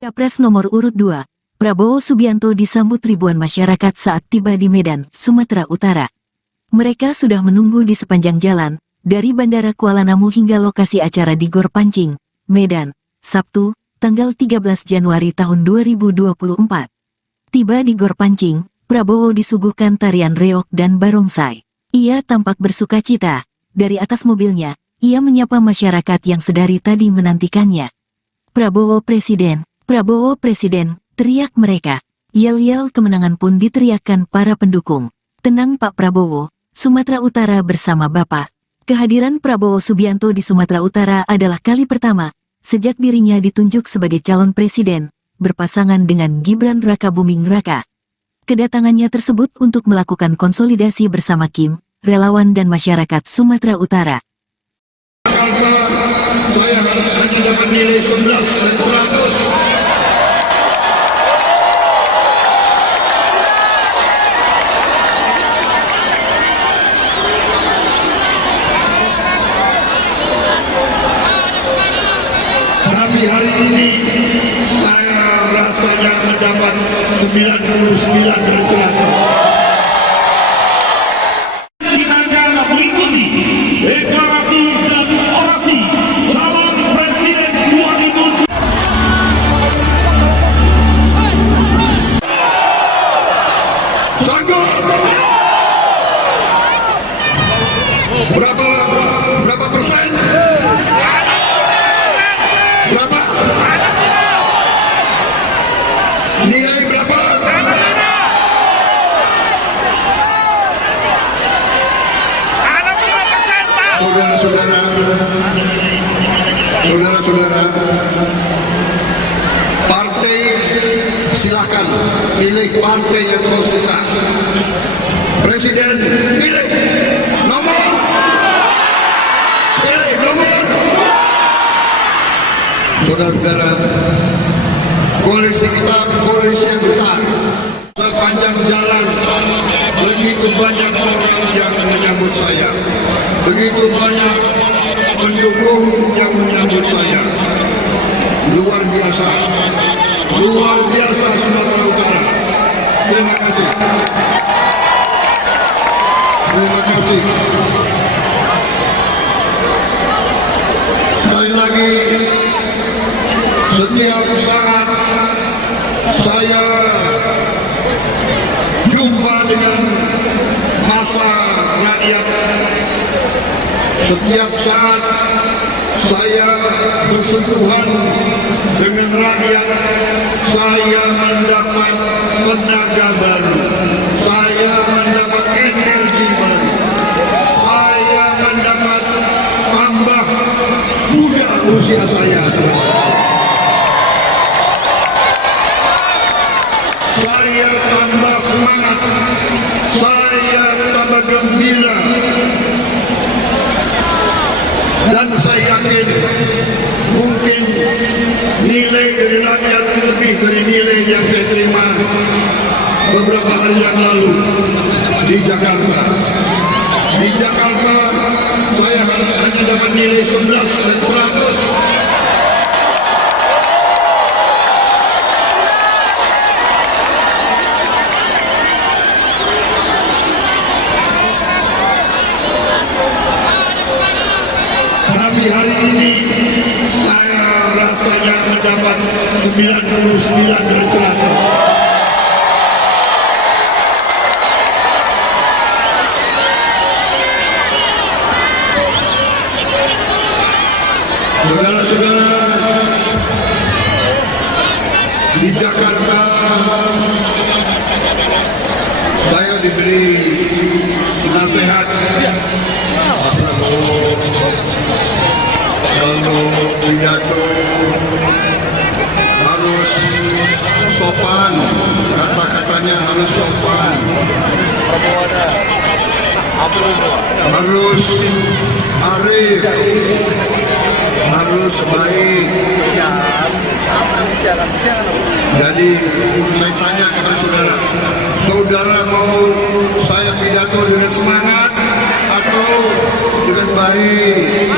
Capres nomor urut 2, Prabowo Subianto disambut ribuan masyarakat saat tiba di Medan, Sumatera Utara. Mereka sudah menunggu di sepanjang jalan, dari Bandara Kuala Namu hingga lokasi acara di Gor Pancing, Medan, Sabtu, tanggal 13 Januari tahun 2024. Tiba di Gor Pancing, Prabowo disuguhkan tarian reog dan barongsai. Ia tampak bersukacita. Dari atas mobilnya, ia menyapa masyarakat yang sedari tadi menantikannya. Prabowo Presiden, teriak mereka. Yel-yel kemenangan pun diteriakkan para pendukung. Tenang Pak Prabowo, Sumatera Utara bersama Bapak. Kehadiran Prabowo Subianto di Sumatera Utara adalah kali pertama, sejak dirinya ditunjuk sebagai calon presiden, berpasangan dengan Gibran Rakabuming Raka. Kedatangannya tersebut untuk melakukan konsolidasi bersama Kim, relawan dan masyarakat Sumatera Utara. Saya hanya dapat nilai 11 dan 100. Tapi hari ini saya rasanya mendapat 99 dari 100. Kita akan mengikuti deklarasi dan orasi calon presiden 2024. Sanggup? Berapa persen? Berapa? Nilai berapa? Saudara-saudara, partai silakan pilih partai yang kau suka. Presiden pilih nomor. Saudara-saudara, koalisi kita koalisi yang besar. Sepanjang jalan begitu banyak orang yang menyambut saya, begitu banyak pendukung yang menyambut saya. Luar biasa Sumatera Utara. Terima kasih. Sekali lagi, setiap saat saya jumpa dengan massa rakyat, setiap saat saya bersentuhan dengan rakyat, saya mendapat tenaga baru, saya mendapat energi baru, saya mendapat tambah muda usia saya. Saya tambah semangat, saya tambah gembira, dan saya yakin mungkin nilai dari rakyat lebih dari nilai yang saya terima beberapa hari yang lalu di Jakarta. Di Jakarta saya hanya dapat nilai 11 dan 100. Tapi hari ini saya rasanya mendapat 99 dari 100. Saudara-saudara, di Jakarta saya diberi nasihat Pak Prabowo, kalau pidato harus sopan, kata-katanya harus sopan, harus arif, harus baik. Jadi saya tanya kepada saudara mau saya pidato dengan semangat atau dengan baik?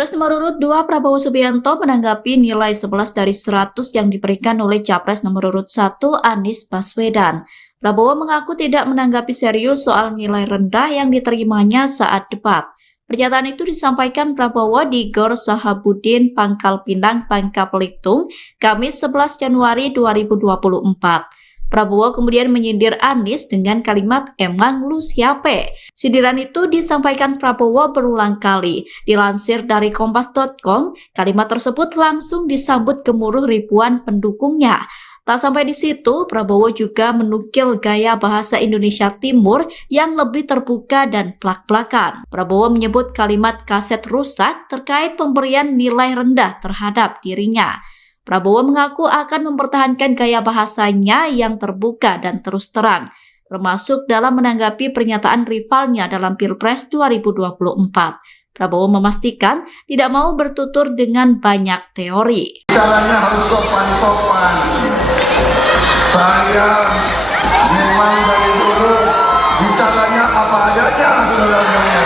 Capres nomor urut 2 Prabowo Subianto menanggapi nilai 11 dari 100 yang diberikan oleh Capres nomor urut 1 Anies Baswedan. Prabowo mengaku tidak menanggapi serius soal nilai rendah yang diterimanya saat debat. Pernyataan itu disampaikan Prabowo di Gor Sahabudin, Pangkal Pinang, Bangka Belitung, Kamis 11 Januari 2024. Prabowo kemudian menyindir Anies dengan kalimat "emang lu siape?". Sindiran itu disampaikan Prabowo berulang kali. Dilansir dari kompas.com, kalimat tersebut langsung disambut gemuruh ribuan pendukungnya. Tak sampai di situ, Prabowo juga menukil gaya bahasa Indonesia Timur yang lebih terbuka dan plak-plakan. Prabowo menyebut kalimat kaset rusak terkait pemberian nilai rendah terhadap dirinya. Prabowo mengaku akan mempertahankan gaya bahasanya yang terbuka dan terus terang, termasuk dalam menanggapi pernyataan rivalnya dalam Pilpres 2024. Prabowo memastikan tidak mau bertutur dengan banyak teori. Caranya harus sopan-sopan. Saya memang dari dulu bicaranya apa adanya, saudara-saudara.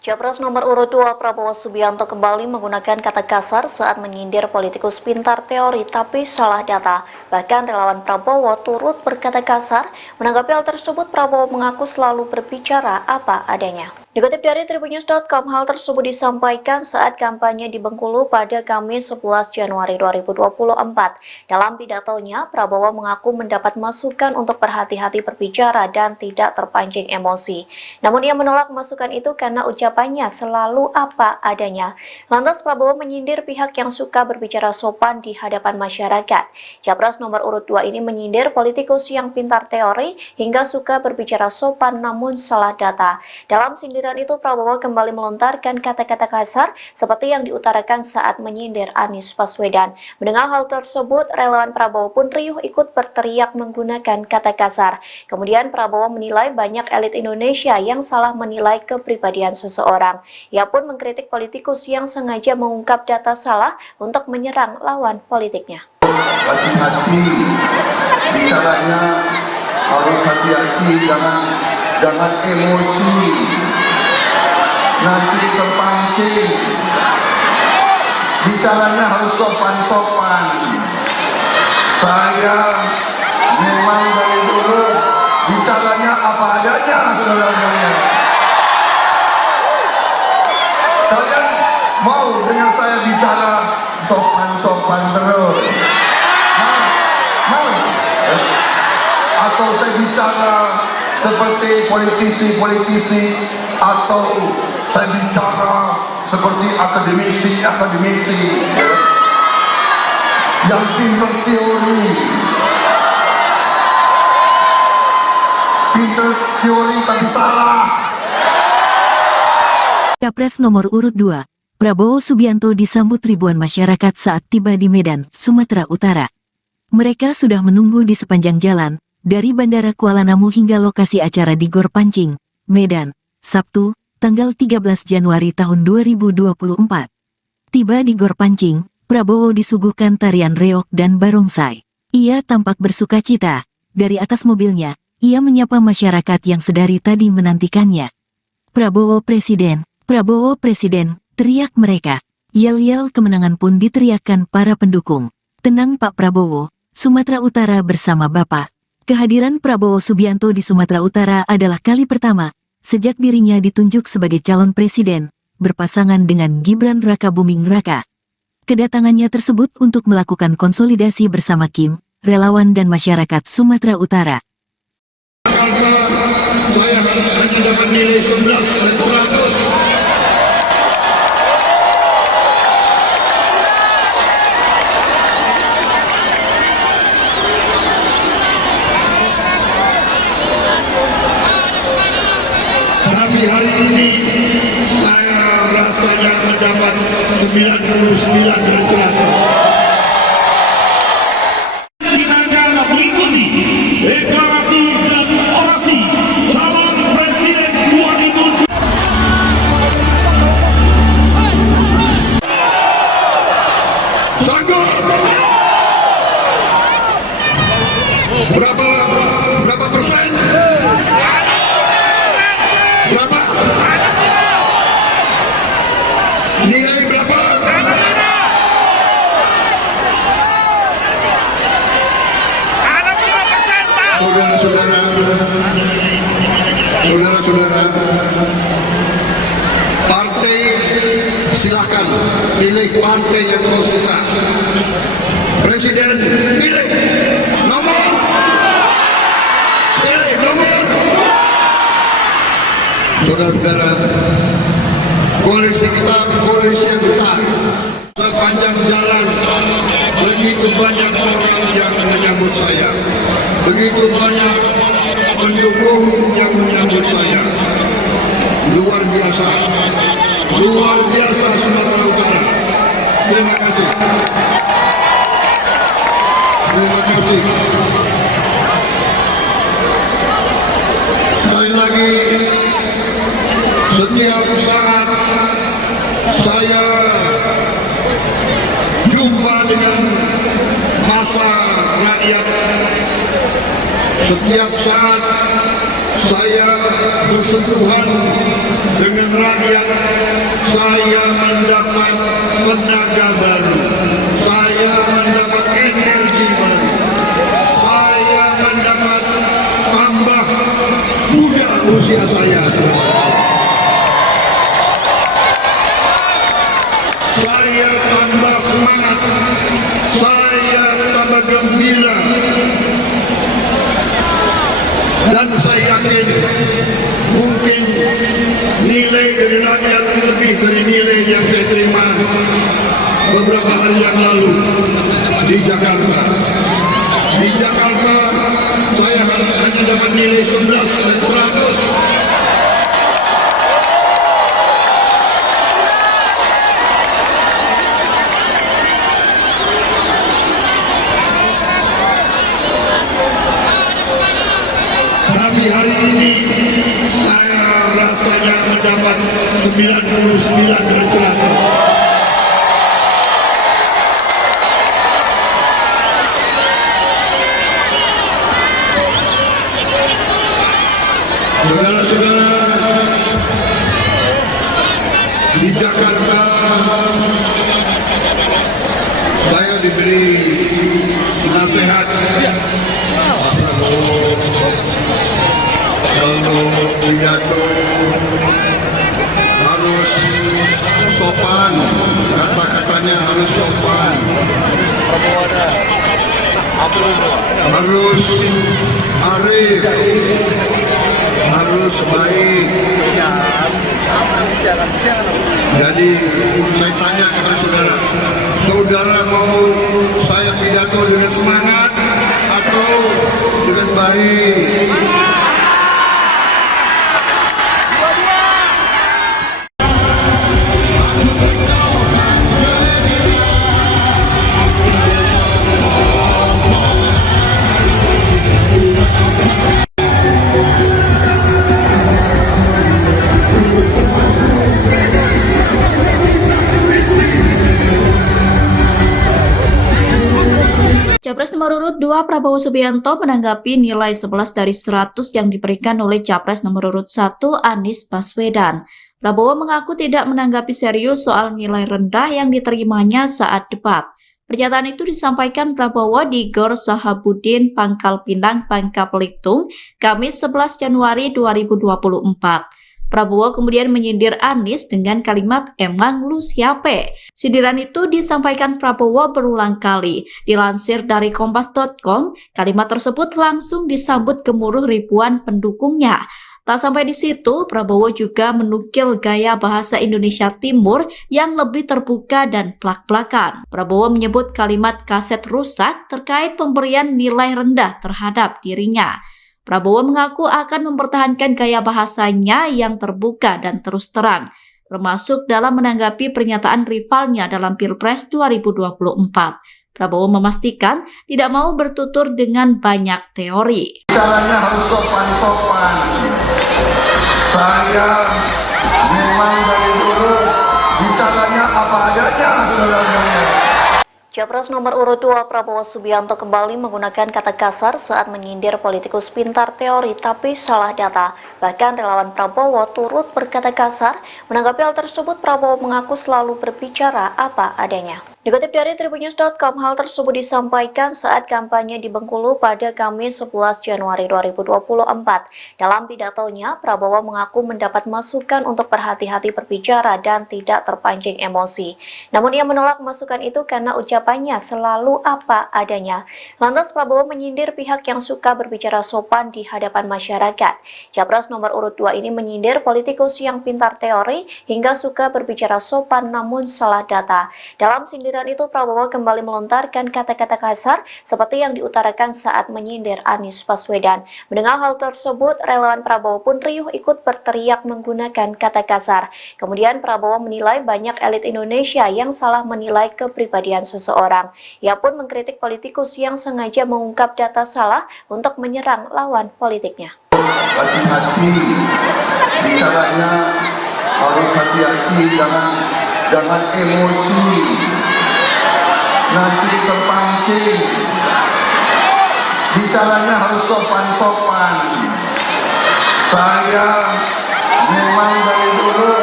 Capres nomor urut 2 Prabowo Subianto kembali menggunakan kata kasar saat menyindir politikus pintar teori tapi salah data. Bahkan relawan Prabowo turut berkata kasar. Menanggapi hal tersebut, Prabowo mengaku selalu berbicara apa adanya. Dikutip dari tribunnews.com, hal tersebut disampaikan saat kampanye di Bengkulu pada Kamis 11 Januari 2024. Dalam pidatonya, Prabowo mengaku mendapat masukan untuk berhati-hati berbicara dan tidak terpancing emosi. Namun ia menolak masukan itu karena ucapannya selalu apa adanya. Lantas Prabowo menyindir pihak yang suka berbicara sopan di hadapan masyarakat. Capres nomor urut 2 ini menyindir politikus yang pintar teori hingga suka berbicara sopan namun salah data. Dalam sindiran itu, Prabowo kembali melontarkan kata-kata kasar seperti yang diutarakan saat menyindir Anies Baswedan. Mendengar hal tersebut, relawan Prabowo pun riuh ikut berteriak menggunakan kata kasar. Kemudian Prabowo menilai banyak elit Indonesia yang salah menilai kepribadian seseorang. Ia pun mengkritik politikus yang sengaja mengungkap data salah untuk menyerang lawan politiknya. Hati-hati, bicaranya harus hati-hati, jangan emosi. Nanti terpancing. Bicaranya harus sopan-sopan. Saya memang dari dulu bicaranya apa adanya, saudara-saudara. Kalian mau dengan saya bicara sopan-sopan terus? Mau? Atau saya bicara seperti politisi-politisi, atau saya bicara seperti akademisi yang pintar teori tapi salah. Capres nomor urut 2, Prabowo Subianto disambut ribuan masyarakat saat tiba di Medan, Sumatera Utara. Mereka sudah menunggu di sepanjang jalan, dari Bandara Kuala Namu hingga lokasi acara di Gor Pancing, Medan, Sabtu, tanggal 13 Januari tahun 2024. Tiba di Gor Pancing, Prabowo disuguhkan tarian reog dan barongsai. Ia tampak bersukacita. Dari atas mobilnya, ia menyapa masyarakat yang sedari tadi menantikannya. Prabowo Presiden, teriak mereka. Yel-yel kemenangan pun diteriakkan para pendukung. Tenang Pak Prabowo, Sumatera Utara bersama Bapak. Kehadiran Prabowo Subianto di Sumatera Utara adalah kali pertama sejak dirinya ditunjuk sebagai calon presiden, berpasangan dengan Gibran Rakabuming Raka. Kedatangannya tersebut untuk melakukan konsolidasi bersama Kim, relawan dan masyarakat Sumatera Utara. Saya hanya dapat nilai 11 dan 100. Tapi hari ini saya rasanya mendapat 99 dan 100. Kita akan mengikuti deklarasi dan orasi calon presiden 2024. Sanggup? Berapa persen? Berapa? Nilai saudara-saudara, partai silakan pilih partai yang kau suka. Presiden pilih nomor, saudara-saudara, koalisi kita koalisi yang besar. Sepanjang jalan begitu banyak orang yang menyambut saya, begitu banyak pendukung yang menyambut saya. Luar biasa Sumatera Utara. Terima kasih. Sekali lagi, setiap saat saya jumpa dengan massa rakyat, setiap saat saya bersentuhan dengan rakyat, saya mendapat tenaga baru, saya mendapat energi baru, saya mendapat tambah muda usia saya. Saya tambah semangat, saya tambah gembira, dan saya yakin mungkin nilai dari rakyat lebih dari nilai yang saya terima beberapa hari yang lalu di Jakarta. Di Jakarta saya hanya dapat nilai 11 dan 100. Tapi hari ini saya rasanya mendapat 99 dari 100. Saudara-saudara, di Jakarta saya diberi nasihat Pak Prabowo, kalau pidato harus sopan, kata-katanya harus sopan, harus arif, harus baik. Jadi saya tanya kepada saudara, saudara mau saya pidato dengan semangat atau dengan baik? Capres nomor urut 2 Prabowo Subianto menanggapi nilai 11 dari 100 yang diberikan oleh Capres nomor urut 1 Anies Baswedan. Prabowo mengaku tidak menanggapi serius soal nilai rendah yang diterimanya saat debat. Pernyataan itu disampaikan Prabowo di Gor Sahabudin, Pangkal Pinang, Bangka Belitung, Kamis 11 Januari 2024. Prabowo kemudian menyindir Anies dengan kalimat "emang lu siapa?". Sindiran itu disampaikan Prabowo berulang kali. Dilansir dari Kompas.com, kalimat tersebut langsung disambut gemuruh ribuan pendukungnya. Tak sampai di situ, Prabowo juga menukil gaya bahasa Indonesia Timur yang lebih terbuka dan plak-plakan. Prabowo menyebut kalimat kaset rusak terkait pemberian nilai rendah terhadap dirinya. Prabowo mengaku akan mempertahankan gaya bahasanya yang terbuka dan terus terang, termasuk dalam menanggapi pernyataan rivalnya dalam Pilpres 2024. Prabowo memastikan tidak mau bertutur dengan banyak teori. Caranya harus sopan-sopan. Saya memang dari dulu bicaranya apa adanya, saudara-saudara. Capres nomor urut 2 Prabowo Subianto kembali menggunakan kata kasar saat menyindir politikus pintar teori tapi salah data. Bahkan relawan Prabowo turut berkata kasar. Menanggapi hal tersebut, Prabowo mengaku selalu berbicara apa adanya. Dikutip dari tribunnews.com, hal tersebut disampaikan saat kampanye di Bengkulu pada Kamis 11 Januari 2024. Dalam pidatonya, Prabowo mengaku mendapat masukan untuk berhati-hati berbicara dan tidak terpancing emosi. Namun ia menolak masukan itu karena ucapannya selalu apa adanya. Lantas Prabowo menyindir pihak yang suka berbicara sopan di hadapan masyarakat. Capres nomor urut 2 ini menyindir politikus yang pintar teori hingga suka berbicara sopan namun salah data. Dalam sindiran itu, Prabowo kembali melontarkan kata-kata kasar seperti yang diutarakan saat menyindir Anies Baswedan. Mendengar hal tersebut, relawan Prabowo pun riuh ikut berteriak menggunakan kata kasar. Kemudian Prabowo menilai banyak elit Indonesia yang salah menilai kepribadian seseorang. Ia pun mengkritik politikus yang sengaja mengungkap data salah untuk menyerang lawan politiknya. Hati-hati, bicaranya harus hati-hati, jangan emosi. Nanti terpancing. Bicaranya harus sopan-sopan. Saya memang dari dulu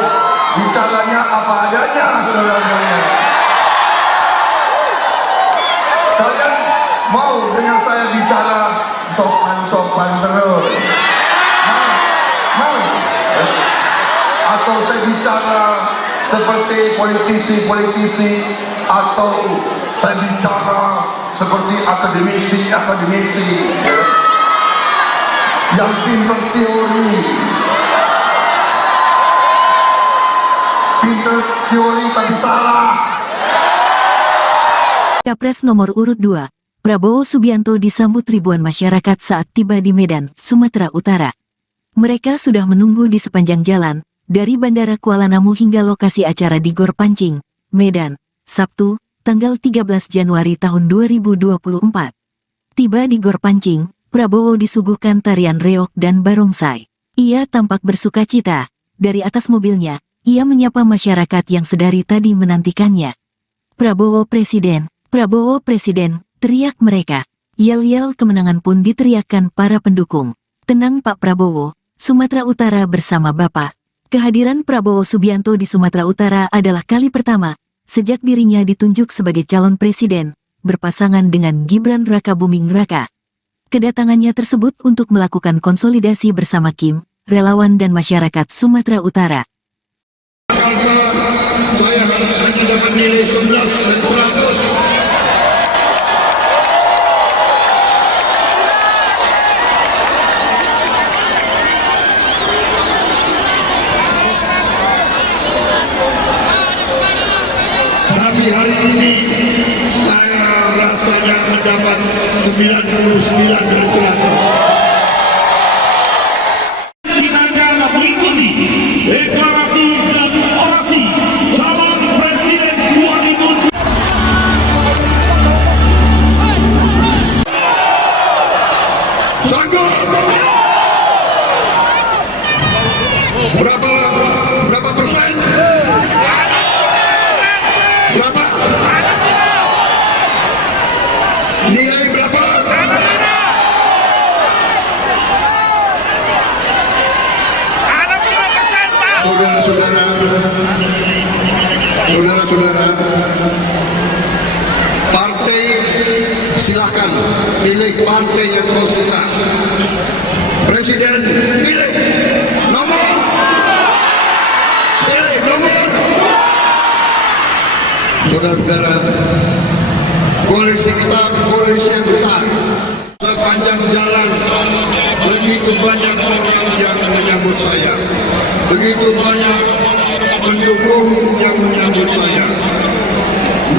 bicaranya apa adanya, saudara-saudara. Kalian mau dengan saya bicara sopan-sopan terus? Mau? Atau saya bicara seperti politisi-politisi, atau saya bicara seperti akademisi yang pintar teori tapi salah. Capres nomor urut 2, Prabowo Subianto disambut ribuan masyarakat saat tiba di Medan, Sumatera Utara. Mereka sudah menunggu di sepanjang jalan, dari Bandara Kuala Namu hingga lokasi acara di Gor Pancing, Medan, Sabtu, tanggal 13 Januari tahun 2024. Tiba di Gor Pancing, Prabowo disuguhkan tarian reog dan barongsai. Ia tampak bersukacita. Dari atas mobilnya, ia menyapa masyarakat yang sedari tadi menantikannya. Prabowo Presiden, teriak mereka. Yel-yel kemenangan pun diteriakkan para pendukung. Tenang Pak Prabowo, Sumatera Utara bersama Bapak. Kehadiran Prabowo Subianto di Sumatera Utara adalah kali pertama sejak dirinya ditunjuk sebagai calon presiden, berpasangan dengan Gibran Rakabuming Raka. Kedatangannya tersebut untuk melakukan konsolidasi bersama Kim, relawan dan masyarakat Sumatera Utara. Saya hanya dapat nilai 11 dan 100. Tapi hari ini saya rasanya mendapat 99 dan 100. Kita akan mengikuti deklarasi dan orasi calon presiden 2024. Sanggup? Berapa persen? Berapa? Nilai berapa? Saudara-saudara, partai silakan pilih partai yang kau suka. Presiden pilih nomor. Saudara-saudara, koalisi kita koalisi yang besar. Sepanjang jalan begitu banyak orang yang menyambut saya, begitu banyak pendukung yang menyambut saya.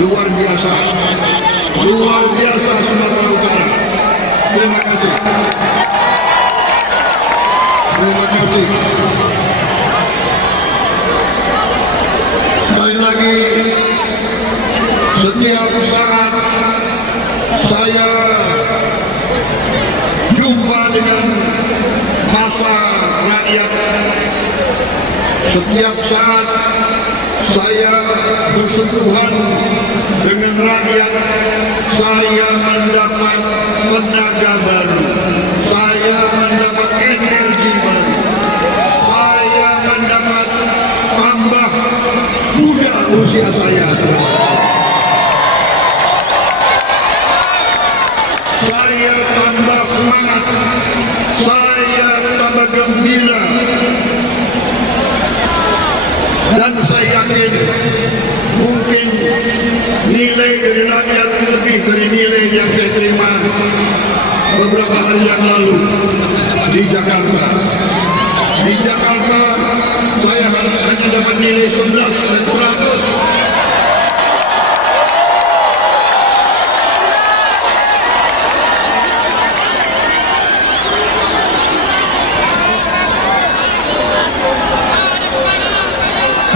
Luar biasa Sumatera Utara. Terima kasih. Sekali lagi, setiap saat saya jumpa dengan massa rakyat, setiap saat saya bersentuhan dengan rakyat, saya mendapat tenaga baru, saya mendapat energi baru, saya mendapat tambah muda usia saya. dari rakyat lebih dari nilai yang saya terima beberapa hari yang lalu di Jakarta. Di Jakarta saya hanya dapat nilai 11 dan 100.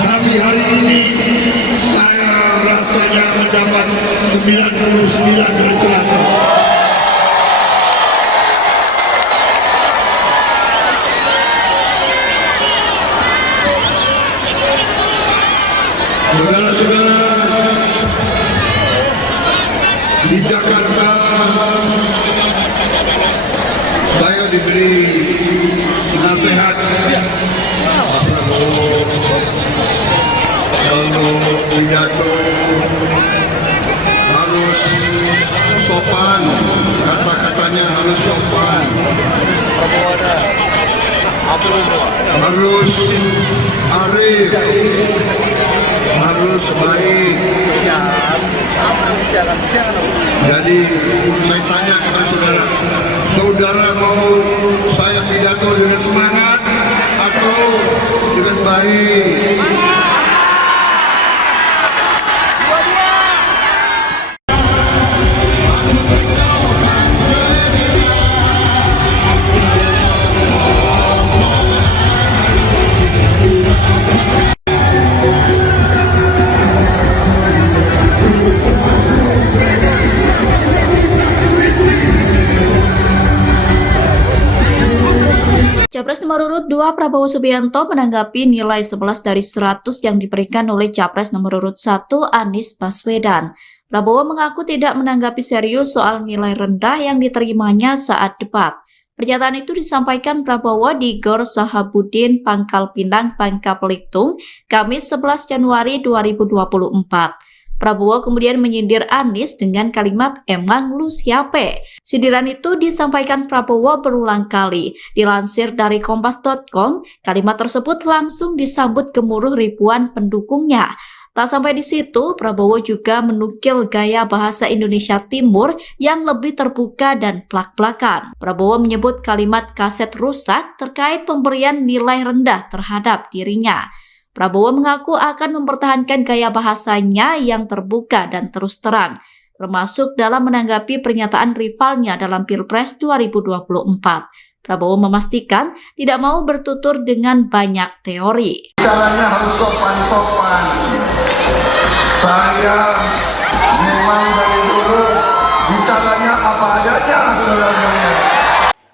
Tapi hari ini saya rasanya mendapat 99 dari 100. Saudara-saudara, di Jakarta saya diberi nasihat Pak Prabowo, kalau pidato harus sopan, kata-katanya harus sopan, harus arif, harus baik. Jadi saya tanya kepada saudara, saudara mau saya pidato dengan semangat atau dengan baik? Capres nomor urut 2 Prabowo Subianto menanggapi nilai 11 dari 100 yang diberikan oleh Capres nomor urut 1 Anies Baswedan. Prabowo mengaku tidak menanggapi serius soal nilai rendah yang diterimanya saat debat. Pernyataan itu disampaikan Prabowo di Gor Sahabudin, Pangkal Pinang, Bangka Belitung, Kamis 11 Januari 2024. Prabowo kemudian menyindir Anies dengan kalimat "emang lu siape?". Sindiran itu disampaikan Prabowo berulang kali. Dilansir dari kompas.com, kalimat tersebut langsung disambut gemuruh ribuan pendukungnya. Tak sampai di situ, Prabowo juga menukil gaya bahasa Indonesia Timur yang lebih terbuka dan plak-plakan. Prabowo menyebut kalimat kaset rusak terkait pemberian nilai rendah terhadap dirinya. Prabowo mengaku akan mempertahankan gaya bahasanya yang terbuka dan terus terang, termasuk dalam menanggapi pernyataan rivalnya dalam Pilpres 2024. Prabowo memastikan tidak mau bertutur dengan banyak teori. Caranya harus sopan-sopan. Saya memang dari dulu bicaranya apa adanya, saudara-saudara.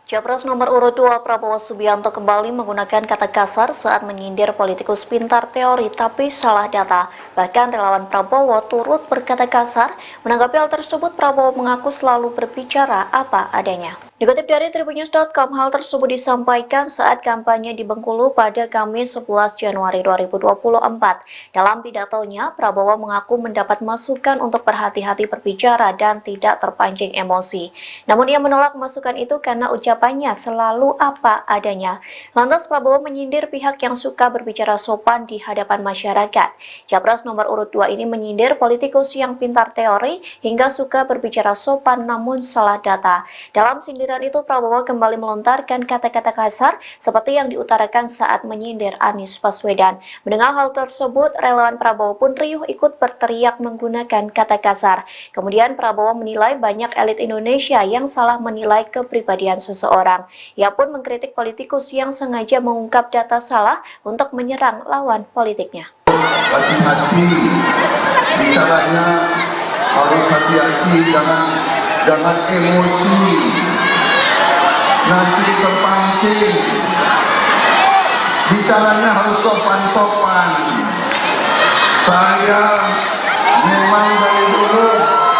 Capres nomor urut 2 Prabowo Subianto kembali menggunakan kata kasar saat menyindir politikus pintar teori tapi salah data. Bahkan relawan Prabowo turut berkata kasar. Menanggapi hal tersebut, Prabowo mengaku selalu berbicara apa adanya. Dikutip dari tribunnews.com, hal tersebut disampaikan saat kampanye di Bengkulu pada Kamis 11 Januari 2024. Dalam pidatonya, Prabowo mengaku mendapat masukan untuk berhati-hati berbicara dan tidak terpancing emosi. Namun ia menolak masukan itu karena ucapannya selalu apa adanya. Lantas Prabowo menyindir pihak yang suka berbicara sopan di hadapan masyarakat. Capres nomor urut 2 ini menyindir politikus yang pintar teori hingga suka berbicara sopan namun salah data. Dalam sindiran itu, Prabowo kembali melontarkan kata-kata kasar seperti yang diutarakan saat menyindir Anies Baswedan. Mendengar hal tersebut, relawan Prabowo pun riuh ikut berteriak menggunakan kata kasar. Kemudian Prabowo menilai banyak elit Indonesia yang salah menilai kepribadian seseorang. Ia pun mengkritik politikus yang sengaja mengungkap data salah untuk menyerang lawan politiknya. Hati-hati, bicaranya harus hati-hati, jangan emosi. Nanti terpancing. Bicaranya harus sopan-sopan. Saya memang dari dulu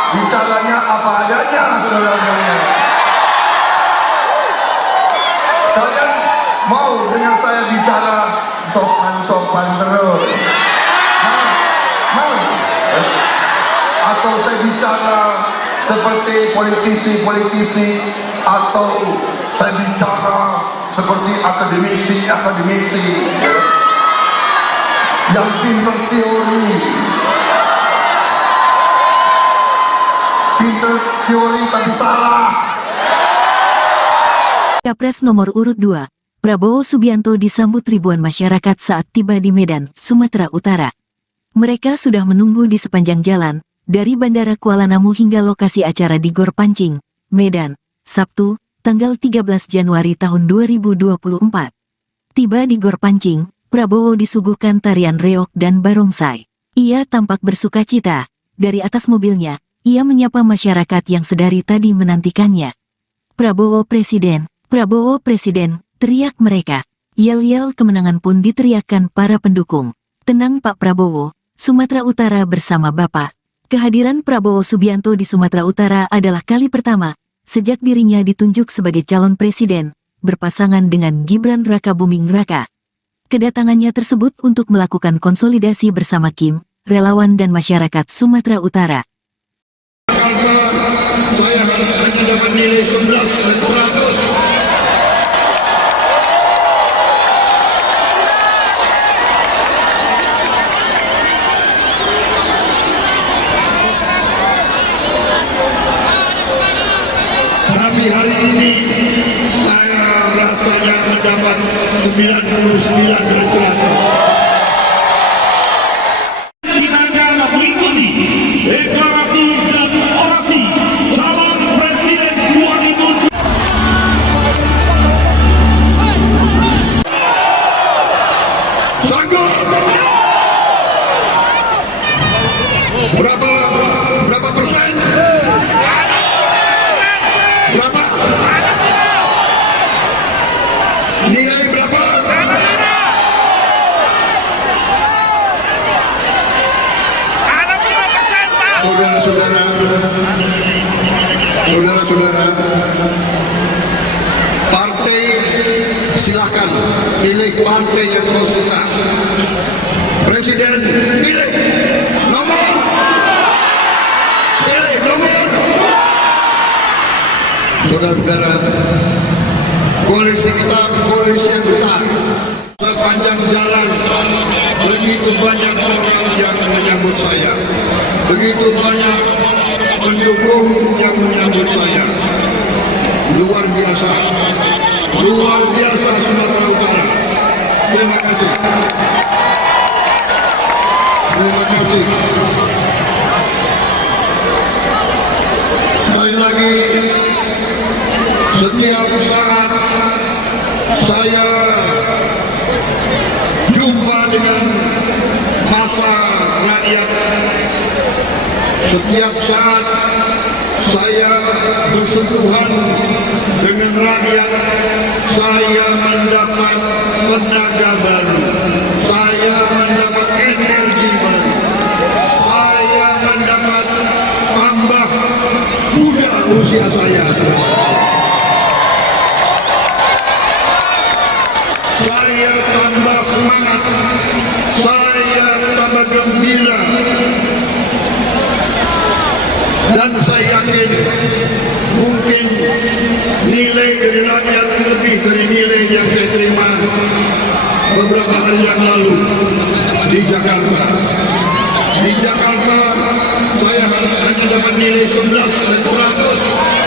bicaranya apa adanya, saudara-saudara. Kalian mau dengan saya bicara sopan-sopan terus? Mau? Atau saya bicara seperti politisi-politisi, atau saya bicara seperti akademisi yang pintar teori, pinter teori tapi salah. Capres nomor urut 2, Prabowo Subianto disambut ribuan masyarakat saat tiba di Medan, Sumatera Utara. Mereka sudah menunggu di sepanjang jalan, dari Bandara Kuala Namu hingga lokasi acara di Gor Pancing, Medan, Sabtu, tanggal 13 Januari tahun 2024. Tiba di Gor Pancing, Prabowo disuguhkan tarian reog dan barongsai. Ia tampak bersukacita. Dari atas mobilnya, ia menyapa masyarakat yang sedari tadi menantikannya. Prabowo Presiden, teriak mereka. Yel-yel kemenangan pun diteriakkan para pendukung. Tenang Pak Prabowo, Sumatera Utara bersama Bapak. Kehadiran Prabowo Subianto di Sumatera Utara adalah kali pertama sejak dirinya ditunjuk sebagai calon presiden, berpasangan dengan Gibran Rakabuming Raka. Kedatangannya tersebut untuk melakukan konsolidasi bersama Kim, relawan dan masyarakat Sumatera Utara. Jakarta, saya hanya dapat nilai 11 dan 100. Tapi hari ini saya rasanya mendapat 99 dan 100. Kita akan mengikuti deklarasi dan orasi calon presiden 2024. Sanggup? Berapa persen? Berapa? Nilai berapa? Saudara-saudara, partai silakan pilih partai yang kau suka. Presiden pilih nomor. Saudara-saudara, koalisi kita koalisi yang besar. Sepanjang jalan begitu banyak orang yang menyambut saya, begitu banyak pendukung yang menyambut saya. Luar biasa Sumatera Utara. Terima kasih. Sekali lagi, setiap saat saya jumpa dengan massa rakyat. Setiap saat saya bersentuhan dengan rakyat, saya mendapat tenaga baru, saya mendapat energi baru, saya mendapat tambah muda usia saya. Saya tambah semangat, saya tambah gembira. Dan saya yakin mungkin nilai dari rakyat lebih dari nilai yang saya terima beberapa hari yang lalu di Jakarta. Di Jakarta saya hanya dapat nilai 11 dan 100.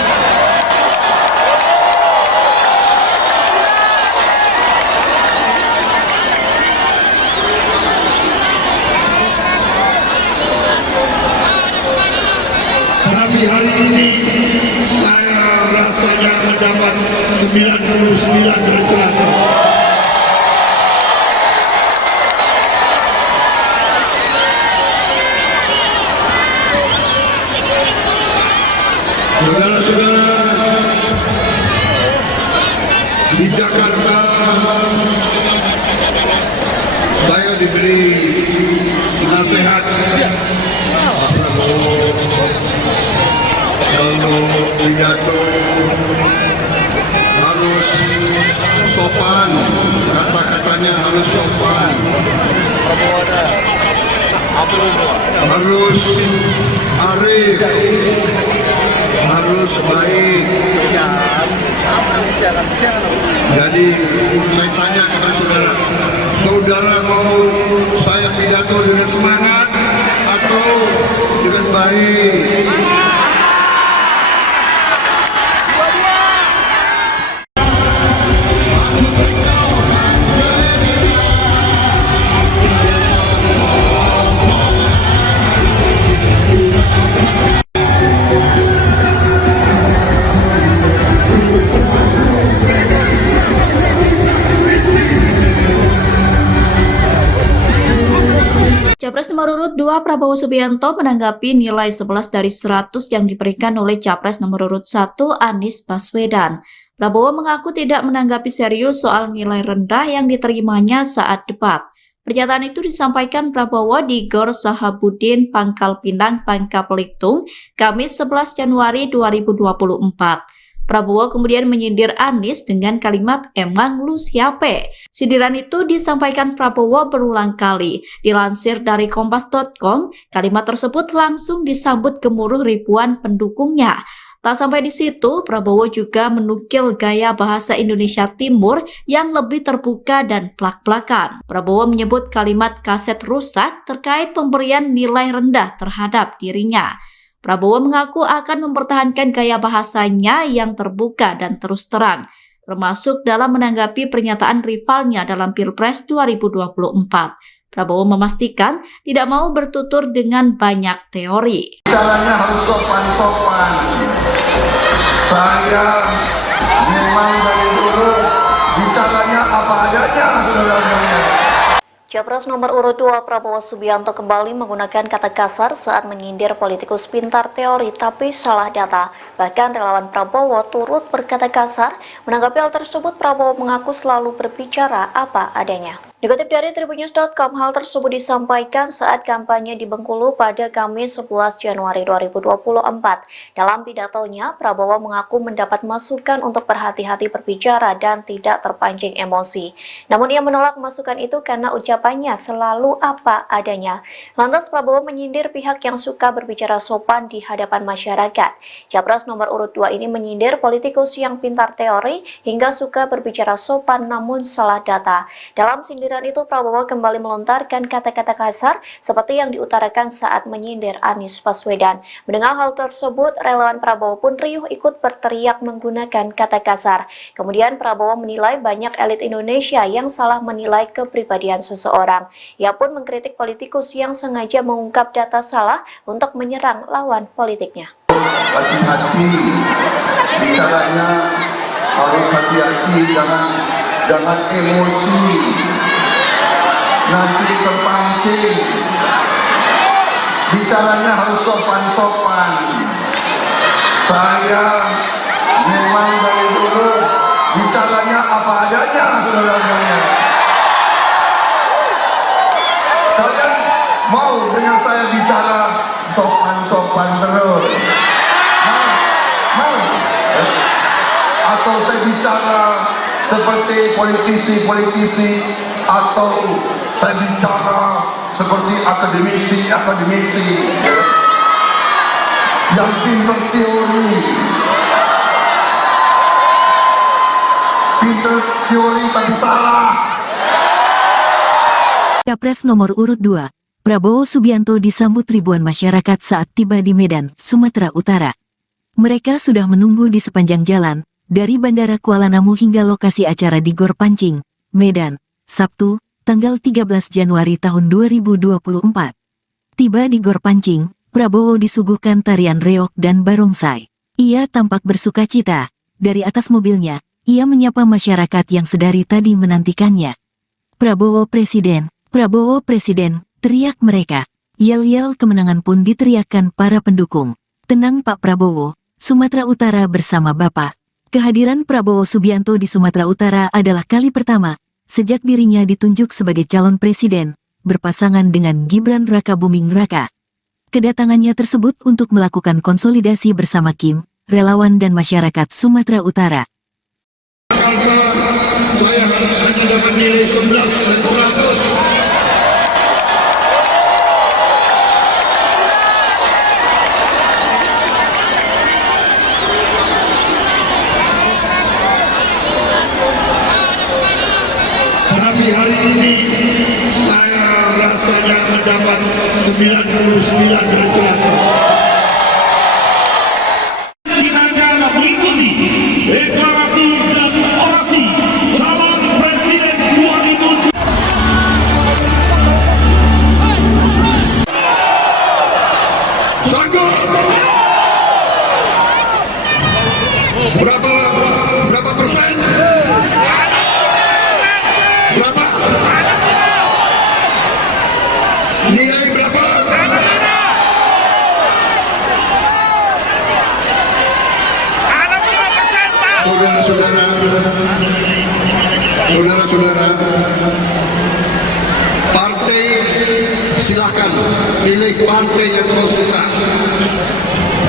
Tapi hari ini saya rasanya mendapat 99 dan 100. Saudara-saudara, di Jakarta saya diberi nasihat Pak Prabowo, kalau pidato harus sopan, kata-katanya harus sopan, harus arif, harus baik. Jadi saya tanya kepada saudara, saudara mau saya pidato dengan semangat atau dengan baik? Capres nomor urut 2 Prabowo Subianto menanggapi nilai 11 dari 100 yang diberikan oleh Capres nomor urut 1 Anies Baswedan. Prabowo mengaku tidak menanggapi serius soal nilai rendah yang diterimanya saat debat. Pernyataan itu disampaikan Prabowo di Gor Sahabudin, Pangkal Pinang, Bangka Belitung, Kamis 11 Januari 2024. Prabowo kemudian menyindir Anies dengan kalimat "emang lu siape?". Sindiran itu disampaikan Prabowo berulang kali. Dilansir dari kompas.com, kalimat tersebut langsung disambut gemuruh ribuan pendukungnya. Tak sampai di situ, Prabowo juga menukil gaya bahasa Indonesia Timur yang lebih terbuka dan plak-plakan. Prabowo menyebut kalimat kaset rusak terkait pemberian nilai rendah terhadap dirinya. Prabowo mengaku akan mempertahankan gaya bahasanya yang terbuka dan terus terang, termasuk dalam menanggapi pernyataan rivalnya dalam Pilpres 2024. Prabowo memastikan tidak mau bertutur dengan banyak teori. Caranya harus sopan-sopan. Saya memang dari dulu bicaranya apa adanya, saudara-saudara. Capres nomor urut 2 Prabowo Subianto kembali menggunakan kata kasar saat menyindir politikus pintar teori tapi salah data. Bahkan relawan Prabowo turut berkata kasar. Menanggapi hal tersebut, Prabowo mengaku selalu berbicara apa adanya. Dikutip dari Tribunnews.com, hal tersebut disampaikan saat kampanye di Bengkulu pada Kamis 11 Januari 2024. Dalam pidatonya, Prabowo mengaku mendapat masukan untuk berhati-hati berbicara dan tidak terpancing emosi. Namun ia menolak masukan itu karena ucapannya selalu apa adanya. Lantas Prabowo menyindir pihak yang suka berbicara sopan di hadapan masyarakat. Capres nomor urut 2 ini menyindir politikus yang pintar teori hingga suka berbicara sopan namun salah data. Dalam sindiran itu, Prabowo kembali melontarkan kata-kata kasar seperti yang diutarakan saat menyindir Anies Baswedan. Mendengar hal tersebut, relawan Prabowo pun riuh ikut berteriak menggunakan kata kasar. Kemudian Prabowo menilai banyak elit Indonesia yang salah menilai kepribadian seseorang. Ia pun mengkritik politikus yang sengaja mengungkap data salah untuk menyerang lawan politiknya. Hati-hati bicaranya, harus hati-hati, jangan emosi, nanti terpancing. Bicaranya harus sopan-sopan. Saya memang dari dulu bicaranya apa adanya, saudara-saudara. Kalian mau dengan saya bicara sopan-sopan terus? Mau? Atau saya bicara seperti politisi-politisi, atau saya bicara seperti akademisi yang pintar teori tapi salah. Capres nomor urut 2, Prabowo Subianto disambut ribuan masyarakat saat tiba di Medan, Sumatera Utara. Mereka sudah menunggu di sepanjang jalan, dari Bandara Kuala Namu hingga lokasi acara di Gor Pancing, Medan, Sabtu, tanggal 13 Januari tahun 2024. Tiba di Gor Pancing, Prabowo disuguhkan tarian reog dan barongsai. Ia tampak bersuka cita. Dari atas mobilnya, ia menyapa masyarakat yang sedari tadi menantikannya. Prabowo Presiden, teriak mereka. Yel-yel kemenangan pun diteriakkan para pendukung. Tenang Pak Prabowo, Sumatera Utara bersama Bapak. Kehadiran Prabowo Subianto di Sumatera Utara adalah kali pertama sejak dirinya ditunjuk sebagai calon presiden, berpasangan dengan Gibran Rakabuming Raka. Kedatangannya tersebut untuk melakukan konsolidasi bersama Kim, relawan dan masyarakat Sumatera Utara. Saya hanya dapat nilai 11 dan 100. Tapi hari ini saya rasanya mendapat 99 dan 100. Kita akan mengikuti deklarasi dan orasi calon saudara-saudara, partai silakan pilih partai yang kau suka.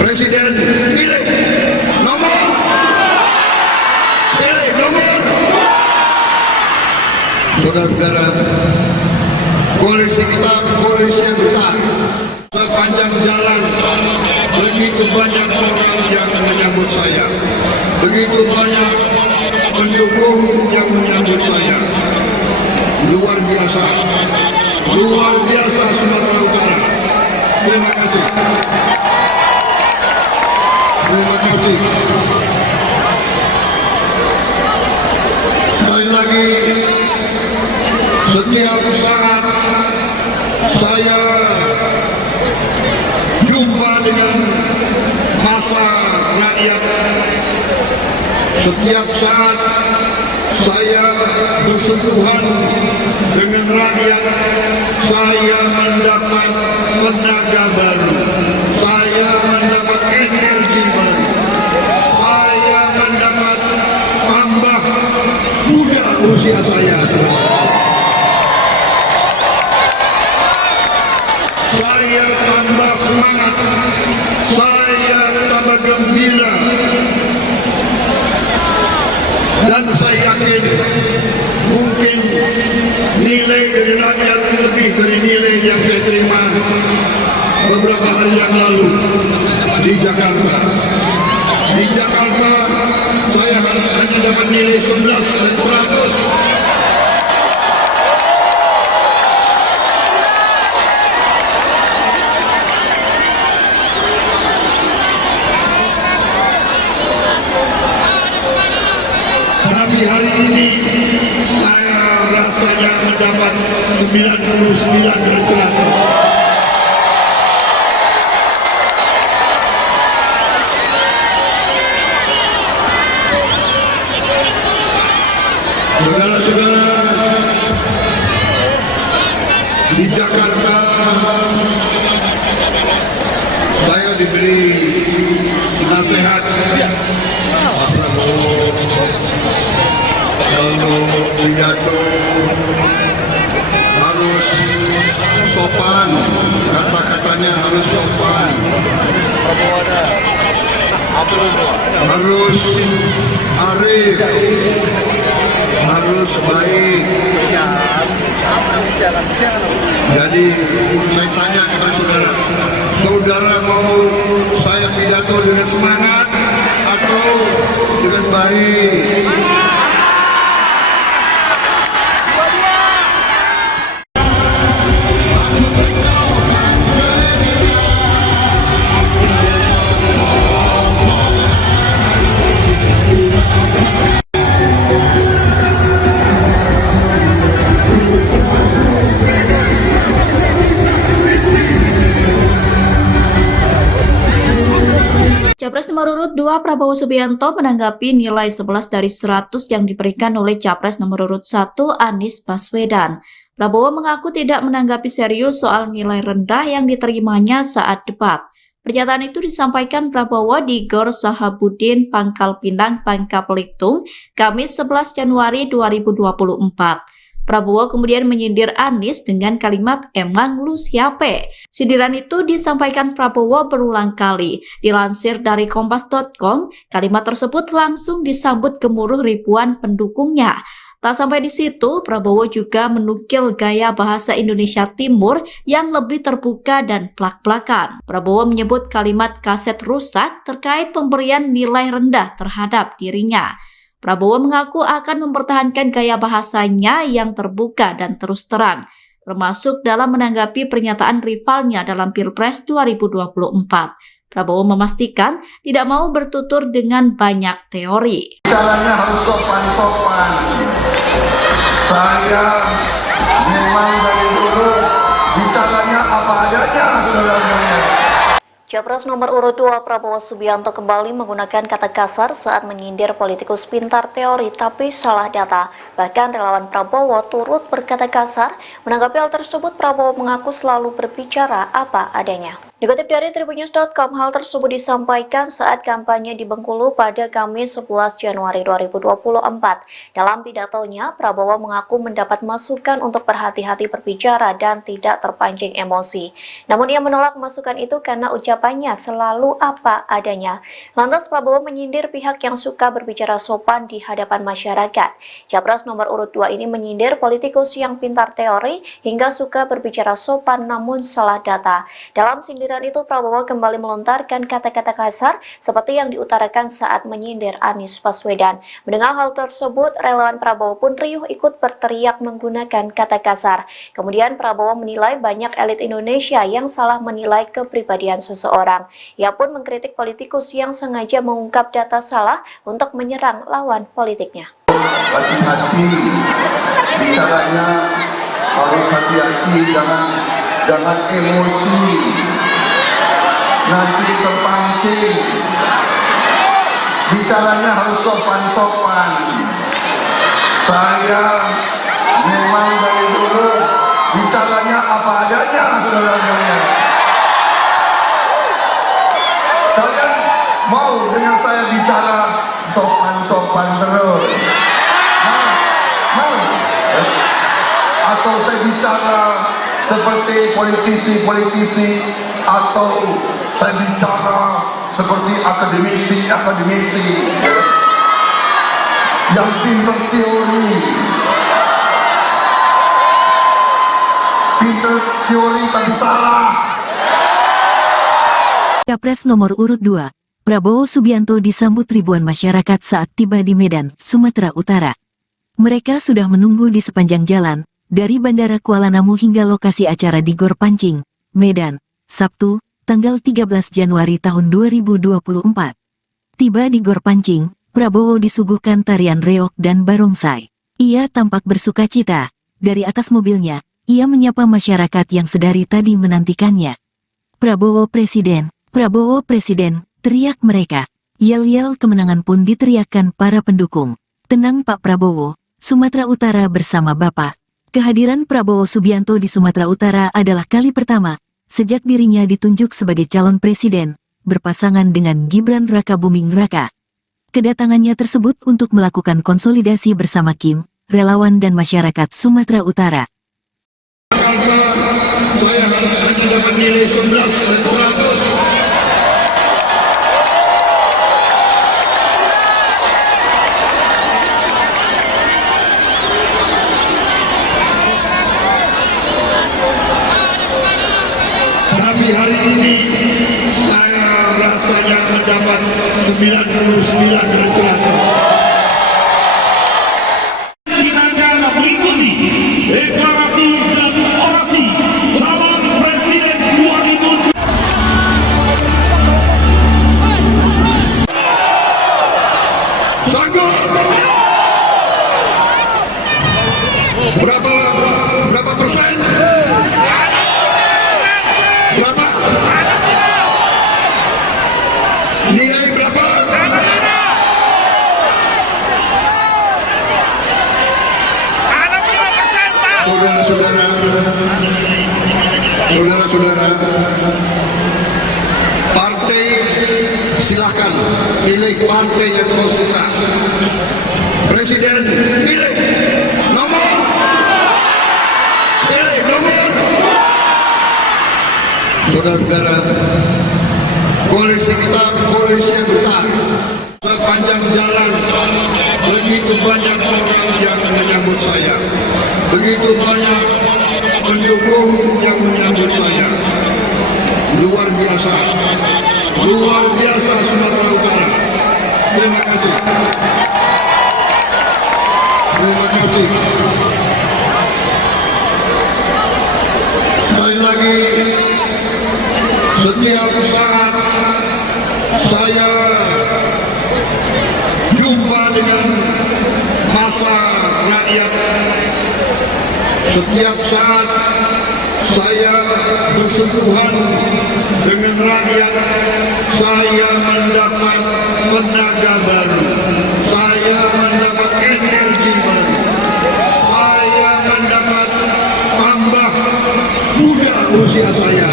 Presiden pilih nomor, pilih nomor. Saudara-saudara, koalisi kita koalisi yang besar. Sepanjang jalan begitu banyak orang yang menyambut saya, begitu banyak pendukung yang menyambut saya. Luar biasa Sumatera Utara. Terima kasih. Terima kasih. Sekali lagi, setiap saat saya jumpa dengan masa rakyat. Setiap saat saya bersentuhan dengan rakyat, saya mendapat tenaga baru, saya mendapat energi baru, saya mendapat tambah muda usia saya. Saya tambah semangat, saya tambah gembira, dan saya yakin mungkin nilai dari rakyat lebih dari nilai yang saya terima beberapa hari yang lalu di Jakarta. Di Jakarta saya hanya dapat nilai 11 dan 100. Tapi hari ini saya rasanya mendapat 99 dan 100. Saudara-saudara, di Jakarta saya diberi nasihat Pak Prabowo, kalau pidato harus sopan, kata-katanya harus sopan, harus arif, harus baik. Jadi saya tanya kepada saudara, saudara mau saya pidato dengan semangat atau dengan baik? Capres nomor urut 2 Prabowo Subianto menanggapi nilai 11 dari 100 yang diberikan oleh Capres nomor urut 1 Anies Baswedan. Prabowo mengaku tidak menanggapi serius soal nilai rendah yang diterimanya saat debat. Pernyataan itu disampaikan Prabowo di Gor Sahabudin, Pangkal Pinang, Bangka Belitung, Kamis 11 Januari 2024. Prabowo kemudian menyindir Anies dengan kalimat "emang lu siape?". Sindiran itu disampaikan Prabowo berulang kali. Dilansir dari Kompas.com, kalimat tersebut langsung disambut gemuruh ribuan pendukungnya. Tak sampai di situ, Prabowo juga menukil gaya bahasa Indonesia Timur yang lebih terbuka dan plak-plakan. Prabowo menyebut kalimat kaset rusak terkait pemberian nilai rendah terhadap dirinya. Prabowo mengaku akan mempertahankan gaya bahasanya yang terbuka dan terus terang, termasuk dalam menanggapi pernyataan rivalnya dalam Pilpres 2024. Prabowo memastikan tidak mau bertutur dengan banyak teori. Caranya harus sopan-sopan. Saya memang dari dulu bicaranya apa adanya, saudara-saudara. Capres nomor urut 2 Prabowo Subianto kembali menggunakan kata kasar saat menyindir politikus pintar teori tapi salah data. Bahkan relawan Prabowo turut berkata kasar. Menanggapi hal tersebut, Prabowo mengaku selalu berbicara apa adanya. Dikutip dari tribunnews.com, hal tersebut disampaikan saat kampanye di Bengkulu pada Kamis 11 Januari 2024. Dalam pidatonya, Prabowo mengaku mendapat masukan untuk berhati-hati berbicara dan tidak terpancing emosi. Namun ia menolak masukan itu karena ucapannya selalu apa adanya. Lantas Prabowo menyindir pihak yang suka berbicara sopan di hadapan masyarakat. Capres nomor urut 2 ini menyindir politikus yang pintar teori hingga suka berbicara sopan namun salah data. Dalam sindiran itu, Prabowo kembali melontarkan kata-kata kasar seperti yang diutarakan saat menyindir Anies Baswedan. Mendengar hal tersebut, relawan Prabowo pun riuh ikut berteriak menggunakan kata kasar. Kemudian Prabowo menilai banyak elit Indonesia yang salah menilai kepribadian seseorang. Ia pun mengkritik politikus yang sengaja mengungkap data salah untuk menyerang lawan politiknya. Hati-hati, bicaranya harus hati-hati, jangan emosi. Nanti terpancing. Bicaranya harus sopan-sopan. Saya memang dari dulu bicaranya apa adanya, saudara-saudara. Kalian mau dengan saya bicara sopan-sopan terus? Mau? Atau saya bicara seperti politisi-politisi, atau saya bicara seperti akademisi yang pintar teori tapi salah. Capres nomor urut 2, Prabowo Subianto disambut ribuan masyarakat saat tiba di Medan, Sumatera Utara. Mereka sudah menunggu di sepanjang jalan, dari Bandara Kuala Namu hingga lokasi acara di Gor Pancing, Medan, Sabtu, tanggal 13 Januari tahun 2024. Tiba di Gor Pancing, Prabowo disuguhkan tarian reog dan barongsai. Ia tampak bersukacita. Dari atas mobilnya, ia menyapa masyarakat yang sedari tadi menantikannya. Prabowo Presiden, teriak mereka. Yel-yel kemenangan pun diteriakkan para pendukung. Tenang Pak Prabowo, Sumatera Utara bersama Bapak. Kehadiran Prabowo Subianto di Sumatera Utara adalah kali pertama sejak dirinya ditunjuk sebagai calon presiden, berpasangan dengan Gibran Rakabuming Raka. Kedatangannya tersebut untuk melakukan konsolidasi bersama Kim, relawan dan masyarakat Sumatera Utara. Saya hanya dapat nilai 11 dan 100. Tapi hari ini saya rasanya mendapat 99 dan 100. Kita akan mengikuti deklarasi dan orasi calon presiden 2024. Sanggup? Berapa persen? Berapa? Nilai berapa? Saudara-saudara, partai silakan pilih partai yang kau suka. Presiden pilih nomor. Saudara-saudara, koalisi kita koalisi yang besar. Sepanjang jalan begitu banyak orang yang menyambut saya, begitu banyak pendukung yang menyambut saya. Luar biasa Sumatera Utara. Terima kasih. Sekali lagi, setiap saat saya jumpa dengan massa rakyat, setiap saat saya bersentuhan dengan rakyat, saya mendapat tenaga baru, saya mendapat energi baru, saya mendapat tambah muda usia saya.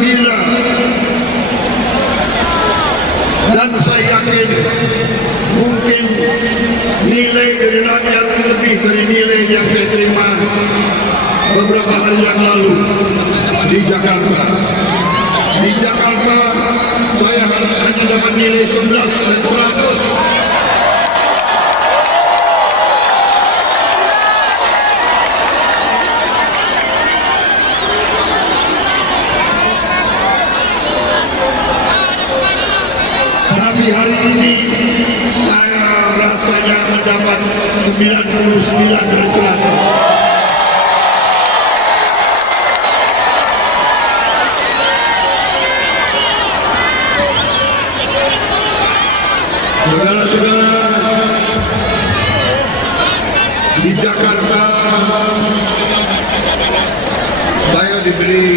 gembira. Dan saya yakin mungkin nilai dari rakyat lebih dari nilai yang saya terima beberapa hari yang lalu di Jakarta. Di Jakarta saya hanya dapat nilai 11 dan 100. Tapi hari ini saya rasanya mendapat 99 dan 100. Saudara-saudara, di Jakarta saya diberi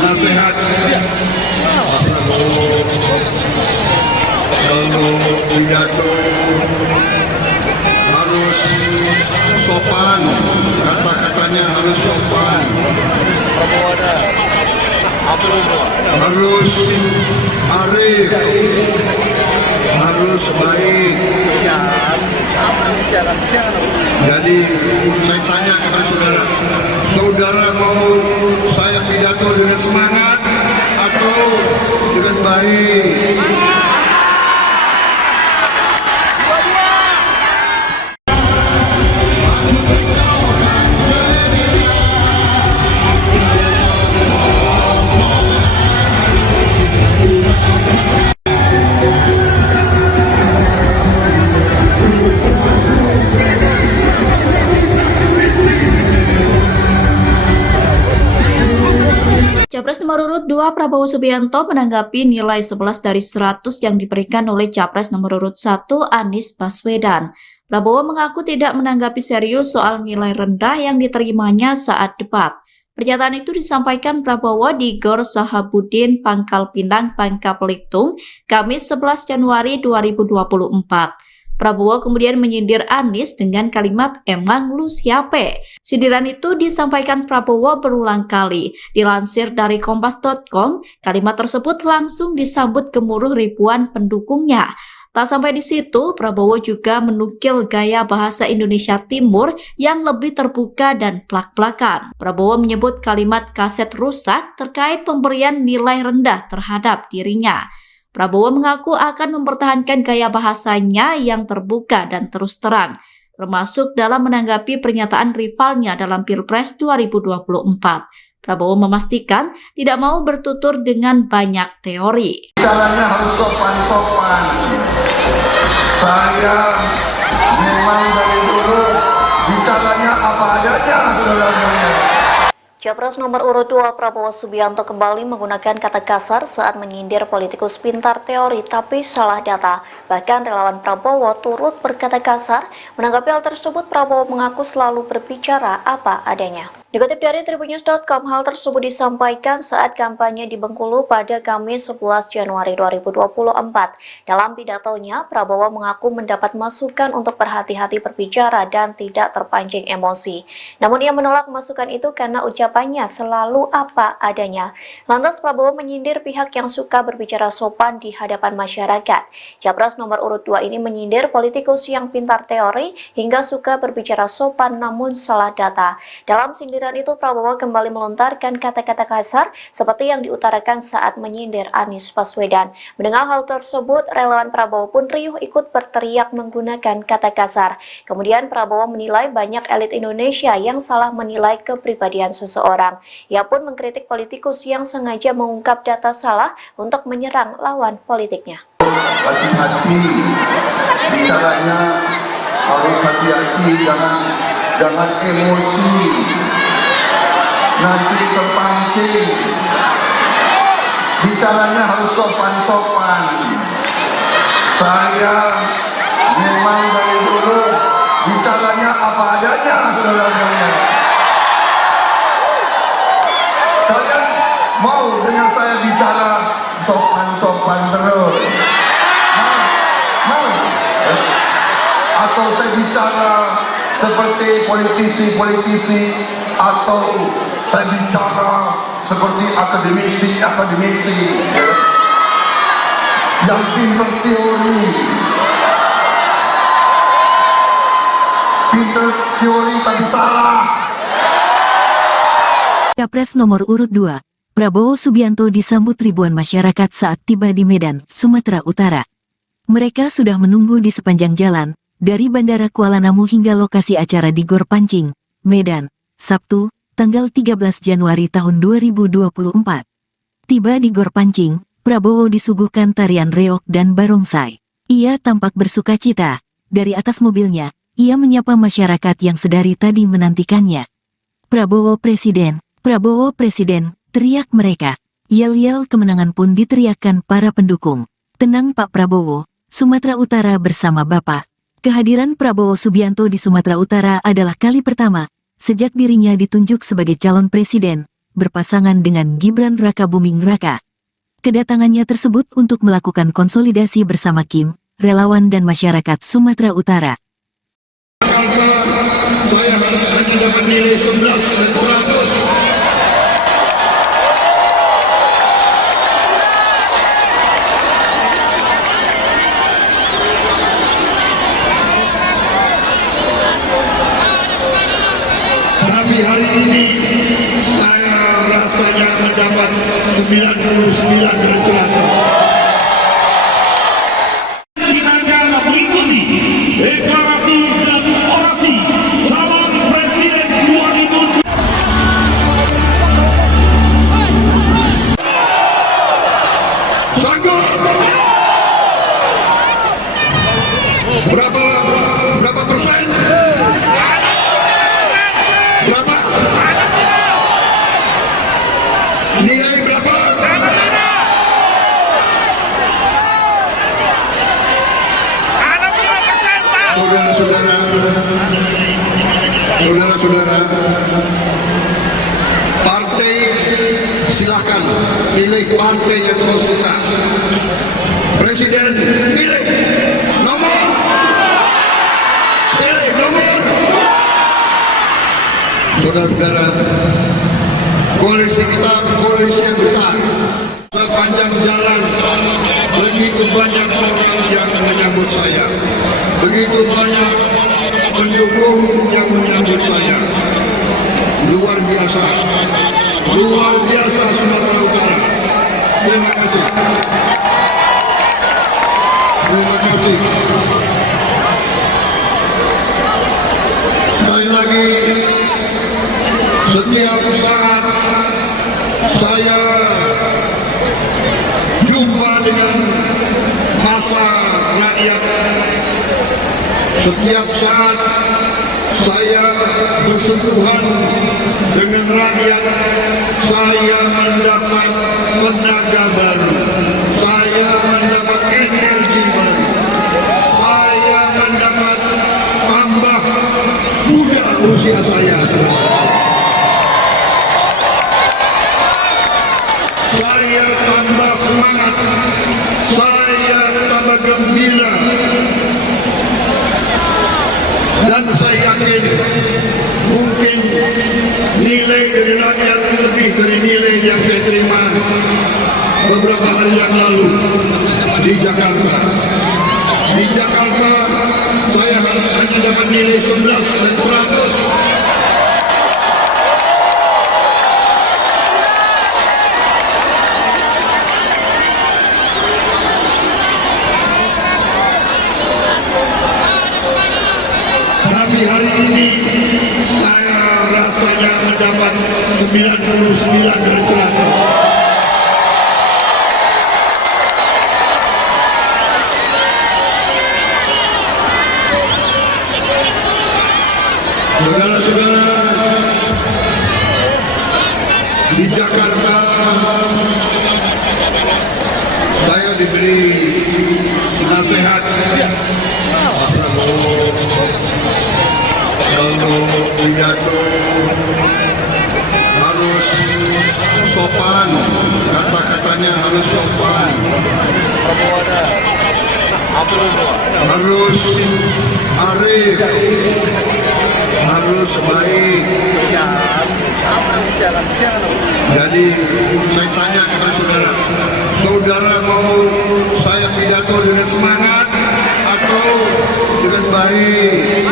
nasihat Pak Prabowo, kalau pidato harus sopan, kata-katanya harus sopan, harus arif, harus baik. Jadi saya tanya kepada saudara, saudara mau saya pidato dengan semangat atau dengan baik? Capres nomor urut 2 Prabowo Subianto menanggapi nilai 11 dari 100 yang diberikan oleh Capres nomor urut 1 Anies Baswedan. Prabowo mengaku tidak menanggapi serius soal nilai rendah yang diterimanya saat debat. Pernyataan itu disampaikan Prabowo di Gor Sahabudin, Pangkal Pinang, Bangka Belitung, Kamis 11 Januari 2024. Prabowo kemudian menyindir Anies dengan kalimat "emang lu siape?". Sindiran itu disampaikan Prabowo berulang kali. Dilansir dari Kompas.com, kalimat tersebut langsung disambut gemuruh ribuan pendukungnya. Tak sampai di situ, Prabowo juga menukil gaya bahasa Indonesia Timur yang lebih terbuka dan plak-plakan. Prabowo menyebut kalimat kaset rusak terkait pemberian nilai rendah terhadap dirinya. Prabowo mengaku akan mempertahankan gaya bahasanya yang terbuka dan terus terang, termasuk dalam menanggapi pernyataan rivalnya dalam Pilpres 2024. Prabowo memastikan tidak mau bertutur dengan banyak teori. Caranya harus sopan-sopan. Saya memang dari dulu bicaranya apa adanya, saudara-saudara. Capres nomor urut 2 Prabowo Subianto kembali menggunakan kata kasar saat menyindir politikus pintar teori tapi salah data. Bahkan relawan Prabowo turut berkata kasar. Menanggapi hal tersebut, Prabowo mengaku selalu berbicara apa adanya. Dikutip dari Tribunnews.com, hal tersebut disampaikan saat kampanye di Bengkulu pada Kamis 11 Januari 2024. Dalam pidatonya, Prabowo mengaku mendapat masukan untuk berhati-hati berbicara dan tidak terpancing emosi. Namun ia menolak masukan itu karena ucapannya selalu apa adanya. Lantas Prabowo menyindir pihak yang suka berbicara sopan di hadapan masyarakat. Capres nomor urut 2 ini menyindir politikus yang pintar teori hingga suka berbicara sopan namun salah data. Dalam sindiran itu, Prabowo kembali melontarkan kata-kata kasar seperti yang diutarakan saat menyindir Anies Baswedan. Mendengar hal tersebut, relawan Prabowo pun riuh ikut berteriak menggunakan kata kasar. Kemudian Prabowo menilai banyak elit Indonesia yang salah menilai kepribadian seseorang. Ia pun mengkritik politikus yang sengaja mengungkap data salah untuk menyerang lawan politiknya. Hati-hati, bicaranya harus hati-hati, jangan emosi. Nanti terpancing. Bicaranya harus sopan-sopan. Saya memang dari dulu bicaranya apa adanya, saudara-saudara. Kalian mau dengan saya bicara sopan-sopan terus? Mau? Atau saya bicara seperti politisi-politisi, atau saya bicara seperti akademisi ya, yang pinter teori tapi salah. Capres nomor urut 2, Prabowo Subianto disambut ribuan masyarakat saat tiba di Medan, Sumatera Utara. Mereka sudah menunggu di sepanjang jalan, dari Bandara Kuala Namu hingga lokasi acara di Gor Pancing, Medan, Sabtu, tanggal 13 Januari tahun 2024. Tiba di Gor Pancing, Prabowo disuguhkan tarian reog dan barongsai. Ia tampak bersukacita. Dari atas mobilnya, ia menyapa masyarakat yang sedari tadi menantikannya. Prabowo Presiden, teriak mereka. Yel-yel kemenangan pun diteriakkan para pendukung. Tenang Pak Prabowo, Sumatera Utara bersama Bapak. Kehadiran Prabowo Subianto di Sumatera Utara adalah kali pertama sejak dirinya ditunjuk sebagai calon presiden, berpasangan dengan Gibran Rakabuming Raka. Kedatangannya tersebut untuk melakukan konsolidasi bersama Kim, relawan dan masyarakat Sumatera Utara. Saya hanya dapat nilai 11 dan 100. Tapi hari ini saya rasanya mendapat 99 dan 100. Kita akan mengikuti deklarasi dan orasi calon presiden 2024. Sanggup? Berapa persen? Berapa? Nilai berapa? Saudara-saudara, partai silakan pilih partai yang kau suka. Presiden pilih nomor. Saudara-saudara, koalisi kita koalisi yang besar. Sepanjang jalan begitu banyak orang yang menyambut saya, begitu banyak pendukung yang menyambut saya. Luar biasa Sumatera Utara. Terima kasih. Sekali lagi, setiap saat saya jumpa dengan massa rakyat, setiap saat saya bersentuhan dengan rakyat, saya mendapat tenaga baru, saya mendapat energi baru, saya mendapat tambah muda usia saya. Saya tambah semangat, saya tambah gembira, dan saya yakin mungkin nilai dari rakyat lebih dari nilai yang saya terima beberapa hari yang lalu di Jakarta. Di Jakarta saya hanya dapat nilai 11 dan 100. Tapi hari ini saya rasanya mendapat 99 dan 100. Saudara-saudara, di Jakarta saya diberi nasihat Pak Prabowo, kalau pidato harus sopan, kata-katanya harus sopan, harus arif, harus baik. Jadi saya tanya kepada saudara, saudara mau saya pidato dengan semangat atau dengan baik?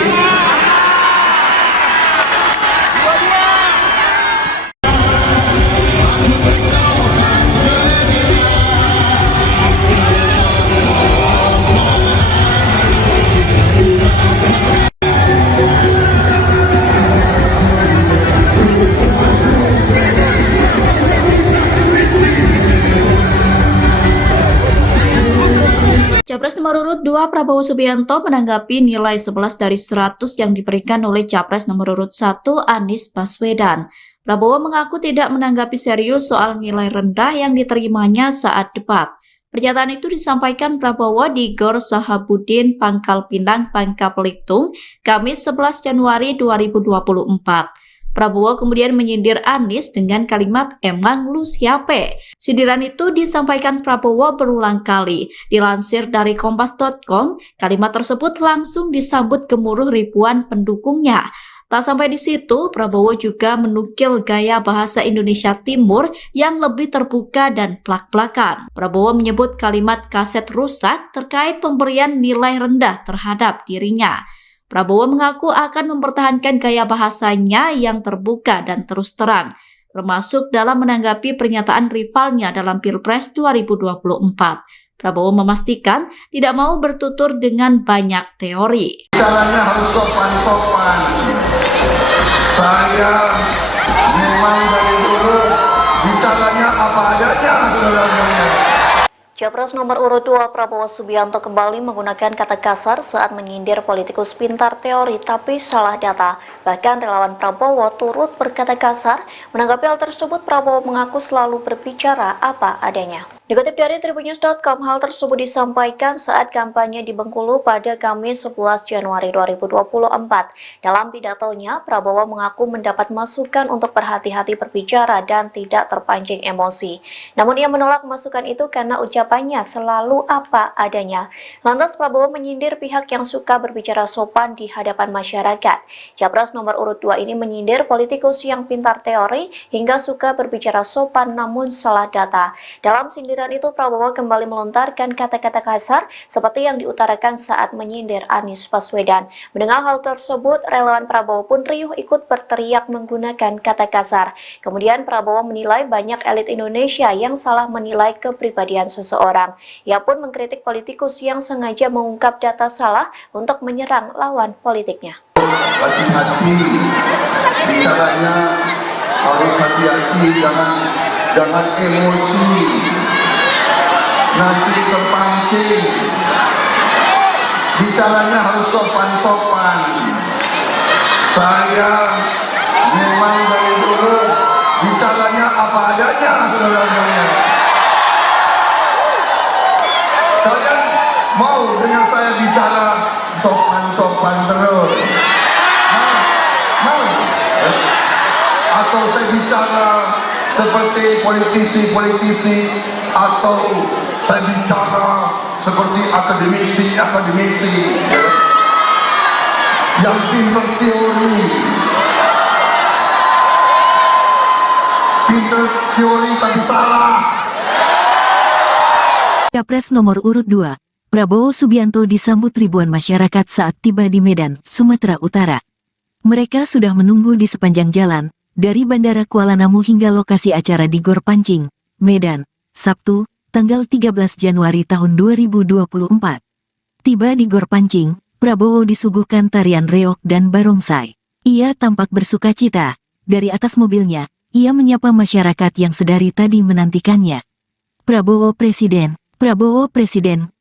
Capres nomor urut 2 Prabowo Subianto menanggapi nilai 11 dari 100 yang diberikan oleh Capres nomor urut 1 Anies Baswedan. Prabowo mengaku tidak menanggapi serius soal nilai rendah yang diterimanya saat debat. Pernyataan itu disampaikan Prabowo di Gor Sahabudin, Pangkal Pinang, Bangka Belitung, Kamis 11 Januari 2024. Prabowo kemudian menyindir Anies dengan kalimat "emang lu siapa?". Sindiran itu disampaikan Prabowo berulang kali. Dilansir dari kompas.com, kalimat tersebut langsung disambut gemuruh ribuan pendukungnya. Tak sampai di situ, Prabowo juga menukil gaya bahasa Indonesia Timur yang lebih terbuka dan plak-plakan. Prabowo menyebut kalimat kaset rusak terkait pemberian nilai rendah terhadap dirinya. Prabowo mengaku akan mempertahankan gaya bahasanya yang terbuka dan terus terang, termasuk dalam menanggapi pernyataan rivalnya dalam Pilpres 2024. Prabowo memastikan tidak mau bertutur dengan banyak teori. Caranya harus sopan-sopan. Saya memang dari dulu bicaranya apa adanya, saudara-saudara. Capres nomor urut 2 Prabowo Subianto kembali menggunakan kata kasar saat menyindir politikus pintar teori tapi salah data. Bahkan relawan Prabowo turut berkata kasar. Menanggapi hal tersebut, Prabowo mengaku selalu berbicara apa adanya. Dikutip dari tribunnews.com, hal tersebut disampaikan saat kampanye di Bengkulu pada Kamis 11 Januari 2024. Dalam pidatonya, Prabowo mengaku mendapat masukan untuk berhati-hati berbicara dan tidak terpancing emosi. Namun ia menolak masukan itu karena ucapannya selalu apa adanya. Lantas Prabowo menyindir pihak yang suka berbicara sopan di hadapan masyarakat. Capres nomor urut 2 ini menyindir politikus yang pintar teori hingga suka berbicara sopan namun salah data. Dalam sindiran itu, Prabowo kembali melontarkan kata-kata kasar seperti yang diutarakan saat menyindir Anies Baswedan. Mendengar hal tersebut, relawan Prabowo pun riuh ikut berteriak menggunakan kata kasar. Kemudian Prabowo menilai banyak elit Indonesia yang salah menilai kepribadian seseorang. Ia pun mengkritik politikus yang sengaja mengungkap data salah untuk menyerang lawan politiknya. Hati-hati bicaranya, harus hati-hati, jangan emosi, nanti terpancing. Bicaranya harus sopan-sopan. Saya memang dari dulu bicaranya apa adanya, saudara-saudara. Kalian mau dengan saya bicara sopan-sopan terus? Mau? Atau saya bicara seperti politisi-politisi, atau saya bicara seperti akademisi yang pintar teori tapi salah. Capres nomor urut 2, Prabowo Subianto disambut ribuan masyarakat saat tiba di Medan, Sumatera Utara. Mereka sudah menunggu di sepanjang jalan, dari Bandara Kuala Namu hingga lokasi acara di Gor Pancing, Medan, Sabtu, tanggal 13 Januari tahun 2024. Tiba di Gor Pancing, Prabowo disuguhkan tarian reog dan barongsai. Ia tampak bersukacita. Dari atas mobilnya, ia menyapa masyarakat yang sedari tadi menantikannya. Prabowo Presiden,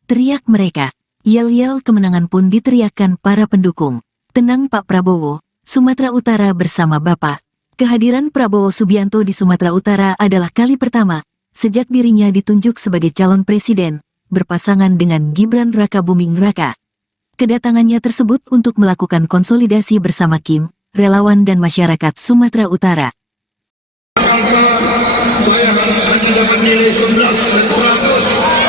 teriak mereka. Yel-yel kemenangan pun diteriakkan para pendukung. Tenang Pak Prabowo, Sumatera Utara bersama Bapak. Kehadiran Prabowo Subianto di Sumatera Utara adalah kali pertama sejak dirinya ditunjuk sebagai calon presiden, berpasangan dengan Gibran Rakabuming Raka. Kedatangannya tersebut untuk melakukan konsolidasi bersama Kim, relawan dan masyarakat Sumatera Utara. Saya hanya dapat nilai 11 dan 100.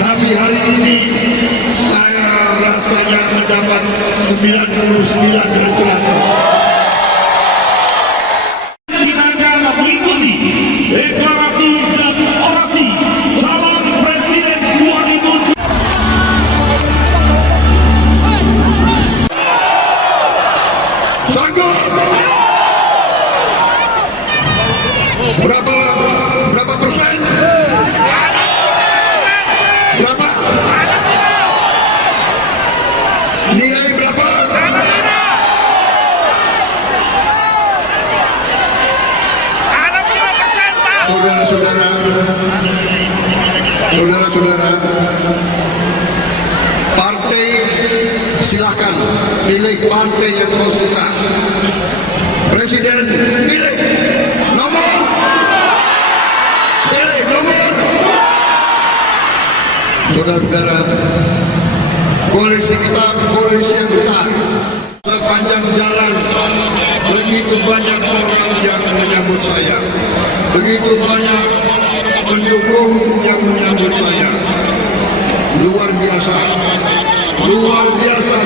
Tapi hari ini saya rasanya mendapat 99 dari 100. Kita akan mengikuti deklarasi dan orasi calon presiden 2020. Sanggup? Berapa persen? Berapa? Nilai berapa? Saudara-saudara, partai silakan pilih partai yang kau suka. Presiden pilih nomor. Pilih nomor. Saudara-saudara, koalisi kita koalisi yang besar. Sepanjang jalan begitu banyak orang yang menyambut saya, begitu banyak pendukung yang menyambut saya. Luar biasa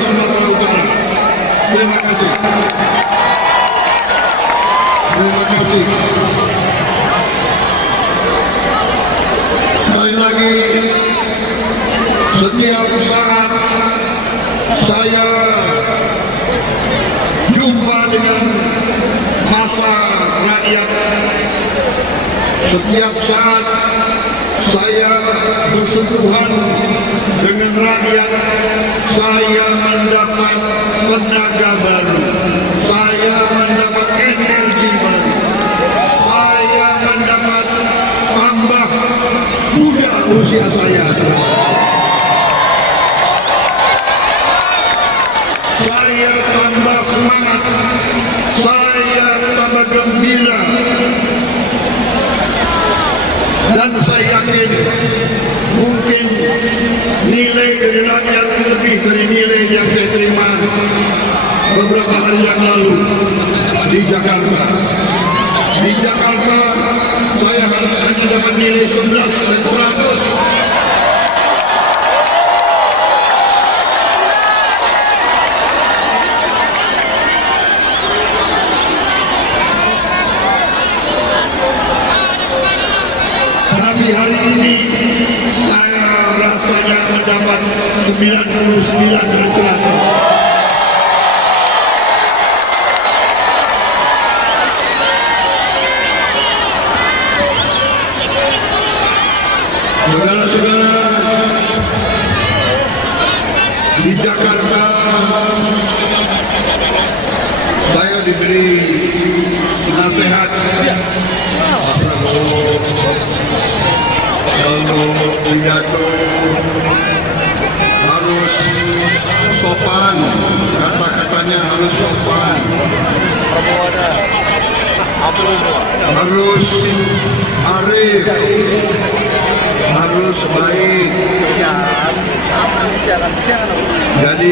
Sumatera Utara. Terima kasih. Terima kasih. Sekali lagi, setiap saat saya jumpa dengan masa rakyat. Setiap saat saya bersentuhan dengan rakyat, saya mendapat tenaga baru, saya mendapat energi baru, saya mendapat tambah muda usia saya. Saya tambah semangat, saya tambah gembira. Dan saya yakin mungkin nilai dari rakyat lebih dari nilai yang saya terima beberapa hari yang lalu di Jakarta. Di Jakarta saya hanya dapat nilai 11 dan 100. Tapi hari ini saya rasanya mendapat 99 dari 100. Saudara-saudara, di Jakarta saya diberi nasihat Pak Prabowo, kalau pidato harus sopan, kata-katanya harus sopan, harus arif, harus baik. Jadi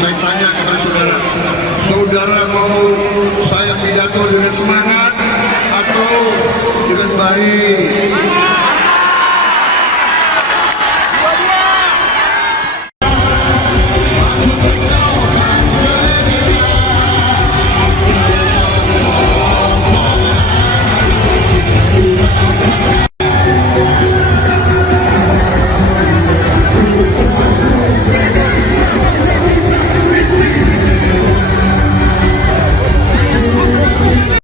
saya tanya kepada saudara, saudara mau saya pidato dengan semangat atau dengan baik?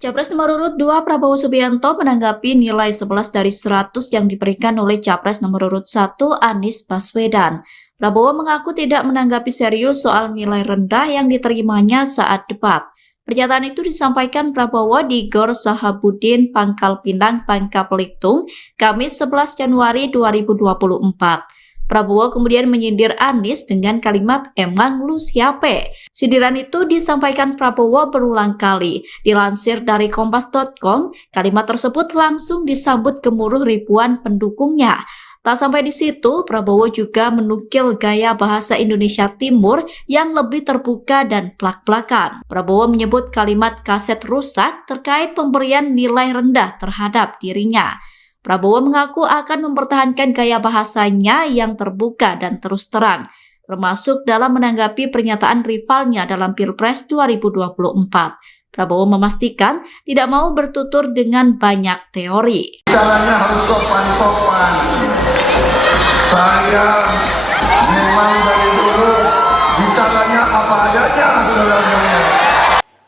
Capres nomor urut 2 Prabowo Subianto menanggapi nilai 11 dari 100 yang diberikan oleh Capres nomor urut 1 Anies Baswedan. Prabowo mengaku tidak menanggapi serius soal nilai rendah yang diterimanya saat debat. Pernyataan itu disampaikan Prabowo di Gor Sahabudin, Pangkal Pinang, Bangka Belitung, Kamis 11 Januari 2024. Prabowo kemudian menyindir Anies dengan kalimat "emang lu siape?". Sindiran itu disampaikan Prabowo berulang kali. Dilansir dari Kompas.com, kalimat tersebut langsung disambut gemuruh ribuan pendukungnya. Tak sampai di situ, Prabowo juga menukil gaya bahasa Indonesia Timur yang lebih terbuka dan plak-plakan. Prabowo menyebut kalimat kaset rusak terkait pemberian nilai rendah terhadap dirinya. Prabowo mengaku akan mempertahankan gaya bahasanya yang terbuka dan terus terang, termasuk dalam menanggapi pernyataan rivalnya dalam Pilpres 2024. Prabowo memastikan tidak mau bertutur dengan banyak teori. Caranya harus sopan-sopan. Saya memang dari dulu bicaranya apa adanya, saudara-saudara.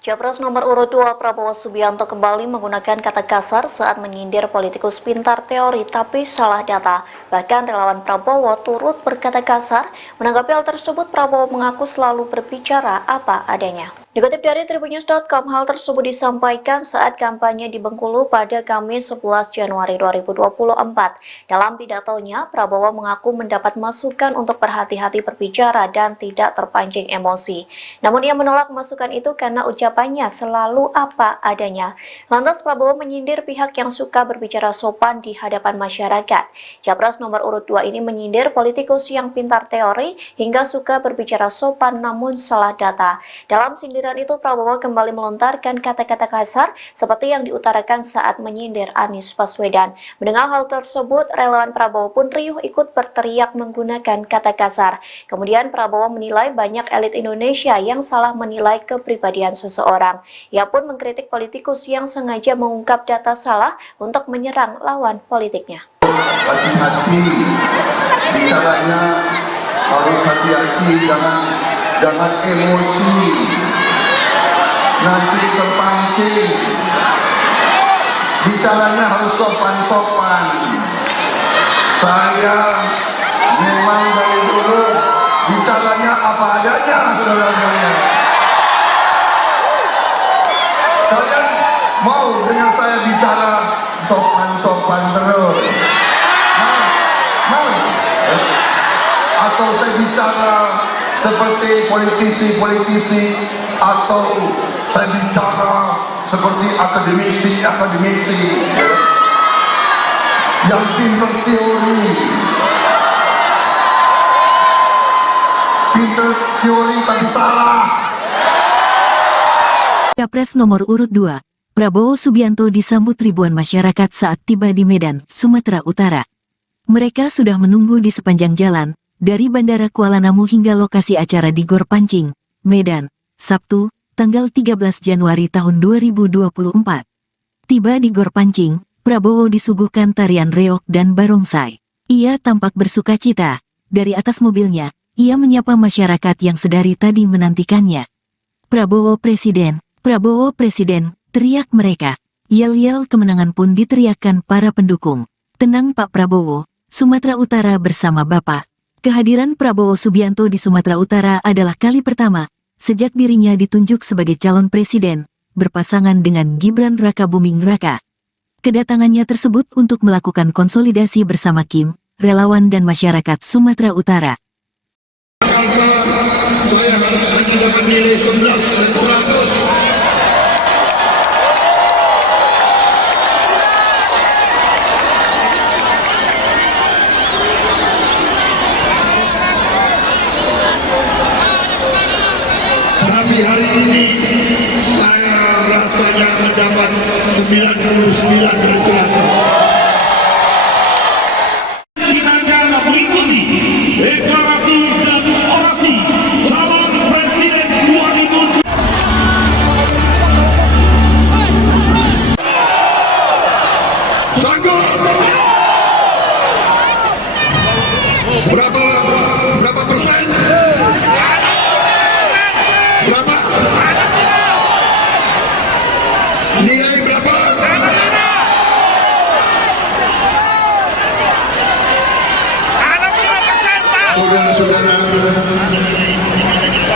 Capres nomor urut 2 Prabowo Subianto kembali menggunakan kata kasar saat menyindir politikus pintar teori tapi salah data. Bahkan relawan Prabowo turut berkata kasar. Menanggapi hal tersebut, Prabowo mengaku selalu berbicara apa adanya. Dikutip dari tribunnews.com, hal tersebut disampaikan saat kampanye di Bengkulu pada Kamis 11 Januari 2024. Dalam pidatonya, Prabowo mengaku mendapat masukan untuk berhati-hati berbicara dan tidak terpancing emosi. Namun ia menolak masukan itu karena ucapannya selalu apa adanya. Lantas Prabowo menyindir pihak yang suka berbicara sopan di hadapan masyarakat. Capres nomor urut 2 ini menyindir politikus yang pintar teori hingga suka berbicara sopan namun salah data. Dalam sindiran itu, Prabowo kembali melontarkan kata-kata kasar seperti yang diutarakan saat menyindir Anies Baswedan. Mendengar hal tersebut, relawan Prabowo pun riuh ikut berteriak menggunakan kata kasar. Kemudian Prabowo menilai banyak elit Indonesia yang salah menilai kepribadian seseorang. Ia pun mengkritik politikus yang sengaja mengungkap data salah untuk menyerang lawan politiknya. Hati-hati, bicaranya harus hati-hati, jangan emosi. Nanti terpancing. Bicaranya harus sopan-sopan. Saya memang dari dulu bicaranya apa adanya, saudara-saudara. Kalian mau dengan saya bicara sopan-sopan terus? Mau? Atau saya bicara seperti politisi-politisi, atau saya bicara seperti akademisi yang pintar teori tapi salah. Capres nomor urut 2, Prabowo Subianto disambut ribuan masyarakat saat tiba di Medan, Sumatera Utara. Mereka sudah menunggu di sepanjang jalan, dari Bandara Kuala Namu hingga lokasi acara di Gor Pancing, Medan, Sabtu, tanggal 13 Januari tahun 2024. Tiba di Gor Pancing, Prabowo disuguhkan tarian reog dan barongsai. Ia tampak bersukacita. Dari atas mobilnya, ia menyapa masyarakat yang sedari tadi menantikannya. Prabowo Presiden, teriak mereka. Yel-yel kemenangan pun diteriakkan para pendukung. Tenang Pak Prabowo, Sumatera Utara bersama Bapak. Kehadiran Prabowo Subianto di Sumatera Utara adalah kali pertama sejak dirinya ditunjuk sebagai calon presiden, berpasangan dengan Gibran Rakabuming Raka. Kedatangannya tersebut untuk melakukan konsolidasi bersama Kim, relawan dan masyarakat Sumatera Utara. Saya hanya dapat nilai 11 dan 100. Tapi hari ini saya rasanya mendapat 99 dan 100. Kita akan mengikuti deklarasi dan orasi calon presiden 2024. Sanggup? Berapa persen? Berapa? Nilai berapa?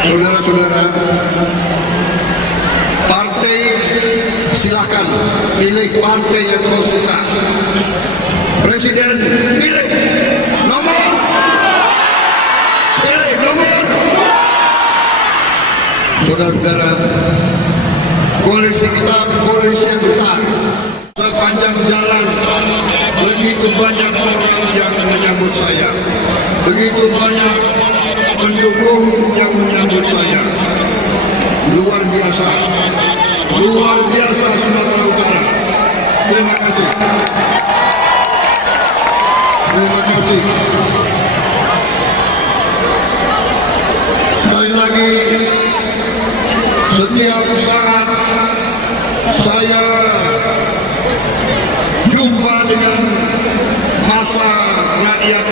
Saudara-saudara, partai silakan pilih partai yang kau suka. Presiden pilih nomor. Saudara-saudara, koalisi kita koalisi yang besar. Sepanjang jalan begitu banyak orang yang menyambut saya, begitu banyak pendukung yang menyambut saya. Luar biasa Sumatera Utara. Terima kasih. Terima kasih. Sekali lagi, setiap saat saya jumpa dengan masa rakyat.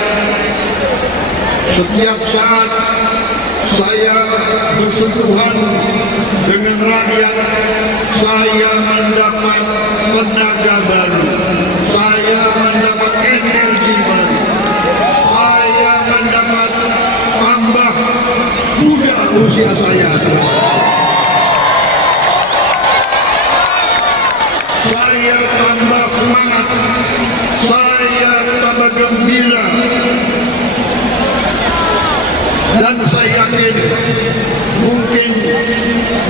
Setiap saat saya bersentuhan dengan rakyat, saya mendapat tenaga baru, saya mendapat energi baru, saya mendapat tambah muda usia saya. Saya tambah semangat, saya tambah gembira, dan saya yakin mungkin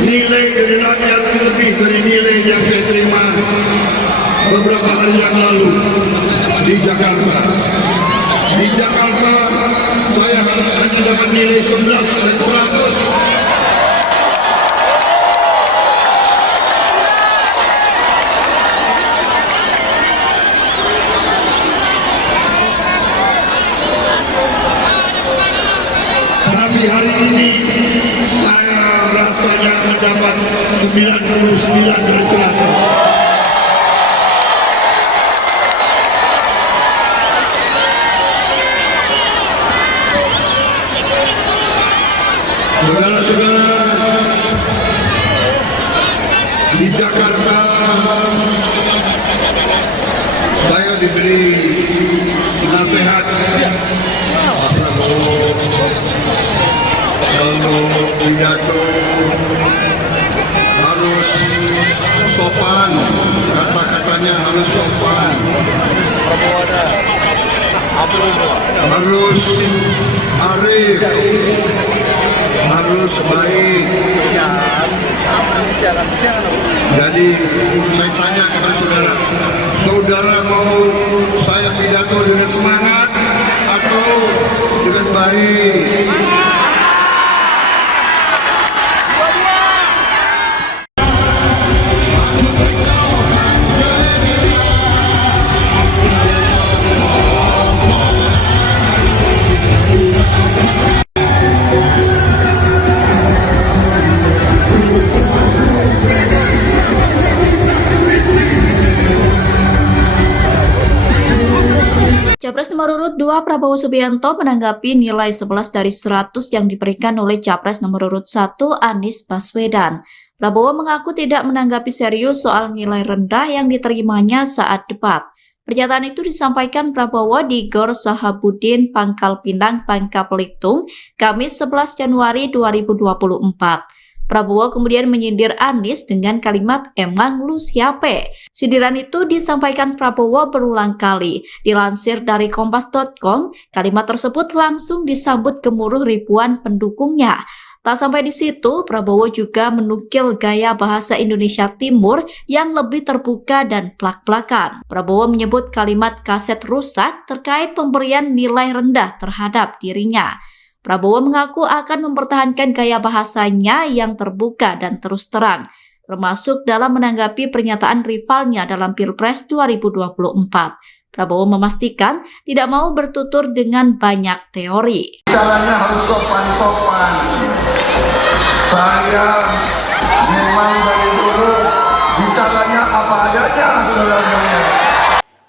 nilai dari rakyat lebih dari nilai yang saya terima beberapa hari yang lalu di Jakarta. Di Jakarta saya hanya dapat nilai 11 dan 100. Tapi hari ini saya rasanya mendapat 99 dari 100. Saudara-saudara, di Jakarta saya diberi nasihat Pak Prabowo, kalau pidato harus sopan, kata-katanya harus sopan, harus arif, harus baik. Jadi saya tanya kepada saudara, saudara mau saya pidato dengan semangat atau dengan baik? Capres nomor urut 2 Prabowo Subianto menanggapi nilai 11 dari 100 yang diberikan oleh Capres nomor urut 1 Anies Baswedan. Prabowo mengaku tidak menanggapi serius soal nilai rendah yang diterimanya saat debat. Pernyataan itu disampaikan Prabowo di Gor Sahabudin, Pangkal Pinang, Bangka Belitung, Kamis 11 Januari 2024. Prabowo kemudian menyindir Anies dengan kalimat "emang lu siape?". Sindiran itu disampaikan Prabowo berulang kali. Dilansir dari kompas.com, kalimat tersebut langsung disambut gemuruh ribuan pendukungnya. Tak sampai di situ, Prabowo juga menukil gaya bahasa Indonesia Timur yang lebih terbuka dan plak-plakan. Prabowo menyebut kalimat kaset rusak terkait pemberian nilai rendah terhadap dirinya. Prabowo mengaku akan mempertahankan gaya bahasanya yang terbuka dan terus terang, termasuk dalam menanggapi pernyataan rivalnya dalam Pilpres 2024. Prabowo memastikan tidak mau bertutur dengan banyak teori. Caranya harus sopan-sopan. Saya memang dari dulu bicaranya apa adanya, saudara-saudara.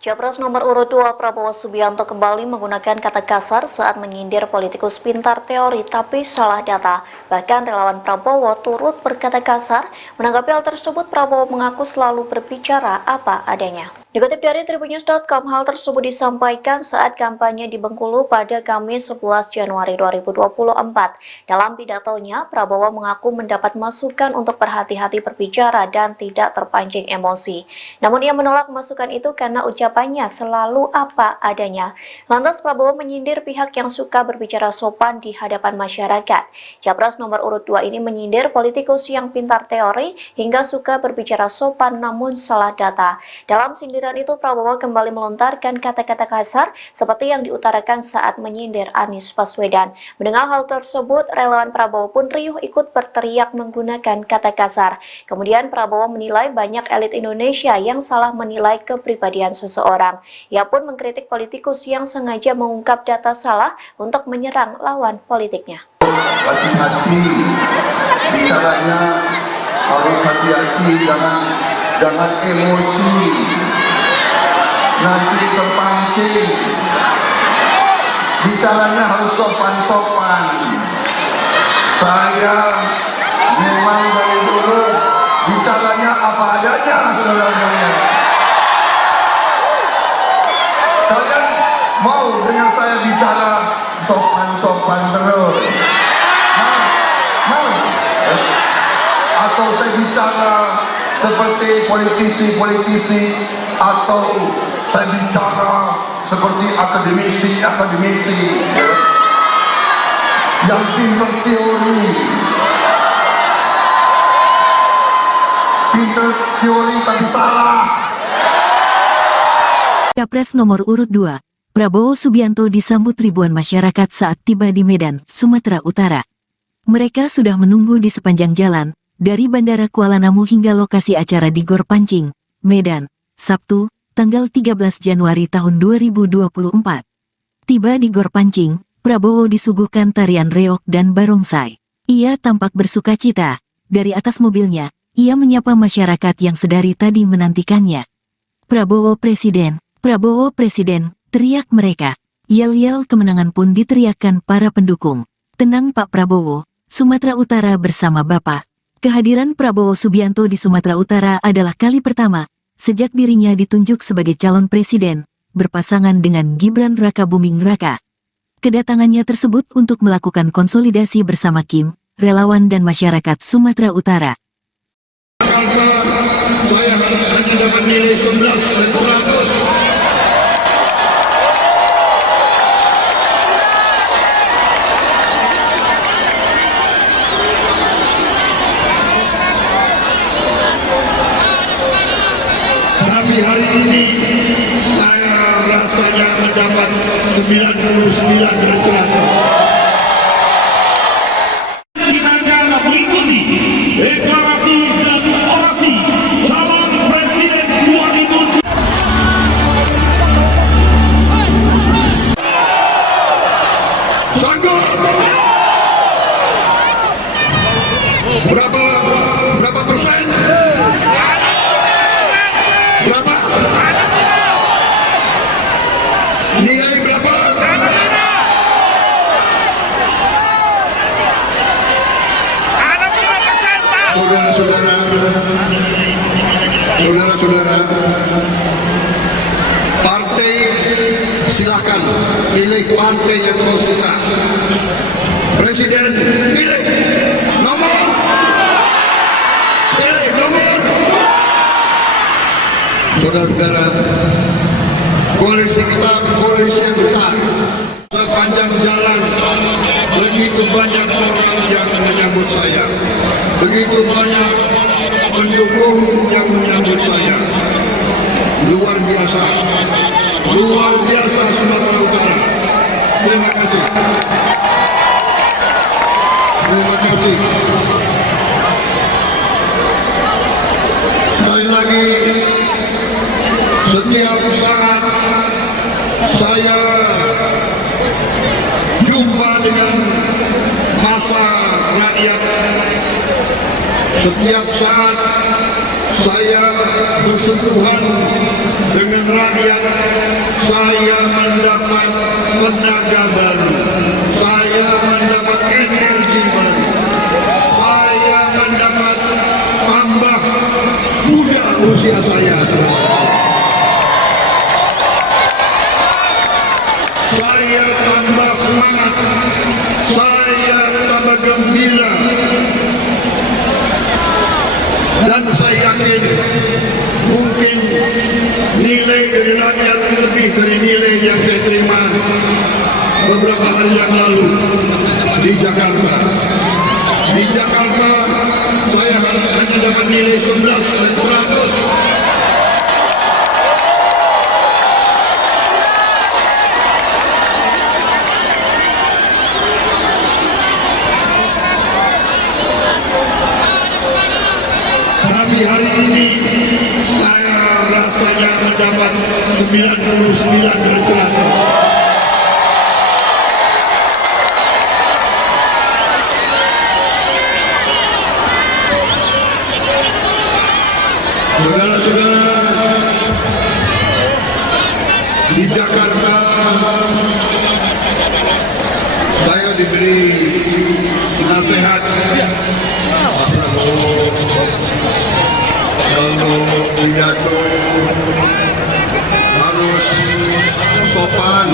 Capres nomor urut 2 Prabowo Subianto kembali menggunakan kata kasar saat menyindir politikus pintar teori tapi salah data. Bahkan relawan Prabowo turut berkata kasar. Menanggapi hal tersebut, Prabowo mengaku selalu berbicara apa adanya. Dikutip dari Tribunnews.com, hal tersebut disampaikan saat kampanye di Bengkulu pada Kamis 11 Januari 2024. Dalam pidatonya, Prabowo mengaku mendapat masukan untuk berhati-hati berbicara dan tidak terpancing emosi. Namun ia menolak masukan itu karena ucapannya selalu apa adanya. Lantas Prabowo menyindir pihak yang suka berbicara sopan di hadapan masyarakat. Capres nomor urut 2 ini menyindir politikus yang pintar teori hingga suka berbicara sopan namun salah data. Dalam sindiran sindiran itu, Prabowo kembali melontarkan kata-kata kasar seperti yang diutarakan saat menyindir Anies Baswedan. Mendengar hal tersebut, relawan Prabowo pun riuh ikut berteriak menggunakan kata kasar. Kemudian Prabowo menilai banyak elit Indonesia yang salah menilai kepribadian seseorang. Ia pun mengkritik politikus yang sengaja mengungkap data salah untuk menyerang lawan politiknya. Hati-hati bicaranya, harus hati-hati, jangan emosi, nanti terpancing. Bicaranya harus sopan-sopan. Saya memang dari dulu bicaranya apa adanya, saudara-saudara. Kalian mau dengan saya bicara sopan-sopan terus? Mau? Atau saya bicara seperti politisi-politisi, atau saya bicara seperti akademisi ya, yang pinter teori tapi salah. Capres nomor urut 2, Prabowo Subianto disambut ribuan masyarakat saat tiba di Medan, Sumatera Utara. Mereka sudah menunggu di sepanjang jalan, dari Bandara Kuala Namu hingga lokasi acara di Gor Pancing, Medan, Sabtu, tanggal 13 Januari tahun 2024. Tiba di Gor Pancing, Prabowo disuguhkan tarian reog dan barongsai. Ia tampak bersukacita. Dari atas mobilnya, ia menyapa masyarakat yang sedari tadi menantikannya. Prabowo Presiden, teriak mereka. Yel-yel kemenangan pun diteriakkan para pendukung. Tenang Pak Prabowo, Sumatera Utara bersama Bapak. Kehadiran Prabowo Subianto di Sumatera Utara adalah kali pertama sejak dirinya ditunjuk sebagai calon presiden, berpasangan dengan Gibran Rakabuming Raka. Kedatangannya tersebut untuk melakukan konsolidasi bersama Kim, relawan dan masyarakat Sumatera Utara. Saya hanya dapat nilai 11 dan 100. Tapi hari ini saya rasanya mendapat 99 dan 100. Kita akan mengikuti deklarasi dan orasi calon presiden 2024. Sanggup? Berapa persen? Berapa? Nilai berapa? Saudara-saudara, partai silakan pilih partai yang kau suka. Presiden pilih nomor. Saudara-saudara, koalisi kita koalisi yang besar. Sepanjang jalan begitu banyak orang yang menyambut saya, begitu banyak pendukung yang menyambut saya. Luar biasa Sumatera Utara. Terima kasih. Sekali lagi, setiap saat saya jumpa dengan massa rakyat, setiap saat saya bersentuhan dengan rakyat, saya mendapat tenaga baru, saya mendapat energi baru, saya mendapat tambah muda usia saya. Saya tambah semangat, saya tambah gembira, dan saya yakin mungkin nilai dari rakyat lebih dari nilai yang saya terima beberapa hari yang lalu di Jakarta. Di Jakarta saya hanya dapat nilai 11 dan 100. derajat. Saudara-saudara, di Jakarta saya diberi nasihat Pak Prabowo, kalau pidato harus sopan,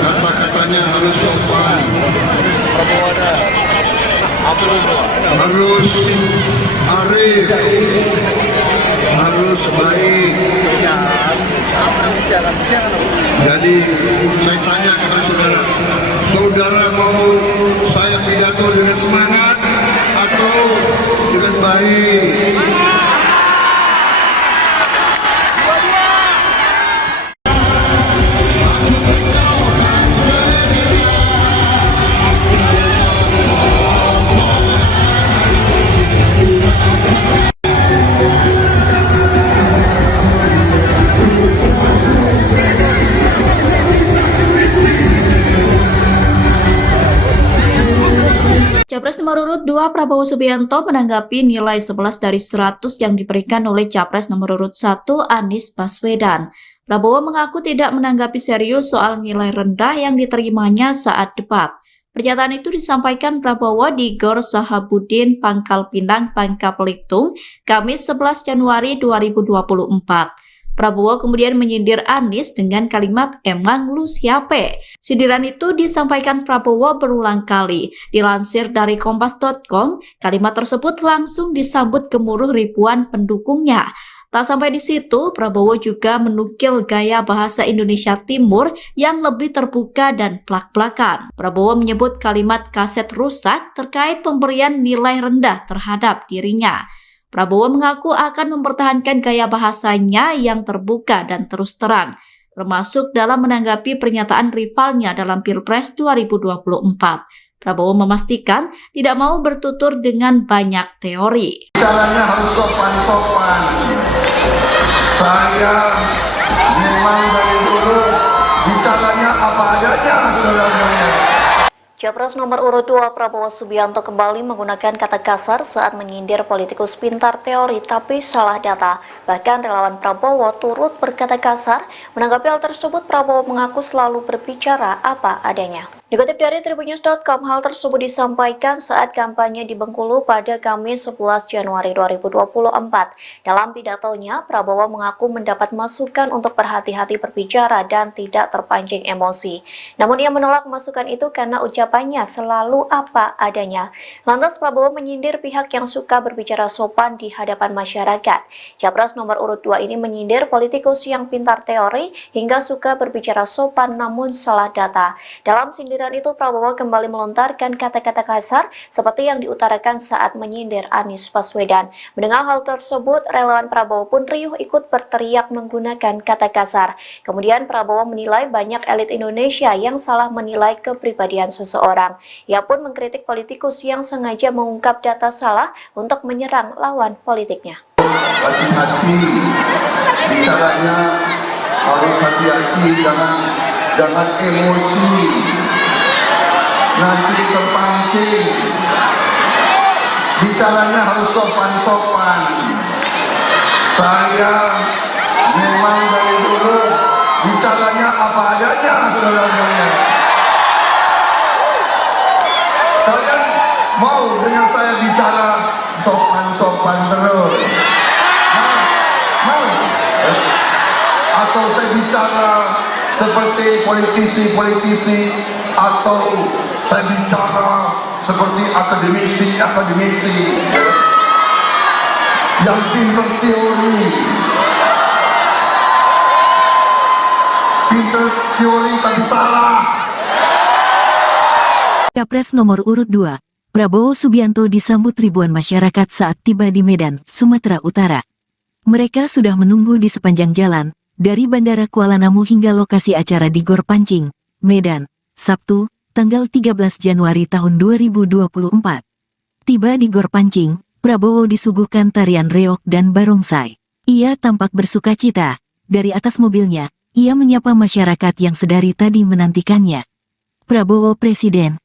kata-katanya harus sopan, harus arif, harus baik. Jadi saya tanya kepada saudara, saudara mau saya pidato dengan semangat atau dengan baik? Capres nomor urut 2 Prabowo Subianto menanggapi nilai 11 dari 100 yang diberikan oleh Capres nomor urut 1 Anies Baswedan. Prabowo mengaku tidak menanggapi serius soal nilai rendah yang diterimanya saat debat. Pernyataan itu disampaikan Prabowo di Gor Sahabudin, Pangkal Pinang, Bangka Belitung, Kamis 11 Januari 2024. Prabowo kemudian menyindir Anies dengan kalimat "emang lu siape?". Sindiran itu disampaikan Prabowo berulang kali. Dilansir dari kompas.com, kalimat tersebut langsung disambut gemuruh ribuan pendukungnya. Tak sampai di situ, Prabowo juga menukil gaya bahasa Indonesia Timur yang lebih terbuka dan plak-plakan. Prabowo menyebut kalimat kaset rusak terkait pemberian nilai rendah terhadap dirinya. Prabowo mengaku akan mempertahankan gaya bahasanya yang terbuka dan terus terang, termasuk dalam menanggapi pernyataan rivalnya dalam Pilpres 2024. Prabowo memastikan tidak mau bertutur dengan banyak teori. Caranya harus sopan-sopan. Saya memang dari dulu bicaranya apa adanya, saudara-saudara. Capres nomor urut 2 Prabowo Subianto kembali menggunakan kata kasar saat menyindir politikus pintar teori tapi salah data. Bahkan relawan Prabowo turut berkata kasar. Menanggapi hal tersebut, Prabowo mengaku selalu berbicara apa adanya. Dikutip dari tribunnews.com, hal tersebut disampaikan saat kampanye di Bengkulu pada Kamis 11 Januari 2024. Dalam pidatonya, Prabowo mengaku mendapat masukan untuk berhati-hati berbicara dan tidak terpancing emosi. Namun ia menolak masukan itu karena ucapannya selalu apa adanya. Lantas Prabowo menyindir pihak yang suka berbicara sopan di hadapan masyarakat. Capres nomor urut 2 ini menyindir politikus yang pintar teori hingga suka berbicara sopan namun salah data. Dalam sindiran itu, Prabowo kembali melontarkan kata-kata kasar seperti yang diutarakan saat menyindir Anies Baswedan. Mendengar hal tersebut, relawan Prabowo pun riuh ikut berteriak menggunakan kata kasar. Kemudian Prabowo menilai banyak elit Indonesia yang salah menilai kepribadian seseorang. Ia pun mengkritik politikus yang sengaja mengungkap data salah untuk menyerang lawan politiknya. Hati-hati, bicaranya harus hati-hati, jangan emosi. Nanti terpancing. Bicaranya harus sopan-sopan. Saya memang dari dulu bicaranya apa adanya, saudara-saudara. Kalian mau dengan saya bicara sopan-sopan terus? Mau? Atau saya bicara seperti politisi-politisi, atau saya bicara seperti akademisi yang pintar teori tapi salah. Capres nomor urut 2, Prabowo Subianto disambut ribuan masyarakat saat tiba di Medan, Sumatera Utara. Mereka sudah menunggu di sepanjang jalan, dari Bandara Kuala Namu hingga lokasi acara di Gor Pancing, Medan, Sabtu, tanggal 13 Januari tahun 2024. Tiba di Gor Pancing, Prabowo disuguhkan tarian reog dan barongsai. Ia tampak bersukacita. Dari atas mobilnya, ia menyapa masyarakat yang sedari tadi menantikannya. Prabowo Presiden,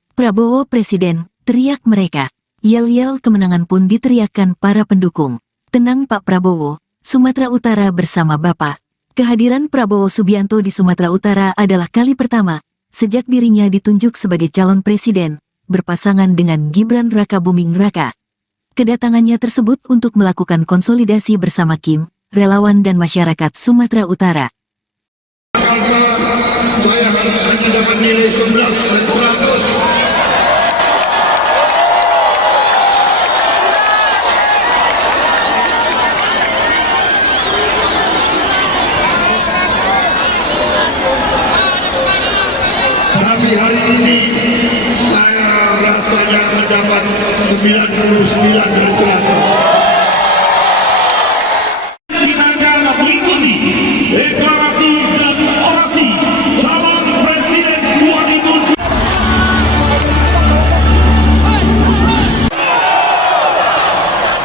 teriak mereka. Yel-yel kemenangan pun diteriakkan para pendukung. Tenang Pak Prabowo, Sumatera Utara bersama Bapak. Kehadiran Prabowo Subianto di Sumatera Utara adalah kali pertama sejak dirinya ditunjuk sebagai calon presiden, berpasangan dengan Gibran Rakabuming Raka. Kedatangannya tersebut untuk melakukan konsolidasi bersama Kim, relawan dan masyarakat Sumatera Utara. Saya hanya dapat nilai 11 dan 100. Tapi hari ini saya rasanya mendapat 99 dan 100. Kita akan mengikuti deklarasi dan orasi calon presiden 2024.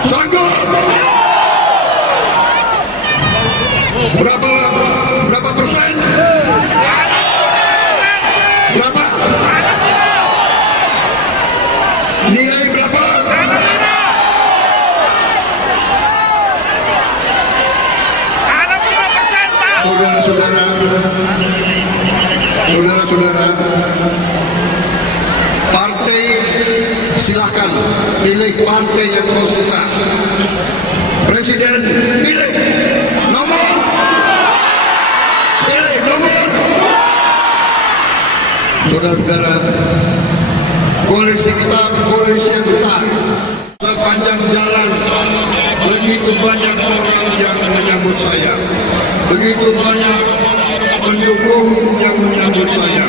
Sanggup? Berapa persen? Berapa? Nilai berapa? Saudara-saudara, partai silakan pilih partai yang kau suka. Presiden pilih nomor. Saudara-saudara, koalisi kita koalisi yang besar. Sepanjang jalan begitu banyak orang yang menyambut saya, begitu banyak pendukung yang menyambut saya.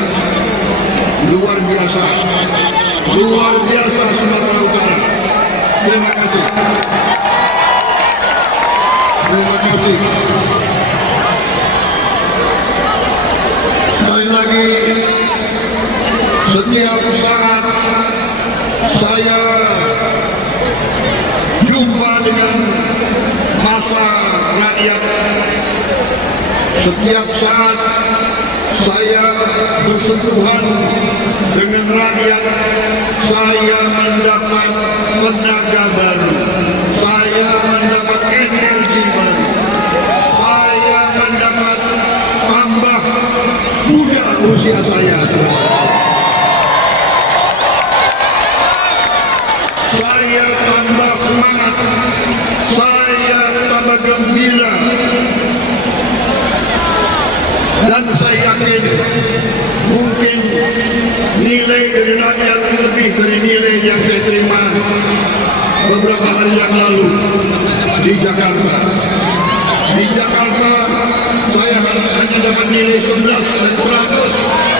Luar biasa Sumatera Utara. Terima kasih. Sekali lagi, setiap saat saya jumpa dengan massa rakyat, setiap saat saya bersentuhan dengan rakyat, saya mendapat tenaga baru, saya mendapat energi baru, saya mendapat tambah muda usia saya. Saya tambah semangat, saya tambah gembira, dan saya yakin mungkin nilai dari rakyat lebih dari nilai yang saya terima beberapa hari yang lalu di Jakarta. Di Jakarta saya hanya dapat nilai 11 dan 100.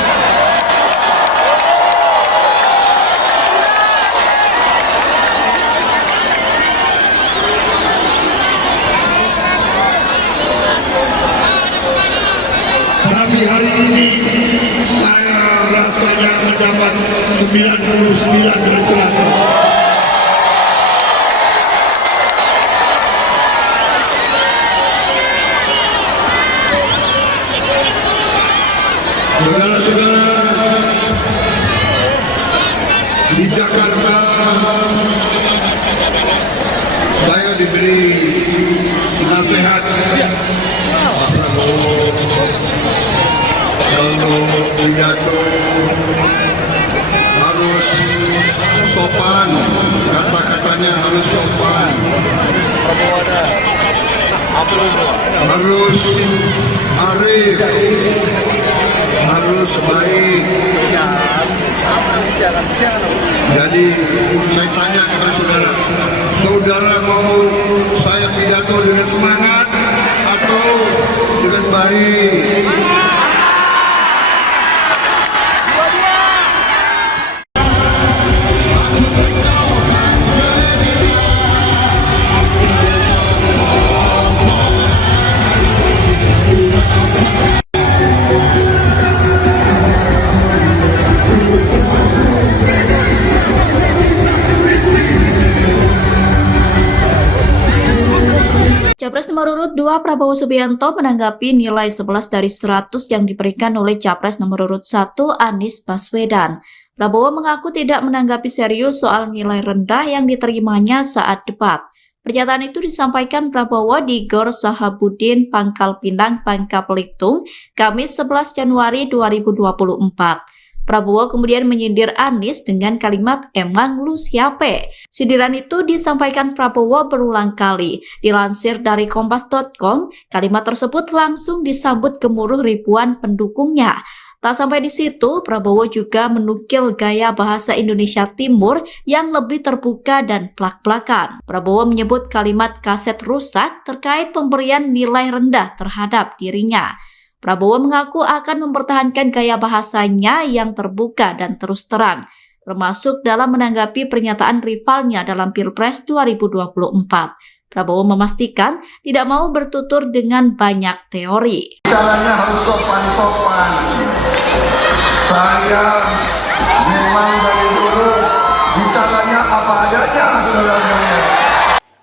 Tapi hari ini saya rasanya mendapat 99 dan 100. Saudara-saudara, di Jakarta saya diberi nasihat Pak Prabowo, kalau pidato harus sopan, kata-katanya harus sopan, harus arif, harus baik. Jadi saya tanya kepada saudara, saudara mau saya pidato dengan semangat atau dengan baik? Capres nomor urut 2 Prabowo Subianto menanggapi nilai 11 dari 100 yang diberikan oleh Capres nomor urut 1 Anies Baswedan. Prabowo mengaku tidak menanggapi serius soal nilai rendah yang diterimanya saat debat. Pernyataan itu disampaikan Prabowo di Gor Sahabudin, Pangkal Pinang, Bangka Belitung, Kamis 11 Januari 2024. Prabowo kemudian menyindir Anies dengan kalimat "emang lu siape?". Sindiran itu disampaikan Prabowo berulang kali. Dilansir dari Kompas.com, kalimat tersebut langsung disambut gemuruh ribuan pendukungnya. Tak sampai di situ, Prabowo juga menukil gaya bahasa Indonesia Timur yang lebih terbuka dan plak-plakan. Prabowo menyebut kalimat kaset rusak terkait pemberian nilai rendah terhadap dirinya. Prabowo mengaku akan mempertahankan gaya bahasanya yang terbuka dan terus terang, termasuk dalam menanggapi pernyataan rivalnya dalam Pilpres 2024. Prabowo memastikan tidak mau bertutur dengan banyak teori. Caranya harus sopan-sopan. Saya memang dari dulu bicaranya apa adanya, saudara-saudara.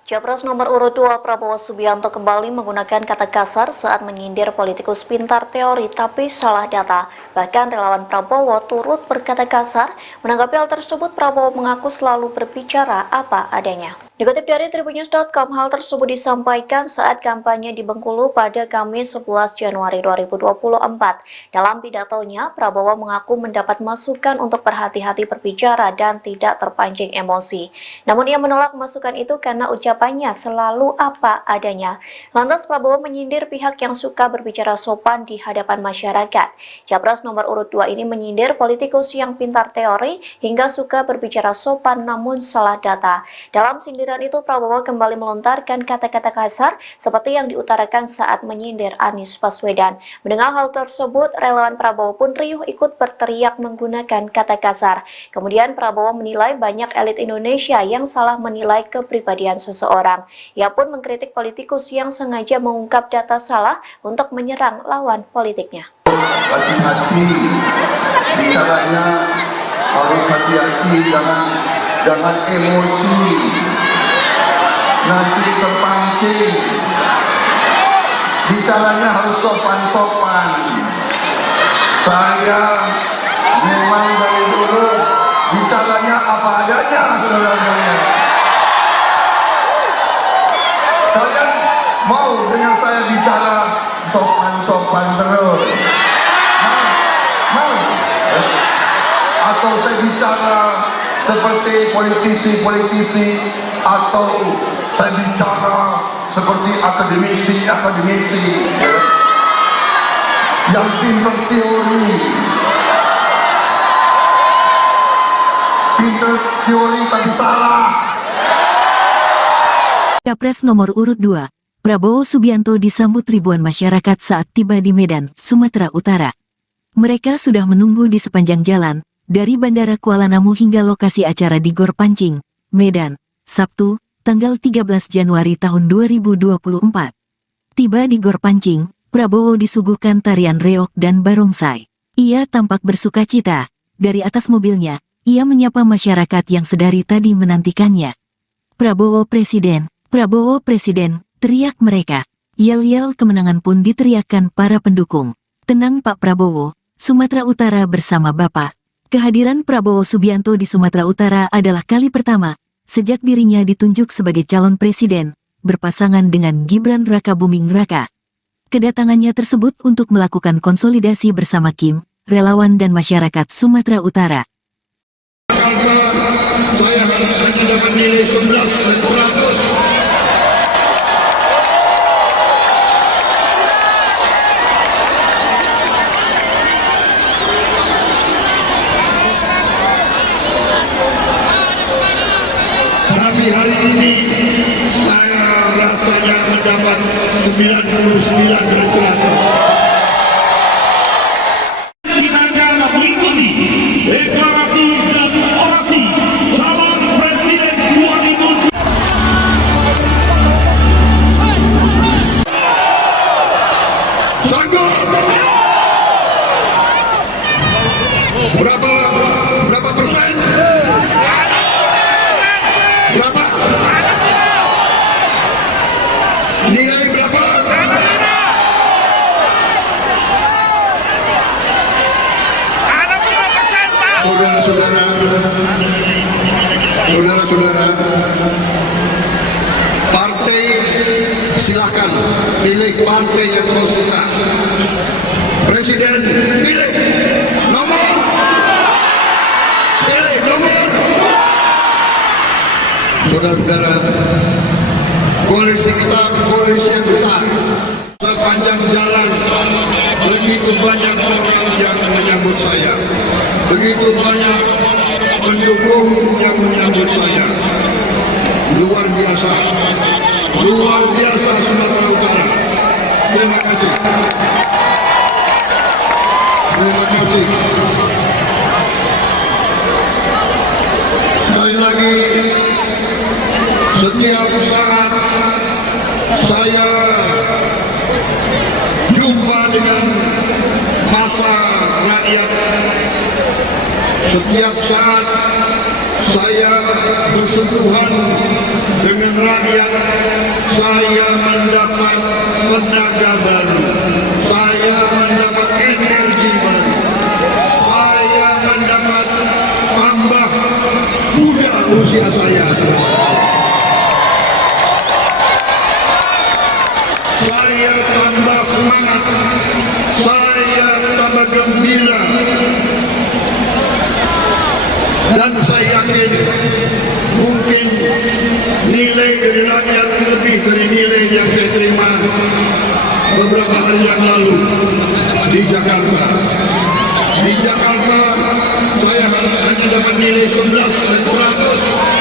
Capres nomor urut 2 Prabowo Subianto kembali menggunakan kata kasar saat menyindir politikus pintar teori tapi salah data. Bahkan relawan Prabowo turut berkata kasar. Menanggapi hal tersebut, Prabowo mengaku selalu berbicara apa adanya. Dikutip dari Tribunnews.com, hal tersebut disampaikan saat kampanye di Bengkulu pada Kamis 11 Januari 2024. Dalam pidatonya, Prabowo mengaku mendapat masukan untuk berhati-hati berbicara dan tidak terpancing emosi. Namun ia menolak masukan itu karena ucapannya selalu apa adanya. Lantas Prabowo menyindir pihak yang suka berbicara sopan di hadapan masyarakat. Capres nomor urut 2 ini menyindir politikus yang pintar teori hingga suka berbicara sopan namun salah data. Dalam sindiran itu, Prabowo kembali melontarkan kata-kata kasar seperti yang diutarakan saat menyindir Anies Baswedan. Mendengar hal tersebut, relawan Prabowo pun riuh ikut berteriak menggunakan kata kasar. Kemudian Prabowo menilai banyak elit Indonesia yang salah menilai kepribadian seseorang. Ia pun mengkritik politikus yang sengaja mengungkap data salah untuk menyerang lawan politiknya. Hati-hati, bicaranya harus hati-hati, jangan emosi. Nanti terpancing. Bicaranya harus sopan-sopan. Saya memang dari dulu bicaranya apa adanya, saudara-saudara. Kalian mau dengan saya bicara sopan-sopan terus? Mau? Atau saya bicara seperti politisi-politisi, atau saya bicara seperti akademisi ya, yang pintar teori tapi salah. Capres nomor urut 2, Prabowo Subianto disambut ribuan masyarakat saat tiba di Medan, Sumatera Utara. Mereka sudah menunggu di sepanjang jalan, dari Bandara Kuala Namu hingga lokasi acara di Gor Pancing, Medan, Sabtu, tanggal 13 Januari tahun 2024. Tiba di Gor Pancing, Prabowo disuguhkan tarian reog dan barongsai. Ia tampak bersukacita. Dari atas mobilnya, ia menyapa masyarakat yang sedari tadi menantikannya. Prabowo Presiden, teriak mereka. Yel-yel kemenangan pun diteriakkan para pendukung. Tenang Pak Prabowo, Sumatera Utara bersama Bapak. Kehadiran Prabowo Subianto di Sumatera Utara adalah kali pertama sejak dirinya ditunjuk sebagai calon presiden, berpasangan dengan Gibran Rakabuming Raka. Kedatangannya tersebut untuk melakukan konsolidasi bersama Kim, relawan dan masyarakat Sumatera Utara. Saya hanya dapat nilai 11 dan 100. Tapi hari ini saya rasanya mendapat 99 dan 100. Kita akan mengikuti deklarasi dan orasi calon presiden 2024. Sanggup? Berapa persen? Berapa? Nilai saudara-saudara, partai silakan pilih partai yang kau suka. Presiden pilih nomor, pilih nomor. Saudara-saudara, koalisi kita koalisi yang besar. Sepanjang jalan begitu banyak orang yang menyambut saya, begitu banyak pendukung yang menyambut saya. Luar biasa Sumatera Utara. Terima kasih. Terima kasih. Sekali lagi, setiap saat saya jumpa dengan masa rakyat. Setiap saat saya bersentuhan dengan rakyat, saya mendapat tenaga baru, saya mendapat energi baru, saya mendapat tambah muda usia saya. Saya tambah semangat, saya tambah gembira, dan saya yakin mungkin nilai dari rakyat lebih dari nilai yang saya terima beberapa hari yang lalu di Jakarta. Di Jakarta saya hanya dapat nilai 11 dan 100.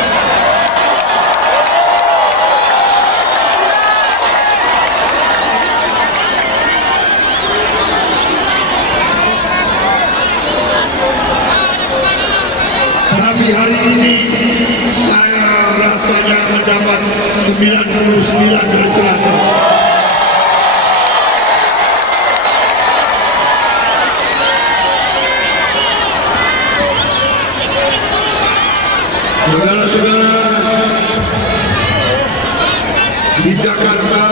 Tapi hari ini saya rasanya mendapat 99 dari 100. Saudara-saudara, di Jakarta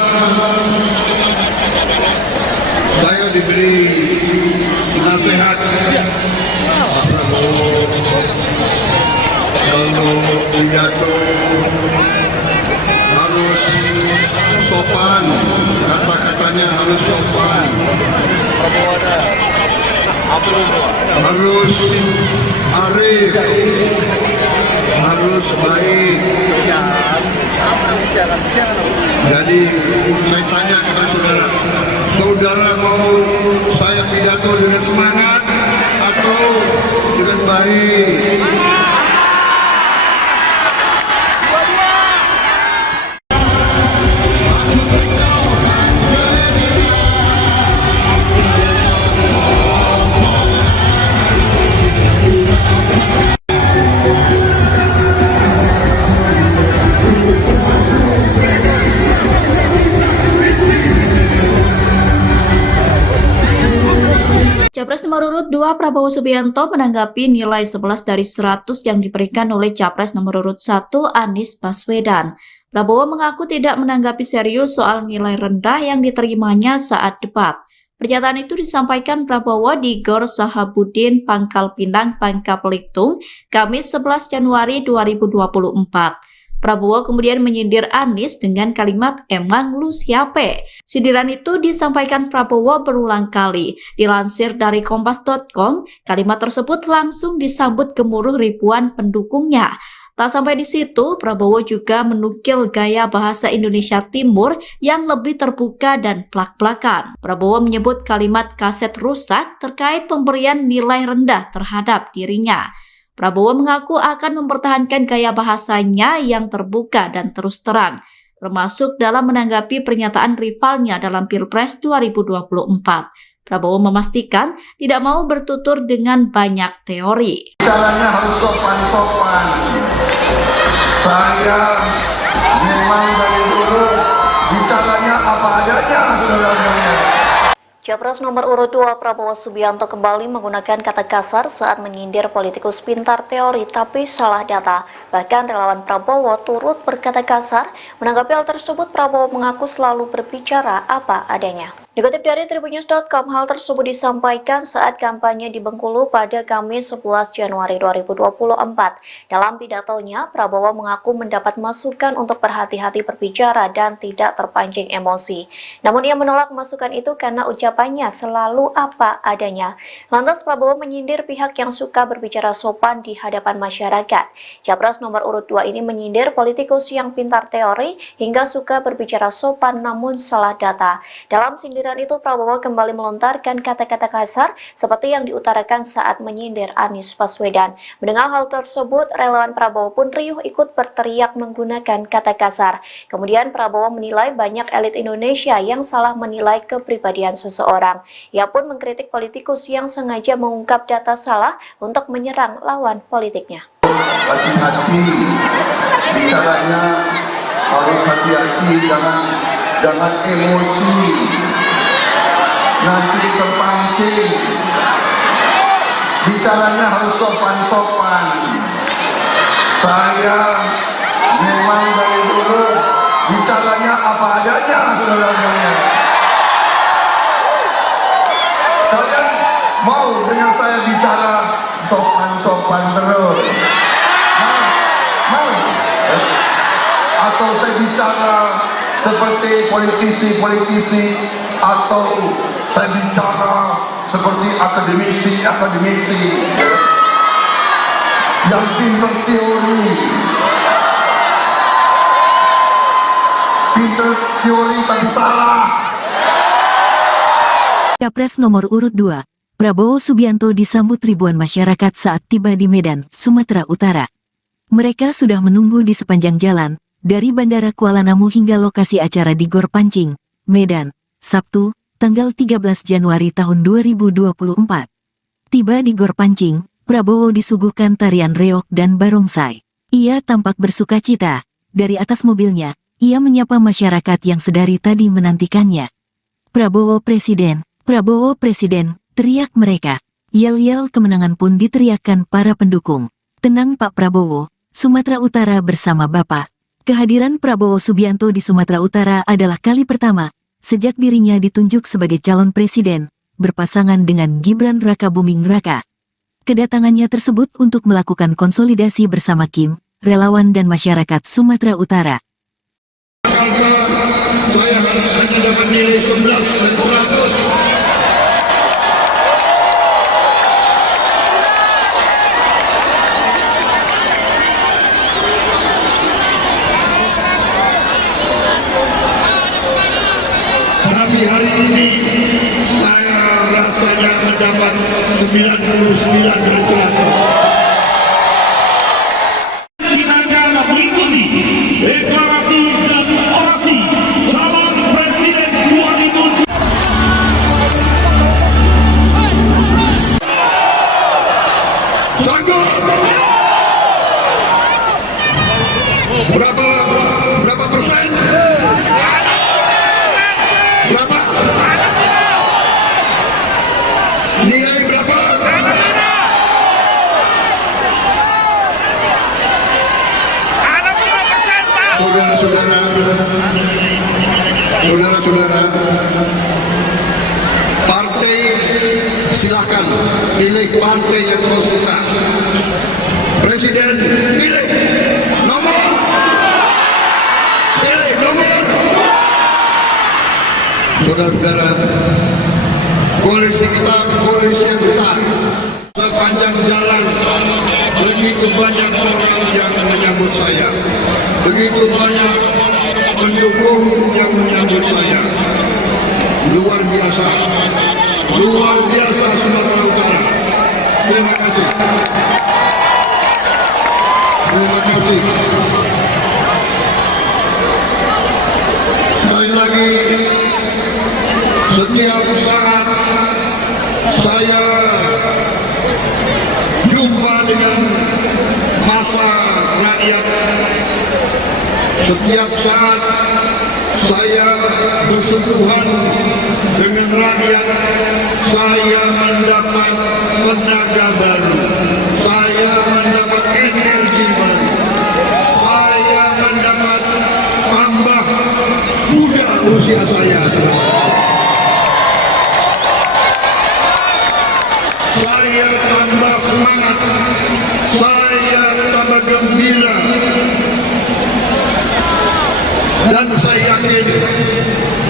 saya diberi nasihat Pak Prabowo, kalau pidato harus sopan, kata-katanya harus sopan, harus arif, harus baik. Jadi saya tanya kepada saudara, saudara mau saya pidato dengan semangat atau dengan baik? Capres nomor urut 2 Prabowo Subianto menanggapi nilai 11 dari 100 yang diberikan oleh Capres nomor urut 1 Anies Baswedan. Prabowo mengaku tidak menanggapi serius soal nilai rendah yang diterimanya saat debat. Pernyataan itu disampaikan Prabowo di Gor Sahabudin, Pangkal Pinang, Bangka Belitung, Kamis 11 Januari 2024. Prabowo kemudian menyindir Anies dengan kalimat "emang lu siape?". Sindiran itu disampaikan Prabowo berulang kali. Dilansir dari kompas.com, kalimat tersebut langsung disambut gemuruh ribuan pendukungnya. Tak sampai di situ, Prabowo juga menukil gaya bahasa Indonesia Timur yang lebih terbuka dan plak-plakan. Prabowo menyebut kalimat kaset rusak terkait pemberian nilai rendah terhadap dirinya. Prabowo mengaku akan mempertahankan gaya bahasanya yang terbuka dan terus terang, termasuk dalam menanggapi pernyataan rivalnya dalam Pilpres 2024. Prabowo memastikan tidak mau bertutur dengan banyak teori. Caranya harus sopan-sopan. Saya memang dari dulu bicaranya apa adanya, saudara-saudara. Capres nomor urut 2 Prabowo Subianto kembali menggunakan kata kasar saat menyindir politikus pintar teori tapi salah data. Bahkan relawan Prabowo turut berkata kasar. Menanggapi hal tersebut, Prabowo mengaku selalu berbicara apa adanya. Dikutip dari tribunnews.com, hal tersebut disampaikan saat kampanye di Bengkulu pada Kamis 11 Januari 2024. Dalam pidatonya, Prabowo mengaku mendapat masukan untuk berhati-hati berbicara dan tidak terpancing emosi. Namun ia menolak masukan itu karena ucapannya selalu apa adanya. Lantas Prabowo menyindir pihak yang suka berbicara sopan di hadapan masyarakat. Capres nomor urut 2 ini menyindir politikus yang pintar teori hingga suka berbicara sopan namun salah data. Dalam sindiran itu, Prabowo kembali melontarkan kata-kata kasar seperti yang diutarakan saat menyindir Anies Baswedan. Mendengar hal tersebut, relawan Prabowo pun riuh ikut berteriak menggunakan kata kasar. Kemudian Prabowo menilai banyak elit Indonesia yang salah menilai kepribadian seseorang. Ia pun mengkritik politikus yang sengaja mengungkap data salah untuk menyerang lawan politiknya. Hati-hati, bicaranya harus hati-hati, jangan emosi. Nanti terpancing. Bicaranya harus sopan-sopan. Saya memang dari dulu bicaranya apa adanya, saudara-saudara. Kalian mau dengan saya bicara sopan-sopan terus? Mau? Atau saya bicara seperti politisi-politisi, atau saya bicara seperti akademisi yang pintar teori tapi salah. Capres nomor urut 2, Prabowo Subianto disambut ribuan masyarakat saat tiba di Medan, Sumatera Utara. Mereka sudah menunggu di sepanjang jalan, dari Bandara Kuala Namu hingga lokasi acara di Gor Pancing, Medan, Sabtu, tanggal 13 Januari tahun 2024. Tiba di Gor Pancing, Prabowo disuguhkan tarian reog dan barongsai. Ia tampak bersukacita. Dari atas mobilnya, ia menyapa masyarakat yang sedari tadi menantikannya. Prabowo Presiden, teriak mereka. Yel-yel kemenangan pun diteriakkan para pendukung. Tenang Pak Prabowo, Sumatera Utara bersama Bapak. Kehadiran Prabowo Subianto di Sumatera Utara adalah kali pertama sejak dirinya ditunjuk sebagai calon presiden, berpasangan dengan Gibran Rakabuming Raka. Kedatangannya tersebut untuk melakukan konsolidasi bersama Kim, relawan dan masyarakat Sumatera Utara. Saya hanya dapat nilai 11 dan 100. Tapi hari ini saya rasanya mendapat 99 dan 100. Kita akan mengikuti deklarasi dan orasi calon presiden 2024. Sanggup? Berapa persen? Berapa? Nilai berapa? Saudara-saudara, partai silakan pilih partai yang kau suka. Presiden pilih nomor. Saudara-saudara, koalisi kita koalisi yang besar. Sepanjang jalan begitu banyak orang yang menyambut saya, begitu banyak pendukung yang menyambut saya. Luar biasa Sumatera Utara. Terima kasih. Sekali lagi, setiap saat saya jumpa dengan massa rakyat, setiap saat saya bersentuhan dengan rakyat, saya mendapat tenaga baru, saya mendapat energi baru, saya mendapat tambah muda usia saya. gembira dan saya yakin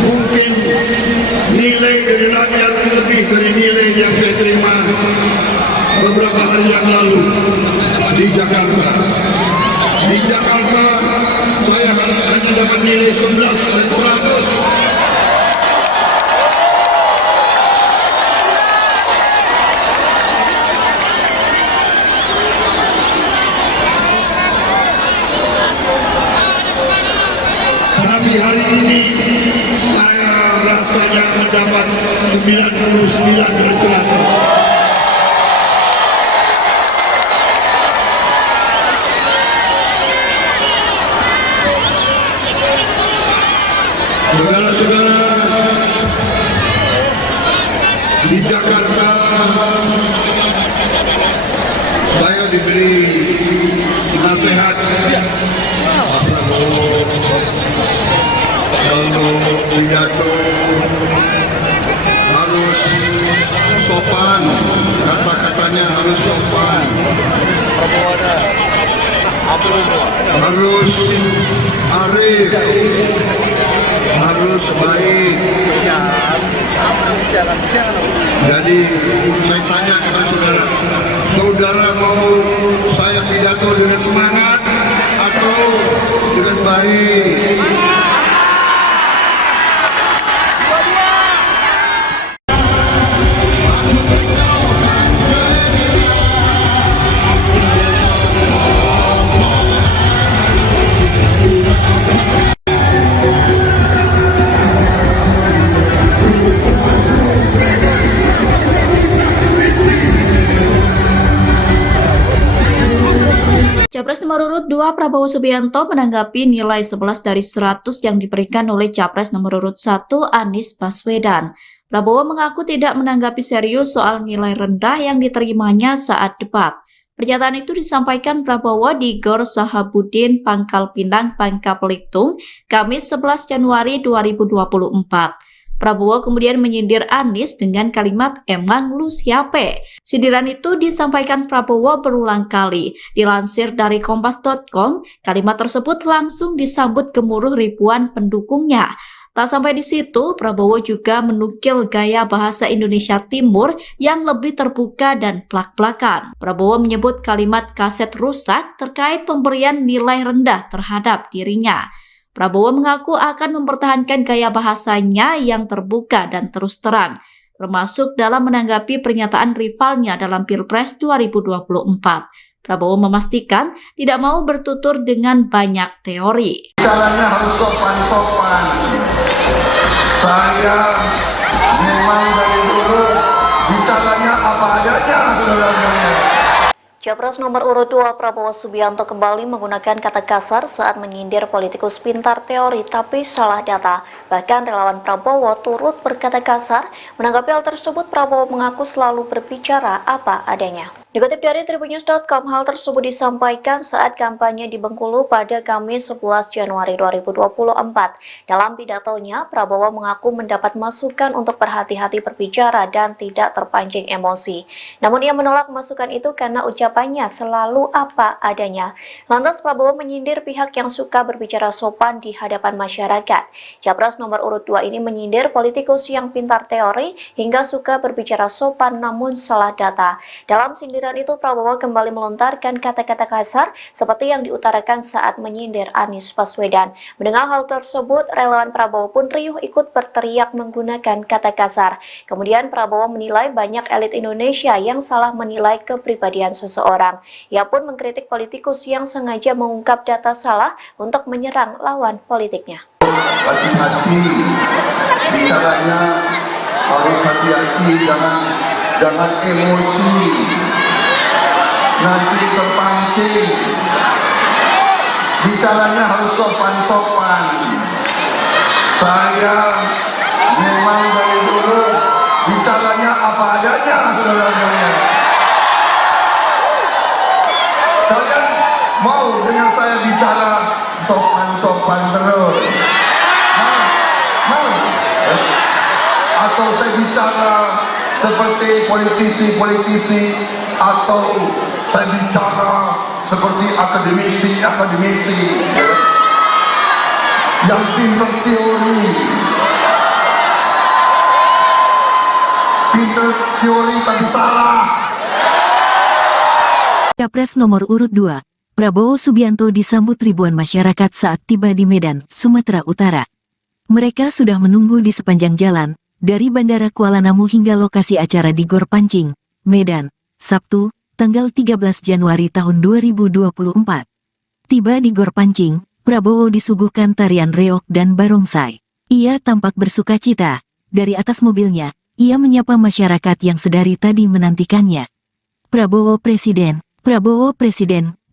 mungkin nilai dari rakyat lebih dari nilai yang saya terima beberapa hari yang lalu di Jakarta. Di Jakarta saya hanya dapat nilai 11 dan 100. Tapi hari ini saya rasanya mendapat 99 dari 100. Saudara-saudara, di Jakarta saya diberi nasihat Pak Prabowo, kalau pidato harus sopan, kata-katanya harus sopan, harus arif, harus baik. Jadi saya tanya kepada saudara, saudara mau saya pidato dengan semangat atau dengan baik? Capres nomor urut 2 Prabowo Subianto menanggapi nilai 11 dari 100 yang diberikan oleh Capres nomor urut 1 Anies Baswedan. Prabowo mengaku tidak menanggapi serius soal nilai rendah yang diterimanya saat debat. Pernyataan itu disampaikan Prabowo di Gor Sahabudin, Pangkal Pinang, Bangka Belitung, Kamis 11 Januari 2024. Prabowo kemudian menyindir Anies dengan kalimat "emang lu siape?". Sindiran itu disampaikan Prabowo berulang kali. Dilansir dari Kompas.com, kalimat tersebut langsung disambut gemuruh ribuan pendukungnya. Tak sampai di situ, Prabowo juga menukil gaya bahasa Indonesia Timur yang lebih terbuka dan plak-plakan. Prabowo menyebut kalimat kaset rusak terkait pemberian nilai rendah terhadap dirinya. Prabowo mengaku akan mempertahankan gaya bahasanya yang terbuka dan terus terang, termasuk dalam menanggapi pernyataan rivalnya dalam Pilpres 2024. Prabowo memastikan tidak mau bertutur dengan banyak teori. Caranya harus sopan-sopan. Saya memang dari dulu bicaranya apa adanya, saudara-saudara. Capres nomor urut 2 Prabowo Subianto kembali menggunakan kata kasar saat menyindir politikus pintar teori tapi salah data. Bahkan relawan Prabowo turut berkata kasar. Menanggapi hal tersebut, Prabowo mengaku selalu berbicara apa adanya. Dikutip dari Tribunnews.com, hal tersebut disampaikan saat kampanye di Bengkulu pada Kamis 11 Januari 2024. Dalam pidatonya, Prabowo mengaku mendapat masukan untuk berhati-hati berbicara dan tidak terpancing emosi. Namun ia menolak masukan itu karena ucapannya selalu apa adanya. Lantas Prabowo menyindir pihak yang suka berbicara sopan di hadapan masyarakat. Capres nomor urut 2 ini menyindir politikus yang pintar teori hingga suka berbicara sopan namun salah data. Dalam sindiran itu, Prabowo kembali melontarkan kata-kata kasar seperti yang diutarakan saat menyindir Anies Baswedan. Mendengar hal tersebut, relawan Prabowo pun riuh ikut berteriak menggunakan kata kasar. Kemudian Prabowo menilai banyak elit Indonesia yang salah menilai kepribadian seseorang. Ia pun mengkritik politikus yang sengaja mengungkap data salah untuk menyerang lawan politiknya. Hati-hati, bicaranya harus hati-hati, jangan emosi. Nanti terpancing. Bicaranya harus sopan-sopan. Saya memang dari dulu bicaranya apa adanya, saudara-saudara. Kalian mau dengan saya bicara sopan-sopan terus? Mau? Atau saya bicara seperti politisi-politisi, atau saya bicara seperti akademisi yang pintar teori tapi salah. Capres nomor urut 2, Prabowo Subianto disambut ribuan masyarakat saat tiba di Medan, Sumatera Utara. Mereka sudah menunggu di sepanjang jalan, dari Bandara Kuala Namu hingga lokasi acara di Gor Pancing, Medan, Sabtu, tanggal 13 Januari tahun 2024. Tiba di Gor Pancing, Prabowo disuguhkan tarian reog dan barongsai. Ia tampak bersukacita. Dari atas mobilnya, ia menyapa masyarakat yang sedari tadi menantikannya. Prabowo Presiden,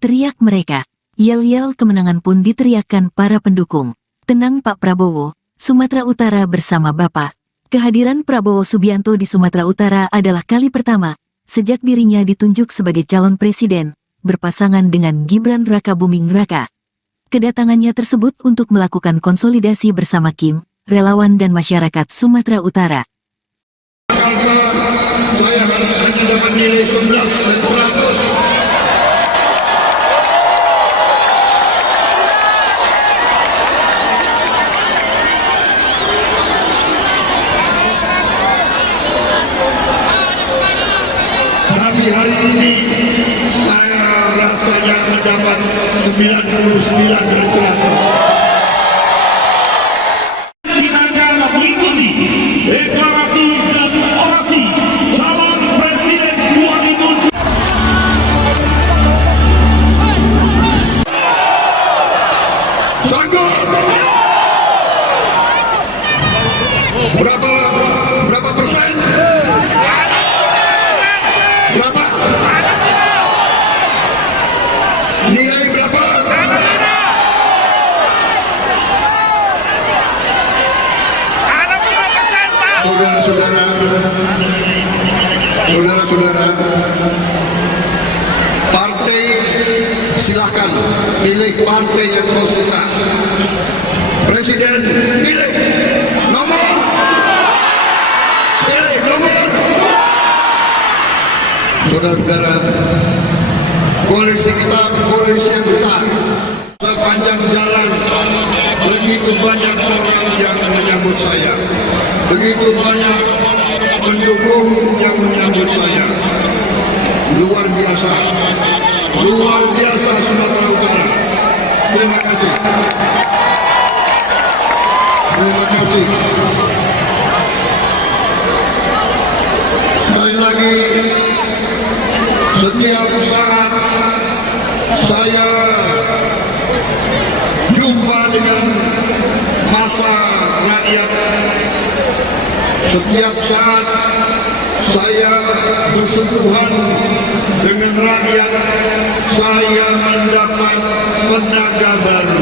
teriak mereka. Yel-yel kemenangan pun diteriakkan para pendukung. Tenang Pak Prabowo, Sumatera Utara bersama Bapak. Kehadiran Prabowo Subianto di Sumatera Utara adalah kali pertama sejak dirinya ditunjuk sebagai calon presiden, berpasangan dengan Gibran Rakabuming Raka. Kedatangannya tersebut untuk melakukan konsolidasi bersama Kim, relawan dan masyarakat Sumatera Utara. Saya hanya dapat nilai 11 dan 100. Tapi hari ini saya rasanya mendapat 99 dan 100. Kita akan mengikuti deklarasi dan orasi calon presiden 2024. Sanggup? Berapa persen? Berapa? Nilai berapa? Saudara-saudara, partai silakan pilih partai yang kau suka. Presiden pilih nomor. Saudara-saudara, koalisi kita koalisi yang besar. Sepanjang jalan begitu banyak orang yang menyambut saya, begitu banyak pendukung yang menyambut saya. Luar biasa Sumatera Utara. Terima kasih. Sekali lagi, setiap saat saya jumpa dengan massa rakyat, setiap saat saya bersentuhan dengan rakyat, saya mendapat tenaga baru,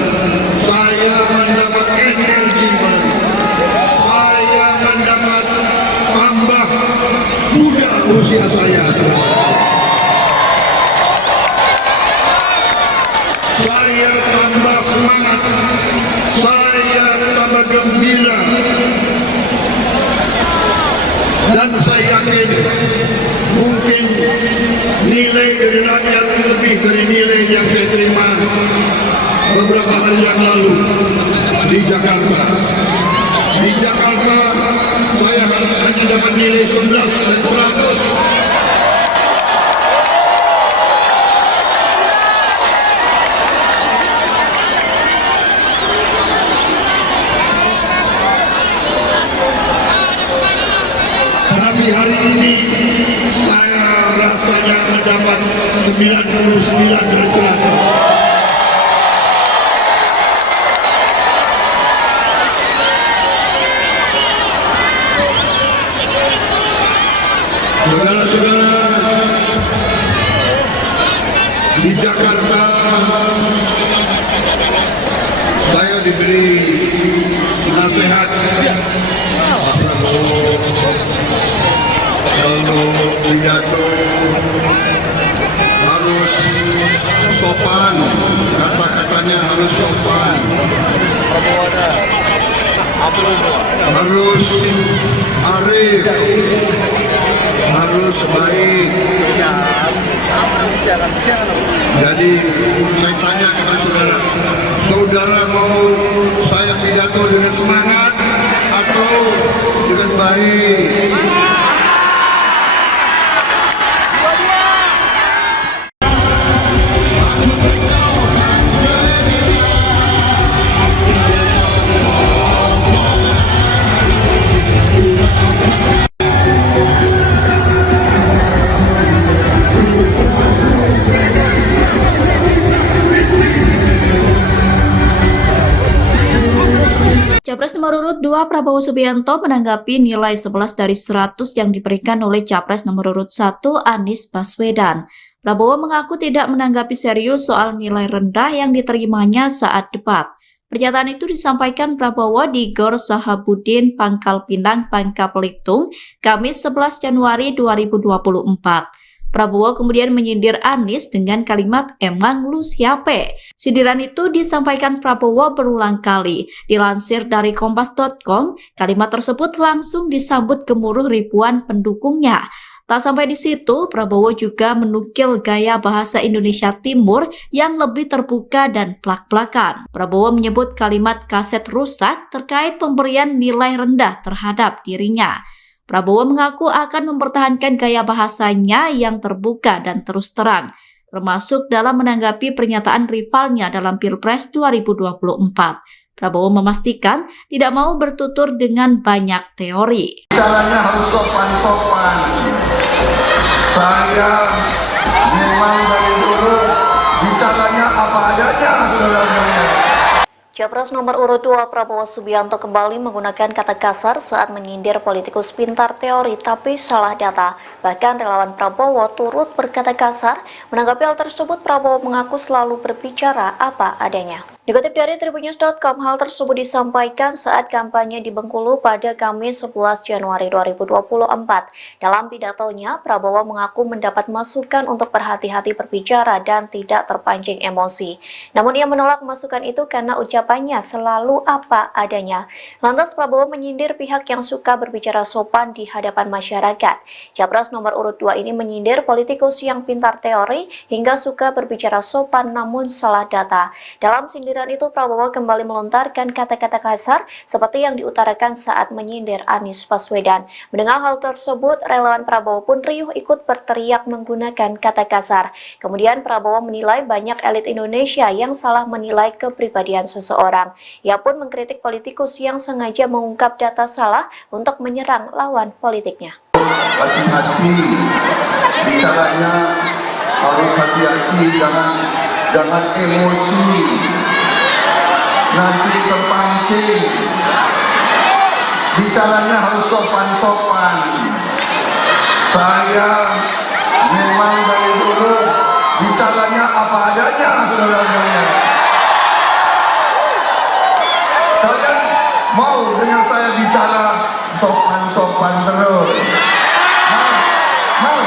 saya mendapat energi baru, saya mendapat tambah muda usia saya. Saya tambah semangat, saya tambah gembira, dan saya yakin mungkin nilai dari rakyat lebih dari nilai yang saya terima beberapa hari yang lalu di Jakarta. Di Jakarta saya hanya dapat nilai 11 dan 100. Tapi hari ini saya rasanya mendapat 99 dan 100. Saudara-saudara, di Jakarta saya diberi nasihat Pak Prabowo, kalau pidato harus sopan, kata-katanya harus sopan, harus arif, harus baik, Jadi saya tanya kepada saudara, saudara mau saya pidato dengan semangat atau dengan baik? Capres nomor urut 2 Prabowo Subianto menanggapi nilai 11 dari 100 yang diberikan oleh Capres nomor urut 1 Anies Baswedan. Prabowo mengaku tidak menanggapi serius soal nilai rendah yang diterimanya saat debat. Pernyataan itu disampaikan Prabowo di Gor Sahabudin, Pangkal Pinang, Bangka Belitung, Kamis 11 Januari 2024. Prabowo kemudian menyindir Anies dengan kalimat "emang lu siape?". Sindiran itu disampaikan Prabowo berulang kali. Dilansir dari kompas.com, kalimat tersebut langsung disambut gemuruh ribuan pendukungnya. Tak sampai di situ, Prabowo juga menukil gaya bahasa Indonesia Timur yang lebih terbuka dan plak-plakan. Prabowo menyebut kalimat kaset rusak terkait pemberian nilai rendah terhadap dirinya. Prabowo mengaku akan mempertahankan gaya bahasanya yang terbuka dan terus terang, termasuk dalam menanggapi pernyataan rivalnya dalam Pilpres 2024. Prabowo memastikan tidak mau bertutur dengan banyak teori. Caranya harus sopan-sopan. Saya memang dari dulu bicaranya apa adanya, saudara-saudara. Capres nomor urut 2 Prabowo Subianto kembali menggunakan kata kasar saat menyindir politikus pintar teori tapi salah data. Bahkan relawan Prabowo turut berkata kasar. Menanggapi hal tersebut, Prabowo mengaku selalu berbicara apa adanya. Dikutip dari Tribunnews.com, hal tersebut disampaikan saat kampanye di Bengkulu pada Kamis 11 Januari 2024. Dalam pidatonya, Prabowo mengaku mendapat masukan untuk berhati-hati berbicara dan tidak terpancing emosi. Namun ia menolak masukan itu karena ucapannya selalu apa adanya. Lantas Prabowo menyindir pihak yang suka berbicara sopan di hadapan masyarakat. Capres nomor urut 2 ini menyindir politikus yang pintar teori hingga suka berbicara sopan namun salah data. Dalam sindiran itu, Prabowo kembali melontarkan kata-kata kasar seperti yang diutarakan saat menyindir Anies Baswedan. Mendengar hal tersebut, relawan Prabowo pun riuh ikut berteriak menggunakan kata kasar. Kemudian Prabowo menilai banyak elit Indonesia yang salah menilai kepribadian seseorang. Ia pun mengkritik politikus yang sengaja mengungkap data salah untuk menyerang lawan politiknya. Hati-hati bicaranya, harus hati-hati, jangan emosi, nanti terpancing. Bicaranya harus sopan-sopan. Saya memang dari dulu bicaranya apa adanya, saudara-saudara. Kalian mau dengan saya bicara sopan-sopan terus? Mau?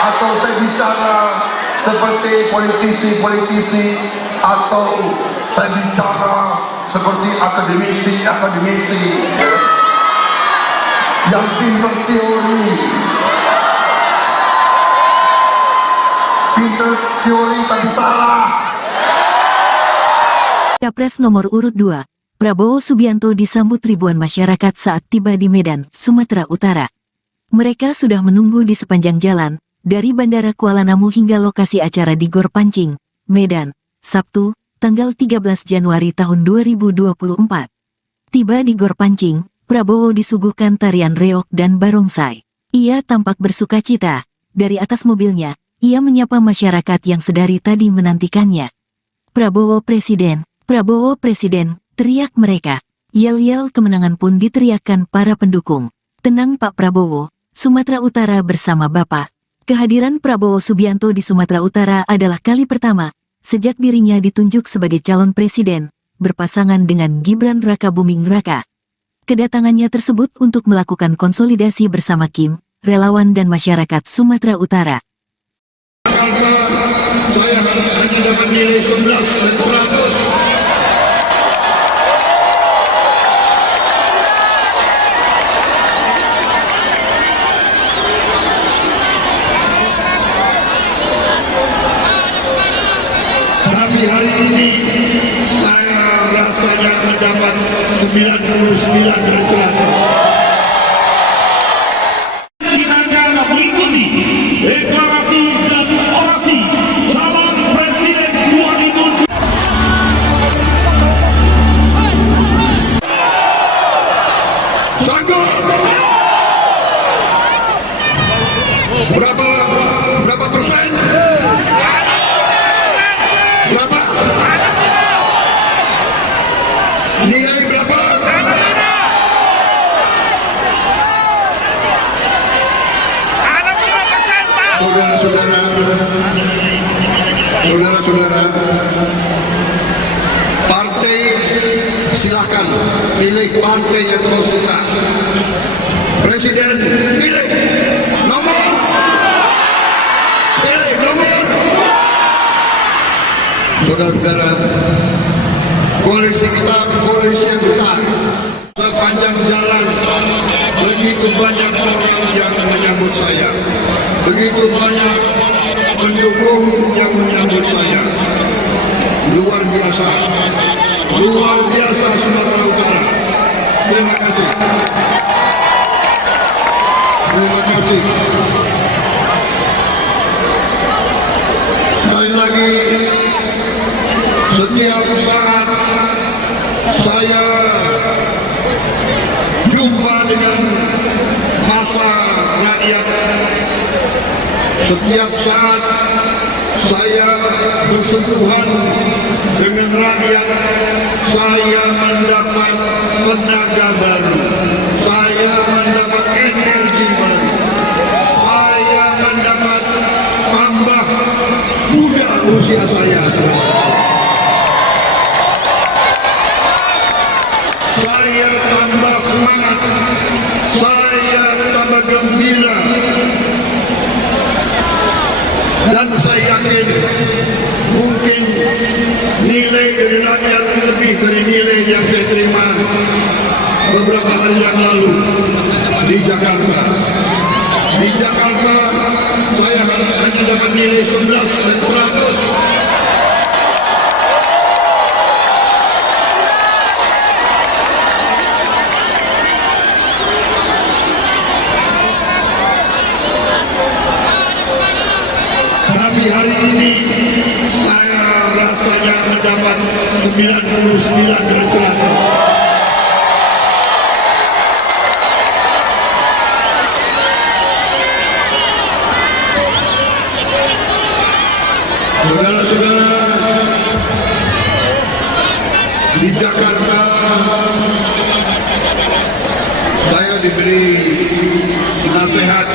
Atau saya bicara seperti politisi-politisi, atau saya bicara seperti akademisi yang pintar teori tapi salah. Capres nomor urut 2, Prabowo Subianto disambut ribuan masyarakat saat tiba di Medan, Sumatera Utara. Mereka sudah menunggu di sepanjang jalan, dari Bandara Kuala Namu hingga lokasi acara di Gor Pancing, Medan, Sabtu, tanggal 13 Januari tahun 2024. Tiba di Gor Pancing, Prabowo disuguhkan tarian reog dan barongsai. Ia tampak bersukacita. Dari atas mobilnya, ia menyapa masyarakat yang sedari tadi menantikannya. Prabowo Presiden, teriak mereka. Yel-yel kemenangan pun diteriakkan para pendukung. Tenang Pak Prabowo, Sumatera Utara bersama Bapak. Kehadiran Prabowo Subianto di Sumatera Utara adalah kali pertama sejak dirinya ditunjuk sebagai calon presiden, berpasangan dengan Gibran Rakabuming Raka. Kedatangannya tersebut untuk melakukan konsolidasi bersama Kim, relawan dan masyarakat Sumatera Utara. Saya hanya dapat nilai 11 dan 100. Tapi hari ini saya rasanya mendapat 99 dari 100. Kita akan mengikuti deklarasi dan orasi calon presiden 2024. Sanggup? Berapa persen? Berapa? Nilai berapa? Saudara-saudara, partai silakan pilih partai yang kau suka. Presiden pilih nomor. Pilih nomor. Saudara-saudara, koalisi kita koalisi yang besar. Sepanjang jalan begitu banyak orang yang menyambut saya, begitu banyak pendukung yang menyambut saya. Luar biasa Sumatera Utara. Terima kasih. Terima kasih. Sekali lagi, setiap saat saya jumpa dengan masa rakyat. Setiap saat saya bersentuhan dengan rakyat, saya mendapat tenaga baru, saya mendapat energi baru, saya mendapat tambah muda usia saya. Saya tambah semangat, saya tambah gembira. Dan saya yakin mungkin nilai dari rakyat lebih dari nilai yang saya terima beberapa hari yang lalu di Jakarta. Di Jakarta saya hanya dapat nilai 11 dan 100. Tapi hari ini saya rasanya mendapat 99 dari 100. Saudara-saudara, di Jakarta saya diberi nasihat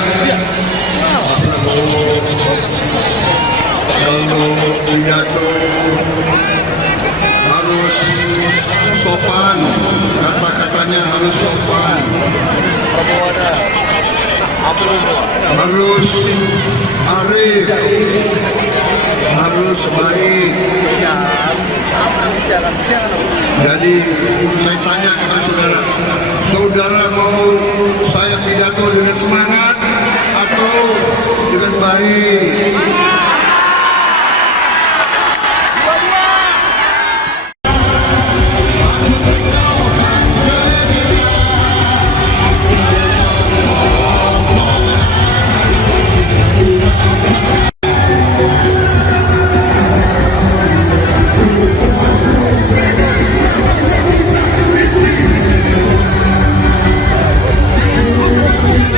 Pak Prabowo, kalau pidato harus sopan, kata-katanya harus sopan, harus arif, harus baik. Jadi saya tanya kepada saudara, saudara mau saya pidato dengan semangat atau dengan baik?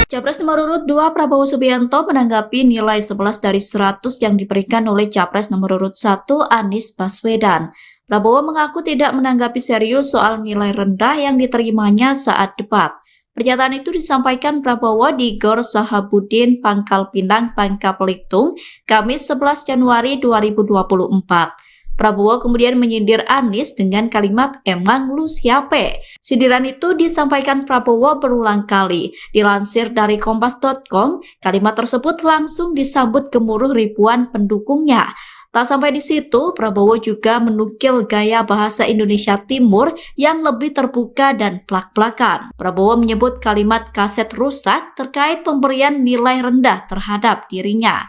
Capres nomor urut 2 Prabowo Subianto menanggapi nilai 11 dari 100 yang diberikan oleh Capres nomor urut 1 Anies Baswedan. Prabowo mengaku tidak menanggapi serius soal nilai rendah yang diterimanya saat debat. Pernyataan itu disampaikan Prabowo di Gor Sahabudin, Pangkal Pinang, Bangka Belitung, Kamis 11 Januari 2024. Prabowo kemudian menyindir Anies dengan kalimat "emang lu siapa?". Sindiran itu disampaikan Prabowo berulang kali. Dilansir dari Kompas.com, kalimat tersebut langsung disambut gemuruh ribuan pendukungnya. Tak sampai di situ, Prabowo juga menukil gaya bahasa Indonesia Timur yang lebih terbuka dan plak-plakan. Prabowo menyebut kalimat kaset rusak terkait pemberian nilai rendah terhadap dirinya.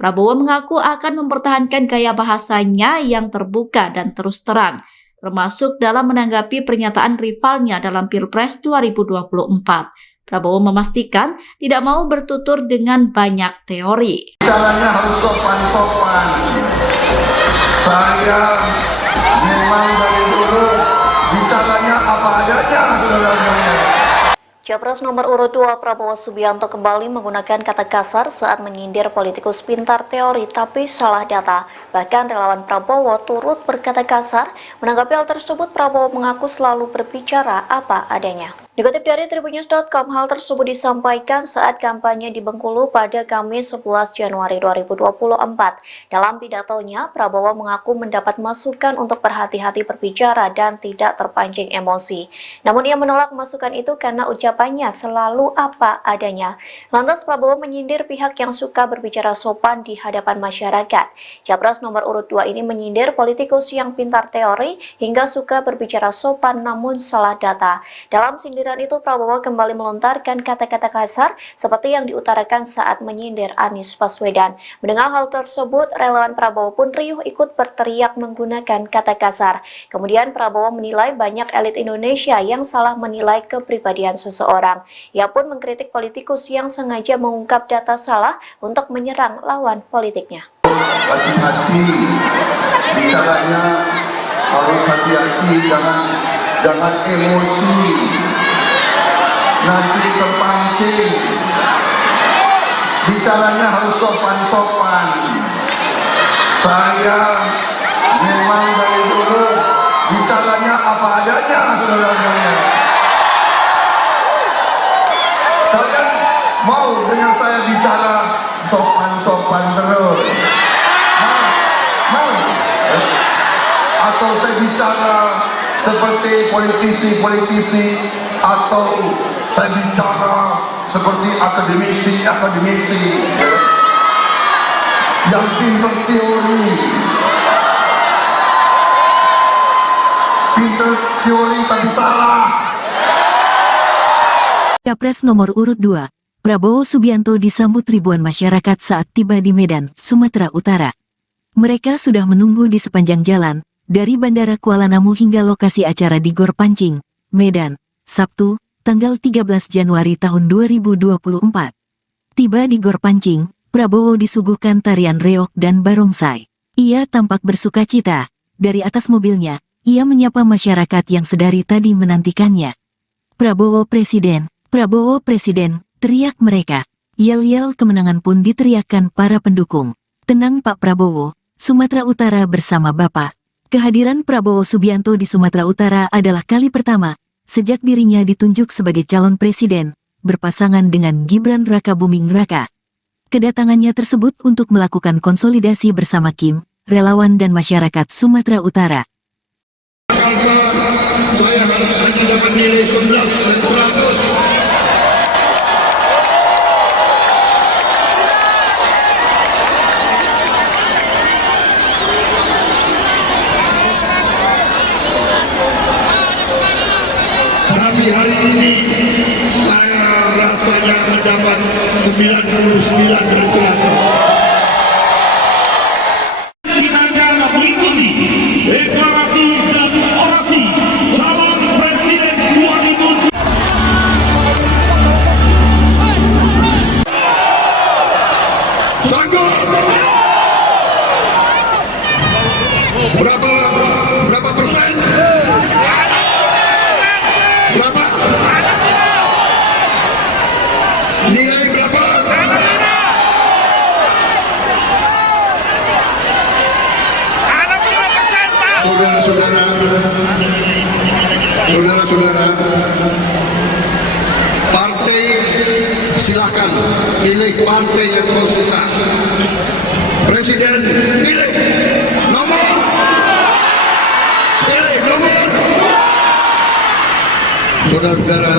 Prabowo mengaku akan mempertahankan gaya bahasanya yang terbuka dan terus terang, termasuk dalam menanggapi pernyataan rivalnya dalam Pilpres 2024. Prabowo memastikan tidak mau bertutur dengan banyak teori. Caranya harus sopan-sopan. Saya memang dari dulu bicaranya apa adanya, saudara-saudara. Capres nomor urut 2 Prabowo Subianto kembali menggunakan kata kasar saat menyindir politikus pintar teori tapi salah data. Bahkan relawan Prabowo turut berkata kasar. Menanggapi hal tersebut, Prabowo mengaku selalu berbicara apa adanya. Dikutip dari tribunnews.com, hal tersebut disampaikan saat kampanye di Bengkulu pada Kamis 11 Januari 2024. Dalam pidatonya, Prabowo mengaku mendapat masukan untuk berhati-hati berbicara dan tidak terpancing emosi. Namun ia menolak masukan itu karena ucapannya selalu apa adanya. Lantas Prabowo menyindir pihak yang suka berbicara sopan di hadapan masyarakat. Capres nomor urut 2 ini menyindir politikus yang pintar teori hingga suka berbicara sopan namun salah data. Dalam sindiran itu, Prabowo kembali melontarkan kata-kata kasar seperti yang diutarakan saat menyindir Anies Baswedan. Mendengar hal tersebut, relawan Prabowo pun riuh ikut berteriak menggunakan kata kasar. Kemudian Prabowo menilai banyak elit Indonesia yang salah menilai kepribadian seseorang. Ia pun mengkritik politikus yang sengaja mengungkap data salah untuk menyerang lawan politiknya. Hati-hati, bicaranya harus hati-hati, jangan emosi. Nanti terpancing. Bicaranya harus sopan-sopan. Saya memang dari dulu bicaranya apa adanya, saudara-saudara. Kalian mau dengan saya bicara sopan-sopan terus? Mau? Atau saya bicara seperti politisi-politisi, atau saya bicara seperti akademisi yang pintar teori tapi salah. Capres nomor urut 2, Prabowo Subianto disambut ribuan masyarakat saat tiba di Medan, Sumatera Utara. Mereka sudah menunggu di sepanjang jalan, dari Bandara Kuala Namu hingga lokasi acara di Gor Pancing, Medan, Sabtu, tanggal 13 Januari tahun 2024. Tiba di Gor Pancing, Prabowo disuguhkan tarian reog dan barongsai. Ia tampak bersukacita. Dari atas mobilnya, ia menyapa masyarakat yang sedari tadi menantikannya. Prabowo Presiden, teriak mereka. Yel-yel kemenangan pun diteriakkan para pendukung. Tenang Pak Prabowo, Sumatera Utara bersama Bapak. Kehadiran Prabowo Subianto di Sumatera Utara adalah kali pertama sejak dirinya ditunjuk sebagai calon presiden, berpasangan dengan Gibran Rakabuming Raka. Kedatangannya tersebut untuk melakukan konsolidasi bersama Kim, relawan dan masyarakat Sumatera Utara. Saya hanya dapat nilai 11 dan 100. Tapi hari ini saya rasanya mendapat 99 dan 100. Kita akan mengikuti deklarasi dan orasi calon presiden 2024. Sanggup? Berapa persen? Berapa? Nilai berapa? Saudara-saudara, partai silakan pilih partai yang kau suka. Presiden pilih nomor. Saudara-saudara,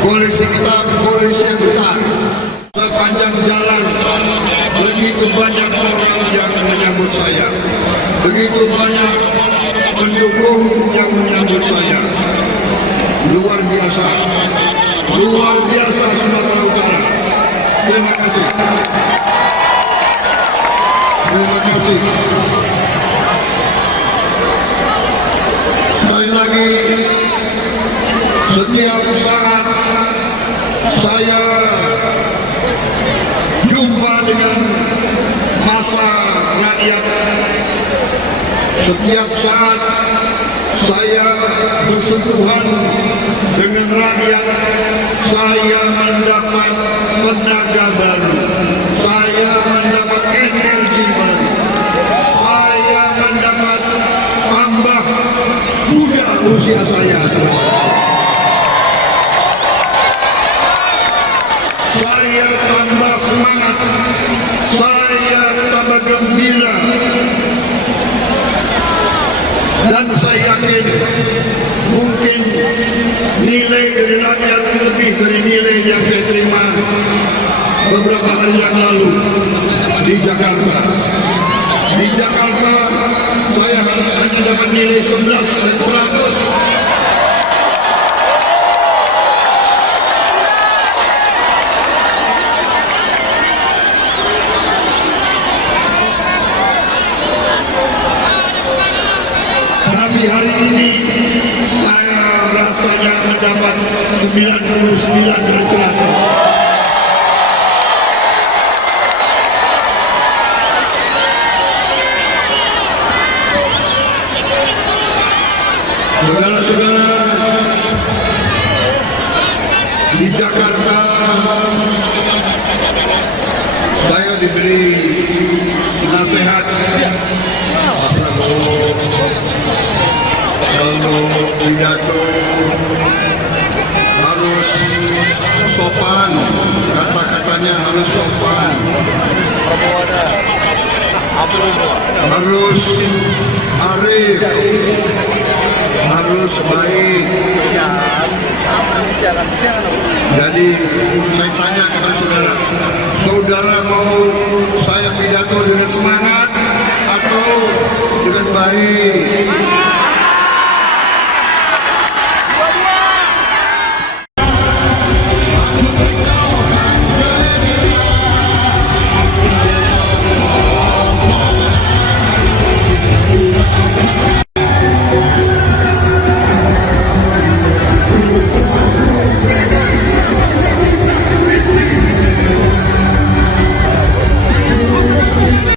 koalisi kita koalisi yang besar. Sepanjang jalan begitu banyak orang yang menyambut saya, begitu banyak pendukung yang menyambut saya. Luar biasa Sumatera Utara. Terima kasih. Terima kasih. Sekali lagi, setiap saat saya jumpa dengan masa rakyat, setiap saat saya bersentuhan dengan rakyat, saya mendapat tenaga baru, saya mendapat energi baru, saya mendapat tambah muda usia saya. Saya tambah semangat, saya tambah gembira, dan saya yakin mungkin nilai dari rakyat lebih dari nilai yang saya terima beberapa hari yang lalu di Jakarta. Di Jakarta saya hanya dapat nilai 11 dan 100. Tapi hari ini saya rasanya mendapat 99 dari 100. Saudara-saudara, di Jakarta saya diberi nasihat Pak Prabowo, kalau pidato harus sopan, kata-katanya harus sopan, harus arif, harus baik. Jadi saya tanya kepada saudara, saudara mau saya pidato dengan semangat atau dengan baik?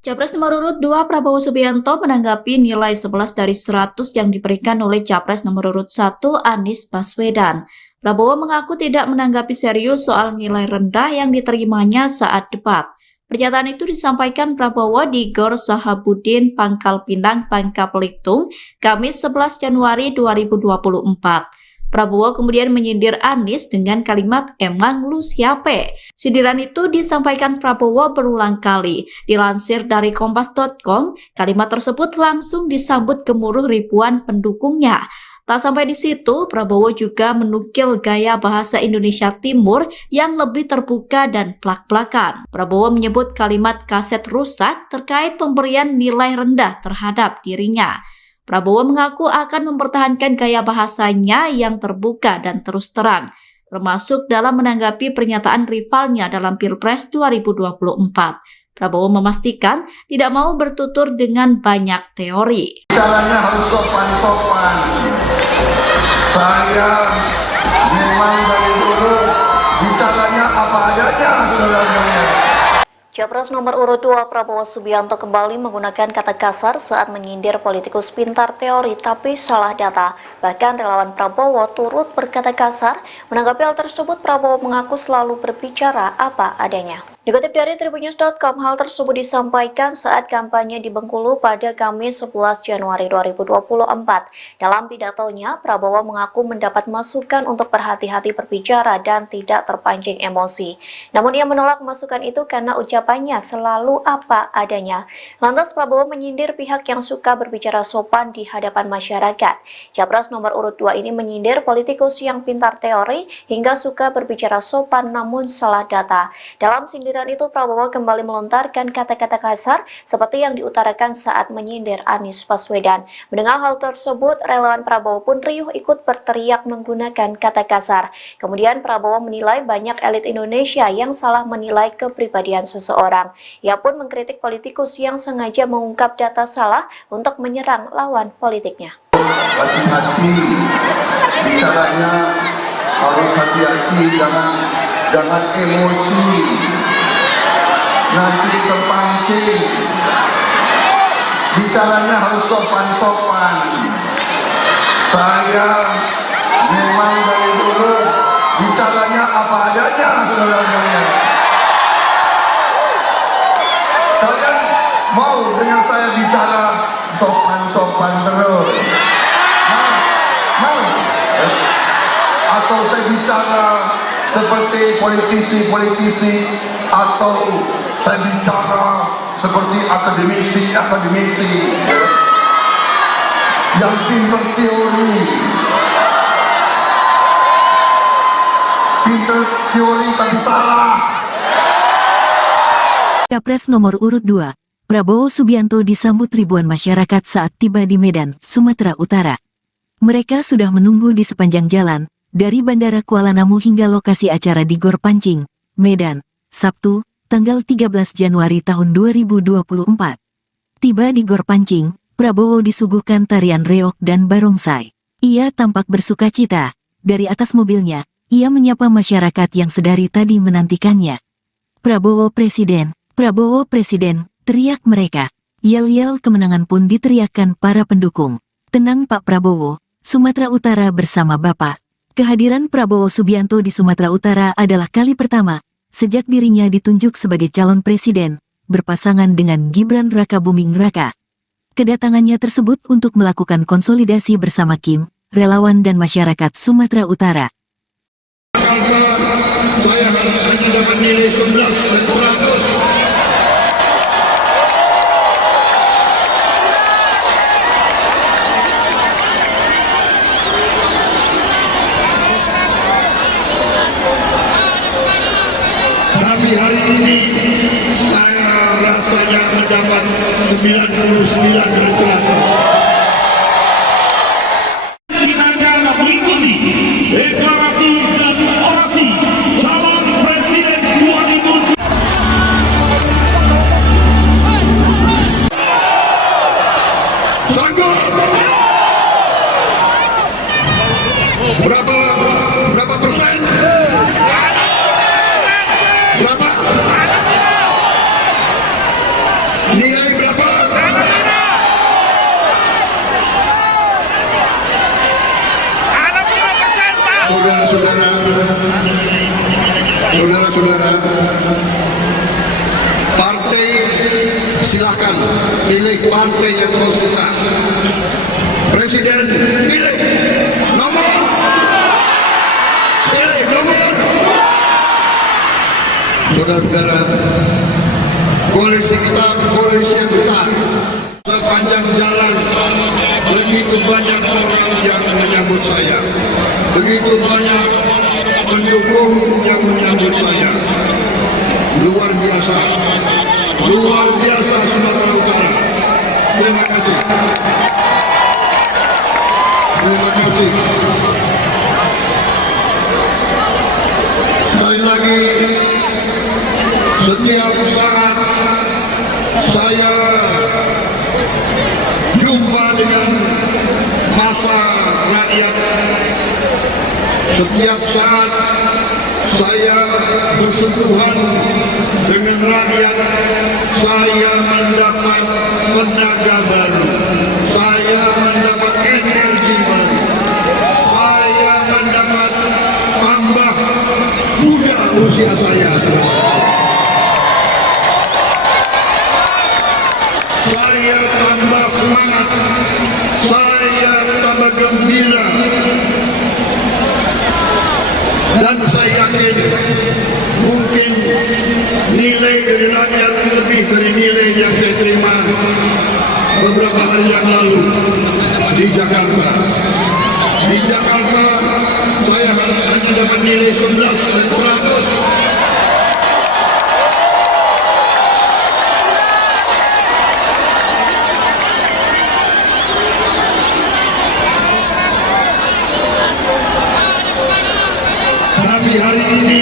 Capres nomor urut 2 Prabowo Subianto menanggapi nilai 11 dari 100 yang diberikan oleh Capres nomor urut 1 Anies Baswedan. Prabowo mengaku tidak menanggapi serius soal nilai rendah yang diterimanya saat debat. Pernyataan itu disampaikan Prabowo di Gor Sahabudin, Pangkal Pinang, Bangka Belitung, Kamis 11 Januari 2024. Prabowo kemudian menyindir Anies dengan kalimat "emang lu siape?". Sindiran itu disampaikan Prabowo berulang kali. Dilansir dari kompas.com, kalimat tersebut langsung disambut gemuruh ribuan pendukungnya. Tak sampai di situ, Prabowo juga menukil gaya bahasa Indonesia Timur yang lebih terbuka dan plak-plakan. Prabowo menyebut kalimat kaset rusak terkait pemberian nilai rendah terhadap dirinya. Prabowo mengaku akan mempertahankan gaya bahasanya yang terbuka dan terus terang, termasuk dalam menanggapi pernyataan rivalnya dalam Pilpres 2024. Prabowo memastikan tidak mau bertutur dengan banyak teori. Caranya harus sopan-sopan. Saya memang dari dulu bicaranya apa adanya, saudara-saudara. Capres nomor urut 2 Prabowo Subianto kembali menggunakan kata kasar saat menyindir politikus pintar teori tapi salah data. Bahkan relawan Prabowo turut berkata kasar. Menanggapi hal tersebut, Prabowo mengaku selalu berbicara apa adanya. Dikutip dari Tribunnews.com, hal tersebut disampaikan saat kampanye di Bengkulu pada Kamis 11 Januari 2024. Dalam pidatonya, Prabowo mengaku mendapat masukan untuk berhati-hati berbicara dan tidak terpancing emosi. Namun ia menolak masukan itu karena ucapannya selalu apa adanya. Lantas Prabowo menyindir pihak yang suka berbicara sopan di hadapan masyarakat. Capres nomor urut 2 ini menyindir politikus yang pintar teori hingga suka berbicara sopan namun salah data. Dalam sindiran sindiran itu, Prabowo kembali melontarkan kata-kata kasar seperti yang diutarakan saat menyindir Anies Baswedan. Mendengar hal tersebut, relawan Prabowo pun riuh ikut berteriak menggunakan kata kasar. Kemudian Prabowo menilai banyak elit Indonesia yang salah menilai kepribadian seseorang. Ia pun mengkritik politikus yang sengaja mengungkap data salah untuk menyerang lawan politiknya. Hati-hati bicaranya, harus hati-hati, jangan emosi, nanti terpancing. Bicaranya harus sopan-sopan. Saya memang dari dulu bicaranya apa adanya, saudara-saudara. Kalian mau dengan saya bicara sopan-sopan terus? Mau? Atau saya bicara seperti politisi-politisi, atau saya bicara seperti akademisi yang pintar teori tapi salah. Capres nomor urut 2, Prabowo Subianto disambut ribuan masyarakat saat tiba di Medan, Sumatera Utara. Mereka sudah menunggu di sepanjang jalan, dari Bandara Kuala Namu hingga lokasi acara di Gor Pancing, Medan, Sabtu, tanggal 13 Januari tahun 2024. Tiba di Gor Pancing, Prabowo disuguhkan tarian reog dan barongsai. Ia tampak bersukacita. Dari atas mobilnya, ia menyapa masyarakat yang sedari tadi menantikannya. Prabowo Presiden, teriak mereka. Yel-yel kemenangan pun diteriakkan para pendukung. Tenang Pak Prabowo, Sumatera Utara bersama Bapak. Kehadiran Prabowo Subianto di Sumatera Utara adalah kali pertama sejak dirinya ditunjuk sebagai calon presiden, berpasangan dengan Gibran Rakabuming Raka. Kedatangannya tersebut untuk melakukan konsolidasi bersama Kim, relawan dan masyarakat Sumatera Utara. Saya hanya dapat nilai 11 dan 100. Tapi hari ini saya rasanya mendapat 99 dan 100. Kita akan mengikuti deklarasi dan orasi calon presiden 2024. Sanggup? Berapa persen? Berapa? Nilai berapa? Saudara-saudara, partai silakan pilih partai yang kau suka. Presiden pilih nomor. Saudara-saudara, koalisi kita koalisi yang besar. Sepanjang jalan begitu banyak orang yang menyambut saya, begitu banyak pendukung yang menyambut saya. Luar biasa Sumatera Utara. Terima kasih. Sekali lagi, setiap saat saya jumpa dengan massa rakyat, setiap saat saya bersentuhan dengan rakyat, saya mendapat tenaga baru, saya mendapat energi baru, saya mendapat tambah muda usia saya. Saya tambah semangat, saya tambah gembira, dan saya yakin mungkin nilai dari rakyat lebih dari nilai yang saya terima beberapa hari yang lalu di Jakarta. Di Jakarta saya hanya dapat nilai 11 dan 100. Tapi hari ini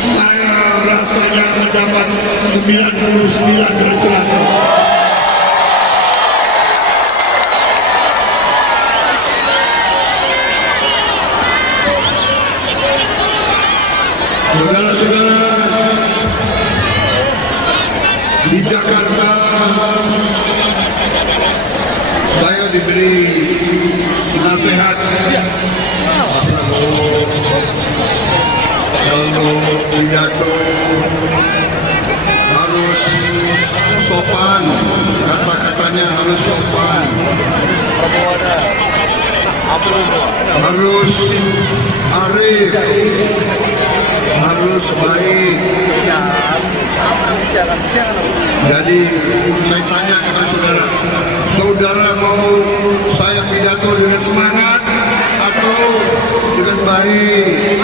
saya rasanya mendapat 99 derajat. Saudara-saudara, di Jakarta saya diberi nasihat Pak Prabowo, kalau pidato harus sopan, kata-katanya harus sopan, harus arif, harus baik. Jadi saya tanya kepada saudara, saudara mau saya pidato dengan semangat atau dengan baik?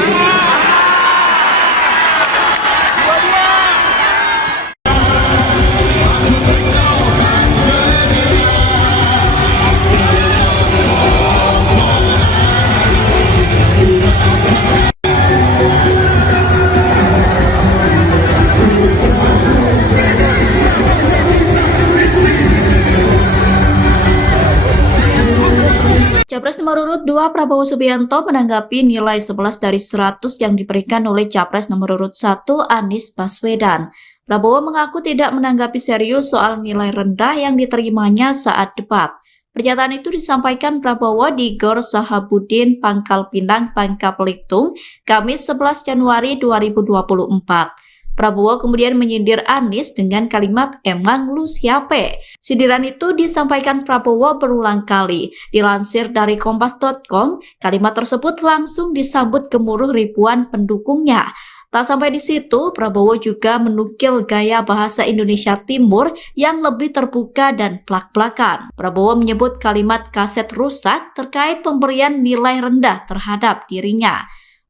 Capres nomor urut 2 Prabowo Subianto menanggapi nilai 11 dari 100 yang diberikan oleh Capres nomor urut 1 Anies Baswedan. Prabowo mengaku tidak menanggapi serius soal nilai rendah yang diterimanya saat debat. Pernyataan itu disampaikan Prabowo di Gor Sahabudin, Pangkal Pinang, Bangka Belitung, Kamis 11 Januari 2024. Prabowo kemudian menyindir Anies dengan kalimat "emang lu siape?". Sindiran itu disampaikan Prabowo berulang kali. Dilansir dari Kompas.com, kalimat tersebut langsung disambut gemuruh ribuan pendukungnya. Tak sampai di situ, Prabowo juga menukil gaya bahasa Indonesia Timur yang lebih terbuka dan plak-plakan. Prabowo menyebut kalimat kaset rusak terkait pemberian nilai rendah terhadap dirinya.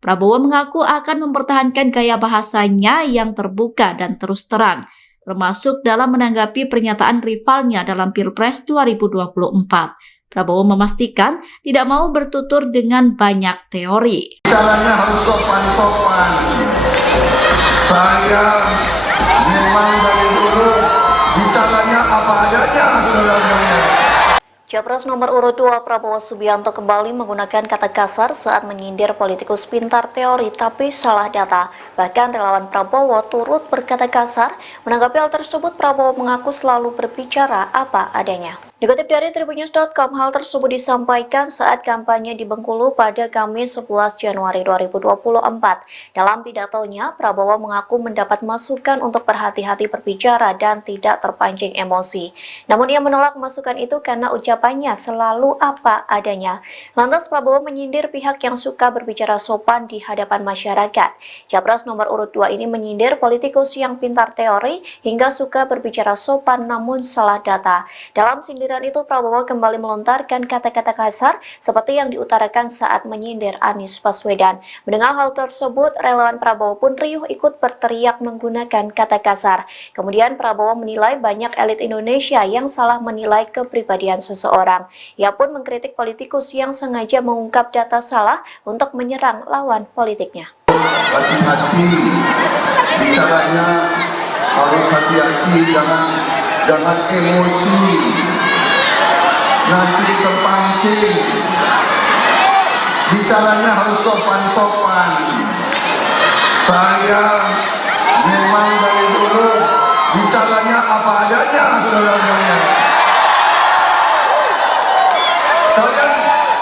Prabowo mengaku akan mempertahankan gaya bahasanya yang terbuka dan terus terang, termasuk dalam menanggapi pernyataan rivalnya dalam Pilpres 2024. Prabowo memastikan tidak mau bertutur dengan banyak teori. Caranya harus sopan-sopan. Saya memang dari dulu bicaranya apa adanya, saudara-saudara. Capres nomor urut 2 Prabowo Subianto kembali menggunakan kata kasar saat menyindir politikus pintar teori tapi salah data. Bahkan relawan Prabowo turut berkata kasar. Menanggapi hal tersebut, Prabowo mengaku selalu berbicara apa adanya. Dikutip dari Tribunnews.com, hal tersebut disampaikan saat kampanye di Bengkulu pada Kamis 11 Januari 2024. Dalam pidatonya, Prabowo mengaku mendapat masukan untuk berhati-hati berbicara dan tidak terpancing emosi. Namun ia menolak masukan itu karena ucapannya selalu apa adanya. Lantas Prabowo menyindir pihak yang suka berbicara sopan di hadapan masyarakat. Capres nomor urut 2 ini menyindir politikus yang pintar teori hingga suka berbicara sopan namun salah data. Dalam sindiran itu, Prabowo kembali melontarkan kata-kata kasar seperti yang diutarakan saat menyindir Anies Baswedan. Mendengar hal tersebut, relawan Prabowo pun riuh ikut berteriak menggunakan kata kasar. Kemudian Prabowo menilai banyak elit Indonesia yang salah menilai kepribadian seseorang. Ia pun mengkritik politikus yang sengaja mengungkap data salah untuk menyerang lawan politiknya. Hati-hati bicaranya, harus hati-hati, jangan emosi, nanti terpancing. Bicaranya harus sopan-sopan. Saya memang dari dulu bicaranya apa adanya, saudara-saudara. Kalian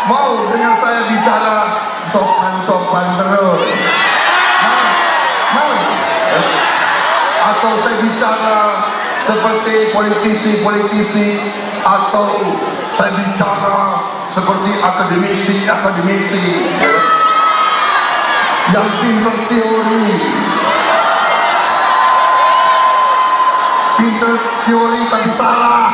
mau dengan saya bicara sopan-sopan terus? Mau? Atau saya bicara seperti politisi-politisi, atau saya bicara seperti akademisi yang pintar teori tapi salah.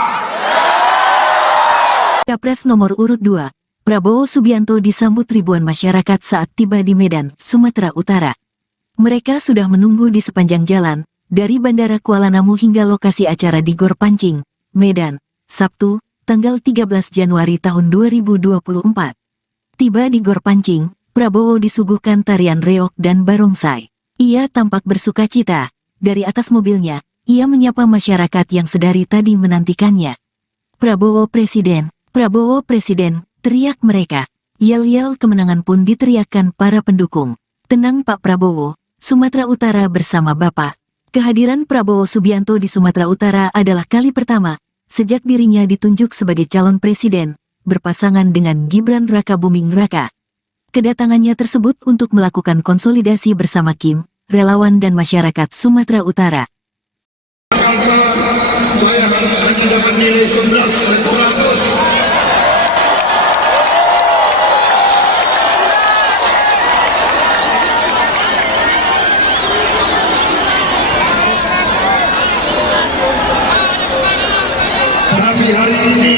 Capres nomor urut 2, Prabowo Subianto disambut ribuan masyarakat saat tiba di Medan, Sumatera Utara. Mereka sudah menunggu di sepanjang jalan, dari Bandara Kuala Namu hingga lokasi acara di Gor Pancing, Medan, Sabtu, tanggal 13 Januari tahun 2024. Tiba di Gor Pancing, Prabowo disuguhkan tarian reog dan barongsai. Ia tampak bersukacita. Dari atas mobilnya, ia menyapa masyarakat yang sedari tadi menantikannya. Prabowo Presiden, teriak mereka. Yel-yel kemenangan pun diteriakkan para pendukung. Tenang Pak Prabowo, Sumatera Utara bersama Bapak. Kehadiran Prabowo Subianto di Sumatera Utara adalah kali pertama sejak dirinya ditunjuk sebagai calon presiden, berpasangan dengan Gibran Rakabuming Raka. Kedatangannya tersebut untuk melakukan konsolidasi bersama Kim, relawan dan masyarakat Sumatera Utara. Saya hanya dapat nilai 11 dan 100. Tapi hari ini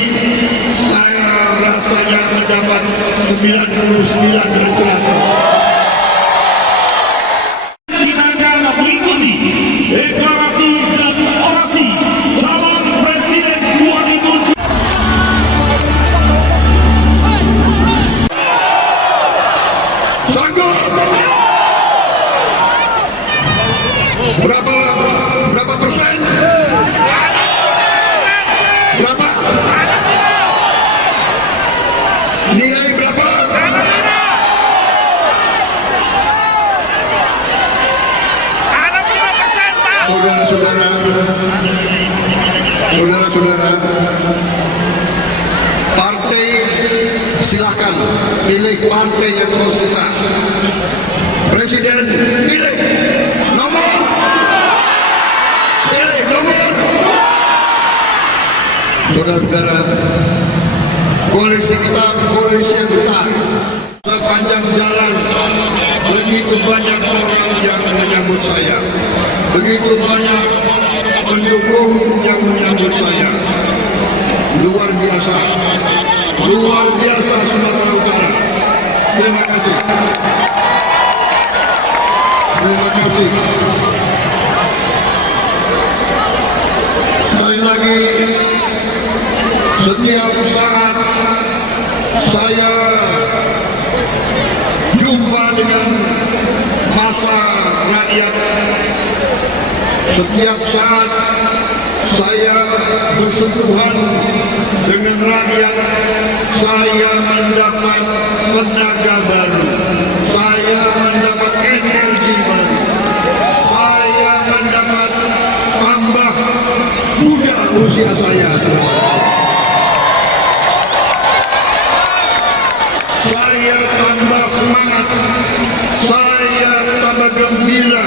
saya rasanya mendapat 99 dan 100. Kita akan mengikuti deklarasi dan orasi calon presiden 2020. Sanggup? Berapa persen? Berapa? Nilai berapa? Saudara-saudara, partai silakan pilih partai yang kau suka. Presiden pilih nomor. Saudara-saudara, koalisi kita koalisi yang besar. Sepanjang jalan begitu banyak orang yang menyambut saya, begitu banyak pendukung yang menyambut saya. Luar biasa Sumatera Utara. Terima kasih. Sekali lagi, setiap saat saya jumpa dengan masa rakyat. Setiap saat saya bersentuhan dengan rakyat, saya mendapat tenaga baru, saya mendapat energi baru, saya mendapat tambah muda usia saya. Saya tambah semangat, saya tambah gembira,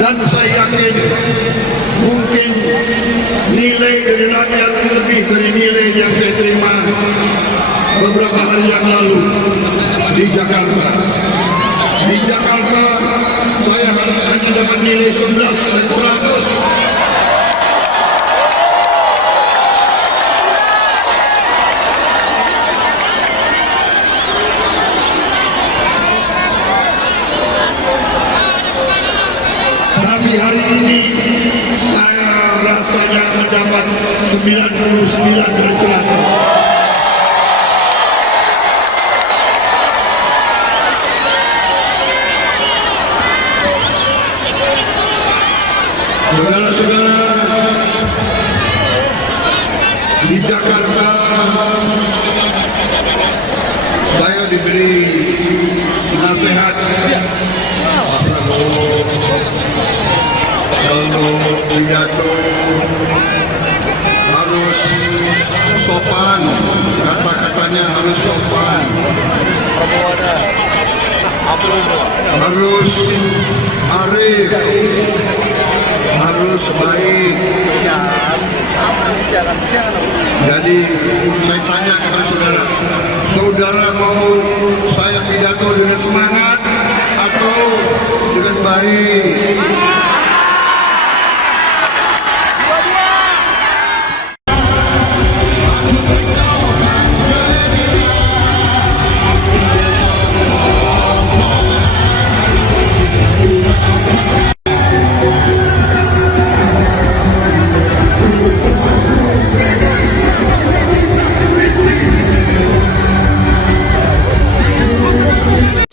dan saya yakin mungkin nilai dari rakyat lebih dari nilai yang saya terima beberapa hari yang lalu di Jakarta. Di Jakarta saya hanya dapat nilai 11 dan 100. Tapi hari ini saya rasanya mendapat 99 dan 100. Saudara-saudara, di Jakarta saya diberi nasihat Pak Prabowo, kalau pidato harus sopan, kata-katanya harus sopan, harus arif, harus baik. Jadi saya tanya kepada saudara, saudara mau saya pidato dengan semangat atau dengan baik?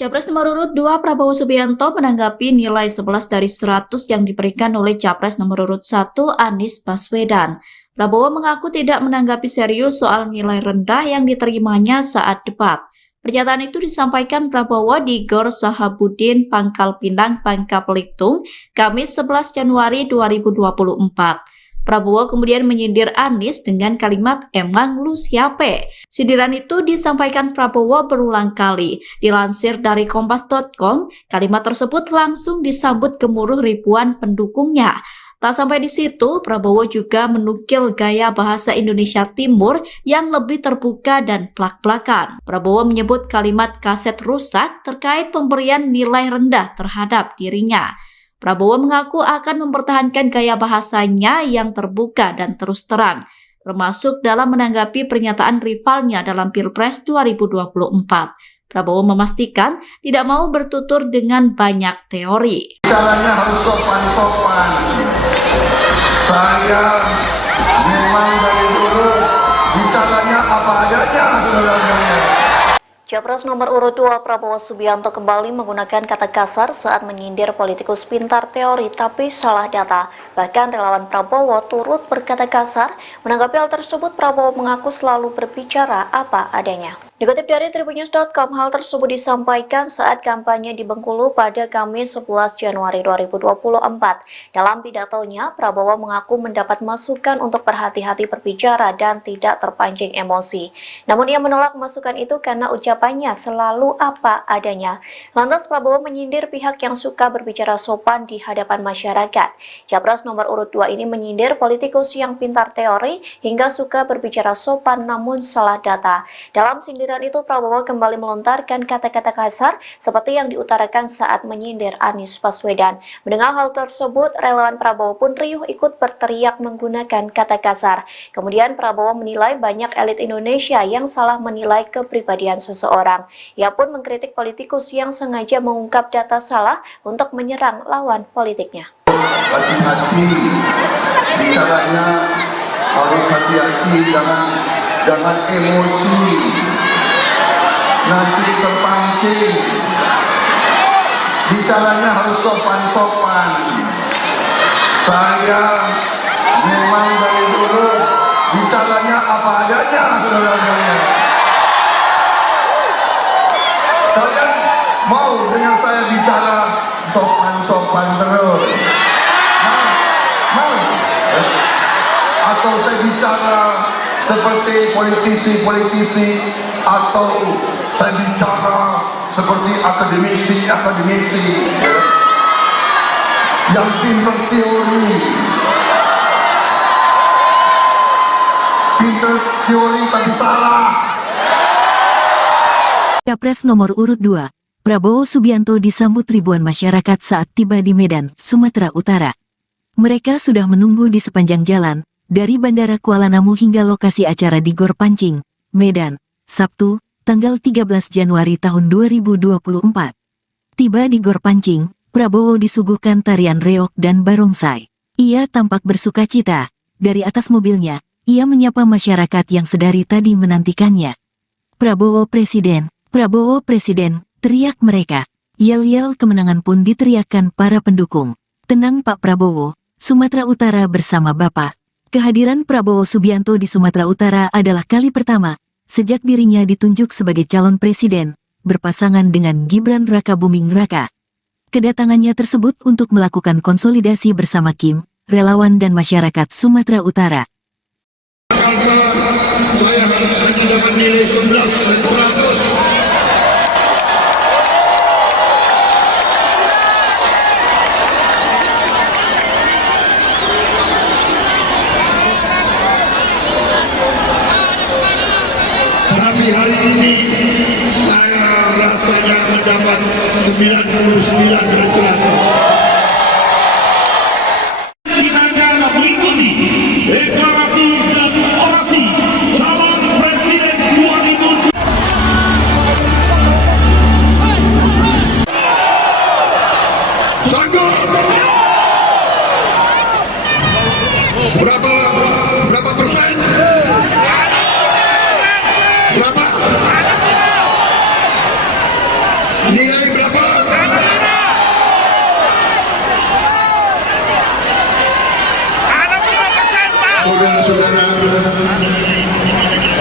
Capres nomor urut 2 Prabowo Subianto menanggapi nilai 11 dari 100 yang diberikan oleh Capres nomor urut 1 Anies Baswedan. Prabowo mengaku tidak menanggapi serius soal nilai rendah yang diterimanya saat debat. Pernyataan itu disampaikan Prabowo di Gor Sahabudin, Pangkal Pinang, Bangka Belitung, Kamis 11 Januari 2024. Prabowo kemudian menyindir Anies dengan kalimat "emang lu siape?". Sindiran itu disampaikan Prabowo berulang kali. Dilansir dari kompas.com, kalimat tersebut langsung disambut gemuruh ribuan pendukungnya. Tak sampai di situ, Prabowo juga menukil gaya bahasa Indonesia Timur yang lebih terbuka dan plak-plakan. Prabowo menyebut kalimat kaset rusak terkait pemberian nilai rendah terhadap dirinya. Prabowo mengaku akan mempertahankan gaya bahasanya yang terbuka dan terus terang, termasuk dalam menanggapi pernyataan rivalnya dalam Pilpres 2024. Prabowo memastikan tidak mau bertutur dengan banyak teori. Caranya harus sopan-sopan. Saya memang dari dulu bicaranya apa adanya, saudara-saudara. Capres nomor urut 2 Prabowo Subianto kembali menggunakan kata kasar saat menyindir politikus pintar teori tapi salah data. Bahkan relawan Prabowo turut berkata kasar. Menanggapi hal tersebut, Prabowo mengaku selalu berbicara apa adanya. Dikutip dari Tribunnews.com, hal tersebut disampaikan saat kampanye di Bengkulu pada Kamis 11 Januari 2024. Dalam pidatonya, Prabowo mengaku mendapat masukan untuk berhati-hati berbicara dan tidak terpancing emosi. Namun ia menolak masukan itu karena ucapannya selalu apa adanya. Lantas Prabowo menyindir pihak yang suka berbicara sopan di hadapan masyarakat. Capres nomor urut 2 ini menyindir politikus yang pintar teori hingga suka berbicara sopan namun salah data. Dalam sindiran itu, Prabowo kembali melontarkan kata-kata kasar seperti yang diutarakan saat menyindir Anies Baswedan. Mendengar hal tersebut, relawan Prabowo pun riuh ikut berteriak menggunakan kata kasar. Kemudian Prabowo menilai banyak elit Indonesia yang salah menilai kepribadian seseorang. Ia pun mengkritik politikus yang sengaja mengungkap data salah untuk menyerang lawan politiknya. Hati-hati, bicaranya harus hati-hati, jangan emosi. Nanti terpancing. Bicaranya harus sopan-sopan. Saya memang dari dulu bicaranya apa adanya, saudara-saudara. Kalian mau dengan saya bicara sopan-sopan terus? Mau? Atau saya bicara seperti politisi-politisi, atau saya bicara seperti akademisi yang pintar teori tapi salah. Capres nomor urut 2, Prabowo Subianto disambut ribuan masyarakat saat tiba di Medan, Sumatera Utara. Mereka sudah menunggu di sepanjang jalan, dari Bandara Kuala Namu hingga lokasi acara di Gor Pancing, Medan, Sabtu, tanggal 13 Januari tahun 2024. Tiba di Gor Pancing, Prabowo disuguhkan tarian reog dan barongsai. Ia tampak bersukacita. Dari atas mobilnya, ia menyapa masyarakat yang sedari tadi menantikannya. Prabowo Presiden, teriak mereka. Yel-yel kemenangan pun diteriakkan para pendukung. Tenang Pak Prabowo, Sumatera Utara bersama Bapak. Kehadiran Prabowo Subianto di Sumatera Utara adalah kali pertama sejak dirinya ditunjuk sebagai calon presiden, berpasangan dengan Gibran Rakabuming Raka. Kedatangannya tersebut untuk melakukan konsolidasi bersama Kim, relawan dan masyarakat Sumatera Utara. Saya hanya dapat nilai 11 dan 100. Tapi hari ini saya rasanya mendapat 99 dan 100. Kita akan mengikuti deklarasi dan orasi calon presiden 2024. Sanggup? Berapa persen? Berapa? Nilai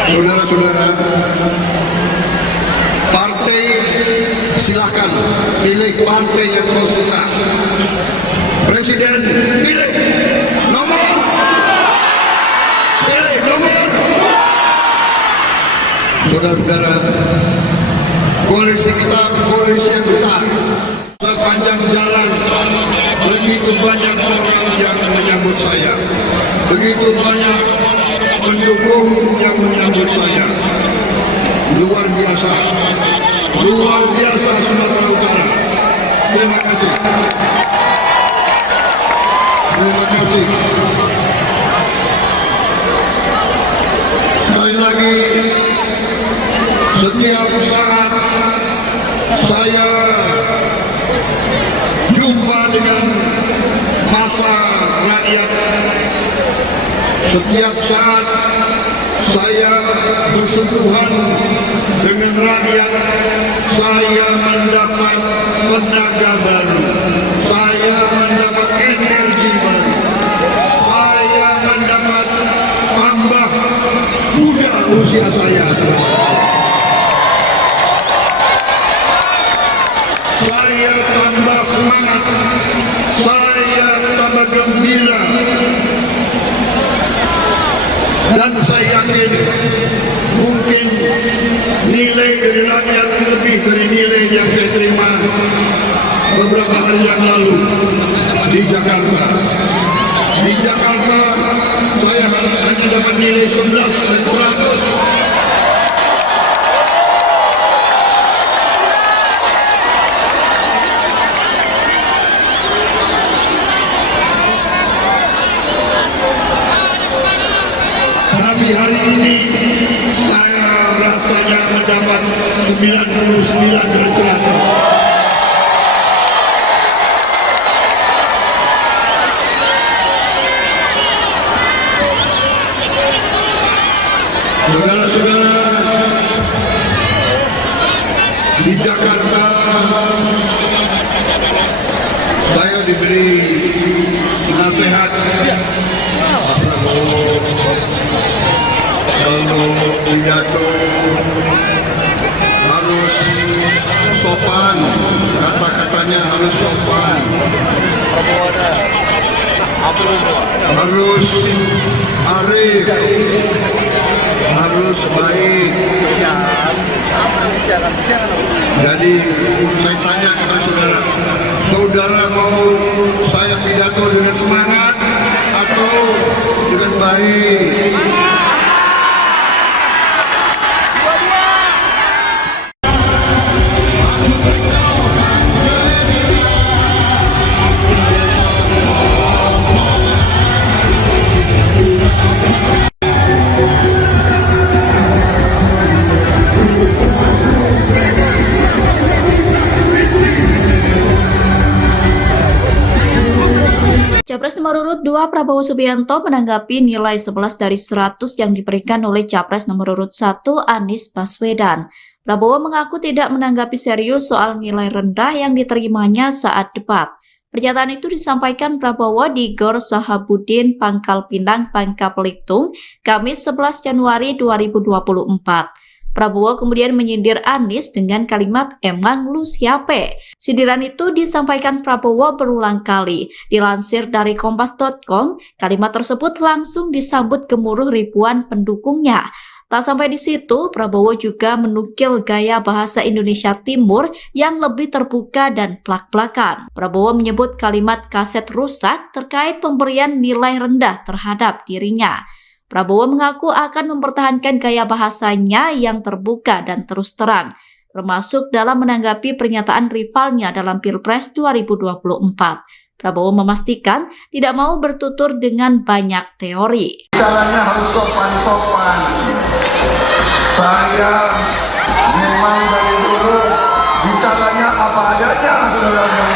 saudara-saudara, partai silakan pilih partai yang kau suka. Presiden pilih nomor, pilih nomor. Saudara-saudara, koalisi kita koalisi yang besar. Sepanjang jalan begitu banyak orang yang menyambut saya, begitu banyak pendukung yang menyambut saya. Luar biasa Sumatera Utara. Terima kasih. Terima kasih. Sekali lagi, setiap saat saya jumpa dengan masa rakyat. Setiap saat saya bersentuhan dengan rakyat, saya mendapat tenaga baru, saya mendapat energi baru, saya mendapat tambah muda usia saya. Saya tambah semangat, saya tambah gembira, dan saya yakin mungkin nilai dari rakyat lebih dari nilai yang saya terima beberapa hari yang lalu di Jakarta. Di Jakarta saya hanya dapat nilai 11 dan 100. Tapi hari ini saya rasanya mendapat 99 dari 100. Saudara-saudara, di Jakarta saya diberi nasihat Pak Prabowo, kalau pidato harus sopan, kata-katanya harus sopan, harus arif, harus baik. Jadi saya tanya kepada saudara, saudara mau saya pidato dengan semangat atau dengan baik? Capres nomor urut 2 Prabowo Subianto menanggapi nilai 11 dari 100 yang diberikan oleh Capres nomor urut 1 Anies Baswedan. Prabowo mengaku tidak menanggapi serius soal nilai rendah yang diterimanya saat debat. Pernyataan itu disampaikan Prabowo di Gor Sahabudin, Pangkal Pinang, Bangka Belitung, Kamis 11 Januari 2024. Prabowo kemudian menyindir Anies dengan kalimat "emang lu siape". Sindiran itu disampaikan Prabowo berulang kali. Dilansir dari kompas.com, kalimat tersebut langsung disambut gemuruh ribuan pendukungnya. Tak sampai di situ, Prabowo juga menukil gaya bahasa Indonesia Timur yang lebih terbuka dan plak-plakan. Prabowo menyebut kalimat kaset rusak terkait pemberian nilai rendah terhadap dirinya. Prabowo mengaku akan mempertahankan gaya bahasanya yang terbuka dan terus terang, termasuk dalam menanggapi pernyataan rivalnya dalam Pilpres 2024. Prabowo memastikan tidak mau bertutur dengan banyak teori. Caranya harus sopan-sopan. Saya memang dari dulu bicaranya apa adanya, saudara-saudara.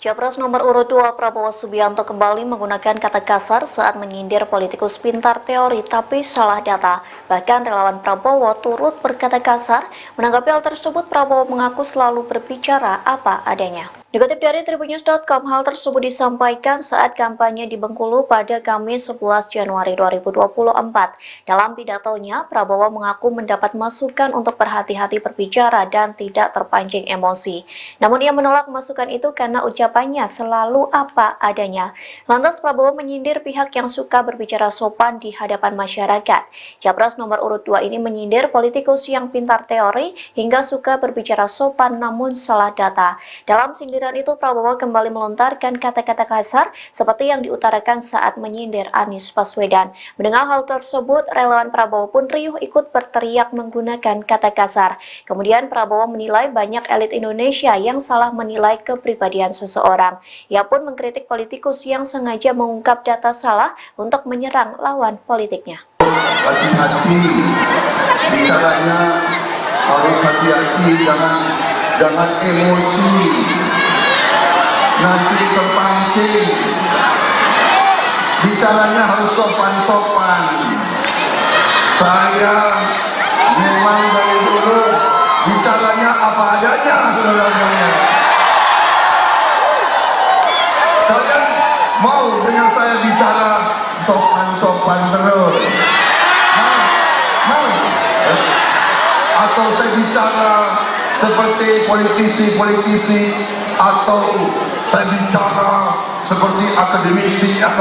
Capres nomor urut 2 Prabowo Subianto kembali menggunakan kata kasar saat menyindir politikus pintar teori tapi salah data. Bahkan relawan Prabowo turut berkata kasar. Menanggapi hal tersebut, Prabowo mengaku selalu berbicara apa adanya. Dikutip dari tribunnews.com, hal tersebut disampaikan saat kampanye di Bengkulu pada Kamis 11 Januari 2024. Dalam pidatonya, Prabowo mengaku mendapat masukan untuk berhati-hati berbicara dan tidak terpancing emosi. Namun ia menolak masukan itu karena ucapannya selalu apa adanya. Lantas Prabowo menyindir pihak yang suka berbicara sopan di hadapan masyarakat. Capres nomor urut 2 ini menyindir politikus yang pintar teori hingga suka berbicara sopan namun salah data. Dalam sindiran itu, Prabowo kembali melontarkan kata-kata kasar seperti yang diutarakan saat menyindir Anies Baswedan. Mendengar hal tersebut, relawan Prabowo pun riuh ikut berteriak menggunakan kata kasar. Kemudian Prabowo menilai banyak elit Indonesia yang salah menilai kepribadian seseorang. Ia pun mengkritik politikus yang sengaja mengungkap data salah untuk menyerang lawan politiknya. Hati-hati, bicaranya harus hati-hati, jangan emosi. Nanti terpancing. Bicaranya harus sopan-sopan. Saya memang dari dulu bicaranya apa adanya, saudara-saudara. Kalian mau dengan saya bicara sopan-sopan terus? Mau? Atau saya bicara seperti politisi-politisi, atau saya bicara seperti akademisi yang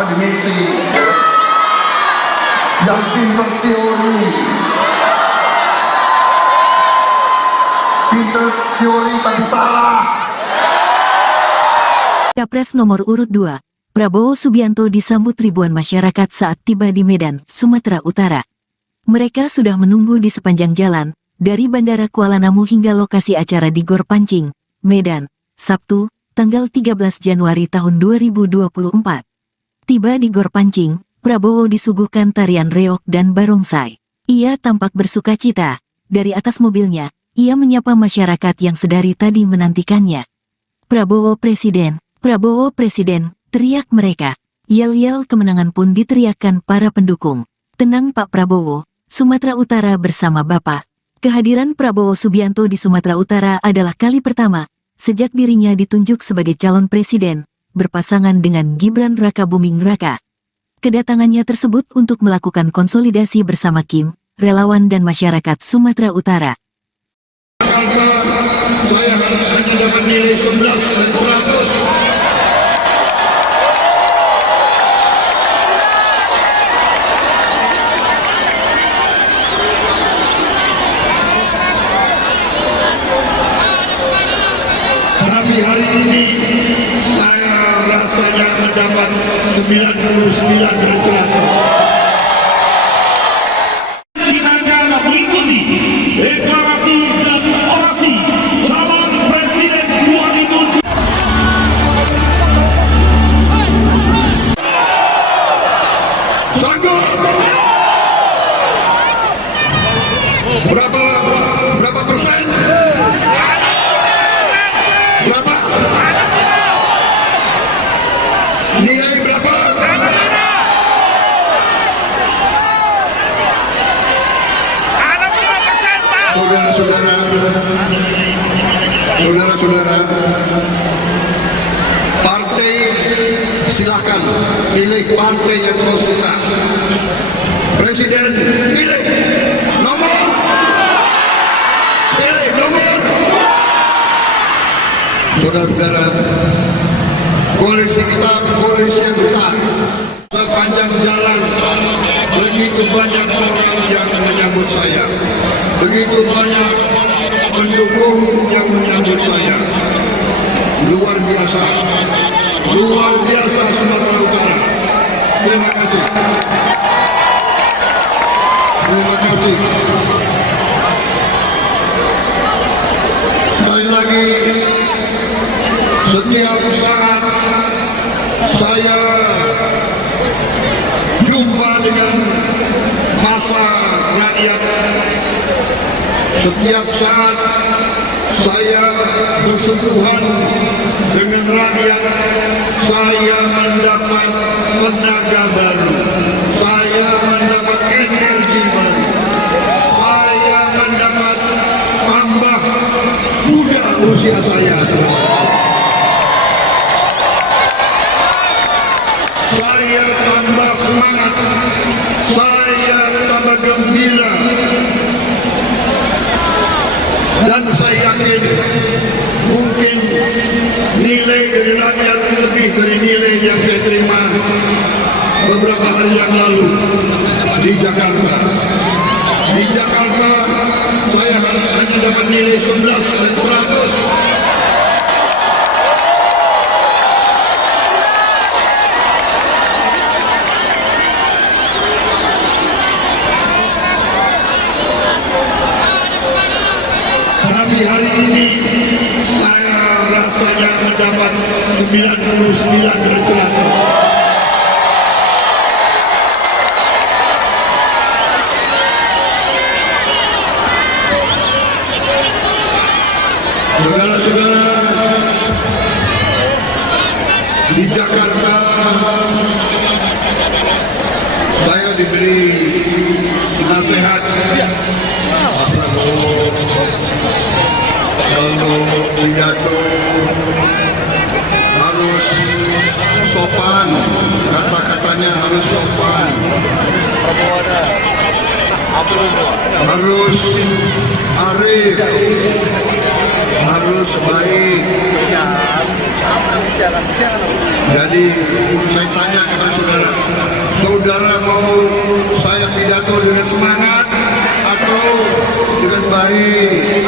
pintar teori tapi salah. Capres nomor urut 2, Prabowo Subianto disambut ribuan masyarakat saat tiba di Medan, Sumatera Utara. Mereka sudah menunggu di sepanjang jalan, dari Bandara Kuala Namu hingga lokasi acara di Gor Pancing, Medan, Sabtu, tanggal 13 Januari tahun 2024. Tiba di Gor Pancing, Prabowo disuguhkan tarian reog dan barongsai. Ia tampak bersukacita. Dari atas mobilnya, ia menyapa masyarakat yang sedari tadi menantikannya. Prabowo Presiden, teriak mereka. Yel-yel kemenangan pun diteriakkan para pendukung. Tenang Pak Prabowo, Sumatera Utara bersama Bapak. Kehadiran Prabowo Subianto di Sumatera Utara adalah kali pertama sejak dirinya ditunjuk sebagai calon presiden, berpasangan dengan Gibran Rakabuming Raka. Kedatangannya tersebut untuk melakukan konsolidasi bersama Kim, relawan dan masyarakat Sumatera Utara. Saya hanya dapat nilai 11 dan 100. Tapi hari ini saya rasanya mendapat 99 dan 100. Kita akan mengikuti deklarasi dan orasi calon presiden 2024. Sanggup? Berapa persen? Berapa? Nilai berapa? Saudara-saudara, partai silakan pilih partai yang kau suka. Presiden pilih nomor. Saudara-saudara, koalisi kita koalisi yang besar. Sepanjang jalan begitu banyak orang yang menyambut saya, begitu banyak pendukung yang menyambut saya. Luar biasa Sumatera Utara. Terima kasih. Sekali lagi, setiap saat saya jumpa dengan massa rakyat, setiap saat saya bersentuhan dengan rakyat, saya mendapat tenaga baru, saya mendapat energi baru, saya mendapat tambah muda usia saya. gembira dan saya yakin mungkin nilai dari rakyat lebih dari nilai yang saya terima beberapa hari yang lalu di Jakarta. Di Jakarta saya hanya dapat nilai 11 dan 100. Tapi hari ini saya rasanya mendapat 99 dari 100. Saudara-saudara, di Jakarta saya diberi nasihat Pak Prabowo, kalau pidato harus sopan, kata-katanya harus sopan, harus arif, harus baik. Jadi saya tanya kepada saudara, saudara mau saya pidato dengan semangat atau dengan baik?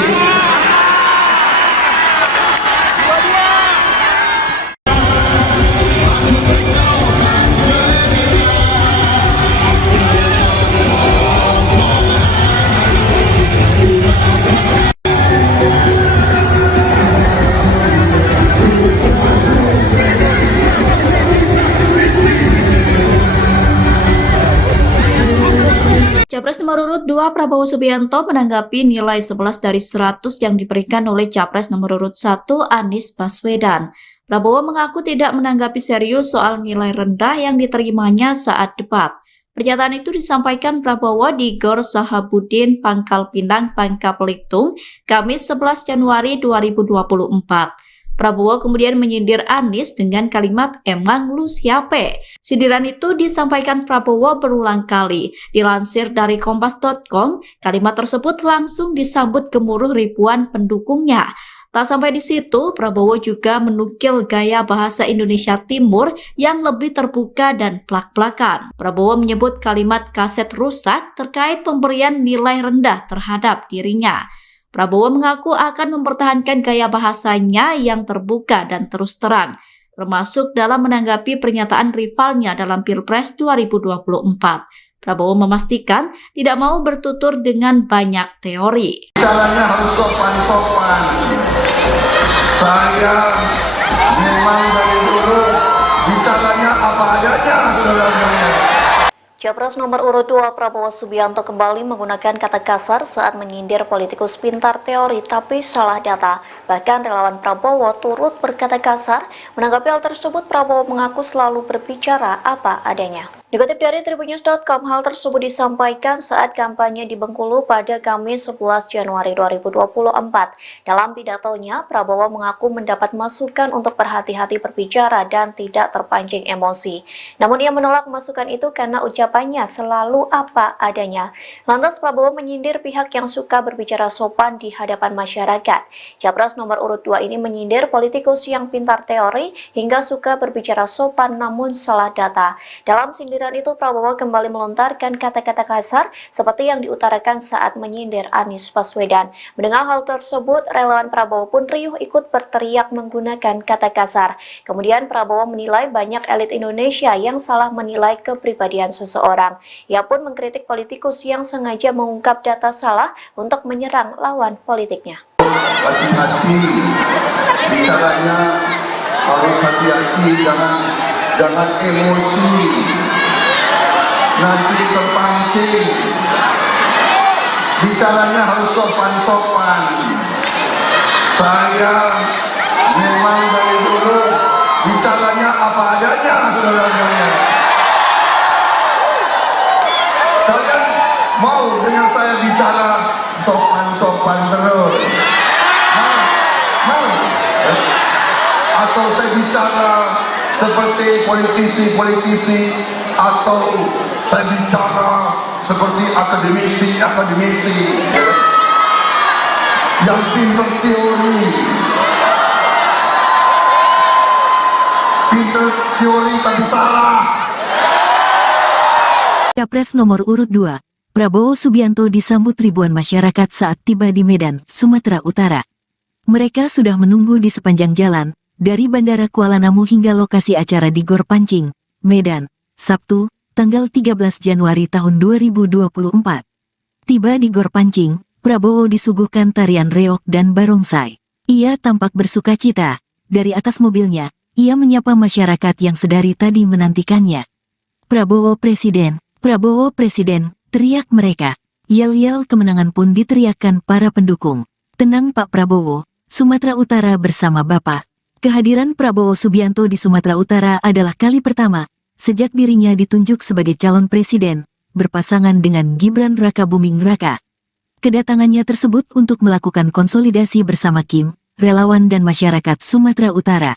Capres nomor urut 2 Prabowo Subianto menanggapi nilai 11 dari 100 yang diberikan oleh Capres nomor urut 1 Anies Baswedan. Prabowo mengaku tidak menanggapi serius soal nilai rendah yang diterimanya saat debat. Pernyataan itu disampaikan Prabowo di Gor Sahabudin, Pangkal Pinang, Bangka Belitung, Kamis 11 Januari 2024. Prabowo kemudian menyindir Anies dengan kalimat "emang lu siape?". Sindiran itu disampaikan Prabowo berulang kali. Dilansir dari kompas.com, kalimat tersebut langsung disambut gemuruh ribuan pendukungnya. Tak sampai di situ, Prabowo juga menukil gaya bahasa Indonesia Timur yang lebih terbuka dan plak-plakan. Prabowo menyebut kalimat kaset rusak terkait pemberian nilai rendah terhadap dirinya. Prabowo mengaku akan mempertahankan gaya bahasanya yang terbuka dan terus terang, termasuk dalam menanggapi pernyataan rivalnya dalam Pilpres 2024. Prabowo memastikan tidak mau bertutur dengan banyak teori. Caranya harus sopan-sopan. Saya memang dari dulu bicaranya apa adanya, saudara-saudara. Capres nomor urut 2 Prabowo Subianto kembali menggunakan kata kasar saat menyindir politikus pintar teori tapi salah data. Bahkan relawan Prabowo turut berkata kasar. Menanggapi hal tersebut, Prabowo mengaku selalu berbicara apa adanya. Dikutip dari tribunnews.com, hal tersebut disampaikan saat kampanye di Bengkulu pada Kamis 11 Januari 2024. Dalam pidatonya, Prabowo mengaku mendapat masukan untuk berhati-hati berbicara dan tidak terpancing emosi. Namun ia menolak masukan itu karena ucapannya selalu apa adanya. Lantas Prabowo menyindir pihak yang suka berbicara sopan di hadapan masyarakat. Capres nomor urut 2 ini menyindir politikus yang pintar teori hingga suka berbicara sopan namun salah data. Dalam sindiran itu, Prabowo kembali melontarkan kata-kata kasar seperti yang diutarakan saat menyindir Anies Baswedan. Mendengar hal tersebut, relawan Prabowo pun riuh ikut berteriak menggunakan kata kasar. Kemudian Prabowo menilai banyak elit Indonesia yang salah menilai kepribadian seseorang. Ia pun mengkritik politikus yang sengaja mengungkap data salah untuk menyerang lawan politiknya. Hati-hati, bicaranya harus hati-hati, jangan emosi. Nanti terpancing. Bicaranya harus sopan-sopan. Saya memang dari dulu bicaranya apa adanya, saudara-saudara. Kalian mau dengan saya bicara sopan-sopan terus? Mau? Atau saya bicara seperti politisi-politisi, atau saya bicara seperti akademisi ya, yang pinter teori tapi salah. Capres nomor urut 2, Prabowo Subianto disambut ribuan masyarakat saat tiba di Medan, Sumatera Utara. Mereka sudah menunggu di sepanjang jalan, dari Bandara Kuala Namu hingga lokasi acara di Gor Pancing, Medan, Sabtu, tanggal 13 Januari tahun 2024. Tiba di Gor Pancing, Prabowo disuguhkan tarian reog dan barongsai. Ia tampak bersukacita. Dari atas mobilnya, ia menyapa masyarakat yang sedari tadi menantikannya. Prabowo Presiden, teriak mereka. Yel-yel kemenangan pun diteriakkan para pendukung. Tenang Pak Prabowo, Sumatera Utara bersama Bapak. Kehadiran Prabowo Subianto di Sumatera Utara adalah kali pertama sejak dirinya ditunjuk sebagai calon presiden, berpasangan dengan Gibran Rakabuming Raka. Kedatangannya tersebut untuk melakukan konsolidasi bersama Kim, relawan dan masyarakat Sumatera Utara.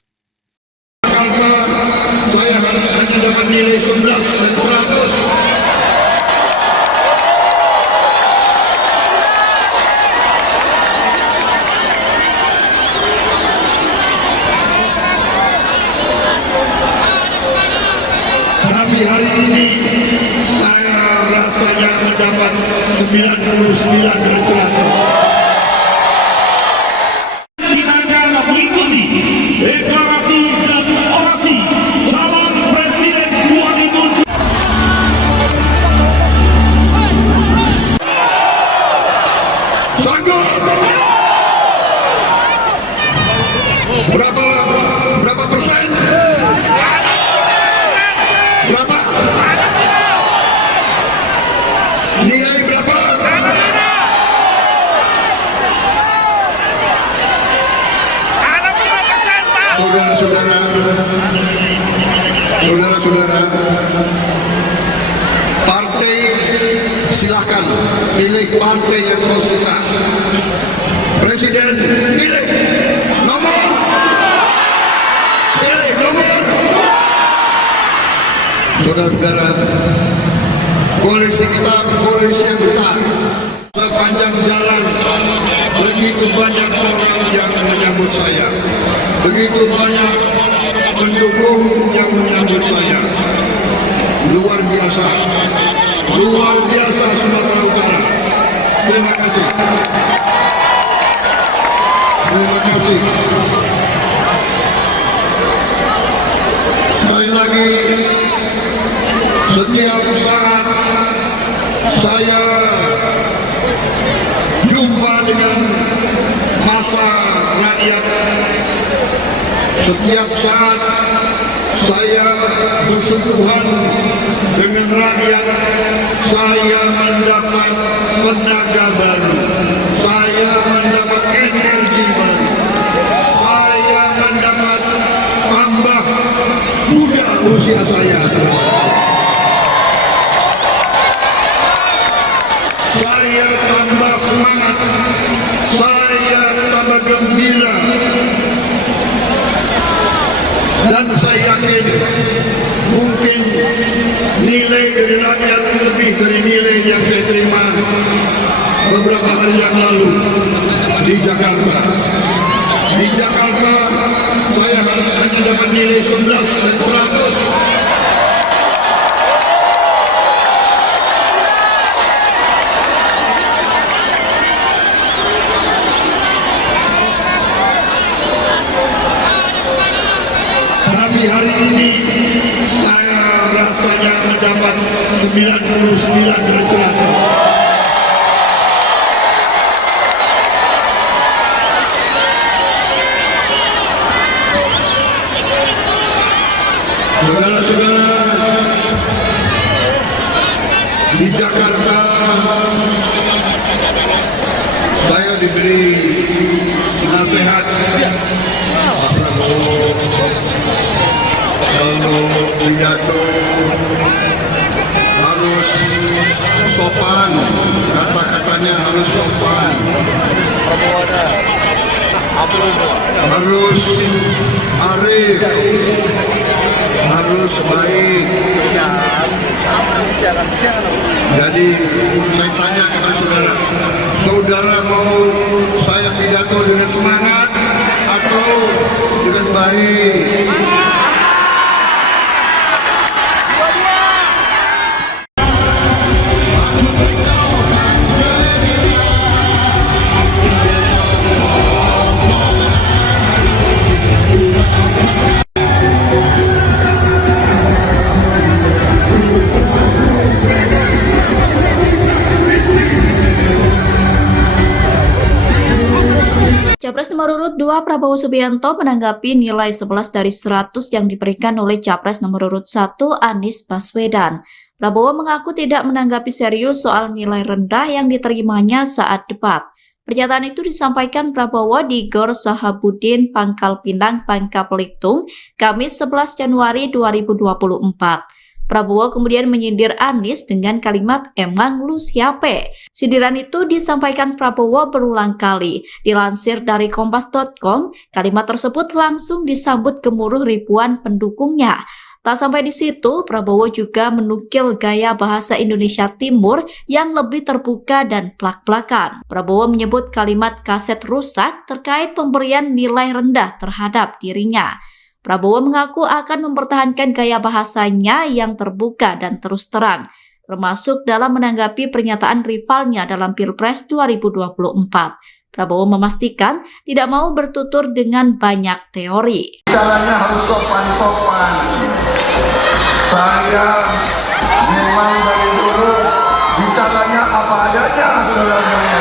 Jakarta, saya hanya dapat nilai 11 dan 100. Tapi hari ini saya rasanya mendapat 99 dan 100. Kita akan mengikuti deklarasi dan orasi calon presiden 2024. Sanggup? Berapa persen? Berapa? Nilai berapa? Saudara-saudara, partai silakan pilih partai yang kau suka. Presiden pilih nomor. Saudara-saudara, koalisi kita koalisi yang besar. Sepanjang jalan begitu banyak orang yang menyambut saya, begitu banyak pendukung yang menyambut saya. Luar biasa Sumatera Utara. Terima kasih. Sekali lagi, setiap saat saya jumpa dengan massa rakyat, setiap saat saya bersentuhan dengan rakyat, saya mendapat tenaga baru, saya mendapat energi baru, saya mendapat tambah muda usia saya. Saya tambah semangat, saya tambah gembira, dan saya yakin mungkin nilai dari rakyat lebih dari nilai yang saya terima beberapa hari yang lalu di Jakarta. Di Jakarta saya hanya dapat nilai 11 dan 100. Tapi hari ini saya rasanya mendapat 99 dan 100. Saudara-saudara, di Jakarta saya diberi nasihat Pak Prabowo, kalau pidato harus sopan, kata-katanya harus sopan, harus arif, harus baik. Jadi saya tanya kepada saudara, saudara mau saya pidato dengan semangat atau dengan baik? Capres nomor urut 2 Prabowo Subianto menanggapi nilai 11 dari 100 yang diberikan oleh Capres nomor urut 1 Anies Baswedan. Prabowo mengaku tidak menanggapi serius soal nilai rendah yang diterimanya saat debat. Pernyataan itu disampaikan Prabowo di Gor Sahabudin, Pangkal Pinang, Bangka Belitung, Kamis 11 Januari 2024. Prabowo kemudian menyindir Anies dengan kalimat "emang lu siape?". Sindiran itu disampaikan Prabowo berulang kali. Dilansir dari kompas.com, kalimat tersebut langsung disambut gemuruh ribuan pendukungnya. Tak sampai di situ, Prabowo juga menukil gaya bahasa Indonesia Timur yang lebih terbuka dan plak-plakan. Prabowo menyebut kalimat kaset rusak terkait pemberian nilai rendah terhadap dirinya. Prabowo mengaku akan mempertahankan gaya bahasanya yang terbuka dan terus terang, termasuk dalam menanggapi pernyataan rivalnya dalam Pilpres 2024. Prabowo memastikan tidak mau bertutur dengan banyak teori. Caranya harus sopan-sopan. Saya memang dari dulu bicaranya apa adanya, saudara-saudara.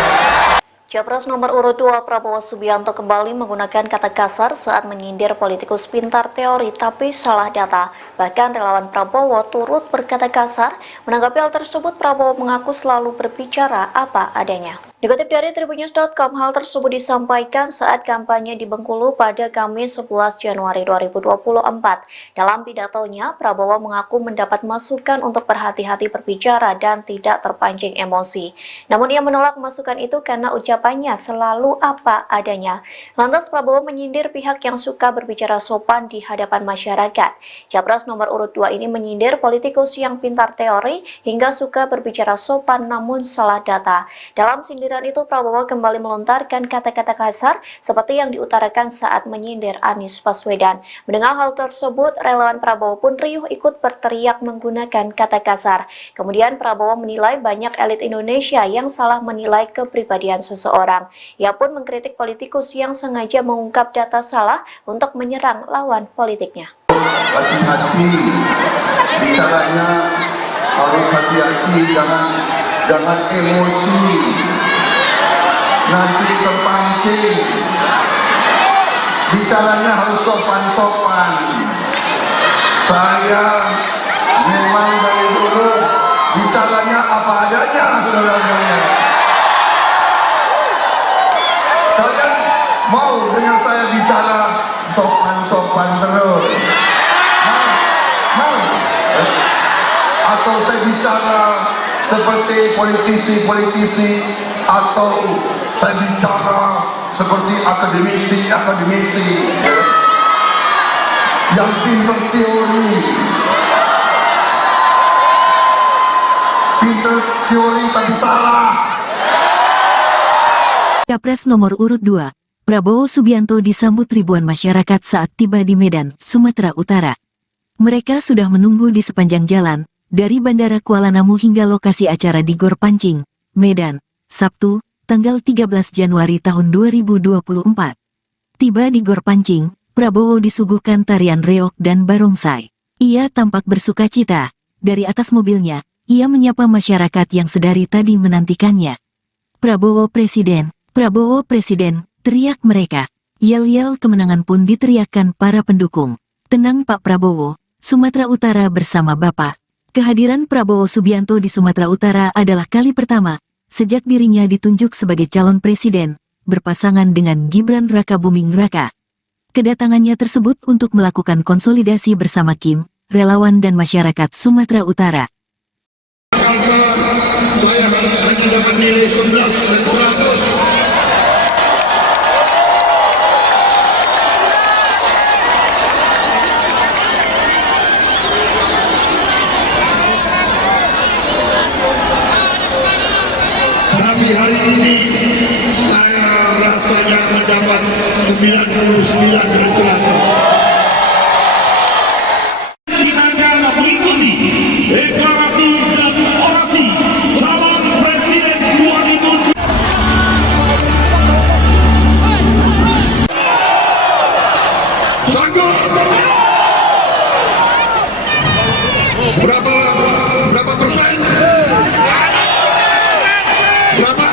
Capres nomor urut 2 Prabowo Subianto kembali menggunakan kata kasar saat menyindir politikus pintar teori tapi salah data. Bahkan relawan Prabowo turut berkata kasar. Menanggapi hal tersebut, Prabowo mengaku selalu berbicara apa adanya. Dikutip dari Tribunnews.com, hal tersebut disampaikan saat kampanye di Bengkulu pada Kamis 11 Januari 2024. Dalam pidatonya, Prabowo mengaku mendapat masukan untuk berhati-hati berbicara dan tidak terpancing emosi. Namun ia menolak masukan itu karena ucapannya selalu apa adanya. Lantas Prabowo menyindir pihak yang suka berbicara sopan di hadapan masyarakat. Capres nomor urut 2 ini menyindir politikus yang pintar teori hingga suka berbicara sopan namun salah data. Dalam sindiran itu, Prabowo kembali melontarkan kata-kata kasar seperti yang diutarakan saat menyindir Anies Baswedan. Mendengar hal tersebut, relawan Prabowo pun riuh ikut berteriak menggunakan kata kasar. Kemudian Prabowo menilai banyak elit Indonesia yang salah menilai kepribadian seseorang. Ia pun mengkritik politikus yang sengaja mengungkap data salah untuk menyerang lawan politiknya. Hati-hati, bicaranya harus hati-hati, jangan emosi. Nanti terpancing. Bicaranya harus sopan-sopan. Saya memang dari dulu bicaranya apa adanya, saudara-saudara. Kalian mau dengan saya bicara sopan-sopan terus? Mau? Atau saya bicara seperti politisi-politisi, atau saya bicara seperti akademisi yang pintar teori tapi salah. Capres nomor urut 2, Prabowo Subianto disambut ribuan masyarakat saat tiba di Medan, Sumatera Utara. Mereka sudah menunggu di sepanjang jalan, dari Bandara Kuala Namu hingga lokasi acara di Gor Pancing, Medan, Sabtu, tanggal 13 Januari tahun 2024. Tiba di Gor Pancing, Prabowo disuguhkan tarian reog dan barongsai. Ia tampak bersukacita. Dari atas mobilnya, ia menyapa masyarakat yang sedari tadi menantikannya. Prabowo Presiden, teriak mereka. Yel-yel kemenangan pun diteriakkan para pendukung. Tenang Pak Prabowo, Sumatera Utara bersama Bapak. Kehadiran Prabowo Subianto di Sumatera Utara adalah kali pertama sejak dirinya ditunjuk sebagai calon presiden, berpasangan dengan Gibran Rakabuming Raka. Kedatangannya tersebut untuk melakukan konsolidasi bersama Kim, relawan dan masyarakat Sumatera Utara. Saya hanya dapat nilai 11 dan 100. Tapi hari ini saya rasanya mendapat 99 dari 100. Kita akan mengikuti deklarasi dan orasi calon presiden 2024. Sanggup? Berapa persen? Berapa?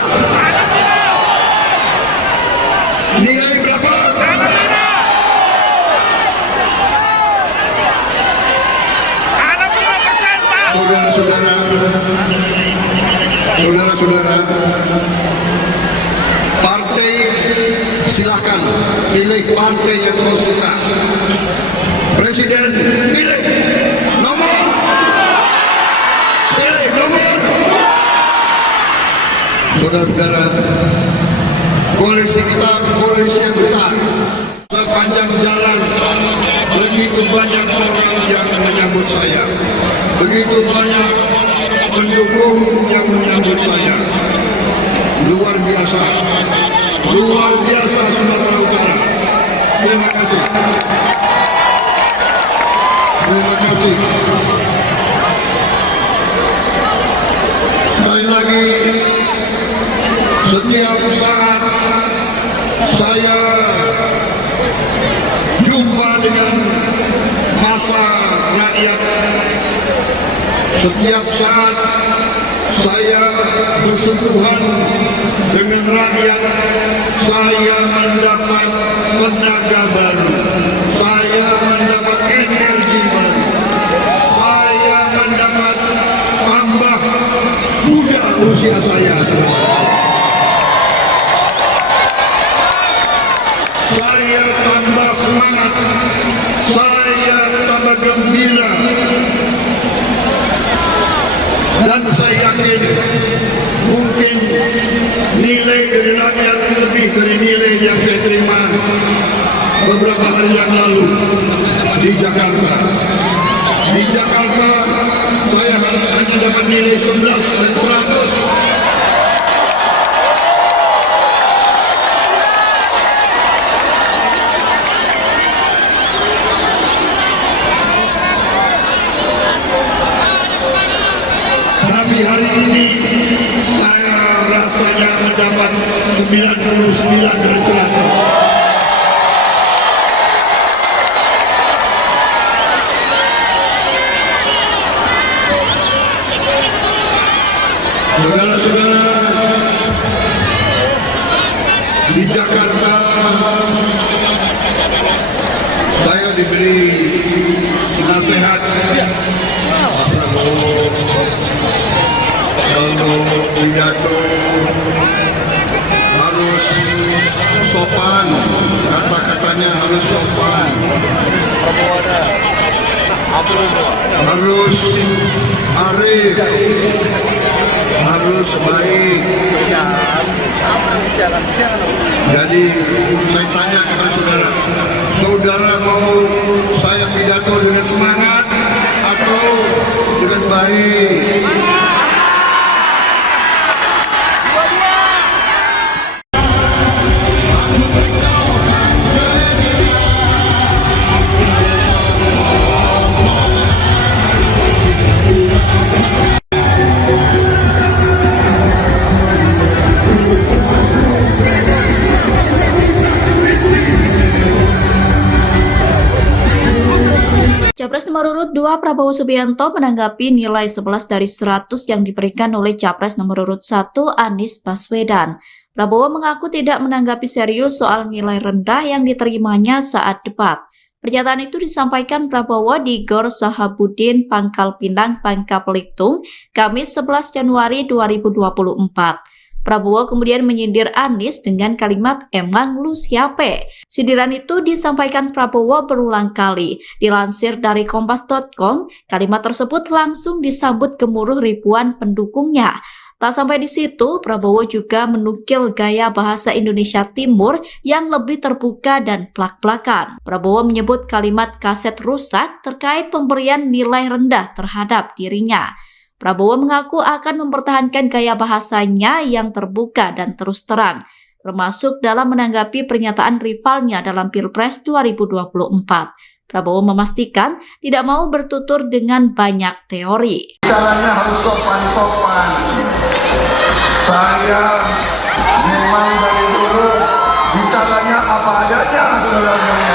Nilai berapa? Saudara-saudara, partai silakan pilih partai yang kau suka. Presiden pilih nomor. Saudara-saudara, koalisi kita koalisi yang besar. Sepanjang jalan begitu banyak orang yang menyambut saya, begitu banyak pendukung yang menyambut saya. Luar biasa Sumatera Utara. Terima kasih. Sekali lagi, setiap saat saya jumpa dengan masa rakyat, setiap saat saya bersentuhan dengan rakyat, saya mendapat tenaga baru, saya mendapat energi baru, saya mendapat tambah muda usia saya. Saya tambah semangat, saya tambah gembira, dan saya yakin mungkin nilai dari rakyat lebih dari nilai yang saya terima beberapa hari yang lalu di Jakarta. Di Jakarta saya hanya dapat nilai 11 dan 100. Tapi hari ini saya rasanya mendapat 99 dari 100. Saudara-saudara, di Jakarta saya diberi nasihat Pak Prabowo, kalau pidato harus sopan, kata-katanya harus sopan, harus arif, harus baik. Jadi saya tanya kepada saudara, saudara mau saya pidato dengan semangat atau dengan baik? Capres nomor urut 2 Prabowo Subianto menanggapi nilai 11 dari 100 yang diberikan oleh Capres nomor urut 1 Anies Baswedan. Prabowo mengaku tidak menanggapi serius soal nilai rendah yang diterimanya saat debat. Pernyataan itu disampaikan Prabowo di Gor Sahabudin, Pangkal Pinang, Bangka Belitung, Kamis 11 Januari 2024. Prabowo kemudian menyindir Anies dengan kalimat "emang lu siapa?". Sindiran itu disampaikan Prabowo berulang kali. Dilansir dari kompas.com, kalimat tersebut langsung disambut gemuruh ribuan pendukungnya. Tak sampai di situ, Prabowo juga menukil gaya bahasa Indonesia Timur yang lebih terbuka dan plak-plakan. Prabowo menyebut kalimat kaset rusak terkait pemberian nilai rendah terhadap dirinya. Prabowo mengaku akan mempertahankan gaya bahasanya yang terbuka dan terus terang, termasuk dalam menanggapi pernyataan rivalnya dalam Pilpres 2024. Prabowo memastikan tidak mau bertutur dengan banyak teori. Caranya harus sopan-sopan. Saya memang dari dulu bicaranya apa adanya, saudara-saudara.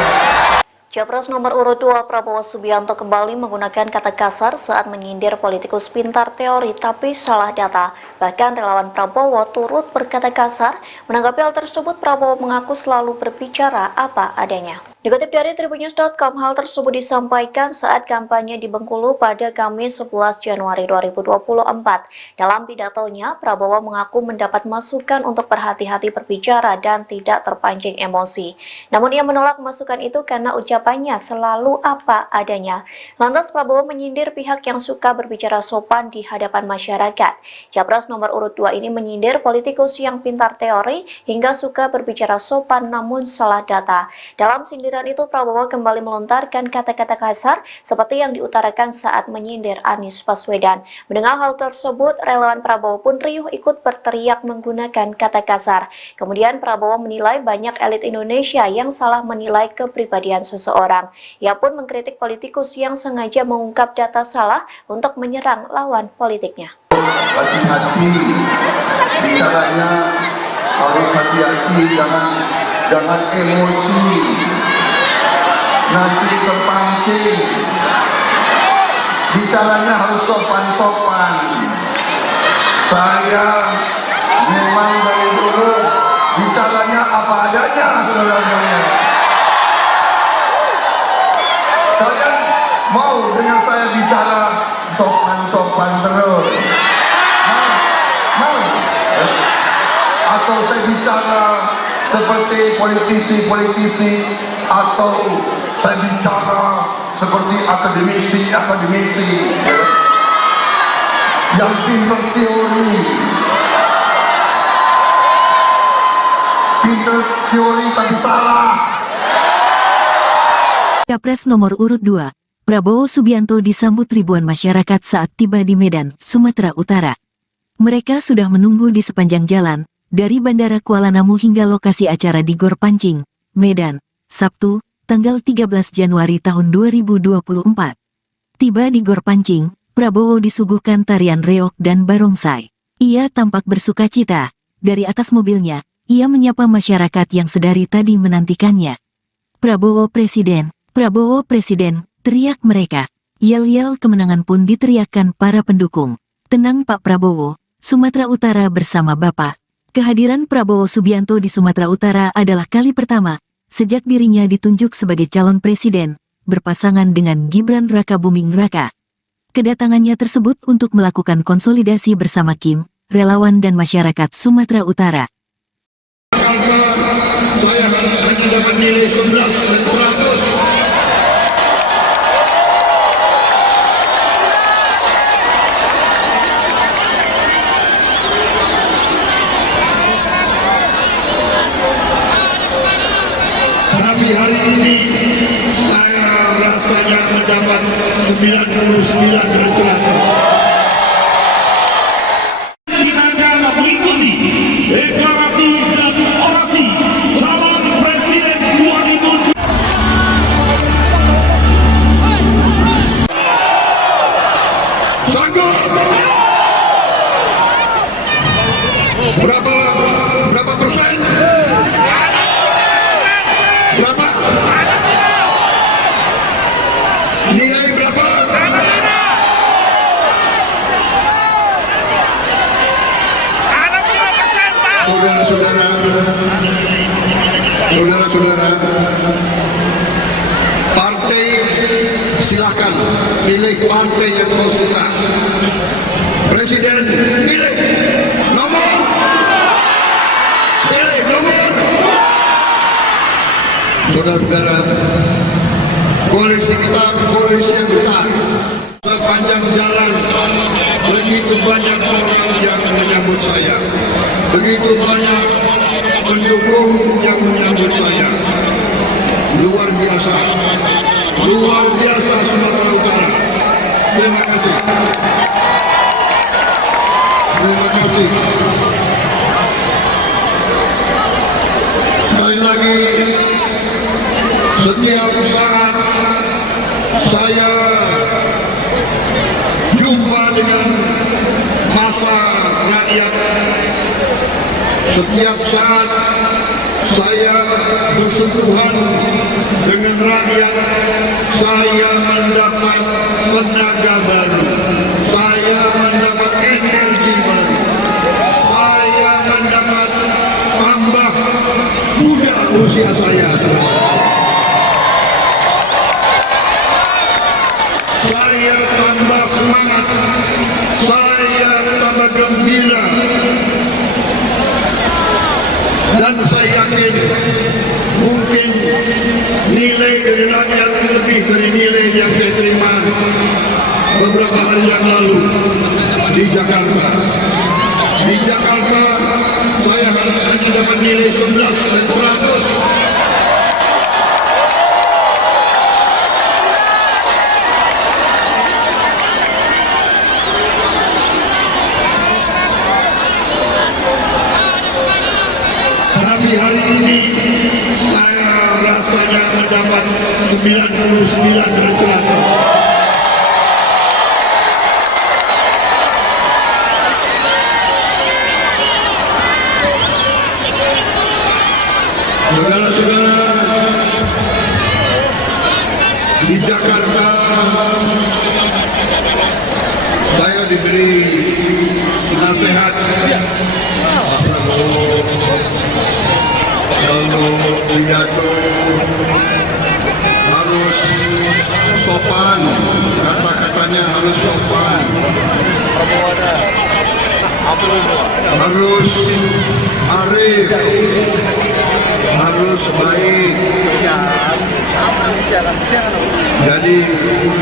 Capres nomor urut 2 Prabowo Subianto kembali menggunakan kata kasar saat menyindir politikus pintar teori tapi salah data. Bahkan relawan Prabowo turut berkata kasar. Menanggapi hal tersebut, Prabowo mengaku selalu berbicara apa adanya. Dikutip dari Tribunnews.com, hal tersebut disampaikan saat kampanye di Bengkulu pada Kamis 11 Januari 2024. Dalam pidatonya, Prabowo mengaku mendapat masukan untuk berhati-hati berbicara dan tidak terpancing emosi. Namun ia menolak masukan itu karena ucapannya selalu apa adanya. Lantas Prabowo menyindir pihak yang suka berbicara sopan di hadapan masyarakat. Capres nomor urut 2 ini menyindir politikus yang pintar teori hingga suka berbicara sopan namun salah data. Dalam sindiran itu, Prabowo kembali melontarkan kata-kata kasar seperti yang diutarakan saat menyindir Anies Baswedan. Mendengar hal tersebut, relawan Prabowo pun riuh ikut berteriak menggunakan kata kasar. Kemudian Prabowo menilai banyak elit Indonesia yang salah menilai kepribadian seseorang. Ia pun mengkritik politikus yang sengaja mengungkap data salah untuk menyerang lawan politiknya. Hati-hati bicaranya, harus hati-hati, jangan emosi, nanti terpancing. Bicaranya harus sopan-sopan. Saya memang dari dulu bicaranya apa adanya, saudara-saudara. Kalian mau dengan saya bicara sopan-sopan terus? Mau? Atau saya bicara seperti politisi-politisi, atau saya bicara seperti akademisi yang pintar teori tapi salah. Capres nomor urut 2, Prabowo Subianto disambut ribuan masyarakat saat tiba di Medan, Sumatera Utara. Mereka sudah menunggu di sepanjang jalan, dari Bandara Kuala Namu hingga lokasi acara di Gor Pancing, Medan, Sabtu, tanggal 13 Januari tahun 2024. Tiba di Gor Pancing, Prabowo disuguhkan tarian reog dan barongsai. Ia tampak bersukacita. Dari atas mobilnya, ia menyapa masyarakat yang sedari tadi menantikannya. Prabowo Presiden, teriak mereka. Yel-yel kemenangan pun diteriakkan para pendukung. Tenang Pak Prabowo, Sumatera Utara bersama Bapak. Kehadiran Prabowo Subianto di Sumatera Utara adalah kali pertama sejak dirinya ditunjuk sebagai calon presiden, berpasangan dengan Gibran Rakabuming Raka. Kedatangannya tersebut untuk melakukan konsolidasi bersama Kim, relawan dan masyarakat Sumatera Utara. Saya hanya dapat nilai 11 dan 100. Tapi hari ini saya rasanya mendapat 99 dan 100. Kita akan mengikuti deklarasi dan orasi calon presiden 2024. Sanggup? Berapa persen? Berapa? Nilai berapa? Saudara-saudara, partai silakan pilih partai yang kau suka. Presiden pilih nomor. Saudara-saudara, koalisi kita koalisi yang besar. Sepanjang jalan begitu banyak orang yang menyambut saya, begitu banyak pendukung yang menyambut saya. Luar biasa Sumatera Utara. Terima kasih. kasih. Sekali lagi, setiap saat saya jumpa dengan masa rakyat, setiap saat saya bersentuhan dengan rakyat, saya mendapat tenaga baru, saya mendapat energi baru, saya mendapat tambah muda usia saya. Saya tambah semangat, saya tambah gembira, dan saya yakin mungkin nilai dari rakyat lebih dari nilai yang saya terima beberapa hari yang lalu di Jakarta. Di Jakarta saya hanya dapat nilai 11 dan 100. Tapi hari ini saya rasanya mendapat 99 dan 100. Saudara-saudara, di Jakarta saya diberi nasihat Pak Prabowo, kalau pidato harus sopan, kata-katanya harus sopan, harus arif, harus baik. Jadi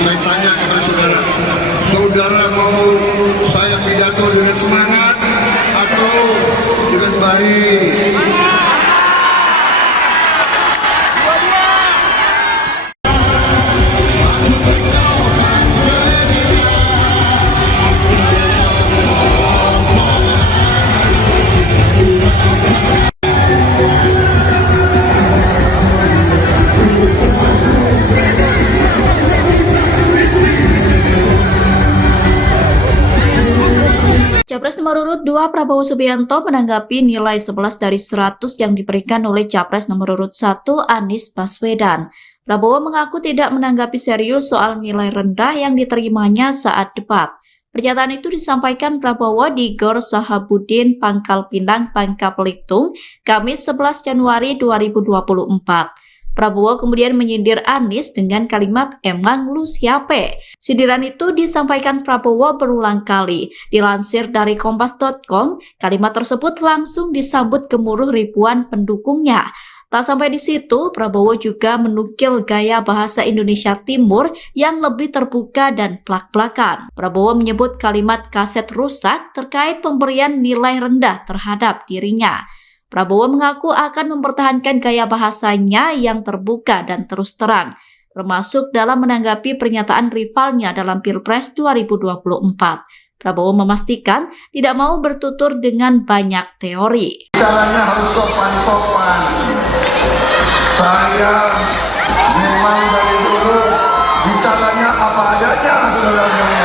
saya tanya kepada saudara, saudara mau saya pidato dengan semangat atau dengan baik? Capres nomor urut 2 Prabowo Subianto menanggapi nilai 11 dari 100 yang diberikan oleh Capres nomor urut 1 Anies Baswedan. Prabowo mengaku tidak menanggapi serius soal nilai rendah yang diterimanya saat debat. Pernyataan itu disampaikan Prabowo di Gor Sahabudin, Pangkal Pinang, Bangka Belitung, Kamis 11 Januari 2024. Prabowo kemudian menyindir Anies dengan kalimat "emang lu siape?". Sindiran itu disampaikan Prabowo berulang kali. Dilansir dari Kompas.com, kalimat tersebut langsung disambut gemuruh ribuan pendukungnya. Tak sampai di situ, Prabowo juga menukil gaya bahasa Indonesia Timur yang lebih terbuka dan plak-plakan. Prabowo menyebut kalimat kaset rusak terkait pemberian nilai rendah terhadap dirinya. Prabowo mengaku akan mempertahankan gaya bahasanya yang terbuka dan terus terang, termasuk dalam menanggapi pernyataan rivalnya dalam Pilpres 2024. Prabowo memastikan tidak mau bertutur dengan banyak teori. Caranya harus sopan-sopan. Saya memang dari dulu bicaranya apa adanya, saudara-saudara.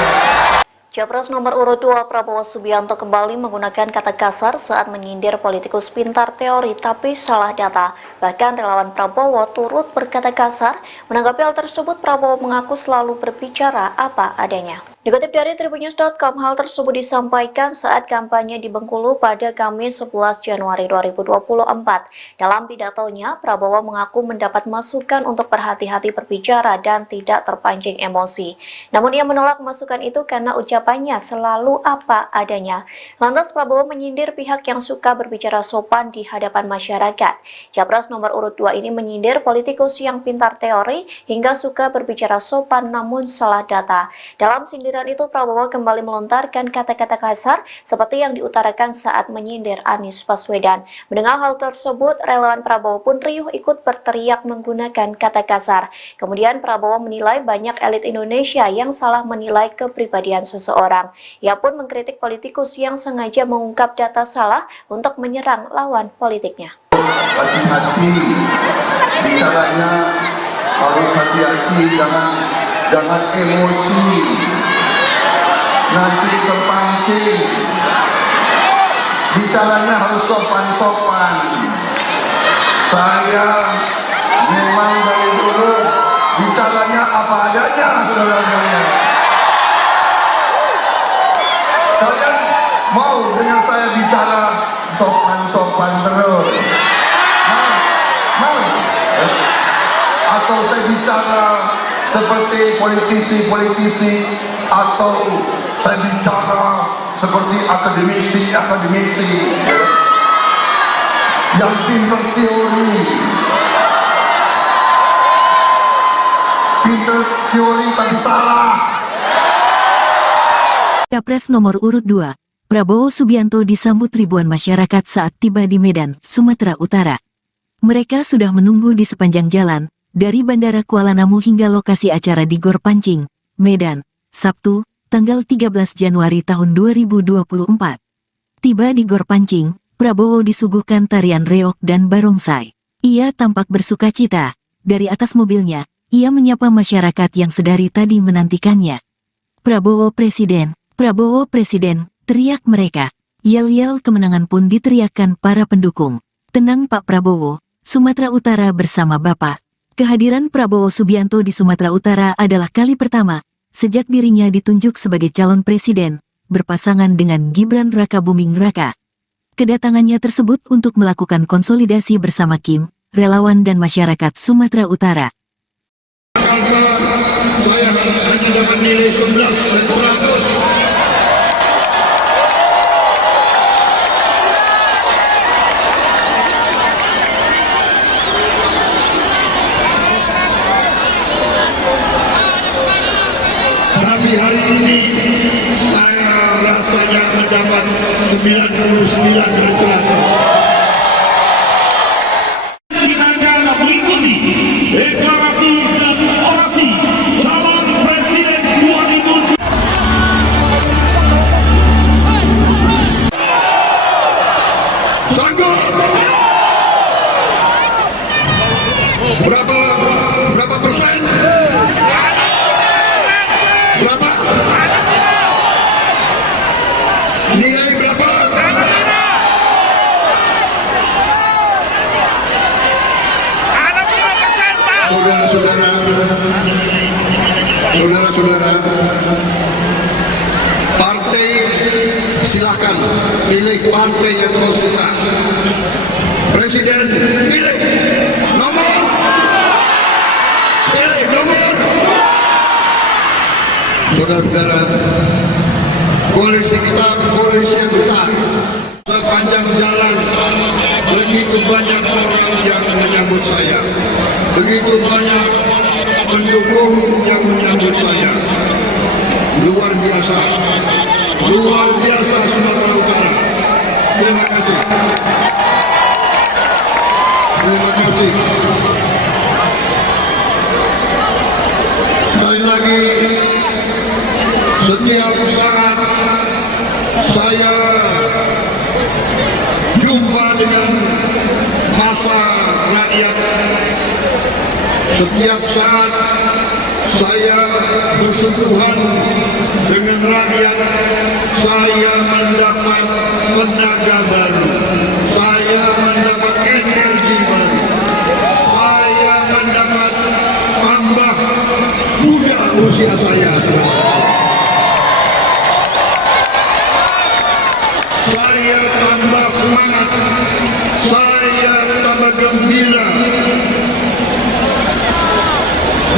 Capres nomor urut 2 Prabowo Subianto kembali menggunakan kata kasar saat menyindir politikus pintar teori tapi salah data. Bahkan relawan Prabowo turut berkata kasar. Menanggapi hal tersebut, Prabowo mengaku selalu berbicara apa adanya. Dikutip dari Tribunnews.com, hal tersebut disampaikan saat kampanye di Bengkulu pada Kamis 11 Januari 2024. Dalam pidatonya, Prabowo mengaku mendapat masukan untuk berhati-hati berbicara dan tidak terpancing emosi. Namun ia menolak masukan itu karena ucapannya selalu apa adanya. Lantas Prabowo menyindir pihak yang suka berbicara sopan di hadapan masyarakat. Capres nomor urut 2 ini menyindir politikus yang pintar teori hingga suka berbicara sopan namun salah data. Dalam sindiran giliran itu Prabowo kembali melontarkan kata-kata kasar seperti yang diutarakan saat menyindir Anies Baswedan. Mendengar hal tersebut, relawan Prabowo pun riuh ikut berteriak menggunakan kata kasar. Kemudian Prabowo menilai banyak elit Indonesia yang salah menilai kepribadian seseorang. Ia pun mengkritik politikus yang sengaja mengungkap data salah untuk menyerang lawan politiknya. Hati-hati bicaranya, harus hati-hati, jangan emosi, nanti terpancing. Bicaranya harus sopan-sopan. Saya memang dari dulu bicaranya apa adanya, saudara-saudara. Kalian mau dengan saya bicara sopan-sopan terus? Mau? Atau saya bicara seperti politisi-politisi, atau saya bicara seperti akademisi yang pintar teori tapi salah. Capres nomor urut 2, Prabowo Subianto disambut ribuan masyarakat saat tiba di Medan, Sumatera Utara. Mereka sudah menunggu di sepanjang jalan, dari Bandara Kuala Namu hingga lokasi acara di Gor Pancing, Medan, Sabtu, tanggal 13 Januari tahun 2024. Tiba di Gor Pancing, Prabowo disuguhkan tarian reog dan barongsai. Ia tampak bersukacita. Dari atas mobilnya, ia menyapa masyarakat yang sedari tadi menantikannya. Prabowo Presiden, teriak mereka. Yel-yel kemenangan pun diteriakkan para pendukung. Tenang Pak Prabowo, Sumatera Utara bersama Bapak. Kehadiran Prabowo Subianto di Sumatera Utara adalah kali pertama sejak dirinya ditunjuk sebagai calon presiden, berpasangan dengan Gibran Rakabuming Raka. Kedatangannya tersebut untuk melakukan konsolidasi bersama Kim, relawan dan masyarakat Sumatera Utara. Saya hanya dapat nilai 11 dan 100. Tapi hari ini saya rasanya mendapat 99 dan 100. Kita akan mengikuti deklarasi dan orasi calon presiden 2024. Sanggup? Berapa persen? Berapa? Nilai berapa? Saudara-saudara, partai silakan pilih partai yang kau suka. Presiden pilih nomor. Saudara-saudara, koalisi kita koalisi yang besar. Sepanjang jalan begitu banyak orang yang menyambut saya, begitu banyak pendukung yang menyambut saya. Luar biasa Sumatera Utara. Terima kasih. Sekali lagi, setiap saat saya jumpa dengan massa rakyat, setiap saat saya bersentuhan dengan rakyat, saya mendapat tenaga baru, saya mendapat energi baru, saya mendapat tambah muda usia saya. Saya tambah semangat, saya tambah gembira,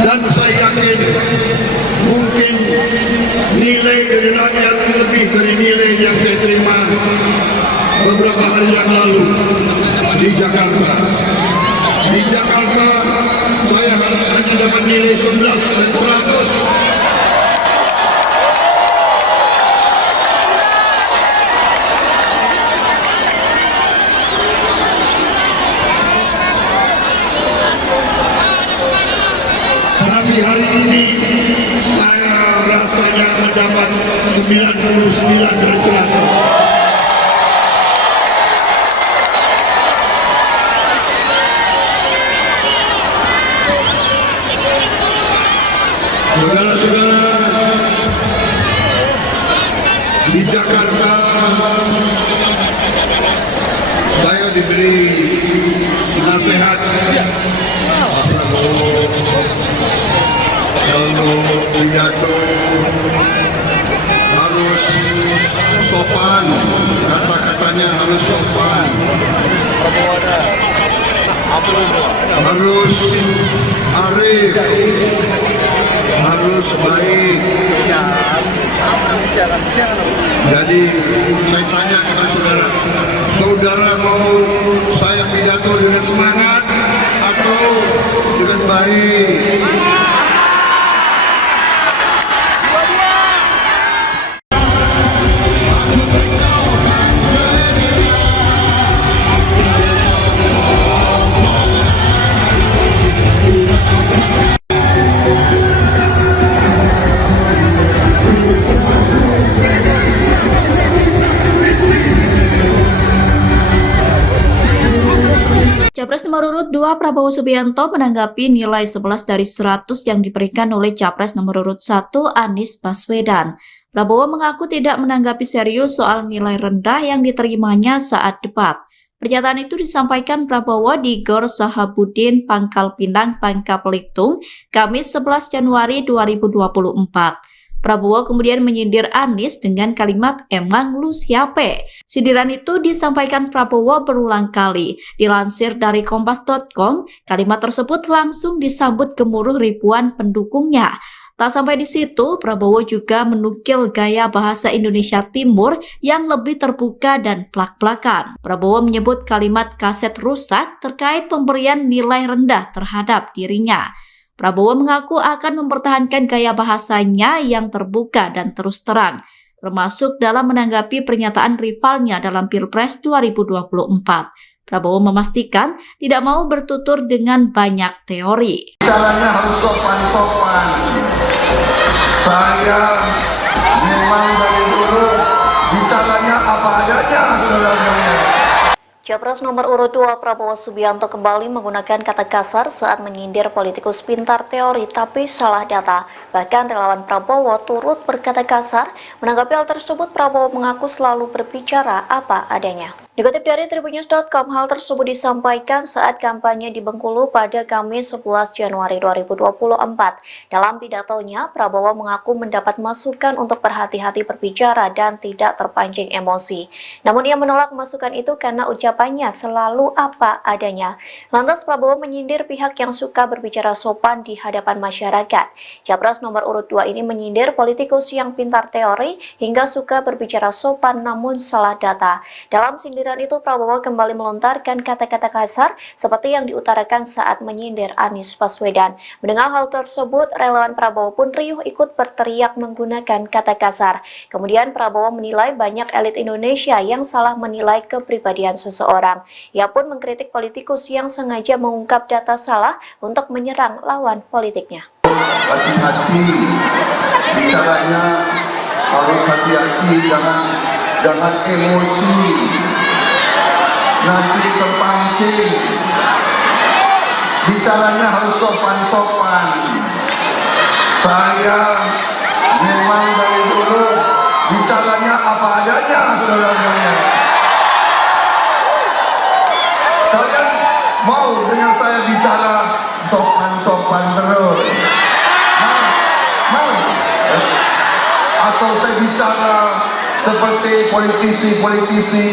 dan saya yakin mungkin nilai dari rakyat lebih dari nilai yang saya terima beberapa hari yang lalu di Jakarta. Di Jakarta saya hanya dapat nilai 11 dan 100. Tapi hari ini saya rasanya mendapat 99 dari 100. Saudara-saudara, di Jakarta saya diberi nasihat Pak Prabowo, kalau pidato harus sopan, kata-katanya harus sopan, harus arif, harus baik. Jadi saya tanya kepada saudara, saudara mau saya pidato dengan semangat atau dengan baik? Capres nomor urut 2 Prabowo Subianto menanggapi nilai 11 dari 100 yang diberikan oleh Capres nomor urut 1 Anies Baswedan. Prabowo mengaku tidak menanggapi serius soal nilai rendah yang diterimanya saat debat. Pernyataan itu disampaikan Prabowo di Gor Sahabudin, Pangkal Pinang, Bangka Belitung, Kamis 11 Januari 2024. Prabowo kemudian menyindir Anies dengan kalimat "emang lu siape?". Sindiran itu disampaikan Prabowo berulang kali. Dilansir dari Kompas.com, kalimat tersebut langsung disambut gemuruh ribuan pendukungnya. Tak sampai di situ, Prabowo juga menukil gaya bahasa Indonesia Timur yang lebih terbuka dan plak-plakan. Prabowo menyebut kalimat kaset rusak terkait pemberian nilai rendah terhadap dirinya. Prabowo mengaku akan mempertahankan gaya bahasanya yang terbuka dan terus terang, termasuk dalam menanggapi pernyataan rivalnya dalam Pilpres 2024. Prabowo memastikan tidak mau bertutur dengan banyak teori. Caranya harus sopan-sopan. Saya memang dari dulu bicaranya apa adanya, saudara-saudara. Capres nomor urut 2 Prabowo Subianto kembali menggunakan kata kasar saat menyindir politikus pintar teori tapi salah data. Bahkan relawan Prabowo turut berkata kasar. Menanggapi hal tersebut, Prabowo mengaku selalu berbicara apa adanya. Dikutip dari Tribunnews.com, hal tersebut disampaikan saat kampanye di Bengkulu pada Kamis 11 Januari 2024. Dalam pidatonya, Prabowo mengaku mendapat masukan untuk berhati-hati berbicara dan tidak terpancing emosi. Namun ia menolak masukan itu karena ucapannya selalu apa adanya. Lantas Prabowo menyindir pihak yang suka berbicara sopan di hadapan masyarakat. Capres nomor urut 2 ini menyindir politikus yang pintar teori hingga suka berbicara sopan namun salah data. Dalam sindiran itu, Prabowo kembali melontarkan kata-kata kasar seperti yang diutarakan saat menyindir Anies Baswedan. Mendengar hal tersebut, relawan Prabowo pun riuh ikut berteriak menggunakan kata kasar. Kemudian Prabowo menilai banyak elit Indonesia yang salah menilai kepribadian seseorang. Ia pun mengkritik politikus yang sengaja mengungkap data salah untuk menyerang lawan politiknya. Hati-hati bicaranya, harus hati-hati, jangan emosi, nanti terpancing. Bicaranya harus sopan-sopan. Saya memang dari dulu bicaranya apa adanya, saudara-saudara. Kalian mau dengan saya bicara sopan-sopan terus? Mau? Atau saya bicara seperti politisi-politisi,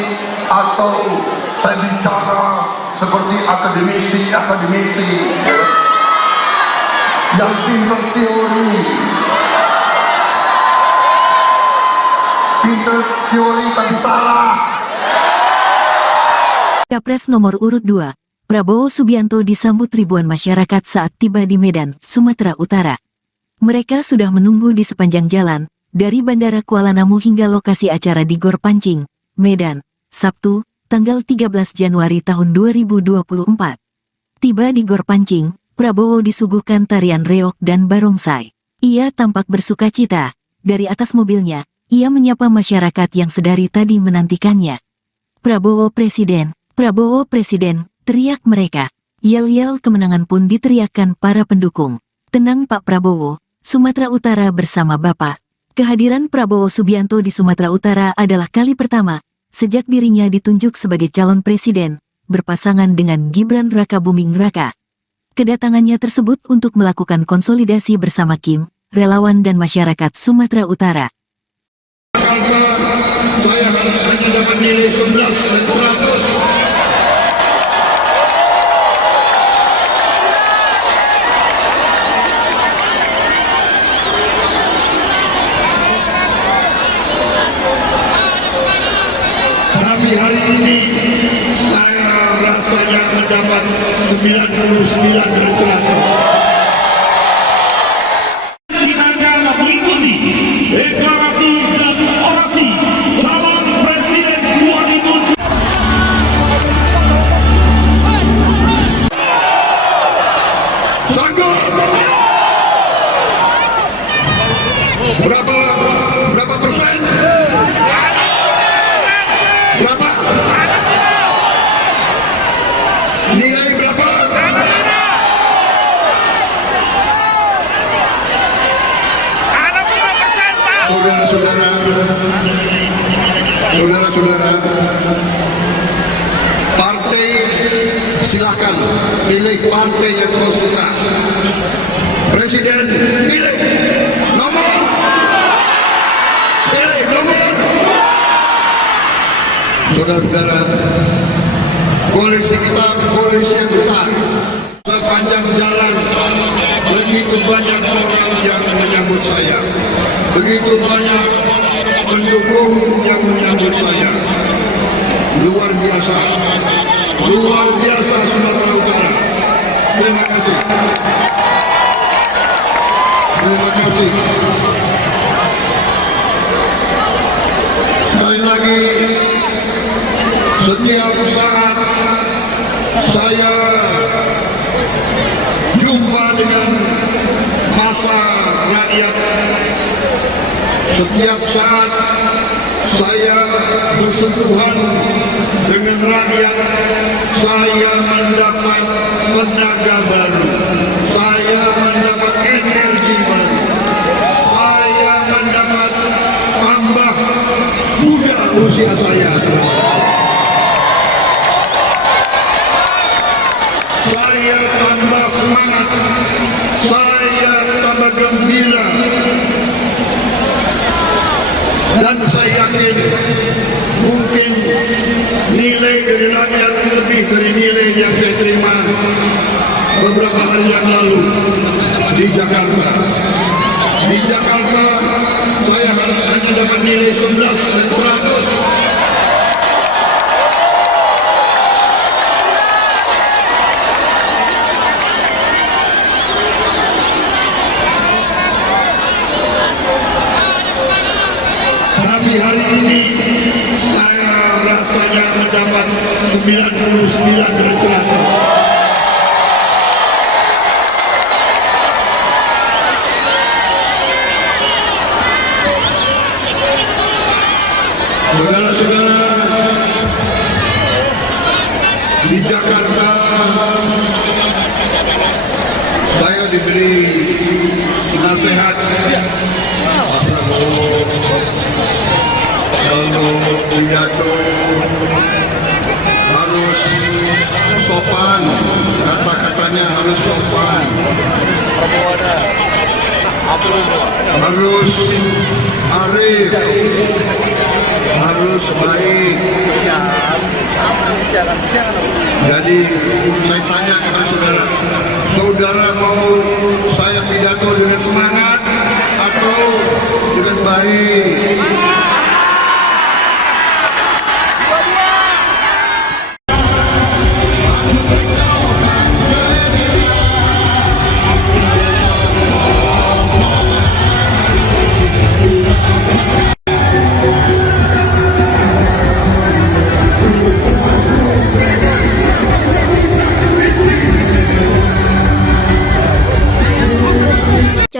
atau saya bicara seperti akademisi yang pintar teori tapi salah. Capres nomor urut 2, Prabowo Subianto disambut ribuan masyarakat saat tiba di Medan, Sumatera Utara. Mereka sudah menunggu di sepanjang jalan, dari Bandara Kuala Namu hingga lokasi acara di Gor Pancing, Medan, Sabtu, tanggal 13 Januari tahun 2024. Tiba di Gor Pancing, Prabowo disuguhkan tarian reog dan barongsai. Ia tampak bersukacita. Dari atas mobilnya, ia menyapa masyarakat yang sedari tadi menantikannya. Prabowo Presiden, teriak mereka. Yel-yel kemenangan pun diteriakkan para pendukung. Tenang Pak Prabowo, Sumatera Utara bersama Bapak. Kehadiran Prabowo Subianto di Sumatera Utara adalah kali pertama sejak dirinya ditunjuk sebagai calon presiden, berpasangan dengan Gibran Rakabuming Raka. Kedatangannya tersebut untuk melakukan konsolidasi bersama Kim, relawan dan masyarakat Sumatera Utara. Jakarta, saya hanya dapat nilai 11 dan 100. Tapi hari ini saya rasanya mendapat 99 dan 100. Kita akan mengikuti deklarasi dan orasi calon presiden 2024. Sanggup? Berapa persen? Berapa? Nilai berapa? Saudara-saudara, partai silakan pilih partai yang kau suka. Presiden pilih nomor. Saudara-saudara, koalisi kita koalisi yang besar. Sepanjang jalan begitu banyak orang yang menyambut saya, begitu banyak pendukung yang menyambut saya. Luar biasa Sumatera Utara. Terima kasih. Sekali lagi, setiap saat saya jumpa dengan massa rakyat. Setiap saat saya bersentuhan dengan rakyat, saya mendapat tenaga baru, saya mendapat energi baru, saya mendapat tambah muda usia saya. Saya tambah semangat, saya tambah gembira, dan saya yakin mungkin nilai dari rakyat lebih dari nilai yang saya terima beberapa hari yang lalu di Jakarta. Di Jakarta saya hanya dapat nilai 11 dan 100. Tapi hari ini saya rasanya mendapat 99 dan 100. Saudara-saudara, di Jakarta saya diberi nasihat Pak Prabowo, kalau pidato harus sopan, kata-katanya harus sopan, harus arif, harus baik. Jadi saya tanya kepada saudara, saudara mau saya pidato dengan semangat atau dengan baik?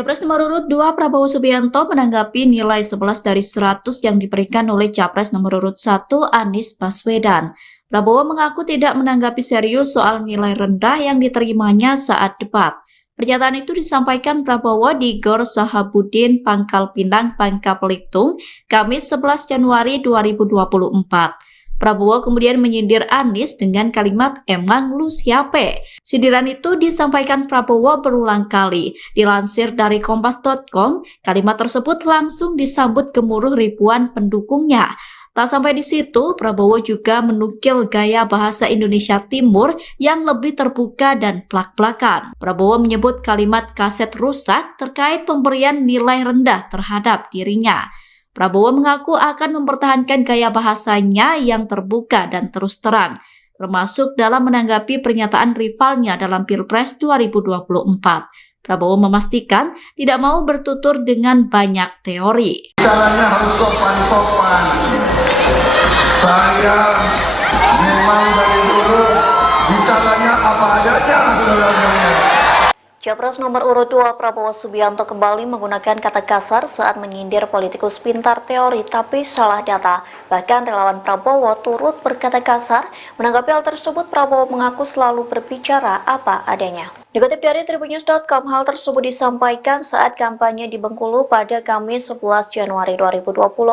Capres nomor urut 2 Prabowo Subianto menanggapi nilai 11 dari 100 yang diberikan oleh Capres nomor urut 1 Anies Baswedan. Prabowo mengaku tidak menanggapi serius soal nilai rendah yang diterimanya saat debat. Pernyataan itu disampaikan Prabowo di Gor Sahabudin, Pangkal Pinang, Bangka Belitung, Kamis 11 Januari 2024. Prabowo kemudian menyindir Anies dengan kalimat "emang lu siape?". Sindiran itu disampaikan Prabowo berulang kali. Dilansir dari kompas.com, kalimat tersebut langsung disambut gemuruh ribuan pendukungnya. Tak sampai di situ, Prabowo juga menukil gaya bahasa Indonesia Timur yang lebih terbuka dan plak-plakan. Prabowo menyebut kalimat kaset rusak terkait pemberian nilai rendah terhadap dirinya. Prabowo mengaku akan mempertahankan gaya bahasanya yang terbuka dan terus terang, termasuk dalam menanggapi pernyataan rivalnya dalam Pilpres 2024. Prabowo memastikan tidak mau bertutur dengan banyak teori. Caranya harus sopan-sopan. Saya memang dari dulu bicaranya apa adanya, saudara-saudara. Capres nomor urut 2 Prabowo Subianto kembali menggunakan kata kasar saat menyindir politikus pintar teori tapi salah data. Bahkan relawan Prabowo turut berkata kasar. Menanggapi hal tersebut, Prabowo mengaku selalu berbicara apa adanya. Dikutip dari tribunnews.com, hal tersebut disampaikan saat kampanye di Bengkulu pada Kamis 11 Januari 2024.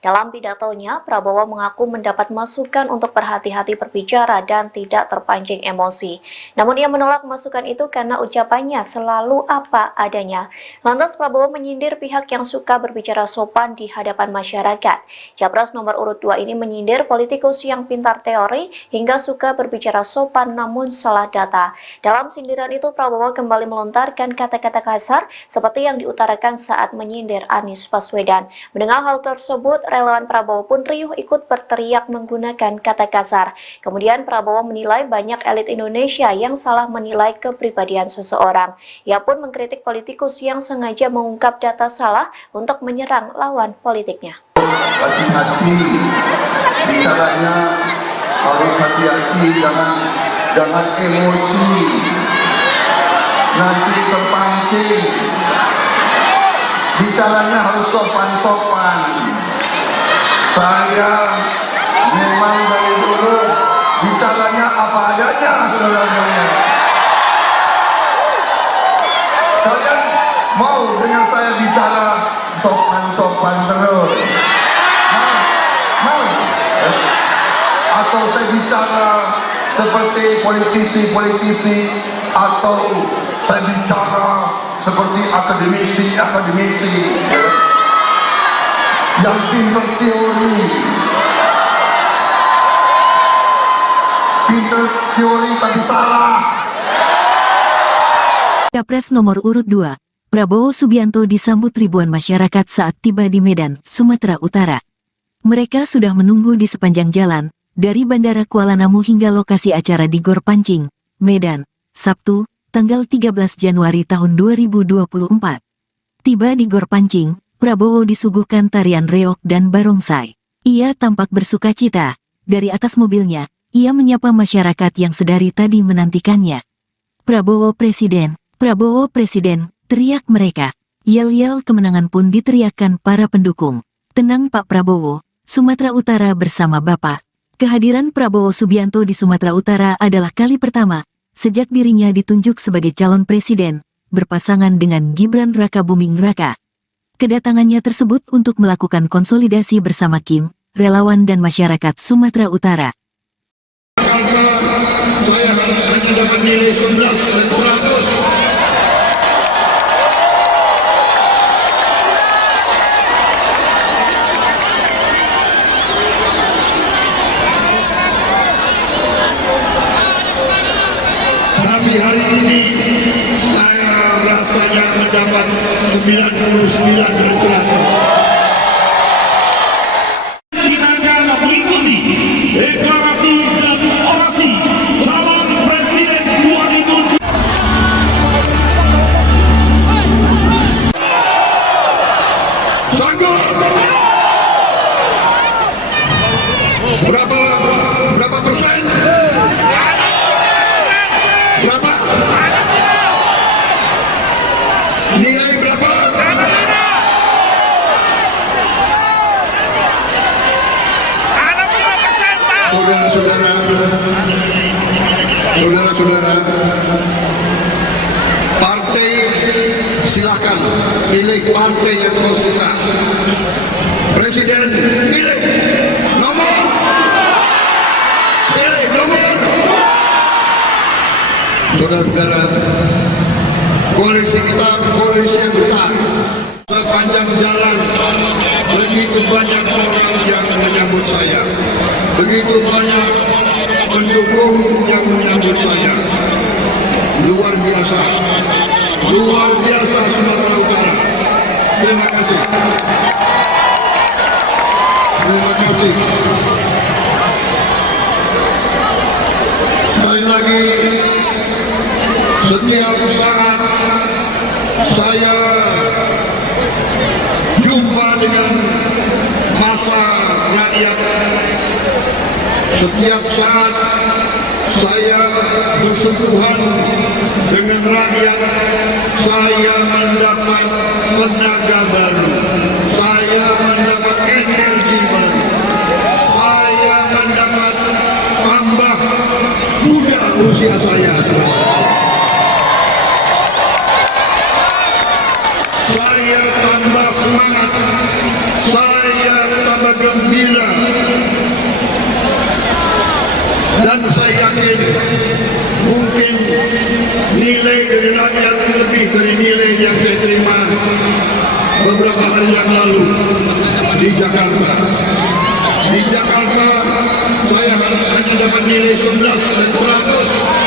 Dalam pidatonya, Prabowo mengaku mendapat masukan untuk berhati-hati berbicara dan tidak terpancing emosi. Namun ia menolak masukan itu karena ucapannya selalu apa adanya. Lantas Prabowo menyindir pihak yang suka berbicara sopan di hadapan masyarakat. Capres nomor urut 2 ini menyindir politikus yang pintar teori hingga suka berbicara sopan namun salah data. Dalam sindiran itu, Prabowo kembali melontarkan kata-kata kasar seperti yang diutarakan saat menyindir Anies Baswedan. Mendengar hal tersebut, relawan Prabowo pun riuh ikut berteriak menggunakan kata kasar. Kemudian Prabowo menilai banyak elit Indonesia yang salah menilai kepribadian seseorang. Ia pun mengkritik politikus yang sengaja mengungkap data salah untuk menyerang lawan politiknya. Hati-hati bicaranya, harus hati-hati, jangan emosi, nanti terpancing. Bicaranya harus sopan-sopan. Saya memang dari dulu bicaranya apa adanya, saudara-saudara. Kalian mau dengan saya bicara sopan-sopan terus? Mau? Atau saya bicara seperti politisi-politisi, atau saya bicara seperti akademisi yang pintar teori tapi salah. Capres nomor urut 2, Prabowo Subianto disambut ribuan masyarakat saat tiba di Medan, Sumatera Utara. Mereka sudah menunggu di sepanjang jalan, dari Bandara Kuala Namu hingga lokasi acara di Gor Pancing, Medan, Sabtu, tanggal 13 Januari tahun 2024. Tiba di Gor Pancing, Prabowo disuguhkan tarian reog dan barongsai. Ia tampak bersukacita. Dari atas mobilnya, ia menyapa masyarakat yang sedari tadi menantikannya. Prabowo Presiden, teriak mereka. Yel-yel kemenangan pun diteriakkan para pendukung. Tenang Pak Prabowo, Sumatera Utara bersama Bapak. Kehadiran Prabowo Subianto di Sumatera Utara adalah kali pertama sejak dirinya ditunjuk sebagai calon presiden, berpasangan dengan Gibran Rakabuming Raka. Kedatangannya tersebut untuk melakukan konsolidasi bersama Kim, relawan dan masyarakat Sumatera Utara. Saya hanya dapat nilai 11 dan 100. Tapi hari ini saya rasanya mendapat 99 dan 100. Kita akan mengikuti deklarasi dan orasi calon presiden 2024. Sanggup? Berapa persen? Berapa? Nilai Saudara-saudara, partai silakan pilih partai yang kau suka. Presiden pilih nomor, pilih nomor. Saudara-saudara, koalisi kita koalisi yang besar. Sepanjang jalan begitu banyak orang yang menyambut saya, begitu banyak pendukung yang menyambut saya. Luar biasa Sumatera Utara. Terima kasih. Terima kasih. Sekali lagi, setiap saat saya jumpa dengan massa rakyat, setiap saat saya bersentuhan dengan rakyat, saya mendapat tenaga baru, saya mendapat energi baru, saya mendapat tambah muda usia saya. Saya tambah semangat, saya tambah gembira, dan saya yakin mungkin nilai dari rakyat lebih dari nilai yang saya terima beberapa hari yang lalu di Jakarta. Di Jakarta saya hanya dapat nilai 11 dan 100.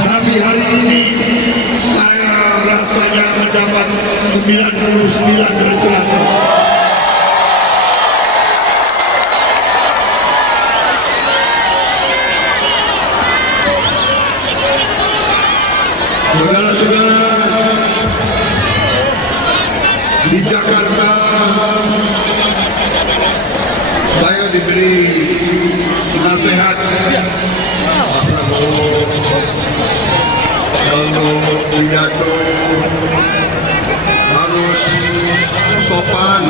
Tapi hari ini saya rasanya mendapat 99 dari 100. Saudara-saudara, di Jakarta saya diberi nasihat Pak Prabowo, kalau pidato harus sopan,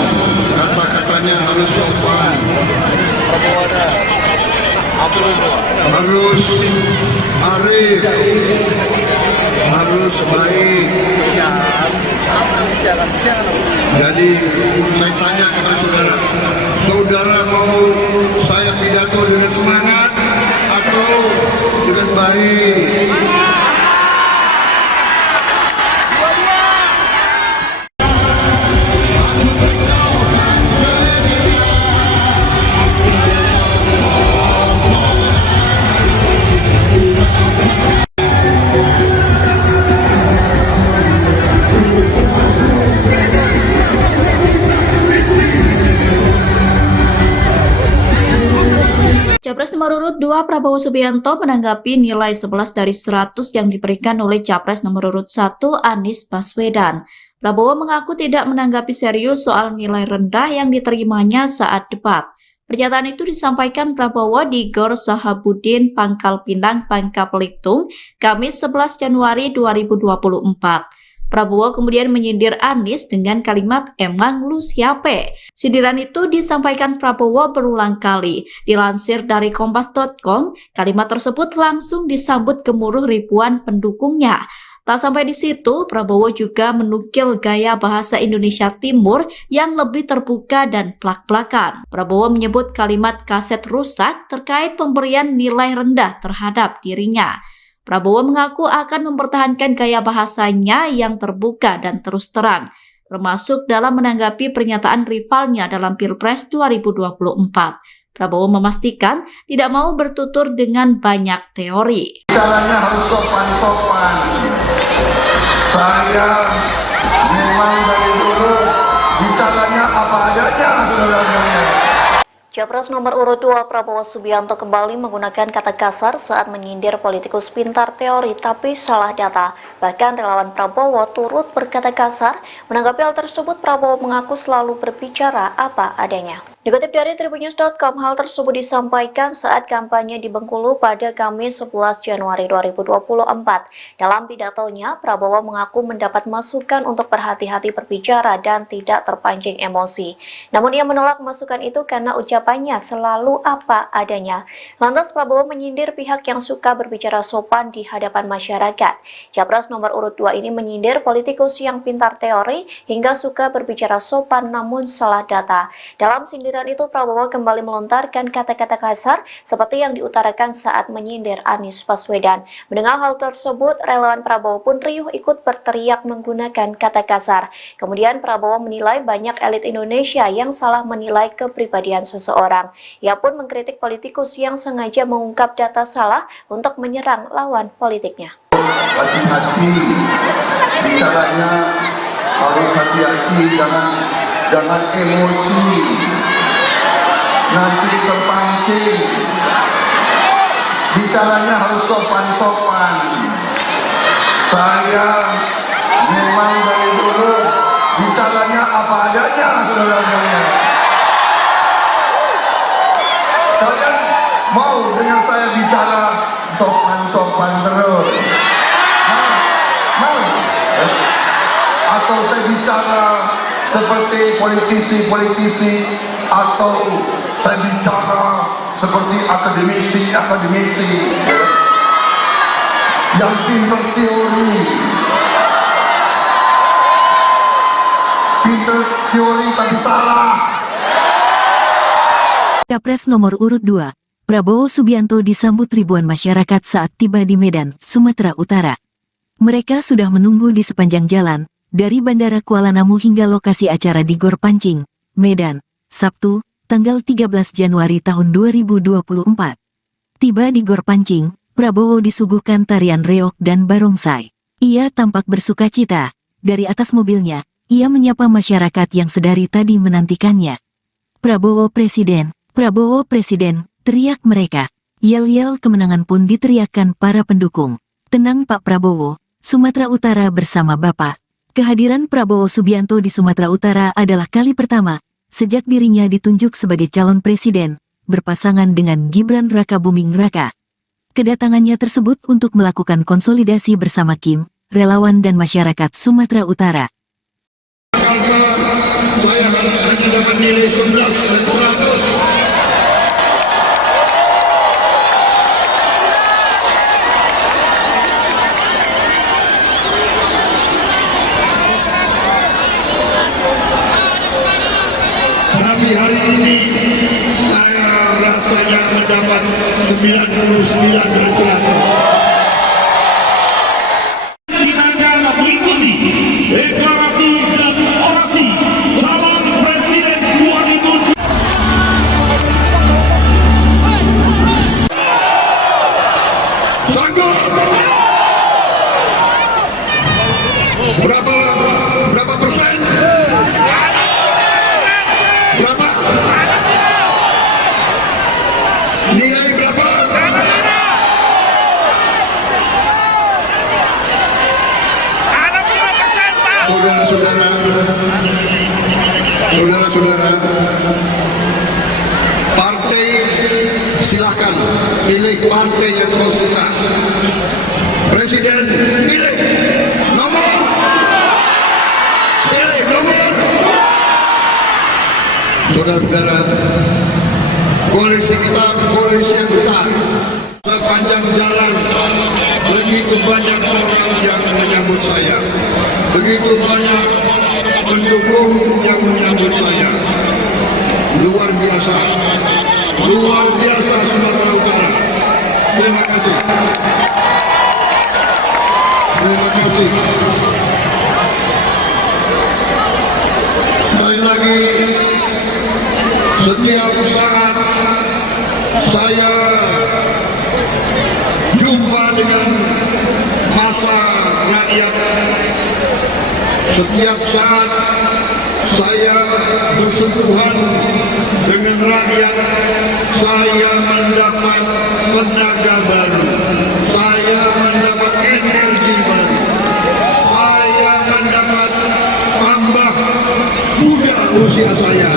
kata-katanya harus sopan, harus arif, harus baik. Jadi saya tanya kepada saudara, saudara mau saya pidato dengan semangat atau dengan baik? Capres nomor urut 2 Prabowo Subianto menanggapi nilai 11 dari 100 yang diberikan oleh Capres nomor urut 1 Anies Baswedan. Prabowo mengaku tidak menanggapi serius soal nilai rendah yang diterimanya saat debat. Pernyataan itu disampaikan Prabowo di Gor Sahabudin, Pangkal Pinang, Bangka Belitung, Kamis 11 Januari 2024. Prabowo kemudian menyindir Anies dengan kalimat "emang lu siapa?". Sindiran itu disampaikan Prabowo berulang kali. Dilansir dari Kompas.com, kalimat tersebut langsung disambut gemuruh ribuan pendukungnya. Tak sampai di situ, Prabowo juga menukil gaya bahasa Indonesia Timur yang lebih terbuka dan plak-plakan. Prabowo menyebut kalimat kaset rusak terkait pemberian nilai rendah terhadap dirinya. Prabowo mengaku akan mempertahankan gaya bahasanya yang terbuka dan terus terang, termasuk dalam menanggapi pernyataan rivalnya dalam Pilpres 2024. Prabowo memastikan tidak mau bertutur dengan banyak teori. Caranya harus sopan-sopan. Saya memang dari dulu bicaranya apa adanya, saudara-saudara. Capres nomor urut 2 Prabowo Subianto kembali menggunakan kata kasar saat menyindir politikus pintar teori tapi salah data. Bahkan relawan Prabowo turut berkata kasar. Menanggapi hal tersebut, Prabowo mengaku selalu berbicara apa adanya. Dikutip dari tribunnews.com, hal tersebut disampaikan saat kampanye di Bengkulu pada Kamis 11 Januari 2024. Dalam pidatonya, Prabowo mengaku mendapat masukan untuk berhati-hati berbicara dan tidak terpancing emosi. Namun ia menolak masukan itu karena ucapannya selalu apa adanya. Lantas Prabowo menyindir pihak yang suka berbicara sopan di hadapan masyarakat. Capres nomor urut 2 ini menyindir politikus yang pintar teori hingga suka berbicara sopan namun salah data. Dalam sindiran itu, Prabowo kembali melontarkan kata-kata kasar seperti yang diutarakan saat menyindir Anies Baswedan. Mendengar hal tersebut, relawan Prabowo pun riuh ikut berteriak menggunakan kata kasar. Kemudian Prabowo menilai banyak elit Indonesia yang salah menilai kepribadian seseorang. Ia pun mengkritik politikus yang sengaja mengungkap data salah untuk menyerang lawan politiknya. Hati-hati, bicaranya harus hati-hati, jangan emosi. Nanti terpancing. Bicaranya harus sopan-sopan. Saya memang dari dulu bicaranya apa adanya, saudara-saudara. Kalian mau dengan saya bicara sopan-sopan terus? Mau? Atau saya bicara seperti politisi-politisi, atau saya bicara seperti akademisi yang pintar teori tapi salah. Capres nomor urut 2, Prabowo Subianto disambut ribuan masyarakat saat tiba di Medan, Sumatera Utara. Mereka sudah menunggu di sepanjang jalan, dari Bandara Kuala Namu hingga lokasi acara di Gor Pancing, Medan, Sabtu, tanggal 13 Januari tahun 2024. Tiba di Gor Pancing, Prabowo disuguhkan tarian reog dan barongsai. Ia tampak bersukacita. Dari atas mobilnya, ia menyapa masyarakat yang sedari tadi menantikannya. Prabowo Presiden, teriak mereka. Yel-yel kemenangan pun diteriakkan para pendukung. Tenang Pak Prabowo, Sumatera Utara bersama Bapak. Kehadiran Prabowo Subianto di Sumatera Utara adalah kali pertama sejak dirinya ditunjuk sebagai calon presiden, berpasangan dengan Gibran Rakabuming Raka. Kedatangannya tersebut untuk melakukan konsolidasi bersama Kim, relawan dan masyarakat Sumatera Utara. Saya hanya dapat nilai 11 dan 100. Tapi hari ini saya rasanya mendapat 99 dan 100. Kita akan mengikuti deklarasi dan orasi calon presiden 2024. Sanggup? Berapa persen? Berapa? Nilai berapa? Saudara-saudara, partai silakan pilih partai yang kau suka. Presiden pilih nomor. Saudara-saudara, koalisi kita koalisi yang besar. Sepanjang jalan begitu banyak orang yang menyambut saya, begitu banyak pendukung yang menyambut saya. Luar biasa Sumatera Utara. Terima kasih. Sekali lagi, setiap saat saya jumpa dengan massa rakyat, setiap saat saya bersentuhan dengan rakyat, saya mendapat tenaga baru, saya mendapat energi baru, saya mendapat tambah muda usia saya.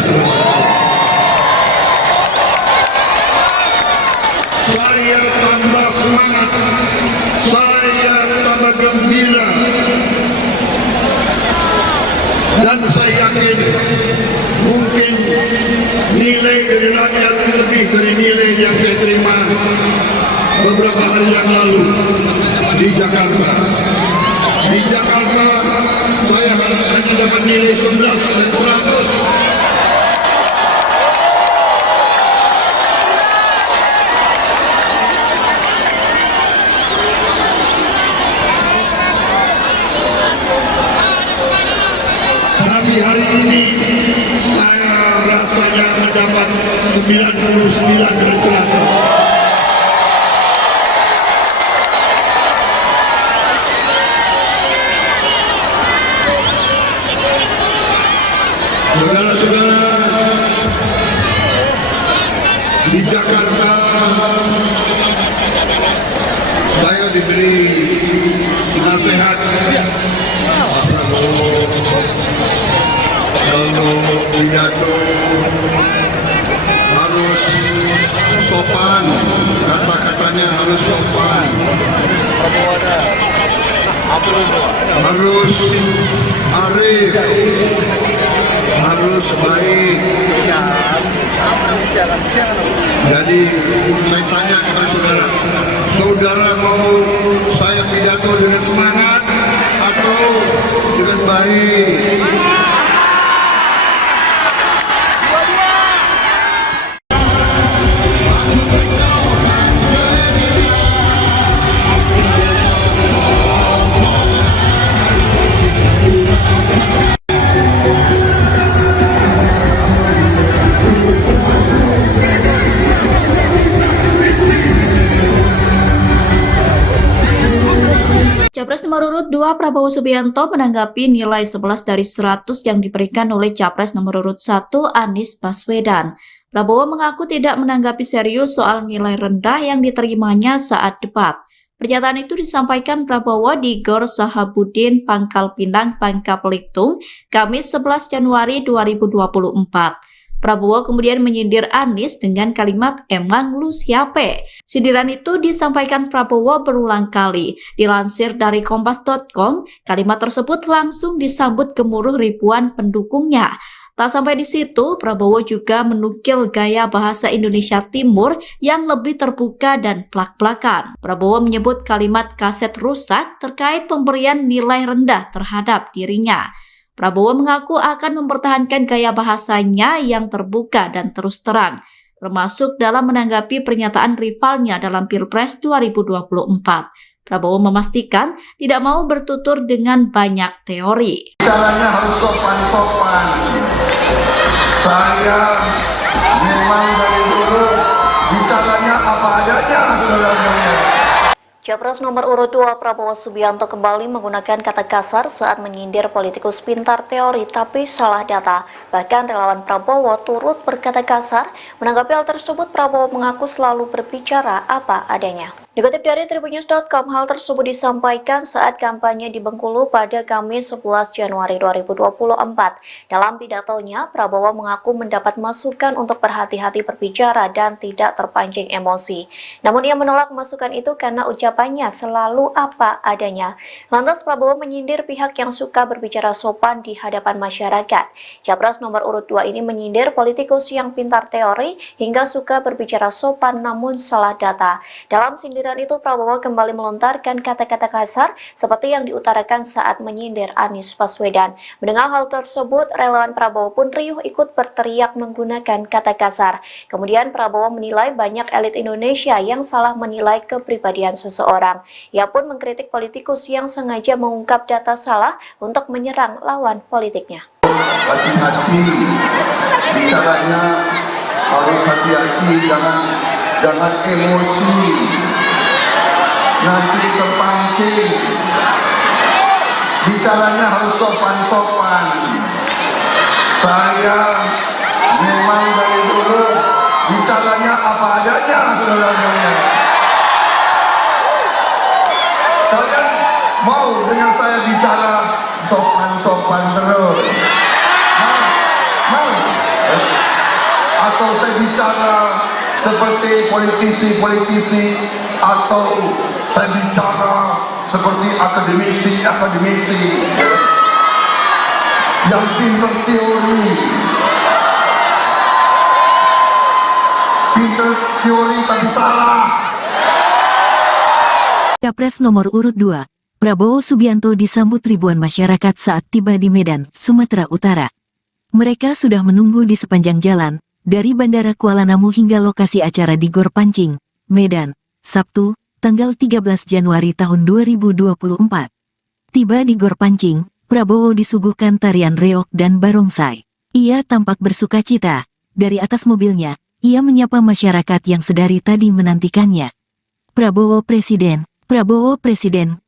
rakyat lebih dari nilai yang saya terima beberapa hari yang lalu di Jakarta. Di Jakarta saya hanya dapat nilai 11 dan 100. Tapi hari ini saya rasanya mendapat 99 dari 100. Saudara-saudara, di Jakarta saya diberi nasihat Pak Prabowo, kalau pidato harus sopan, kata-katanya harus sopan, harus arif, harus baik. Jadi saya tanya kepada saudara, saudara mau saya pidato dengan semangat atau dengan baik? Capres nomor urut 2 Prabowo Subianto menanggapi nilai 11 dari 100 yang diberikan oleh Capres nomor urut 1 Anies Baswedan. Prabowo mengaku tidak menanggapi serius soal nilai rendah yang diterimanya saat debat. Pernyataan itu disampaikan Prabowo di Gor Sahabudin, Pangkal Pinang, Bangka Belitung, Kamis 11 Januari 2024. Prabowo kemudian menyindir Anies dengan kalimat "emang lu siape". Sindiran itu disampaikan Prabowo berulang kali. Dilansir dari kompas.com, kalimat tersebut langsung disambut gemuruh ribuan pendukungnya. Tak sampai di situ, Prabowo juga menukil gaya bahasa Indonesia Timur yang lebih terbuka dan plak-plakan. Prabowo menyebut kalimat kaset rusak terkait pemberian nilai rendah terhadap dirinya. Prabowo mengaku akan mempertahankan gaya bahasanya yang terbuka dan terus terang, termasuk dalam menanggapi pernyataan rivalnya dalam Pilpres 2024. Prabowo memastikan tidak mau bertutur dengan banyak teori. Caranya harus sopan-sopan. Saya memang dari dulu bicaranya apa adanya, saudara-saudara. Capres nomor urut 2 Prabowo Subianto kembali menggunakan kata kasar saat menyindir politikus pintar teori tapi salah data. Bahkan relawan Prabowo turut berkata kasar. Menanggapi hal tersebut, Prabowo mengaku selalu berbicara apa adanya. Dikutip dari Tribunnews.com, hal tersebut disampaikan saat kampanye di Bengkulu pada Kamis 11 Januari 2024. Dalam pidatonya, Prabowo mengaku mendapat masukan untuk berhati-hati berbicara dan tidak terpancing emosi. Namun ia menolak masukan itu karena ucapannya selalu apa adanya. Lantas Prabowo menyindir pihak yang suka berbicara sopan di hadapan masyarakat. Capres nomor urut 2 ini menyindir politikus yang pintar teori hingga suka berbicara sopan namun salah data. Dalam sindiran itu, Prabowo kembali melontarkan kata-kata kasar seperti yang diutarakan saat menyindir Anies Baswedan. Mendengar hal tersebut, relawan Prabowo pun riuh ikut berteriak menggunakan kata kasar. Kemudian Prabowo menilai banyak elit Indonesia yang salah menilai kepribadian seseorang. Ia pun mengkritik politikus yang sengaja mengungkap data salah untuk menyerang lawan politiknya. Hati-hati, bicaranya harus hati-hati, jangan emosi. Nanti terpancing. Bicaranya harus sopan-sopan. Saya memang dari dulu bicaranya apa adanya, saudara-saudara. Kalian mau dengan saya bicara sopan-sopan terus? Mau? Atau saya bicara seperti politisi-politisi, atau saya bicara seperti akademisi yang pintar teori, teori tapi salah. Capres nomor urut 2, Prabowo Subianto disambut ribuan masyarakat saat tiba di Medan, Sumatera Utara. Mereka sudah menunggu di sepanjang jalan, dari Bandara Kuala Namu hingga lokasi acara di Gor Pancing, Medan, Sabtu, tanggal 13 Januari tahun 2024. Tiba di Gor Pancing, Prabowo disuguhkan tarian reog dan barongsai. Ia tampak bersukacita. Dari atas mobilnya, ia menyapa masyarakat yang sedari tadi menantikannya. Prabowo Presiden,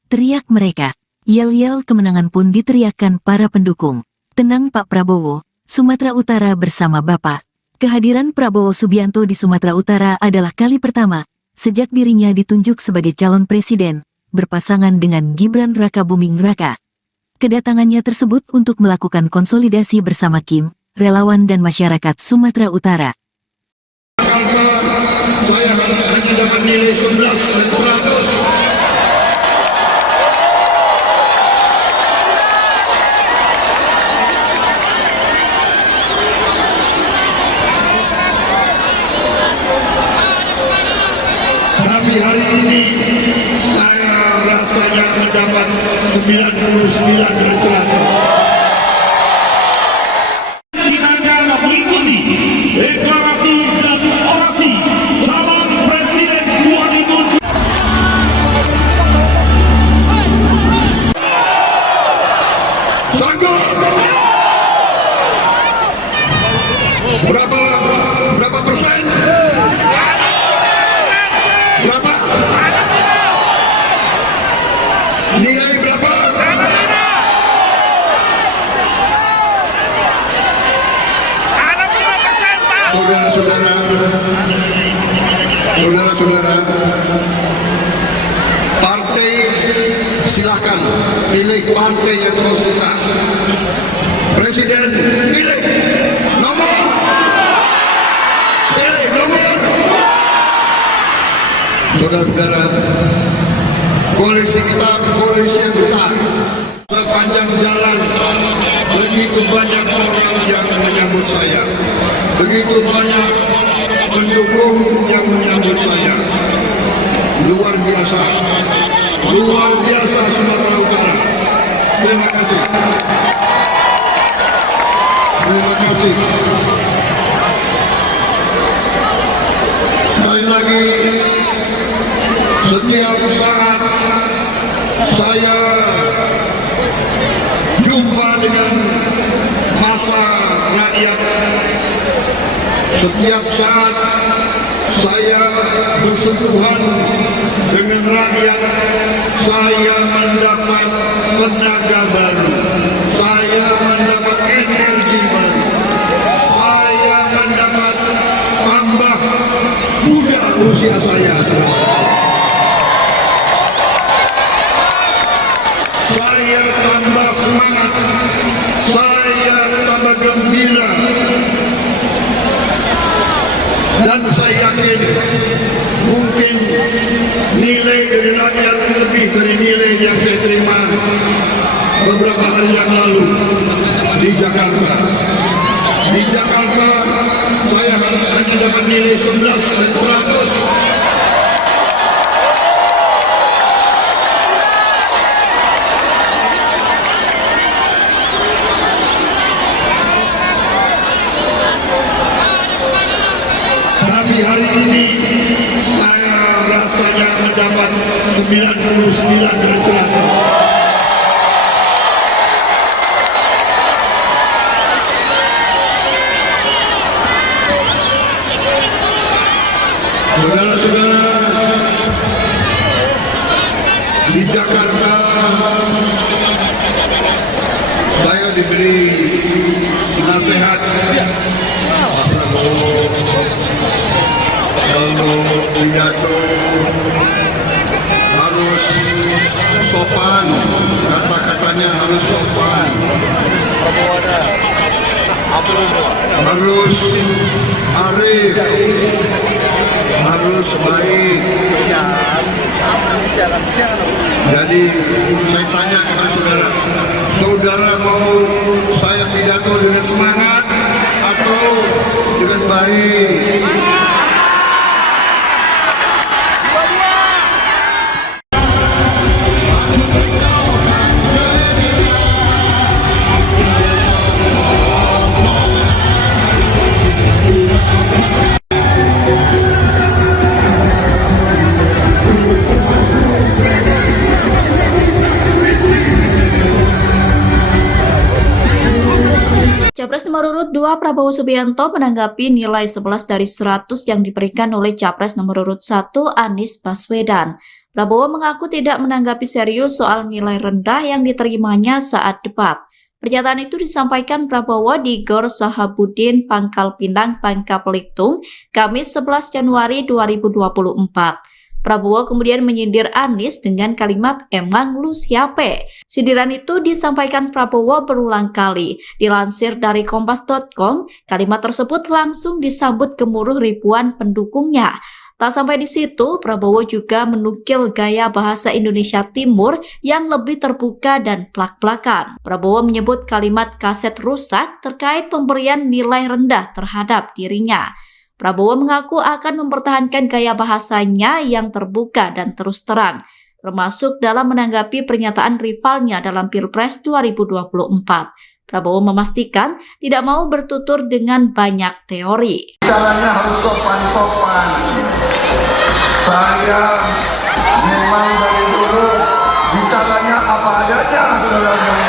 teriak mereka. Yel-yel kemenangan pun diteriakkan para pendukung. Tenang Pak Prabowo, Sumatera Utara bersama Bapak. Kehadiran Prabowo Subianto di Sumatera Utara adalah kali pertama sejak dirinya ditunjuk sebagai calon presiden, berpasangan dengan Gibran Rakabuming Raka. Kedatangannya tersebut untuk melakukan konsolidasi bersama Kim, relawan dan masyarakat Sumatera Utara. Saya hanya dapat nilai 11 dan 100. Tapi hari ini saya rasanya mendapat 99 dan 100. Kita akan mengikuti deklarasi dan orasi calon presiden 2024. Sanggup? Berapa persen? Berapa? Nilai berapa? Saudara-saudara, partai silakan pilih partai yang kau suka. Presiden pilih nomor. Saudara-saudara, koalisi kita koalisi yang besar. Sepanjang jalan begitu banyak orang yang menyambut saya, begitu banyak pendukung yang menyambut saya. Luar biasa Sumatera Utara. Terima kasih. Sekali lagi, setiap saat saya jumpa dengan masa rakyat. Setiap saat saya bersentuhan dengan rakyat, saya mendapat tenaga baru, saya mendapat energi baru, saya mendapat tambah muda usia saya. Saya tambah semangat, saya tambah gembira. Dan saya yakin mungkin nilai dari rakyat lebih dari nilai yang saya terima beberapa hari yang lalu di Jakarta. Di Jakarta saya hanya dapat nilai 11 dan 100. Tapi hari ini saya rasanya mendapat 99 dan 100. Saudara-saudara, di Jakarta saya diberi nasihat Pak Prabowo, kalau pidato harus sopan, kata-katanya harus sopan, harus arif, harus baik. Jadi saya tanya kepada saudara, saudara mau saya pidato dengan semangat atau dengan baik? Capres nomor urut 2 Prabowo Subianto menanggapi nilai 11 dari 100 yang diberikan oleh Capres nomor urut 1 Anies Baswedan. Prabowo mengaku tidak menanggapi serius soal nilai rendah yang diterimanya saat debat. Pernyataan itu disampaikan Prabowo di Gor Sahabudin, Pangkal Pinang, Bangka Belitung, Kamis 11 Januari 2024. Prabowo kemudian menyindir Anies dengan kalimat "emang lu siape?". Sindiran itu disampaikan Prabowo berulang kali. Dilansir dari Kompas.com, kalimat tersebut langsung disambut gemuruh ribuan pendukungnya. Tak sampai di situ, Prabowo juga menukil gaya bahasa Indonesia Timur yang lebih terbuka dan plak-plakan. Prabowo menyebut kalimat kaset rusak terkait pemberian nilai rendah terhadap dirinya. Prabowo mengaku akan mempertahankan gaya bahasanya yang terbuka dan terus terang, termasuk dalam menanggapi pernyataan rivalnya dalam Pilpres 2024. Prabowo memastikan tidak mau bertutur dengan banyak teori. Caranya harus sopan-sopan. Saya memang dari dulu bicaranya apa adanya, saudara-saudara.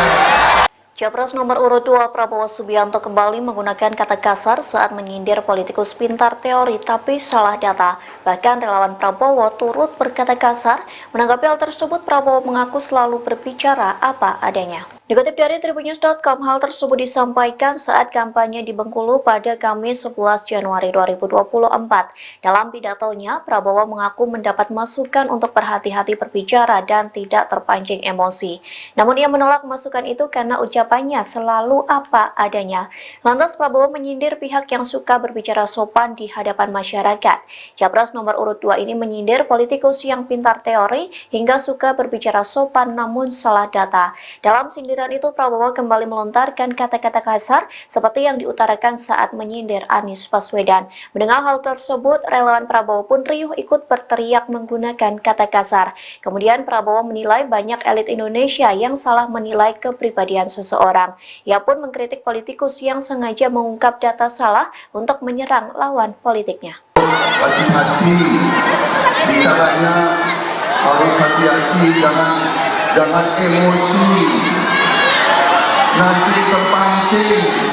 Capres nomor urut 2 Prabowo Subianto kembali menggunakan kata kasar saat menyindir politikus pintar teori tapi salah data. Bahkan relawan Prabowo turut berkata kasar. Menanggapi hal tersebut, Prabowo mengaku selalu berbicara apa adanya. Dikutip dari Tribunnews.com, hal tersebut disampaikan saat kampanye di Bengkulu pada Kamis 11 Januari 2024. Dalam pidatonya, Prabowo mengaku mendapat masukan untuk berhati-hati berbicara dan tidak terpancing emosi. Namun ia menolak masukan itu karena ucapannya selalu apa adanya. Lantas Prabowo menyindir pihak yang suka berbicara sopan di hadapan masyarakat. Capres nomor urut 2 ini menyindir politikus yang pintar teori hingga suka berbicara sopan namun salah data. Dalam sindiran itu, Prabowo kembali melontarkan kata-kata kasar seperti yang diutarakan saat menyindir Anies Baswedan. Mendengar hal tersebut, relawan Prabowo pun riuh ikut berteriak menggunakan kata kasar. Kemudian Prabowo menilai banyak elit Indonesia yang salah menilai kepribadian seseorang. Ia pun mengkritik politikus yang sengaja mengungkap data salah untuk menyerang lawan politiknya. Hati-hati, bicaranya harus hati-hati, jangan emosi. Nanti terpancing.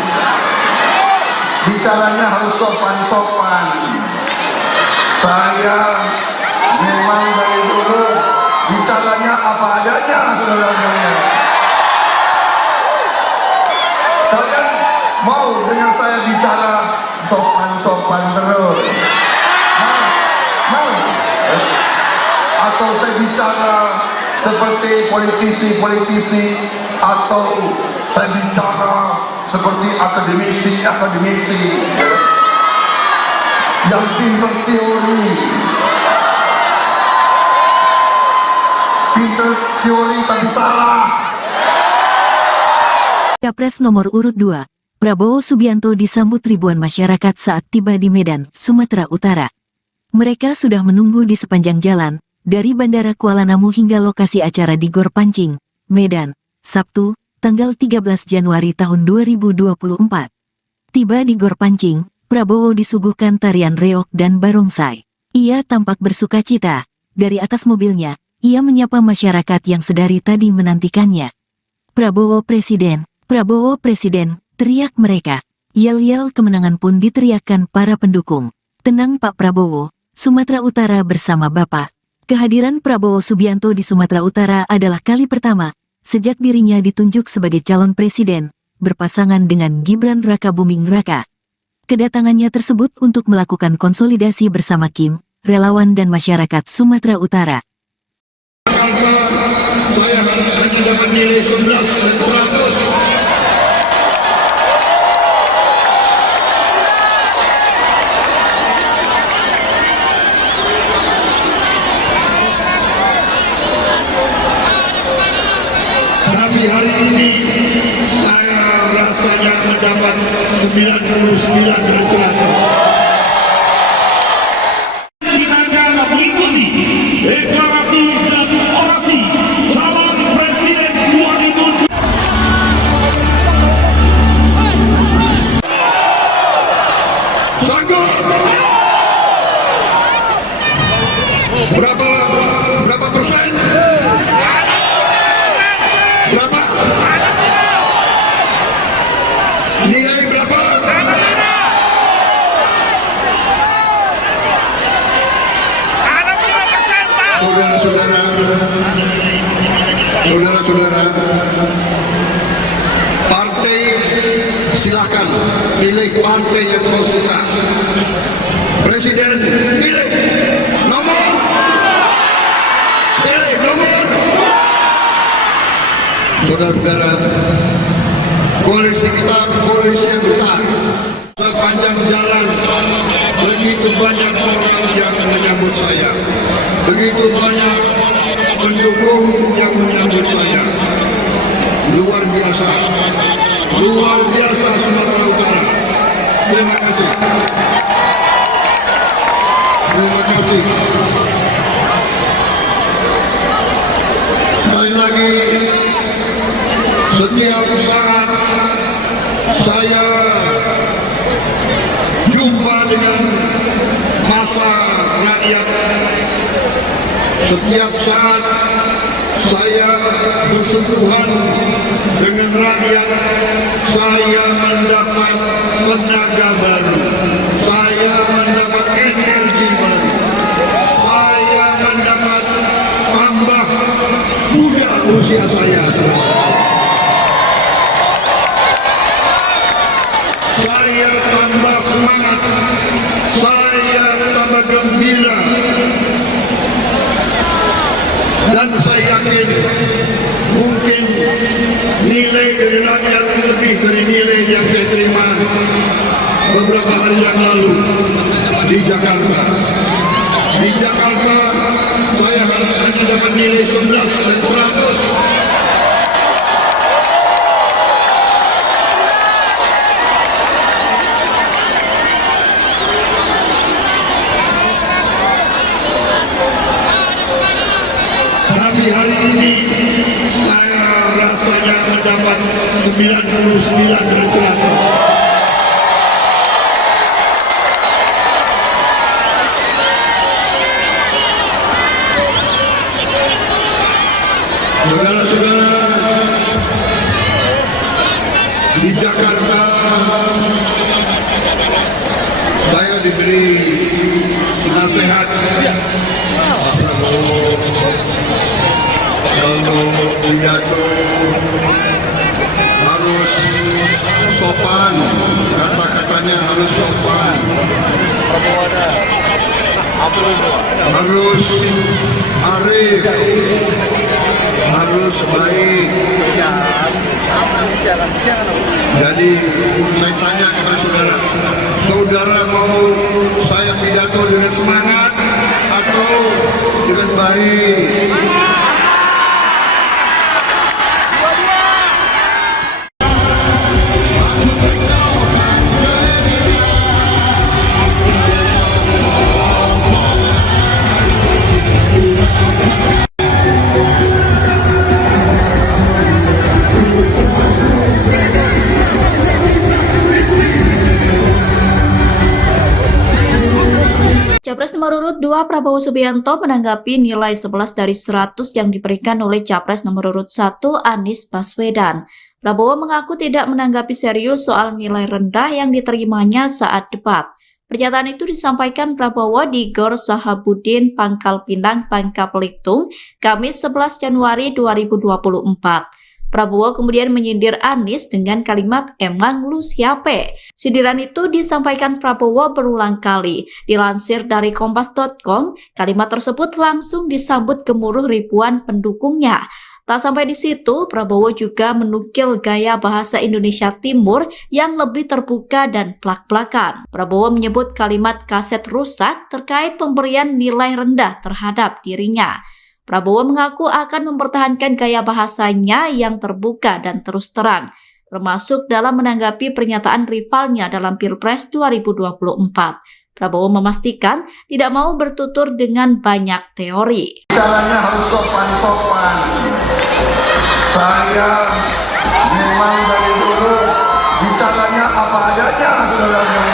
Bicaranya harus sopan-sopan. Saya memang dari dulu bicaranya apa adanya, saudara-saudara. Kalian mau dengan saya bicara sopan-sopan terus? Mau? Atau saya bicara seperti politisi-politisi, atau saya bicara seperti akademisi ya, yang pintar teori tapi salah. Capres nomor urut 2, Prabowo Subianto disambut ribuan masyarakat saat tiba di Medan, Sumatera Utara. Mereka sudah menunggu di sepanjang jalan, dari Bandara Kuala Namu hingga lokasi acara di Gor Pancing, Medan, Sabtu, tanggal 13 Januari tahun 2024. Tiba di Gor Pancing, Prabowo disuguhkan tarian reog dan barongsai. Ia tampak bersukacita. Dari atas mobilnya, ia menyapa masyarakat yang sedari tadi menantikannya. Prabowo Presiden, teriak mereka. Yel-yel kemenangan pun diteriakkan para pendukung. Tenang Pak Prabowo, Sumatera Utara bersama Bapak. Kehadiran Prabowo Subianto di Sumatera Utara adalah kali pertama sejak dirinya ditunjuk sebagai calon presiden, berpasangan dengan Gibran Rakabuming Raka. Kedatangannya tersebut untuk melakukan konsolidasi bersama Kim, relawan dan masyarakat Sumatera Utara. Saya hanya dapat nilai 11 dan 100. Tapi hari ini saya rasanya mendapat 99 dan 100. Kita akan mengikuti deklarasi dan orasi calon presiden 2024. Sanggup? Berapa persen? Berapa? Nilai saudara-saudara, partai silakan pilih partai yang kau suka. Presiden pilih nomor, pilih nomor. Saudara-saudara, koalisi kita koalisi yang besar. Sepanjang jalan begitu banyak orang yang menyambut saya, begitu banyak pendukung yang menyambut saya. Luar biasa Sumatera Utara. Terima kasih. Terima kasih. Sekali lagi, setiap saat saya jumpa dengan masa rakyat. Setiap saat saya bersentuhan dengan rakyat, saya mendapat tenaga baru, saya mendapat energi baru, saya mendapat tambah muda usia saya. Saya tambah semangat, saya tambah gembira, dan saya yakin mungkin nilai dari rakyat lebih dari nilai yang saya terima beberapa hari yang lalu di Jakarta. Di Jakarta saya hanya dapat nilai 11 dan 100. Tapi hari ini saya rasanya mendapat 99 dari 100. Saudara-saudara, di Jakarta saya diberi nasihat Pak Prabowo, kalau pidato harus sopan, kata-katanya harus sopan, harus arif, harus baik. Jadi saya tanya kepada saudara, saudara mau saya pidato dengan semangat atau dengan baik? Capres nomor urut 2 Prabowo Subianto menanggapi nilai 11 dari 100 yang diberikan oleh Capres nomor urut 1 Anies Baswedan. Prabowo mengaku tidak menanggapi serius soal nilai rendah yang diterimanya saat debat. Pernyataan itu disampaikan Prabowo di Gor Sahabudin, Pangkal Pinang, Bangka Belitung, Kamis 11 Januari 2024. Prabowo kemudian menyindir Anies dengan kalimat "emang lu siape?". Sindiran itu disampaikan Prabowo berulang kali. Dilansir dari kompas.com, kalimat tersebut langsung disambut gemuruh ribuan pendukungnya. Tak sampai di situ, Prabowo juga menukil gaya bahasa Indonesia Timur yang lebih terbuka dan plak-plakan. Prabowo menyebut kalimat kaset rusak terkait pemberian nilai rendah terhadap dirinya. Prabowo mengaku akan mempertahankan gaya bahasanya yang terbuka dan terus terang, termasuk dalam menanggapi pernyataan rivalnya dalam Pilpres 2024. Prabowo memastikan tidak mau bertutur dengan banyak teori. Caranya harus sopan-sopan. Saya memang dari dulu bicaranya apa adanya, saudara-saudara.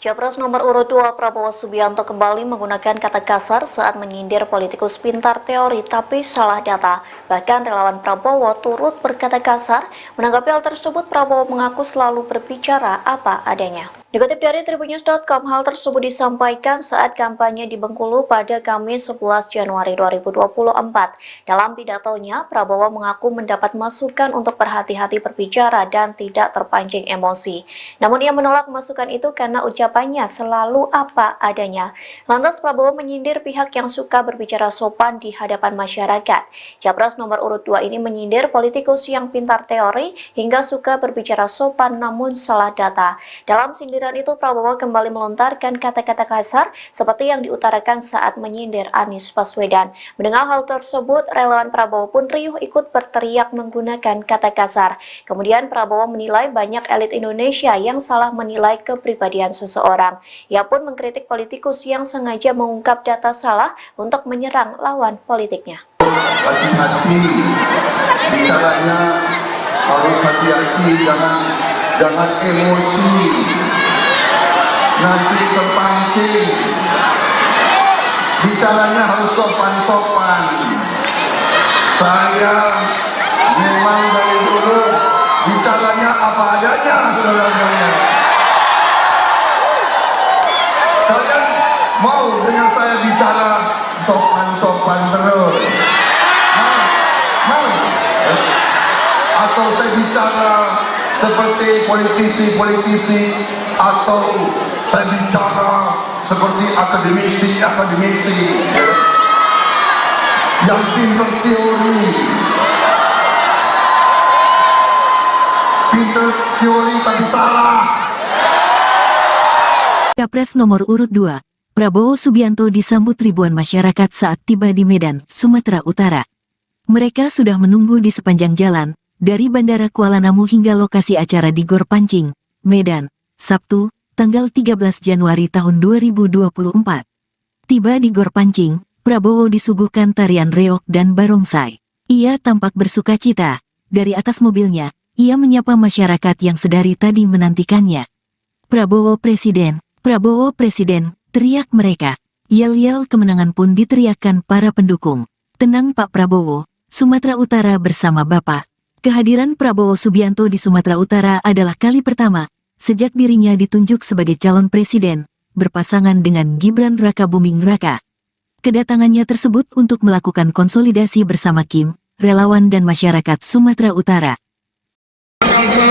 Capres nomor urut 2 Prabowo Subianto kembali menggunakan kata kasar saat menyindir politikus pintar teori tapi salah data. Bahkan relawan Prabowo turut berkata kasar. Menanggapi hal tersebut, Prabowo mengaku selalu berbicara apa adanya. Dikutip dari tribunnews.com, hal tersebut disampaikan saat kampanye di Bengkulu pada Kamis 11 Januari 2024. Dalam pidatonya, Prabowo mengaku mendapat masukan untuk berhati-hati berbicara dan tidak terpancing emosi. Namun ia menolak masukan itu karena ucapannya selalu apa adanya. Lantas Prabowo menyindir pihak yang suka berbicara sopan di hadapan masyarakat. Capres nomor urut 2 ini menyindir politikus yang pintar teori hingga suka berbicara sopan namun salah data. Dalam sindiran itu, Prabowo kembali melontarkan kata-kata kasar seperti yang diutarakan saat menyindir Anies Baswedan. Mendengar hal tersebut, relawan Prabowo pun riuh ikut berteriak menggunakan kata kasar. Kemudian Prabowo menilai banyak elit Indonesia yang salah menilai kepribadian seseorang. Ia pun mengkritik politikus yang sengaja mengungkap data salah untuk menyerang lawan politiknya. Hati-hati, bicaranya harus hati-hati, jangan emosi. Nanti terpancing. Bicaranya harus sopan-sopan. Saya memang dari dulu bicaranya apa adanya, saudara-saudara. Kalian mau dengan saya bicara sopan-sopan terus? Mau? Atau saya bicara seperti politisi-politisi, atau saya bicara seperti akademisi yang pintar teori tapi salah. Capres nomor urut 2, Prabowo Subianto disambut ribuan masyarakat saat tiba di Medan, Sumatera Utara. Mereka sudah menunggu di sepanjang jalan, dari Bandara Kuala Namu hingga lokasi acara di Gor Pancing, Medan, Sabtu, tanggal 13 Januari tahun 2024. Tiba di Gor Pancing, Prabowo disuguhkan tarian reog dan barongsai. Ia tampak bersukacita. Dari atas mobilnya, ia menyapa masyarakat yang sedari tadi menantikannya. Prabowo Presiden, teriak mereka. Yel-yel kemenangan pun diteriakkan para pendukung. Tenang Pak Prabowo, Sumatera Utara bersama Bapak. Kehadiran Prabowo Subianto di Sumatera Utara adalah kali pertama sejak dirinya ditunjuk sebagai calon presiden, berpasangan dengan Gibran Rakabuming Raka. Kedatangannya tersebut untuk melakukan konsolidasi bersama Kim, relawan dan masyarakat Sumatera Utara. Jakarta,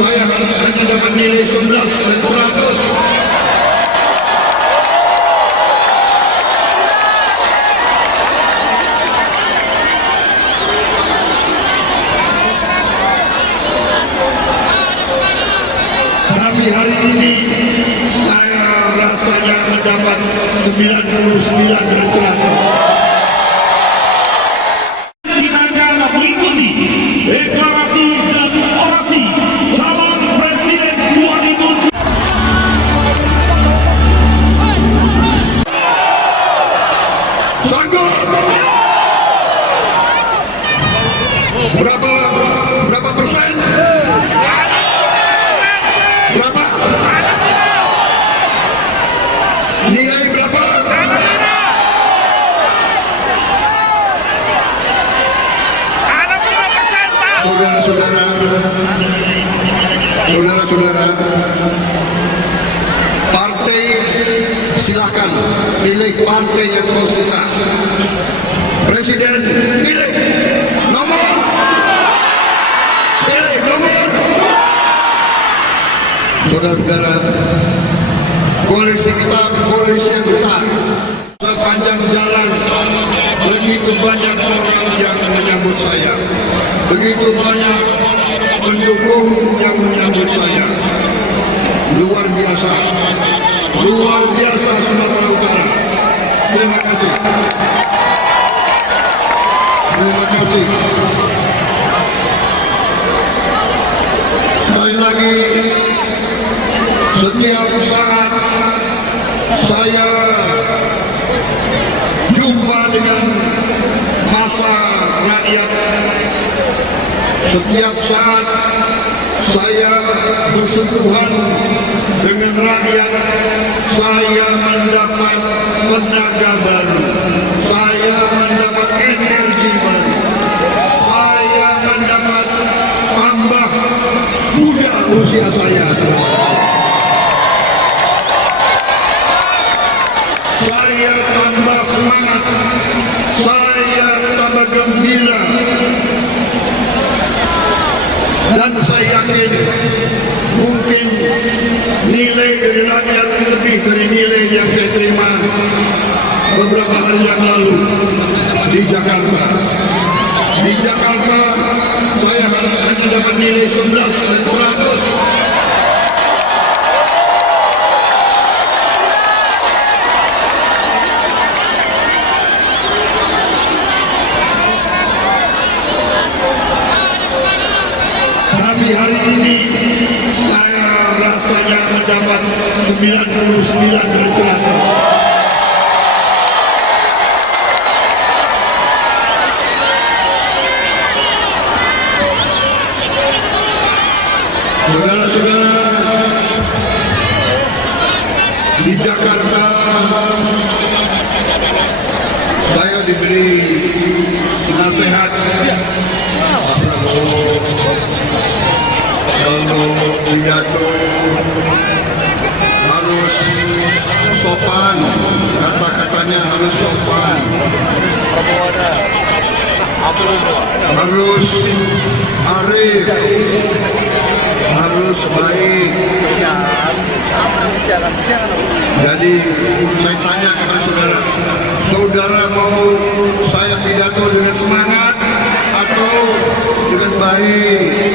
saya hanya dapat nilai 11 dan 100. Tapi hari ini saya rasanya mendapat 99 dan 100. Kita akan mengikuti deklarasi dan orasi calon presiden 2024. Sanggup? Berapa persen? Berapa? Nilai berapa? Saudara-saudara, partai silakan pilih partai yang kau suka. Presiden pilih nomor. Saudara-saudara, koalisi kita koalisi yang besar. Sepanjang jalan begitu banyak orang yang menyambut saya, begitu banyak pendukung yang menyambut saya. Luar biasa Sumatera Utara. Terima kasih. Sekali lagi, setiap saat saya jumpa dengan massa rakyat, setiap saat saya bersentuhan dengan rakyat, saya mendapat tenaga baru, saya mendapat energi baru, saya mendapat tambah muda usia saya. Dan saya yakin mungkin nilai dari rakyat lebih dari nilai yang saya terima beberapa hari yang lalu di Jakarta. Di Jakarta saya hanya dapat nilai 11 dan 100. Tapi hari ini saya rasanya mendapat 99 dari 100. Saudara-saudara, di Jakarta saya diberi nasihat Pak Prabowo, kalau pidato harus sopan, kata-katanya harus sopan, harus arif, harus baik. Jadi saya tanya kepada saudara, saudara mau saya pidato dengan semangat atau dengan baik?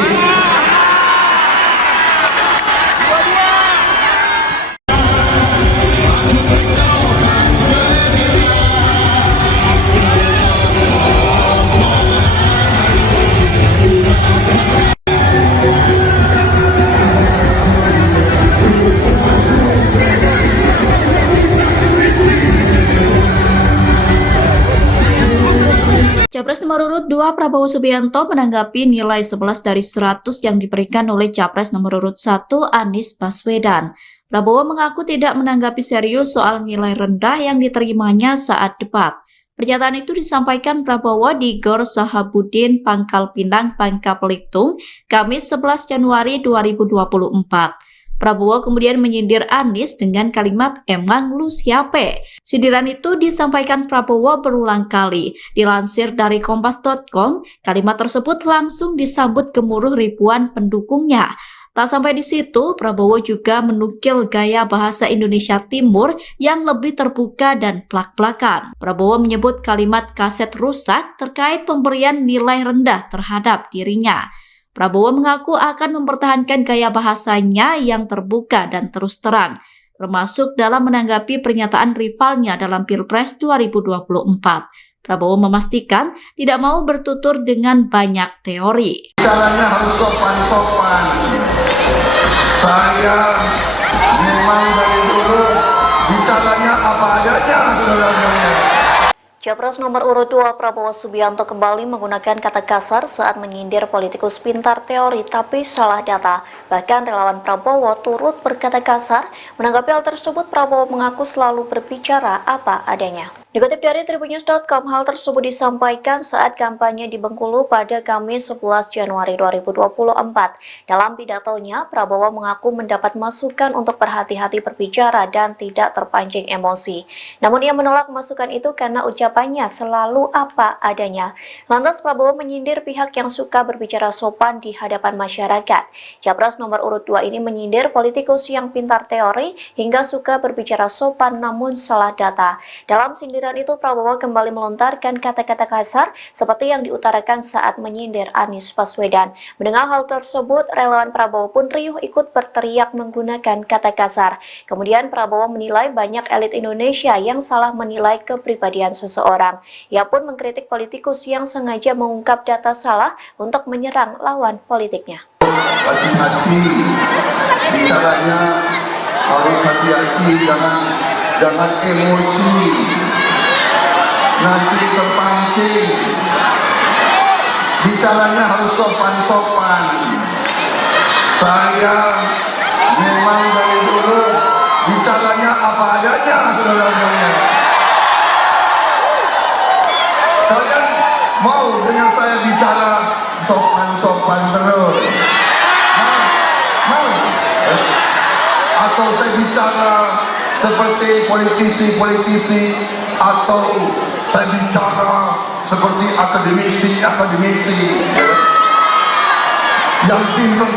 Capres nomor urut 2 Prabowo Subianto menanggapi nilai 11 dari 100 yang diberikan oleh Capres nomor urut 1 Anies Baswedan. Prabowo mengaku tidak menanggapi serius soal nilai rendah yang diterimanya saat debat. Pernyataan itu disampaikan Prabowo di Gor Sahabudin, Pangkal Pinang, Bangka Belitung, Kamis 11 Januari 2024. Prabowo kemudian menyindir Anies dengan kalimat "emang lu siape?". Sindiran itu disampaikan Prabowo berulang kali. Dilansir dari kompas.com, kalimat tersebut langsung disambut gemuruh ribuan pendukungnya. Tak sampai di situ, Prabowo juga menukil gaya bahasa Indonesia Timur yang lebih terbuka dan plak-plakan. Prabowo menyebut kalimat kaset rusak terkait pemberian nilai rendah terhadap dirinya. Prabowo mengaku akan mempertahankan gaya bahasanya yang terbuka dan terus terang, termasuk dalam menanggapi pernyataan rivalnya dalam Pilpres 2024. Prabowo memastikan tidak mau bertutur dengan banyak teori. Caranya harus sopan-sopan. Saya memang dari dulu bicaranya apa adanya, saudara-saudara. Capres nomor urut 2 Prabowo Subianto kembali menggunakan kata kasar saat menyindir politikus pintar teori tapi salah data. Bahkan relawan Prabowo turut berkata kasar. Menanggapi hal tersebut, Prabowo mengaku selalu berbicara apa adanya. Dikutip dari tribunnews.com, hal tersebut disampaikan saat kampanye di Bengkulu pada Kamis 11 Januari 2024. Dalam pidatonya, Prabowo mengaku mendapat masukan untuk berhati-hati berbicara dan tidak terpancing emosi. Namun ia menolak masukan itu karena ucapannya selalu apa adanya. Lantas Prabowo menyindir pihak yang suka berbicara sopan di hadapan masyarakat. Capres nomor urut 2 ini menyindir politikus yang pintar teori hingga suka berbicara sopan namun salah data. Dalam sindiran itu, Prabowo kembali melontarkan kata-kata kasar seperti yang diutarakan saat menyindir Anies Baswedan. Mendengar hal tersebut, relawan Prabowo pun riuh ikut berteriak menggunakan kata kasar. Kemudian Prabowo menilai banyak elit Indonesia yang salah menilai kepribadian seseorang. Ia pun mengkritik politikus yang sengaja mengungkap data salah untuk menyerang lawan politiknya. Hati-hati, bicaranya harus hati-hati, jangan emosi. Nanti terpancing. Bicaranya harus sopan-sopan. Saya memang dari dulu bicaranya apa adanya, saudara-saudara. Kalian mau dengan saya bicara sopan-sopan terus? Mau? Atau saya bicara seperti politisi-politisi, atau saya bicara seperti akademisi. yang pinter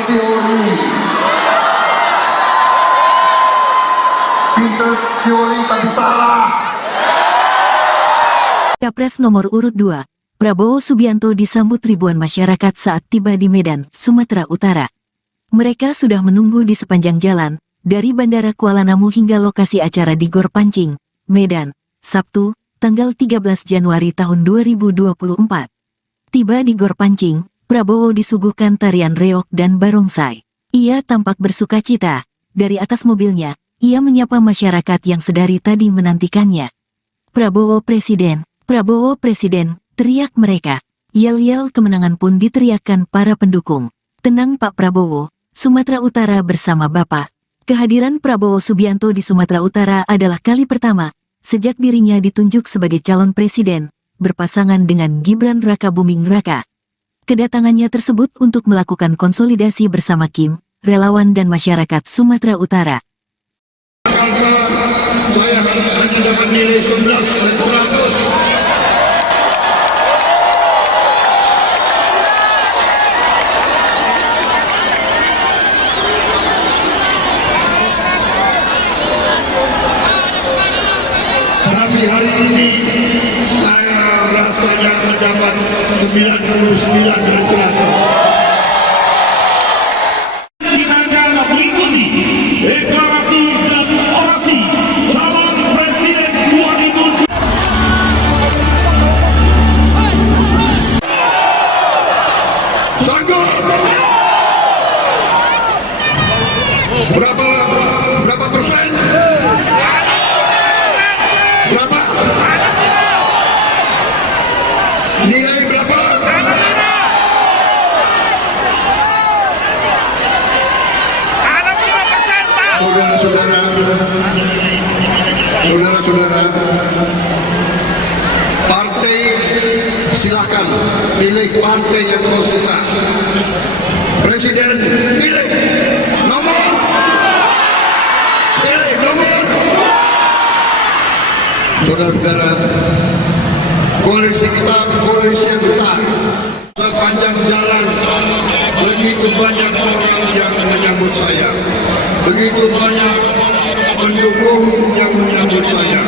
teori tapi salah. Capres nomor urut 2, Prabowo Subianto disambut ribuan masyarakat saat tiba di Medan, Sumatera Utara. Mereka sudah menunggu di sepanjang jalan, dari Bandara Kuala Namu hingga lokasi acara di Gor Pancing, Medan, Sabtu, tanggal 13 Januari tahun 2024. Tiba di Gor Pancing, Prabowo disuguhkan tarian reog dan barongsai. Ia tampak bersukacita. Dari atas mobilnya, ia menyapa masyarakat yang sedari tadi menantikannya. Prabowo Presiden, teriak mereka. Yel-yel kemenangan pun diteriakkan para pendukung. Tenang Pak Prabowo, Sumatera Utara bersama Bapak. Kehadiran Prabowo Subianto di Sumatera Utara adalah kali pertama sejak dirinya ditunjuk sebagai calon presiden, berpasangan dengan Gibran Rakabuming Raka. Kedatangannya tersebut untuk melakukan konsolidasi bersama Kim, relawan dan masyarakat Sumatera Utara. Saya hanya dapat nilai 11 dan 100. Tapi hari ini saya rasanya mendapat 99 dan 100. Kita akan mengikuti deklarasi dan orasi calon presiden 2024. Sanggup? Berapa persen? Berapa? Nilai berapa? Saudara-saudara, partai silakan pilih partai yang kau suka. Presiden pilih nomor. Saudara-saudara, koalisi kita koalisi yang besar. Sepanjang jalan begitu banyak orang yang menyambut saya, begitu banyak pendukung yang menyambut saya.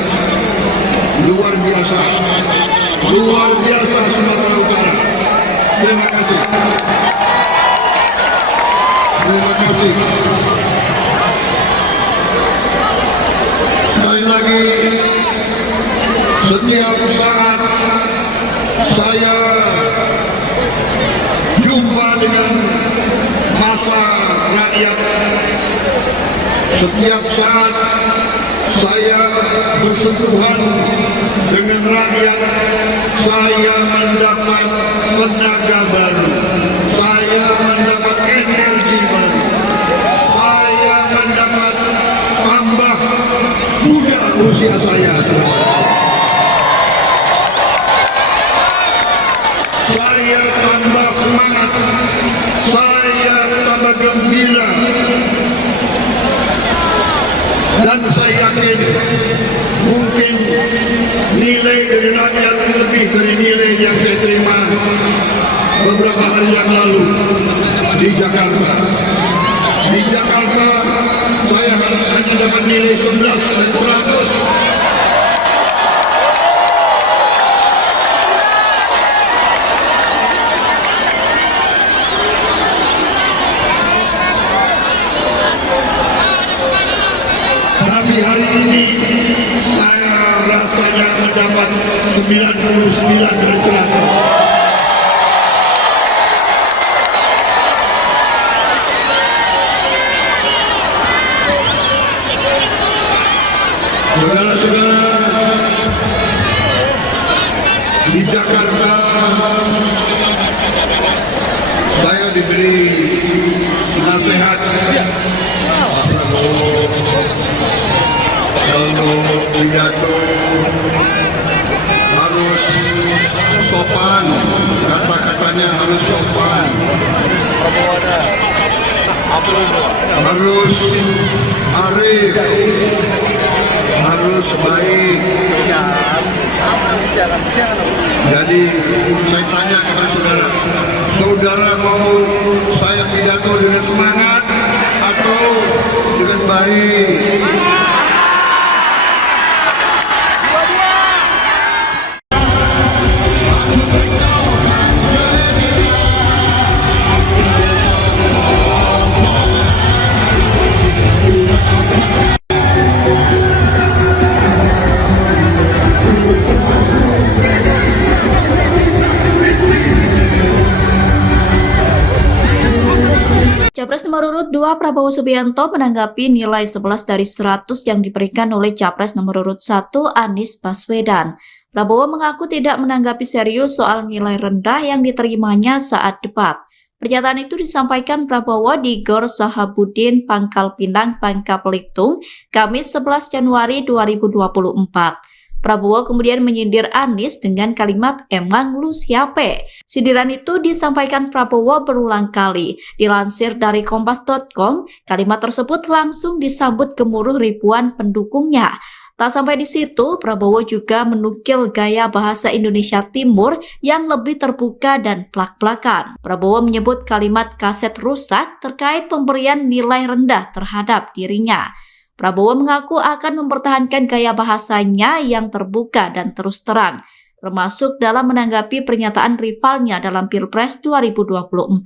Luar biasa Sumatera Utara. Terima kasih. Sekali lagi, setiap saat saya jumpa dengan massa rakyat, setiap saat saya bersentuhan dengan rakyat, saya mendapat tenaga baru, saya mendapat energi baru, saya mendapat tambah muda usia saya. Saya tambah semangat, saya tambah gembira, dan saya yakin mungkin nilai dari rakyat lebih dari nilai yang saya terima beberapa hari yang lalu di Jakarta. Di Jakarta saya hanya dapat nilai 11 dan 100. Tapi hari ini saya rasanya mendapat 99 dan 100. Saudara-saudara, di Jakarta saya diberi nasihat Pak Prabowo, kalau pidato harus sopan, kata-katanya harus sopan, harus arif, harus baik. Jadi saya tanya kepada saudara, saudara mau saya dengan semangat atau dengan baik. Capres nomor urut 2 Prabowo Subianto menanggapi nilai 11 dari 100 yang diberikan oleh Capres nomor urut 1 Anies Baswedan. Prabowo mengaku tidak menanggapi serius soal nilai rendah yang diterimanya saat debat. Pernyataan itu disampaikan Prabowo di Gor Sahabudin, Pangkal Pinang, Bangka Belitung, Kamis 11 Januari 2024. Prabowo kemudian menyindir Anies dengan kalimat "emang lu siape?". Sindiran itu disampaikan Prabowo berulang kali. Dilansir dari kompas.com, kalimat tersebut langsung disambut gemuruh ribuan pendukungnya. Tak sampai di situ, Prabowo juga menukil gaya bahasa Indonesia Timur yang lebih terbuka dan plak-plakan. Prabowo menyebut kalimat kaset rusak terkait pemberian nilai rendah terhadap dirinya. Prabowo mengaku akan mempertahankan gaya bahasanya yang terbuka dan terus terang, termasuk dalam menanggapi pernyataan rivalnya dalam Pilpres 2024.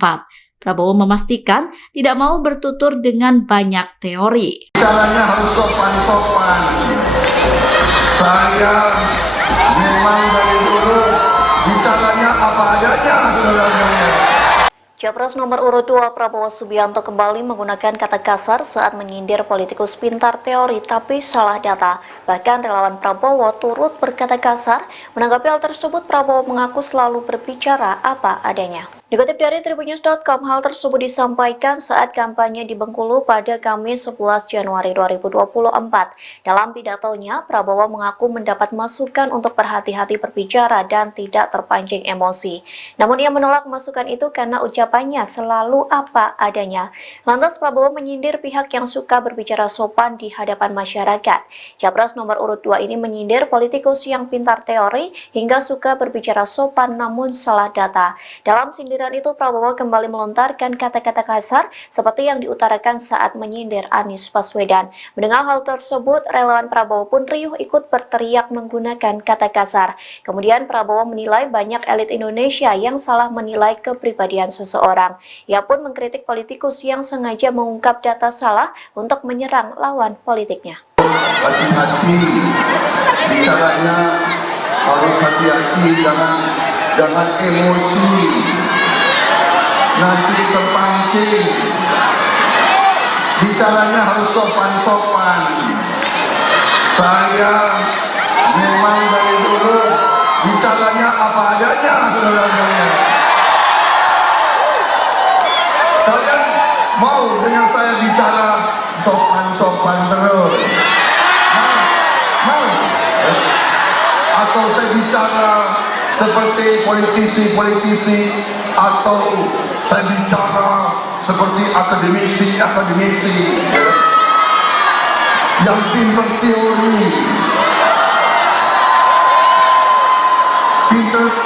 Prabowo memastikan tidak mau bertutur dengan banyak teori. Caranya harus sopan-sopan. Saya memang dari dulu bicaranya apa adanya, saudara-saudara. Capres nomor urut 2 Prabowo Subianto kembali menggunakan kata kasar saat menyindir politikus pintar teori tapi salah data. Bahkan relawan Prabowo turut berkata kasar. Menanggapi hal tersebut, Prabowo mengaku selalu berbicara apa adanya. Dikutip dari Tribunnews.com, hal tersebut disampaikan saat kampanye di Bengkulu pada Kamis 11 Januari 2024. Dalam pidatonya, Prabowo mengaku mendapat masukan untuk berhati-hati berbicara dan tidak terpancing emosi. Namun ia menolak masukan itu karena ucapannya selalu apa adanya. Lantas Prabowo menyindir pihak yang suka berbicara sopan di hadapan masyarakat. Capres nomor urut 2 ini menyindir politikus yang pintar teori hingga suka berbicara sopan namun salah data. Dalam sindiran itu, Prabowo kembali melontarkan kata-kata kasar seperti yang diutarakan saat menyindir Anies Baswedan. Mendengar hal tersebut, relawan Prabowo pun riuh ikut berteriak menggunakan kata kasar. Kemudian Prabowo menilai banyak elit Indonesia yang salah menilai kepribadian seseorang. Ia pun mengkritik politikus yang sengaja mengungkap data salah untuk menyerang lawan politiknya. Hati-hati bicaranya, harus hati-hati, jangan emosi, nanti terpancing. Bicaranya harus sopan-sopan. Saya memang dari dulu bicaranya apa adanya, saudara-saudara. Kalian mau dengan saya bicara sopan-sopan terus? Mau? Atau saya bicara seperti politisi-politisi, atau saya bicara seperti akademisi yang pintar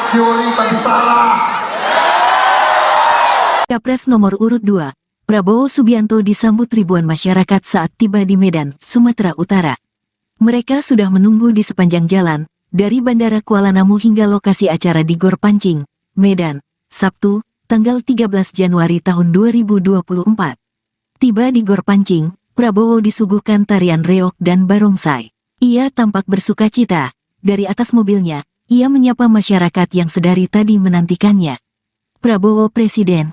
teori tapi salah. Capres nomor urut 2, Prabowo Subianto disambut ribuan masyarakat saat tiba di Medan, Sumatera Utara. Mereka sudah menunggu di sepanjang jalan, dari Bandara Kuala Namu hingga lokasi acara di Gor Pancing, Medan, Sabtu, tanggal 13 Januari tahun 2024. Tiba di Gor Pancing, Prabowo disuguhkan tarian reog dan barongsai. Ia tampak bersukacita. Dari atas mobilnya, ia menyapa masyarakat yang sedari tadi menantikannya. Prabowo Presiden,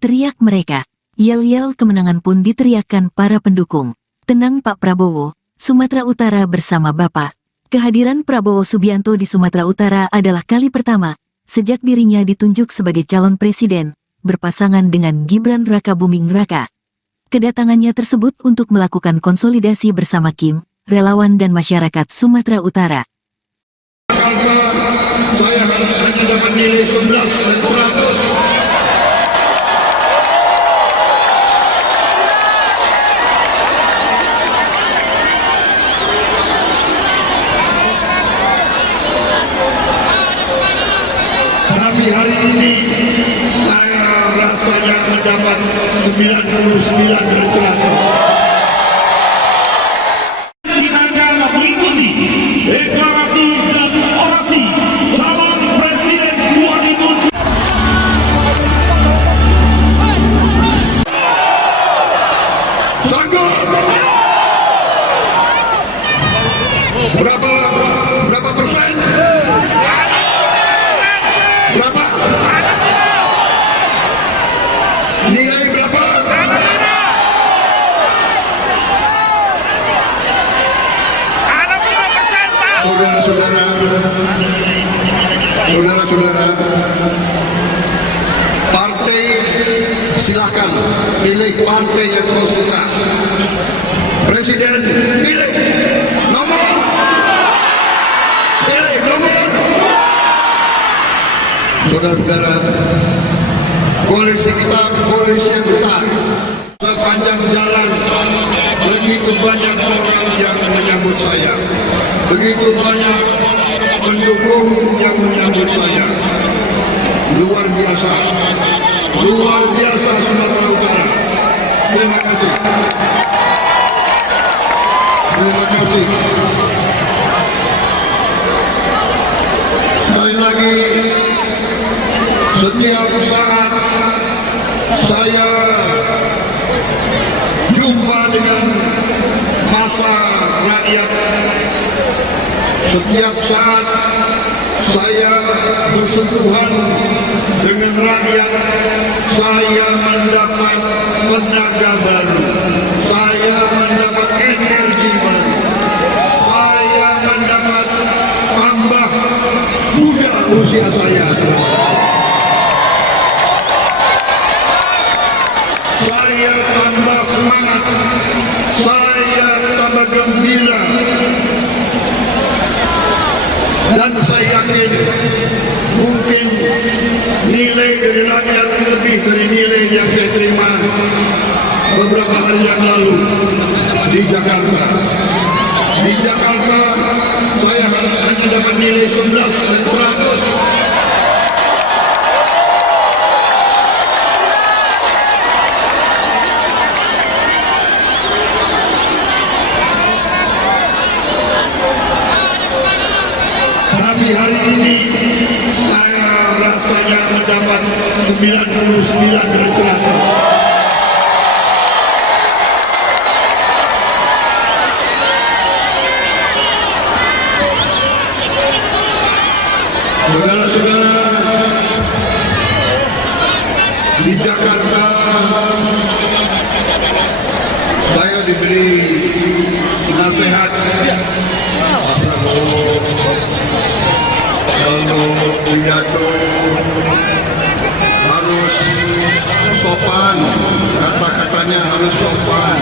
teriak mereka. Yel-yel kemenangan pun diteriakkan para pendukung. Tenang Pak Prabowo, Sumatera Utara bersama Bapak. Kehadiran Prabowo Subianto di Sumatera Utara adalah kali pertama sejak dirinya ditunjuk sebagai calon presiden, berpasangan dengan Gibran Rakabuming Raka. Kedatangannya tersebut untuk melakukan konsolidasi bersama Kim, relawan dan masyarakat Sumatera Utara. Saya hanya dapat nilai 11 dan 100. Tapi hari ini saya rasanya mendapat dari 100. Kita akan mengikuti deklarasi dan orasi calon presiden 2024. Sanggup? Berapa persen? Berapa? Nilai berapa? Saudara-saudara, partai silakan pilih partai yang kau suka. Presiden pilih nomor. Pilih nomor. Saudara-saudara, koalisi kita koalisi yang besar. Sepanjang jalan begitu banyak orang yang menyambut saya, begitu banyak pendukung yang menyambut saya. Luar biasa Sumatera Utara. Terima kasih. Terima kasih. Sekali lagi, setiap saat saya jumpa dengan masa rakyat. Setiap saat saya bersentuhan dengan rakyat, saya mendapat tenaga baru, saya mendapat energi baru, saya mendapat tambah muda usia saya. Saya tambah semangat, saya tambah gembira, dan saya yakin mungkin nilai dari rakyat lebih dari nilai yang saya terima beberapa hari yang lalu di Jakarta. Di Jakarta saya hanya dapat nilai 11 dan 100. Tapi hari ini saya rasanya mendapat 99 dari 100. Saudara-saudara, di Jakarta saya diberi nasihat Pak Prabowo, kalau pidato harus sopan, kata-katanya harus sopan,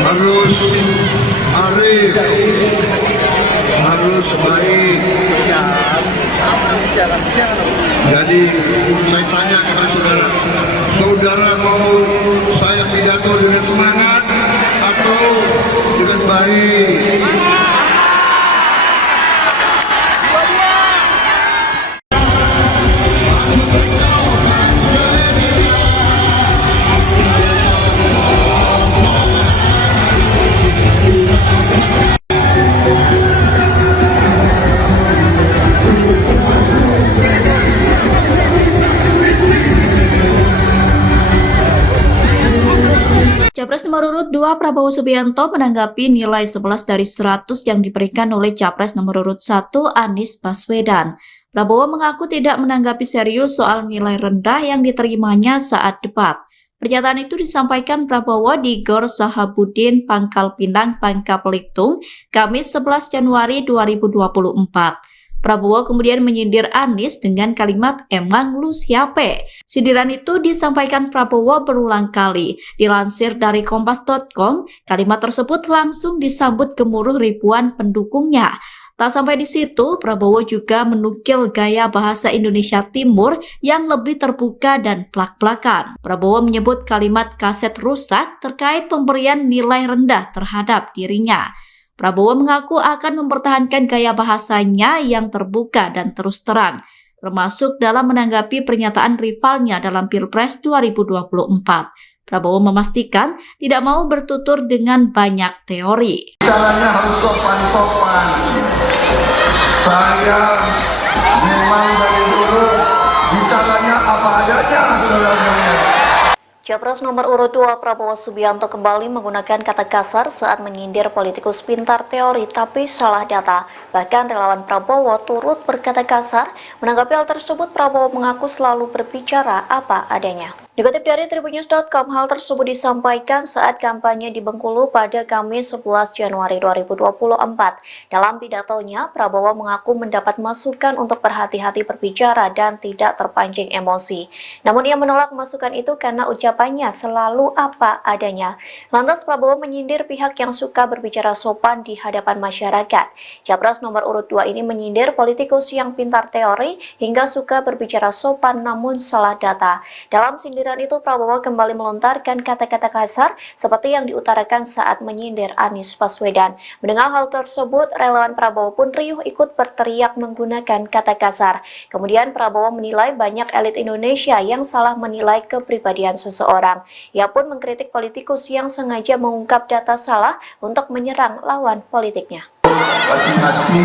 harus arif, harus baik. Jadi saya tanya kepada saudara, saudara mau saya pidato dengan semangat atau dengan baik? Capres nomor urut 2 Prabowo Subianto menanggapi nilai 11 dari 100 yang diberikan oleh Capres nomor urut 1 Anies Baswedan. Prabowo mengaku tidak menanggapi serius soal nilai rendah yang diterimanya saat debat. Pernyataan itu disampaikan Prabowo di Gor Sahabudin, Pangkal Pinang, Bangka Belitung, Kamis 11 Januari 2024. Prabowo kemudian menyindir Anies dengan kalimat "emang lu siapa?". Sindiran itu disampaikan Prabowo berulang kali. Dilansir dari Kompas.com, kalimat tersebut langsung disambut gemuruh ribuan pendukungnya. Tak sampai di situ, Prabowo juga menukil gaya bahasa Indonesia Timur yang lebih terbuka dan plak-plakan. Prabowo menyebut kalimat kaset rusak terkait pemberian nilai rendah terhadap dirinya. Prabowo mengaku akan mempertahankan gaya bahasanya yang terbuka dan terus terang. termasuk dalam menanggapi pernyataan rivalnya dalam Pilpres 2024. Prabowo memastikan tidak mau bertutur dengan banyak teori. Caranya harus sopan-sopan. Saya memang dari dulu bicaranya apa adanya, saudara-saudara. Capres nomor urut 2 Prabowo Subianto kembali menggunakan kata kasar saat menyindir politikus pintar teori tapi salah data. Bahkan relawan Prabowo turut berkata kasar. Menanggapi hal tersebut, Prabowo mengaku selalu berbicara apa adanya. Dikutip dari tribunnews.com, hal tersebut disampaikan saat kampanye di Bengkulu pada Kamis 11 Januari 2024. Dalam pidatonya, Prabowo mengaku mendapat masukan untuk berhati-hati berbicara dan tidak terpancing emosi. Namun ia menolak masukan itu karena ucapannya selalu apa adanya. Lantas Prabowo menyindir pihak yang suka berbicara sopan di hadapan masyarakat. Capres nomor urut 2 ini menyindir politikus yang pintar teori hingga suka berbicara sopan namun salah data. Dalam sindiran itu, Prabowo kembali melontarkan kata-kata kasar seperti yang diutarakan saat menyindir Anies Baswedan. Mendengar hal tersebut, relawan Prabowo pun riuh ikut berteriak menggunakan kata kasar. Kemudian Prabowo menilai banyak elit Indonesia yang salah menilai kepribadian seseorang. Ia pun mengkritik politikus yang sengaja mengungkap data salah untuk menyerang lawan politiknya. Hati-hati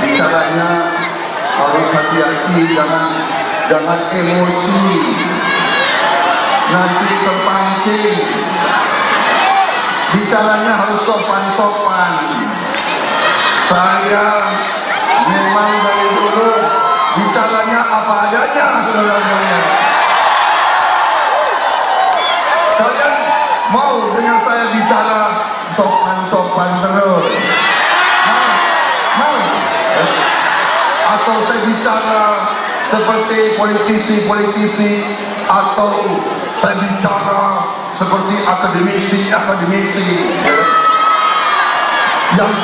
bicaranya, harus hati-hati, jangan emosi, nanti terpancing. Bicaranya harus sopan-sopan. Saya memang dari dulu bicaranya apa adanya, saudara-saudara. Kalian mau dengan saya bicara sopan-sopan terus? Mau? Atau saya bicara seperti politisi-politisi, atau saya bicara seperti akademisi yang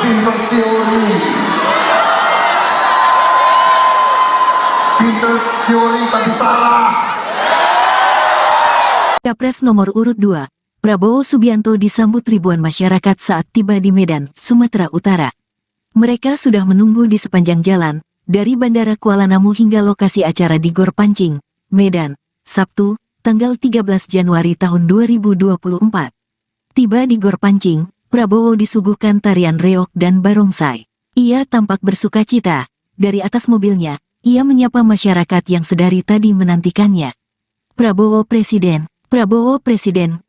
pintar teori tapi salah. Capres nomor urut 2, Prabowo Subianto disambut ribuan masyarakat saat tiba di Medan, Sumatera Utara. Mereka sudah menunggu di sepanjang jalan, dari Bandara Kuala Namu hingga lokasi acara di Gor Pancing, Medan, Sabtu, tanggal 13 Januari tahun 2024. Tiba di Gor Pancing, Prabowo disuguhkan tarian reog dan barongsai. Ia tampak bersukacita. Dari atas mobilnya, ia menyapa masyarakat yang sedari tadi menantikannya. Prabowo Presiden,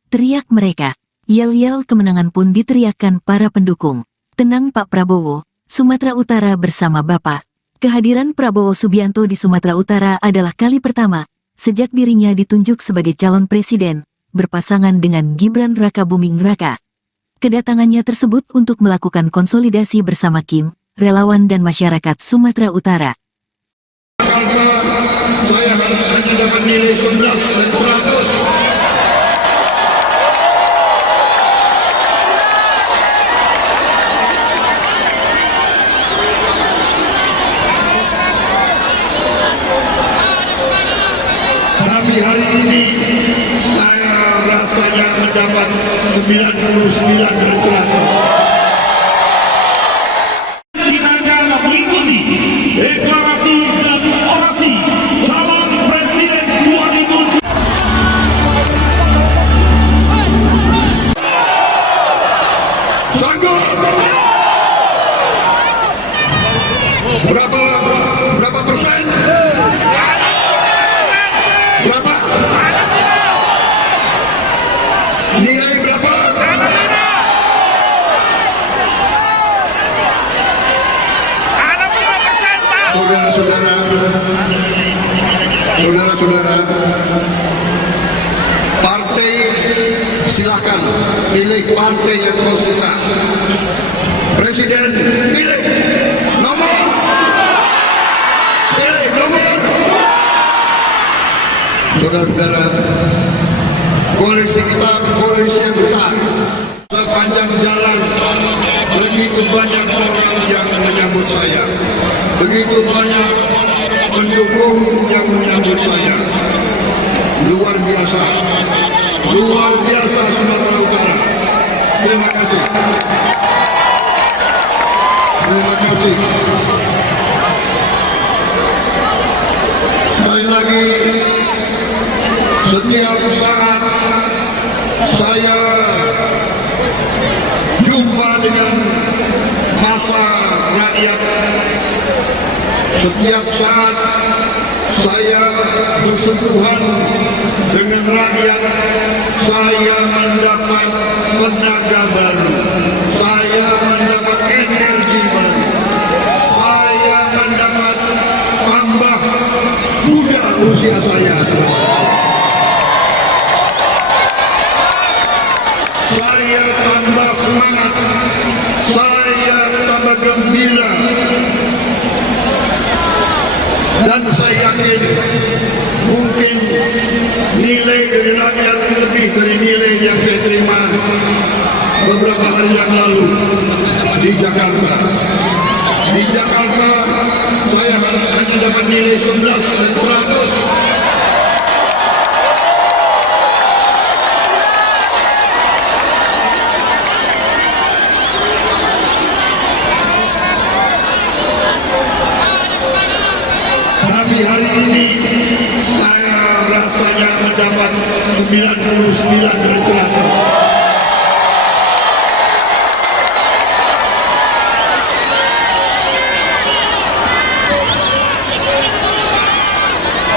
teriak mereka. Yel-yel kemenangan pun diteriakkan para pendukung. Tenang Pak Prabowo, Sumatera Utara bersama Bapak. Kehadiran Prabowo Subianto di Sumatera Utara adalah kali pertama sejak dirinya ditunjuk sebagai calon presiden, berpasangan dengan Gibran Rakabuming Raka. Kedatangannya tersebut untuk melakukan konsolidasi bersama Kim, relawan dan masyarakat Sumatera Utara. Saya hanya dapat nilai 11 dan 100. Tapi hari ini saya rasanya mendapat 99 dan 100. Kita akan mengikuti deklarasi dan orasi calon presiden 2024. Sanggup? Berapa persen? Berapa? Nilai berapa? Saudara-saudara, partai silakan pilih partai yang kau suka. Presiden pilih nomor. Saudara-saudara, koalisi kita koalisi yang besar. Sepanjang jalan begitu banyak orang yang menyambut saya, begitu banyak pendukung yang menyambut saya. Luar biasa Sumatera Utara. Terima kasih. setiap saat saya jumpa dengan massa rakyat, setiap saat saya bersentuhan dengan rakyat, saya mendapat tenaga baru, saya mendapat energi baru, saya mendapat tambah muda usia saya. Saya tambah semangat, saya tambah gembira, dan saya yakin mungkin nilai dari rakyat lebih dari nilai yang saya terima beberapa hari yang lalu di Jakarta. Di Jakarta saya hanya dapat nilai 11 dan 100. Tapi hari ini saya rasanya mendapat 99 dari 100.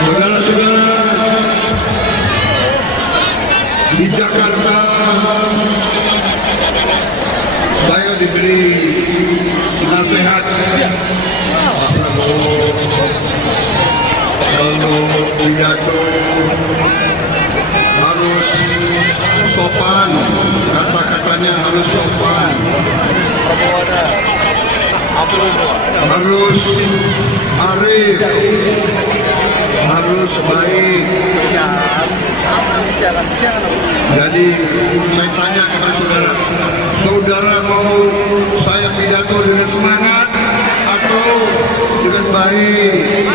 Saudara-saudara, di Jakarta saya diberi nasihat Pak Prabowo, kalau pidato harus sopan, kata-katanya harus sopan, harus arif, harus baik. Jadi saya tanya kepada saudara, saudara mau saya pidato dengan semangat atau dengan baik?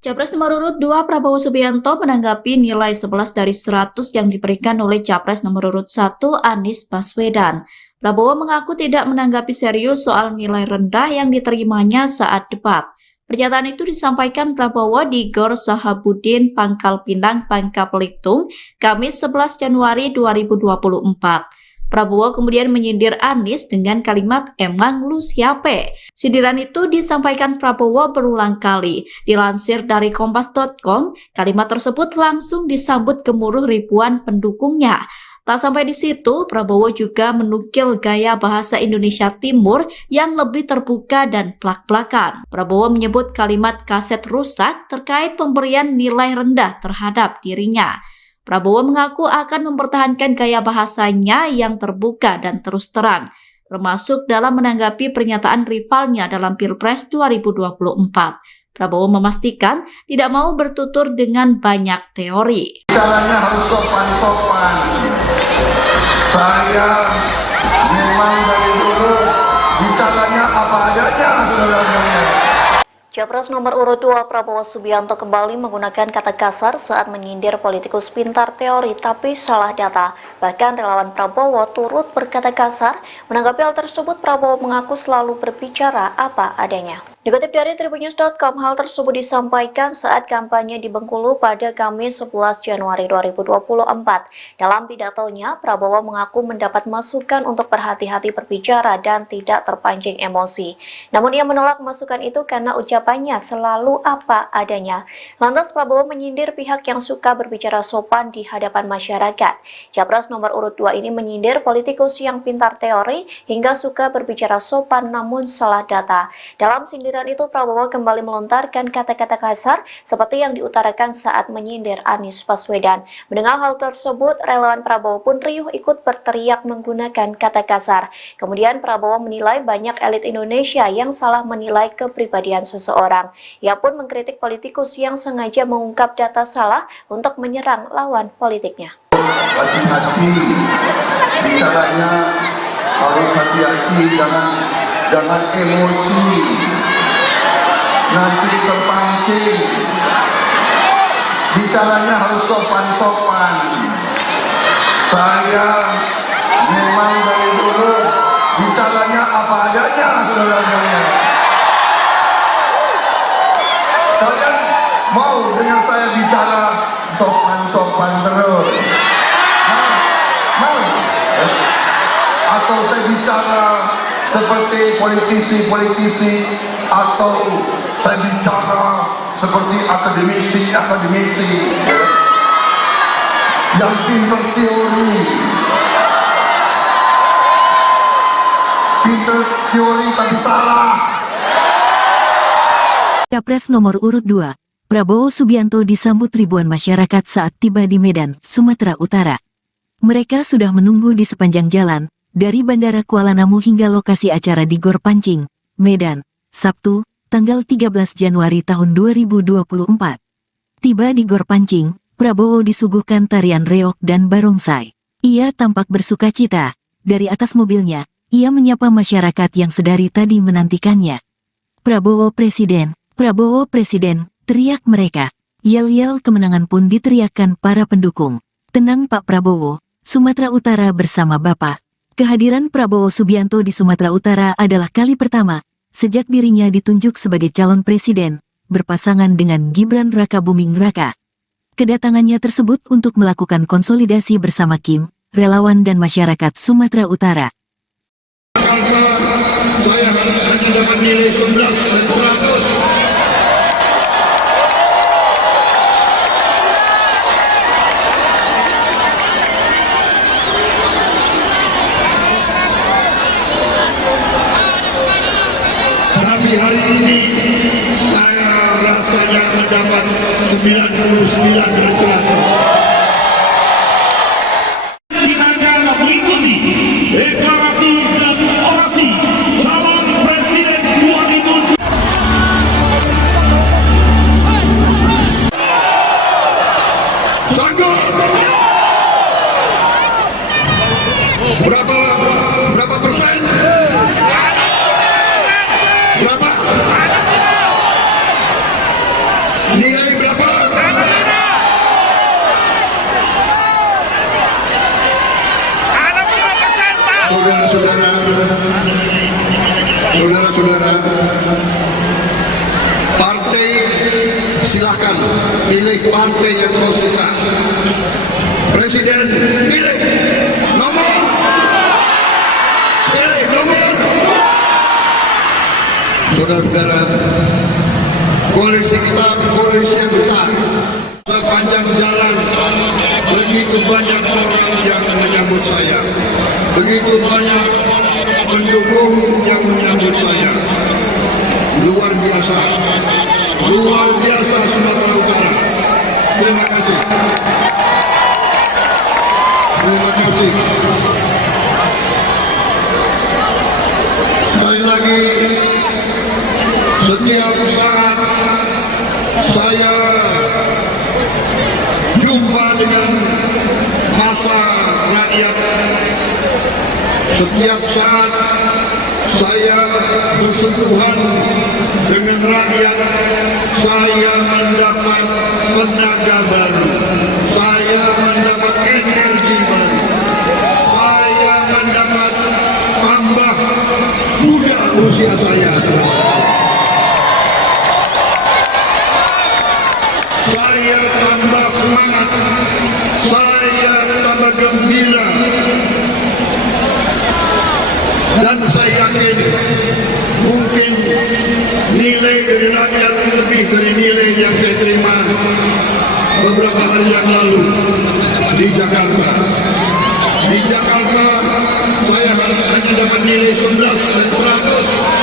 Capres nomor urut 2 Prabowo Subianto menanggapi nilai 11 dari 100 yang diberikan oleh Capres nomor urut 1 Anies Baswedan. Prabowo mengaku tidak menanggapi serius soal nilai rendah yang diterimanya saat debat. Pernyataan itu disampaikan Prabowo di Gor Sahabudin, Pangkal Pinang, Bangka Belitung, Kamis 11 Januari 2024. Prabowo kemudian menyindir Anies dengan kalimat "emang lu siape?". Sindiran itu disampaikan Prabowo berulang kali. Dilansir dari Kompas.com, kalimat tersebut langsung disambut gemuruh ribuan pendukungnya. Tak sampai di situ, Prabowo juga menukil gaya bahasa Indonesia Timur yang lebih terbuka dan plak-plakan. Prabowo menyebut kalimat kaset rusak terkait pemberian nilai rendah terhadap dirinya. Prabowo mengaku akan mempertahankan gaya bahasanya yang terbuka dan terus terang, termasuk dalam menanggapi pernyataan rivalnya dalam Pilpres 2024. Prabowo memastikan tidak mau bertutur dengan banyak teori. Caranya harus sopan-sopan. Saya memang dari dulu bicaranya apa adanya, saudara-saudara. Capres nomor urut 2 Prabowo Subianto kembali menggunakan kata kasar saat menyindir politikus pintar teori tapi salah data. Bahkan relawan Prabowo turut berkata kasar. Menanggapi hal tersebut, Prabowo mengaku selalu berbicara apa adanya. Dikutip dari Tribunnews.com, hal tersebut disampaikan saat kampanye di Bengkulu pada Kamis 11 Januari 2024. Dalam pidatonya, Prabowo mengaku mendapat masukan untuk berhati-hati berbicara dan tidak terpancing emosi. Namun ia menolak masukan itu karena ucapannya selalu apa adanya. Lantas Prabowo menyindir pihak yang suka berbicara sopan di hadapan masyarakat. Capres nomor urut 2 ini menyindir politikus yang pintar teori hingga suka berbicara sopan namun salah data. Dalam sindiran itu, Prabowo kembali melontarkan kata-kata kasar seperti yang diutarakan saat menyindir Anies Baswedan. Mendengar hal tersebut, relawan Prabowo pun riuh ikut berteriak menggunakan kata kasar. Kemudian Prabowo menilai banyak elit Indonesia yang salah menilai kepribadian seseorang. Ia pun mengkritik politikus yang sengaja mengungkap data salah untuk menyerang lawan politiknya. Hati-hati bicaranya, harus hati-hati, jangan emosi, nanti terpancing. Bicaranya harus sopan-sopan. Saya memang dari dulu bicaranya apa adanya, saudara-saudara. Kalian mau dengan saya bicara sopan-sopan terus? Mau? Atau saya bicara seperti politisi-politisi, atau saya bicara seperti akademisi yang pintar teori tapi salah. Capres nomor urut 2, Prabowo Subianto disambut ribuan masyarakat saat tiba di Medan, Sumatera Utara. Mereka sudah menunggu di sepanjang jalan, dari Bandara Kuala Namu hingga lokasi acara di Gor Pancing, Medan, Sabtu, tanggal 13 Januari tahun 2024. Tiba di Gor Pancing, Prabowo disuguhkan tarian reog dan barongsai. Ia tampak bersukacita. Dari atas mobilnya, ia menyapa masyarakat yang sedari tadi menantikannya. Prabowo Presiden, teriak mereka. Yel-yel kemenangan pun diteriakkan para pendukung. Tenang Pak Prabowo, Sumatera Utara bersama Bapak. Kehadiran Prabowo Subianto di Sumatera Utara adalah kali pertama sejak dirinya ditunjuk sebagai calon presiden, berpasangan dengan Gibran Rakabuming Raka. Kedatangannya tersebut untuk melakukan konsolidasi bersama Kim, relawan dan masyarakat Sumatera Utara. Saya hanya dapat nilai 11 dan 100. Tapi hari ini saya rasanya mendapat 99 dan 100. Kita akan mengikuti deklarasi dan orasi calon presiden 2024. Sanggup? Berapa persen? Berapa? Nilai berapa? Saudara-saudara, partai silakan pilih partai yang kau suka. Presiden pilih nomor. Saudara-saudara, koalisi kita koalisi yang besar. Sepanjang jalan begitu banyak orang yang menyambut saya, begitu banyak pendukung yang menyambut saya. Luar biasa Sumatera Utara. Terima kasih. Sekali lagi, setiap saat saya jumpa dengan massa rakyat, setiap saat saya bersentuhan dengan rakyat, saya mendapat tenaga baru, saya mendapat energi baru, saya mendapat tambah muda usia saya. Saya tambah semangat, saya tambah gembira, dan saya yakin mungkin nilai dari rakyat lebih dari nilai yang saya terima beberapa hari yang lalu di Jakarta. Di Jakarta saya hanya dapat nilai 11 dan 100.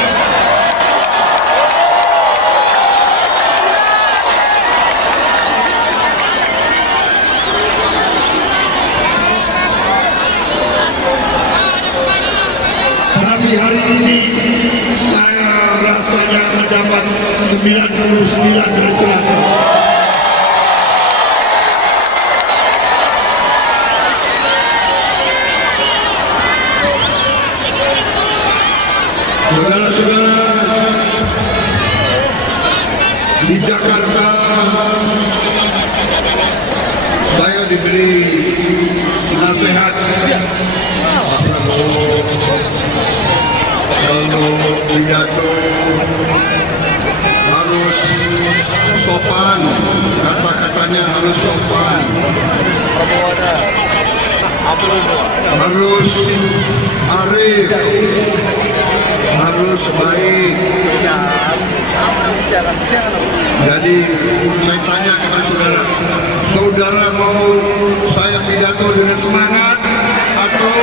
Tapi hari ini saya rasanya mendapat 99 dan 100. di Jakarta saya diberi nasihat Pak Prabowo kalau pidato harus sopan, kata-katanya harus sopan, harus arif, harus baik. Jadi saya tanya kepada saudara, saudara mau saya pidato dengan semangat atau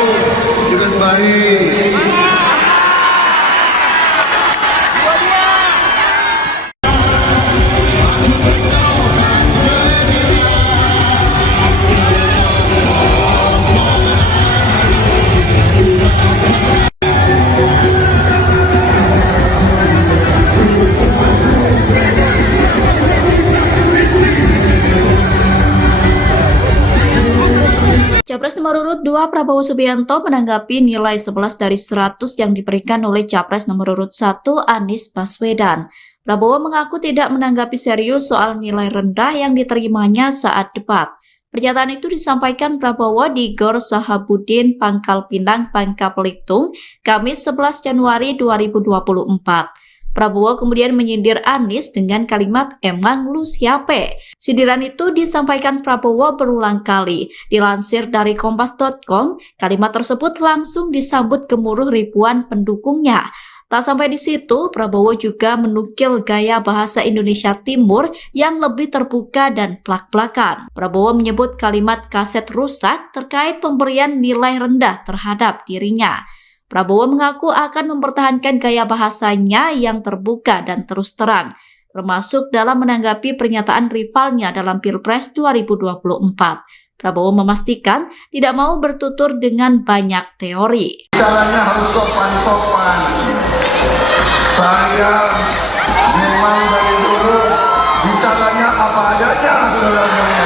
dengan baik? Capres nomor urut 2 Prabowo Subianto menanggapi nilai 11 dari 100 yang diberikan oleh Capres nomor urut 1 Anies Baswedan. Prabowo mengaku tidak menanggapi serius soal nilai rendah yang diterimanya saat debat. Pernyataan itu disampaikan Prabowo di Gor Sahabudin, Pangkal Pinang, Bangka Belitung, Kamis 11 Januari 2024. Prabowo kemudian menyindir Anies dengan kalimat "emang lu siape?". Sindiran itu disampaikan Prabowo berulang kali. Dilansir dari Kompas.com, kalimat tersebut langsung disambut gemuruh ribuan pendukungnya. Tak sampai di situ, Prabowo juga menukil gaya bahasa Indonesia Timur yang lebih terbuka dan plak-plakan. Prabowo menyebut kalimat kaset rusak terkait pemberian nilai rendah terhadap dirinya. Prabowo mengaku akan mempertahankan gaya bahasanya yang terbuka dan terus terang, termasuk dalam menanggapi pernyataan rivalnya dalam Pilpres 2024. Prabowo memastikan tidak mau bertutur dengan banyak teori. Caranya harus sopan-sopan. Saya memang dari dulu bicaranya apa adanya, saudara-saudara.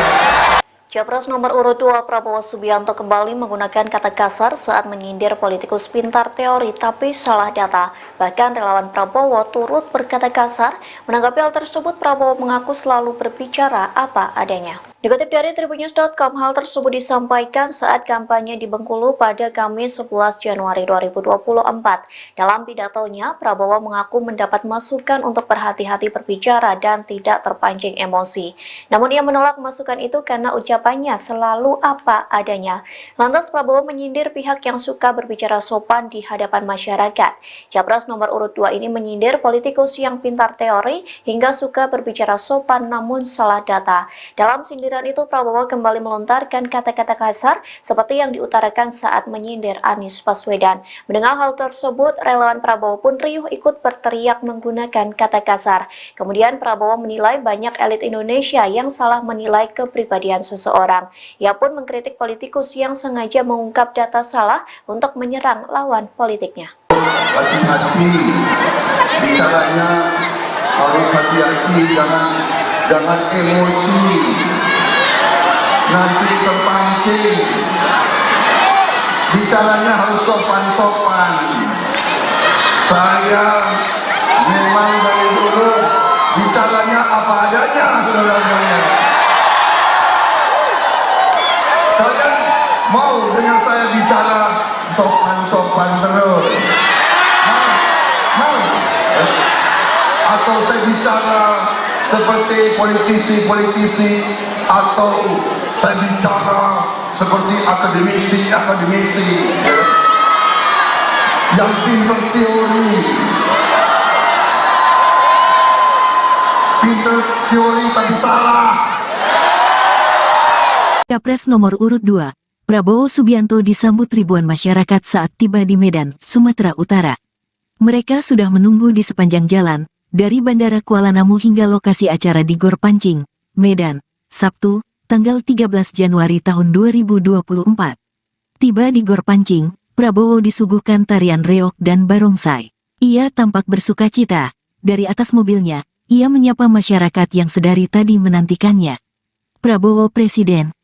Capres nomor urut 2 Prabowo Subianto kembali menggunakan kata kasar saat menyindir politikus pintar teori tapi salah data. Bahkan relawan Prabowo turut berkata kasar. Menanggapi hal tersebut, Prabowo mengaku selalu berbicara apa adanya. Dikutip dari Tribunnews.com, hal tersebut disampaikan saat kampanye di Bengkulu pada Kamis 11 Januari 2024. Dalam pidatonya, Prabowo mengaku mendapat masukan untuk berhati-hati berbicara dan tidak terpancing emosi. Namun ia menolak masukan itu karena ucapannya selalu apa adanya. Lantas Prabowo menyindir pihak yang suka berbicara sopan di hadapan masyarakat. Capres nomor urut 2 ini menyindir politikus yang pintar teori hingga suka berbicara sopan namun salah data. Dalam sindiran itu, Prabowo kembali melontarkan kata-kata kasar seperti yang diutarakan saat menyindir Anies Baswedan. Mendengar hal tersebut, relawan Prabowo pun riuh ikut berteriak menggunakan kata kasar. Kemudian Prabowo menilai banyak elit Indonesia yang salah menilai kepribadian seseorang. Ia pun mengkritik politikus yang sengaja mengungkap data salah untuk menyerang lawan politiknya. Hati-hati, bicaranya harus hati-hati, jangan emosi. Nanti terpancing. Bicaranya harus sopan-sopan. Saya memang dari dulu bicaranya apa adanya, saudara-saudara. Kalian mau dengan saya bicara sopan-sopan terus? Mau? Atau saya bicara seperti politisi-politisi, atau saya bicara seperti akademisi yang pintar teori tapi salah. Capres nomor urut 2, Prabowo Subianto disambut ribuan masyarakat saat tiba di Medan, Sumatera Utara. Mereka sudah menunggu di sepanjang jalan, dari Bandara Kuala Namu hingga lokasi acara di Gor Pancing, Medan, Sabtu, tanggal 13 Januari tahun 2024. Tiba di Gor Pancing, Prabowo disuguhkan tarian reog dan barongsai. Ia tampak bersukacita. Dari atas mobilnya, ia menyapa masyarakat yang sedari tadi menantikannya. Prabowo Presiden,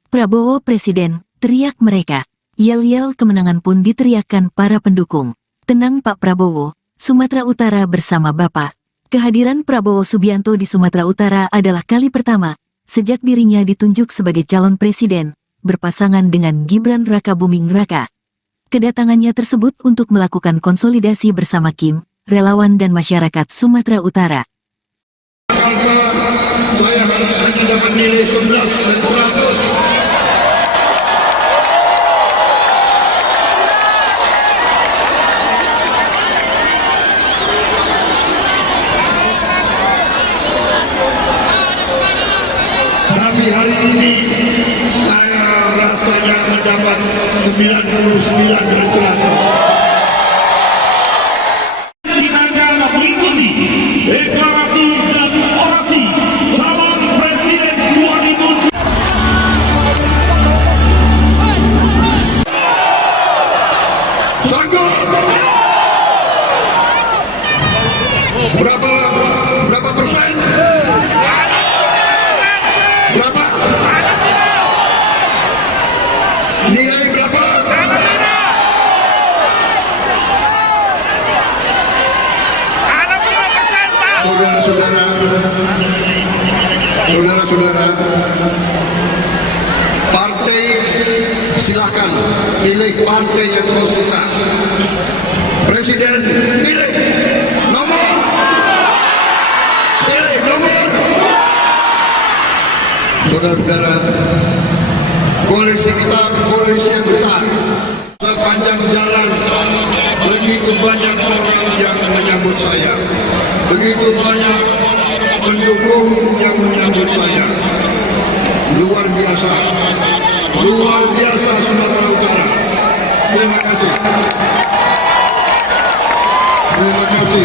teriak mereka. Yel-yel kemenangan pun diteriakkan para pendukung. Tenang Pak Prabowo, Sumatera Utara bersama Bapak. Kehadiran Prabowo Subianto di Sumatera Utara adalah kali pertama sejak dirinya ditunjuk sebagai calon presiden, berpasangan dengan Gibran Rakabuming Raka. Kedatangannya tersebut untuk melakukan konsolidasi bersama Kim, relawan dan masyarakat Sumatera Utara. Jakarta, saya hanya dapat nilai 11 dan 100. Tapi hari ini saya rasanya mendapat 99 dan 100. Kita akan mengikuti deklarasi dan orasi calon presiden 2024. Sanggup? Berapa persen? Berapa? Nilai berapa? Saudara-saudara, partai silakan pilih partai yang kau suka. Presiden pilih nomor. Pilih nomor. Saudara-saudara, koalisi kita koalisi yang besar. Sepanjang jalan begitu banyak orang yang menyambut saya, begitu banyak pendukung yang menyambut saya. Luar biasa Sumatera Utara. Terima kasih. Terima kasih.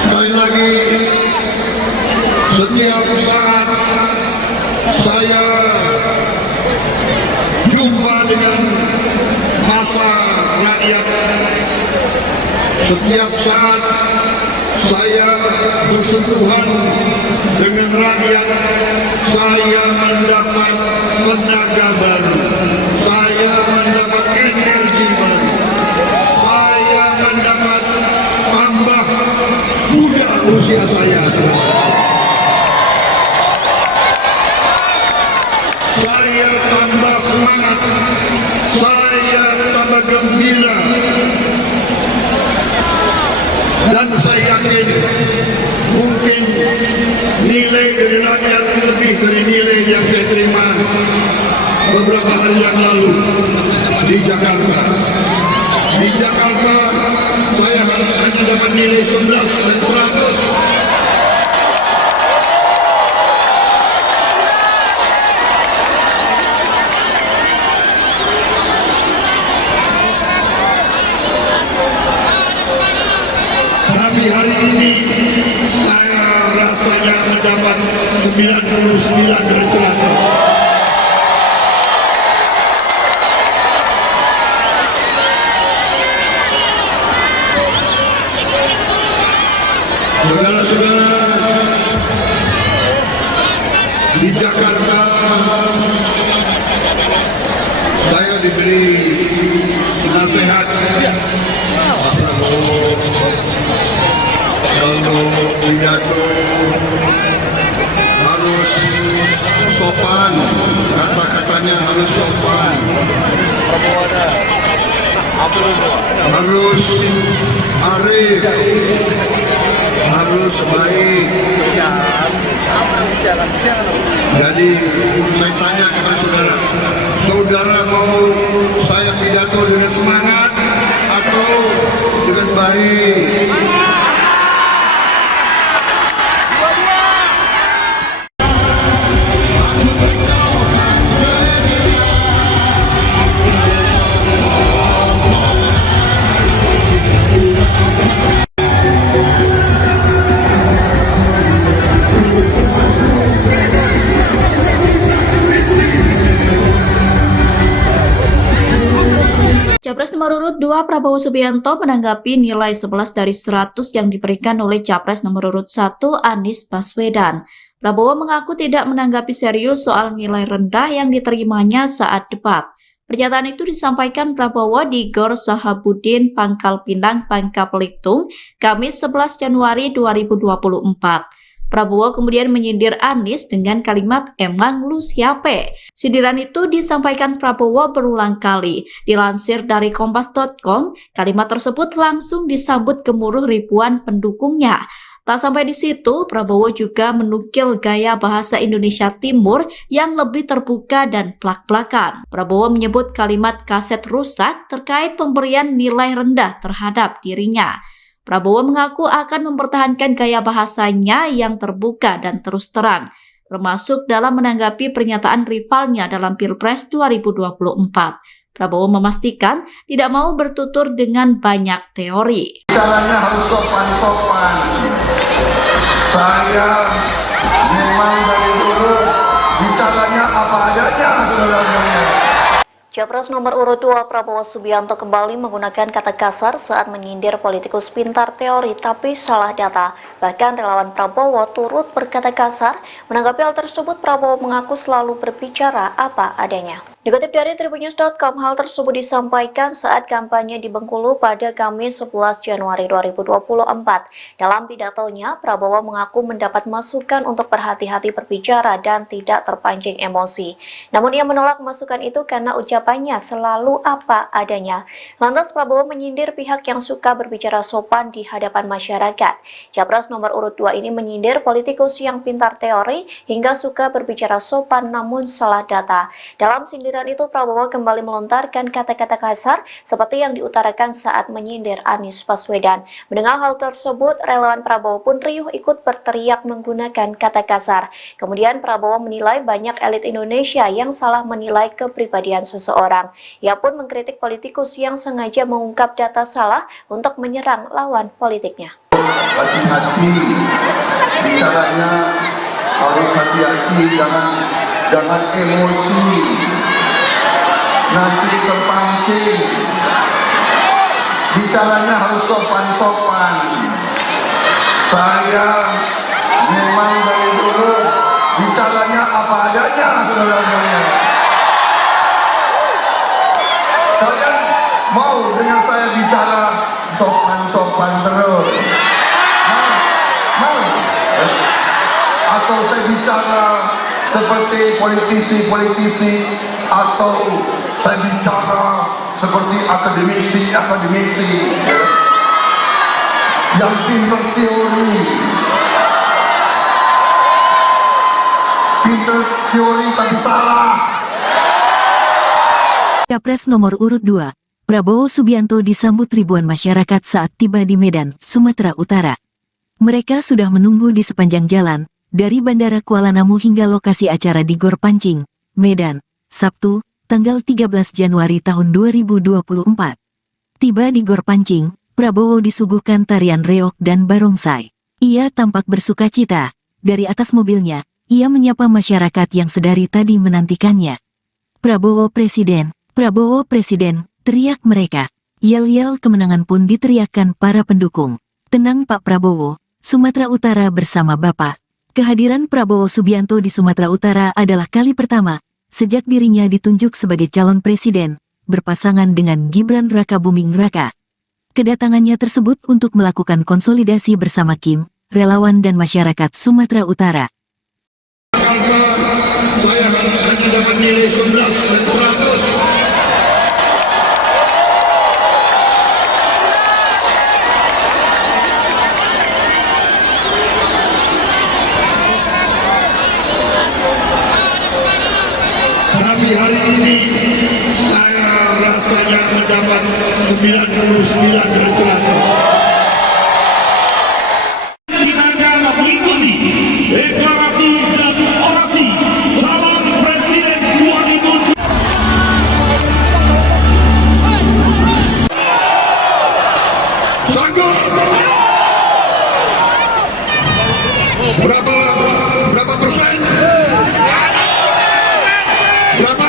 Sekali lagi, setiap saat saya jumpa dengan massa rakyat, setiap saat saya bersentuhan dengan rakyat, saya mendapat tenaga baru, saya mendapat energi baru, saya mendapat tambah muda usia saya. Saya tambah semangat, saya tambah gembira, dan saya yakin mungkin nilai dari rakyat lebih dari nilai yang saya terima beberapa hari yang lalu di Jakarta. Di Jakarta saya hanya dapat nilai 11 dan 100. Tapi hari ini saya rasanya mendapat 99 dan 100. Saudara-saudara, di Jakarta saya diberi nasihat Pak Prabowo, kalau pidato harus sopan, kata-katanya harus sopan, harus arif, harus baik. Jadi saya tanya kepada saudara, saudara mau saya pidato dengan semangat atau dengan baik? Capres nomor urut 2 Prabowo Subianto menanggapi nilai 11 dari 100 yang diberikan oleh Capres nomor urut 1 Anies Baswedan. Prabowo mengaku tidak menanggapi serius soal nilai rendah yang diterimanya saat debat. Pernyataan itu disampaikan Prabowo di Gor Sahabudin, Pangkal Pinang, Bangka Belitung, Kamis 11 Januari 2024. Prabowo kemudian menyindir Anies dengan kalimat "emang lu siape?". Sindiran itu disampaikan Prabowo berulang kali. Dilansir dari kompas.com, kalimat tersebut langsung disambut gemuruh ribuan pendukungnya. Tak sampai di situ, Prabowo juga menukil gaya bahasa Indonesia Timur yang lebih terbuka dan plak-plakan. Prabowo menyebut kalimat kaset rusak terkait pemberian nilai rendah terhadap dirinya. Prabowo mengaku akan mempertahankan gaya bahasanya yang terbuka dan terus terang, termasuk dalam menanggapi pernyataan rivalnya dalam Pilpres 2024. Prabowo memastikan tidak mau bertutur dengan banyak teori. Caranya harus sopan-sopan. Saya memang dari dulu bicaranya apa adanya, saudara-saudara. Capres nomor urut 2 Prabowo Subianto kembali menggunakan kata kasar saat menyindir politikus pintar teori tapi salah data. Bahkan relawan Prabowo turut berkata kasar. Menanggapi hal tersebut, Prabowo mengaku selalu berbicara apa adanya. Dikutip dari tribunnews.com, hal tersebut disampaikan saat kampanye di Bengkulu pada Kamis 11 Januari 2024. Dalam pidatonya, Prabowo mengaku mendapat masukan untuk berhati-hati berbicara dan tidak terpancing emosi. Namun ia menolak masukan itu karena ucapannya selalu apa adanya. Lantas Prabowo menyindir pihak yang suka berbicara sopan di hadapan masyarakat. Capres nomor urut 2 ini menyindir politikus yang pintar teori hingga suka berbicara sopan namun salah data. Dalam sindiran itu, Prabowo kembali melontarkan kata-kata kasar seperti yang diutarakan saat menyindir Anies Baswedan. Mendengar hal tersebut, relawan Prabowo pun riuh ikut berteriak menggunakan kata kasar. Kemudian Prabowo menilai banyak elit Indonesia yang salah menilai kepribadian seseorang. Ia pun mengkritik politikus yang sengaja mengungkap data salah untuk menyerang lawan politiknya. Hati-hati bicaranya, harus hati-hati, jangan emosi, nanti terpancing. Bicaranya harus sopan-sopan. Saya memang dari dulu bicaranya apa adanya, saudara-saudara. Kalian mau dengan saya bicara sopan-sopan terus? Mau? Atau saya bicara seperti politisi-politisi, atau saya bicara seperti akademisi ya, yang pintar teori tapi salah. Capres nomor urut 2, Prabowo Subianto disambut ribuan masyarakat saat tiba di Medan, Sumatera Utara. Mereka sudah menunggu di sepanjang jalan, dari Bandara Kuala Namu hingga lokasi acara di Gor Pancing, Medan, Sabtu, tanggal 13 Januari tahun 2024. Tiba di Gor Pancing, Prabowo disuguhkan tarian reog dan barongsai. Ia tampak bersukacita. Dari atas mobilnya, ia menyapa masyarakat yang sedari tadi menantikannya. Prabowo Presiden, teriak mereka. Yel-yel kemenangan pun diteriakkan para pendukung. Tenang Pak Prabowo, Sumatera Utara bersama Bapak. Kehadiran Prabowo Subianto di Sumatera Utara adalah kali pertama sejak dirinya ditunjuk sebagai calon presiden, berpasangan dengan Gibran Rakabuming Raka. Kedatangannya tersebut untuk melakukan konsolidasi bersama Kim, relawan dan masyarakat Sumatera Utara. Saya hanya dapat nilai 11 dan 100. Tapi hari ini saya rasanya mendapat 99 dan 100. Kita akan mengikuti deklarasi dan orasi calon presiden 2024. Sanggup? Berapa persen? Berapa?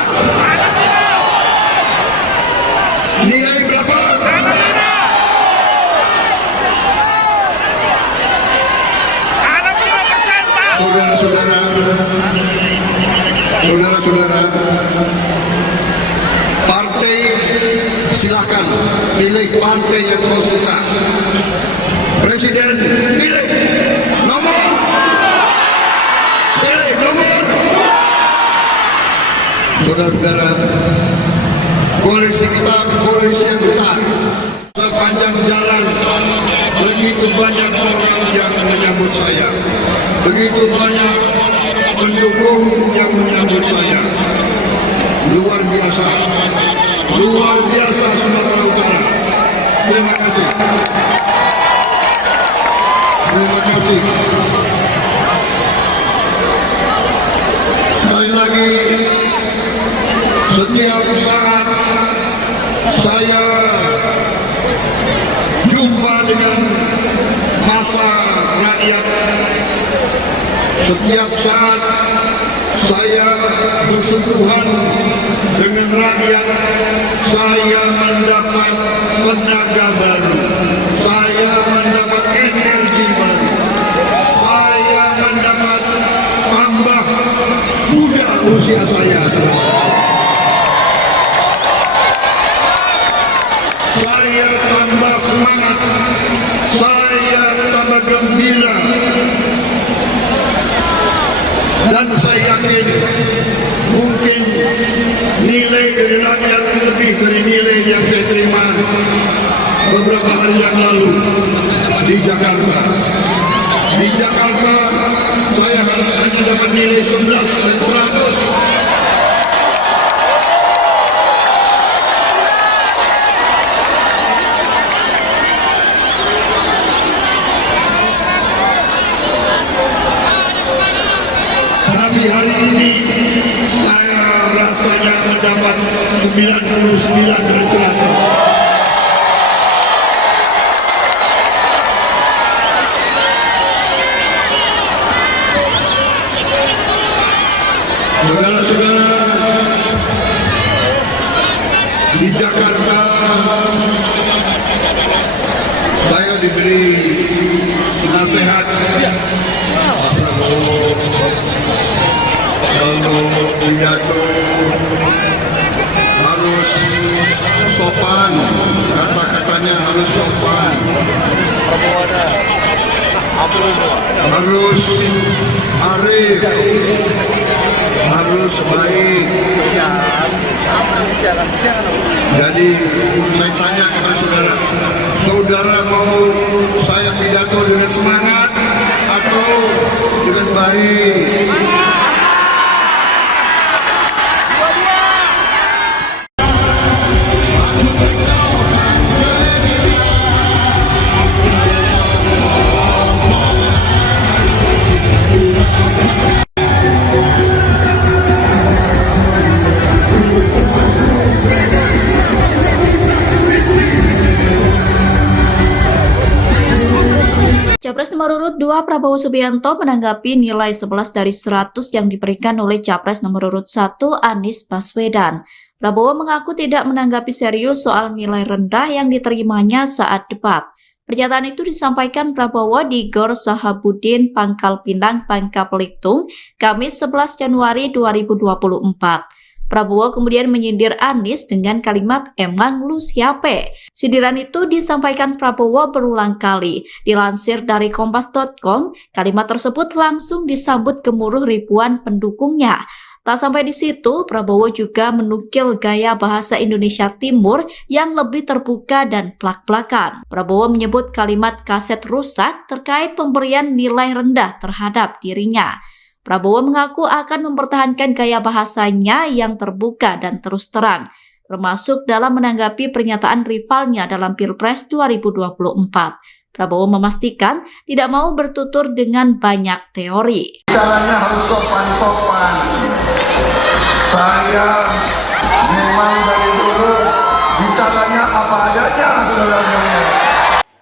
Nilai berapa? Saudara-saudara, silakan pilih partai yang kau suka. Presiden pilih nomor, pilih nomor. Saudara-saudara, koalisi kita koalisi yang besar. Sepanjang jalan begitu banyak orang yang menyambut saya, begitu banyak pendukung yang menyambut saya. Luar biasa Sumatera Utara. Terima kasih. Terima kasih. Sekali lagi, setiap saat saya jumpa dengan masa rakyat. Setiap saat saya bersentuhan dengan rakyat, saya mendapat tenaga baru, saya mendapat energi baru, saya mendapat tambah muda usia saya. Saya tambah semangat, saya tambah gembira, dan saya yakin mungkin nilai dari rakyat lebih dari nilai yang saya terima beberapa hari yang lalu di Jakarta. Di Jakarta saya hanya dapat nilai 11 dan 100. Tapi hari ini saya rasanya mendapat 99 dari 100. Saudara-saudara, di Jakarta saya diberi nasihat Pak Prabowo, kalau pidato harus sopan, kata-katanya harus sopan, harus arif, harus baik. Jadi saya tanya kepada saudara, saudara mau saya pidato dengan semangat atau dengan baik? Capres nomor urut 2 Prabowo Subianto menanggapi nilai 11 dari 100 yang diberikan oleh Capres nomor urut 1 Anies Baswedan. Prabowo mengaku tidak menanggapi serius soal nilai rendah yang diterimanya saat debat. Pernyataan itu disampaikan Prabowo di Gor Sahabudin, Pangkal Pinang, Bangka Belitung, Kamis 11 Januari 2024. Prabowo kemudian menyindir Anies dengan kalimat "emang lu siape?". Sindiran itu disampaikan Prabowo berulang kali. Dilansir dari kompas.com, kalimat tersebut langsung disambut gemuruh ribuan pendukungnya. Tak sampai di situ, Prabowo juga menukil gaya bahasa Indonesia Timur yang lebih terbuka dan plak-plakan. Prabowo menyebut kalimat kaset rusak terkait pemberian nilai rendah terhadap dirinya. Prabowo mengaku akan mempertahankan gaya bahasanya yang terbuka dan terus terang, termasuk dalam menanggapi pernyataan rivalnya dalam Pilpres 2024. Prabowo memastikan tidak mau bertutur dengan banyak teori. Caranya harus sopan-sopan. Saya memang dari dulu bicaranya apa adanya, saudara-saudara.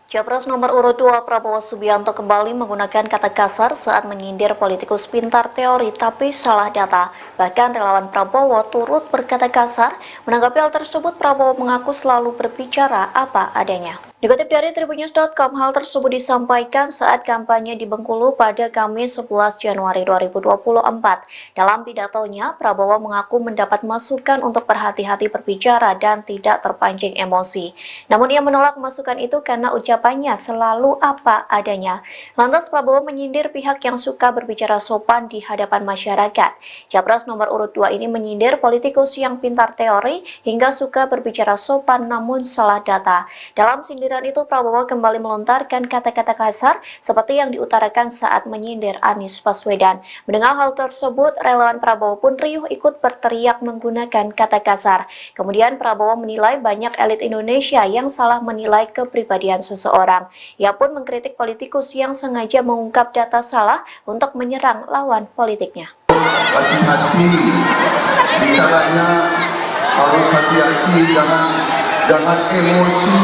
Capres nomor urut 2 Prabowo Subianto kembali menggunakan kata kasar saat menyindir politikus pintar teori tapi salah data. Bahkan relawan Prabowo turut berkata kasar. Menanggapi hal tersebut, Prabowo mengaku selalu berbicara apa adanya. Dikutip dari tribunnews.com, hal tersebut disampaikan saat kampanye di Bengkulu pada Kamis 11 Januari 2024. Dalam pidatonya, Prabowo mengaku mendapat masukan untuk berhati-hati berbicara dan tidak terpancing emosi. Namun ia menolak masukan itu karena ucapannya selalu apa adanya. Lantas Prabowo menyindir pihak yang suka berbicara sopan di hadapan masyarakat. Capres nomor urut 2 ini menyindir politikus yang pintar teori hingga suka berbicara sopan namun salah data. Dalam sindiran itu, Prabowo kembali melontarkan kata-kata kasar seperti yang diutarakan saat menyindir Anies Baswedan. Mendengar hal tersebut, relawan Prabowo pun riuh ikut berteriak menggunakan kata kasar. Kemudian Prabowo menilai banyak elit Indonesia yang salah menilai kepribadian seseorang. Ia pun mengkritik politikus yang sengaja mengungkap data salah untuk menyerang lawan politiknya. Hati-hati, bicaranya harus hati-hati, jangan emosi.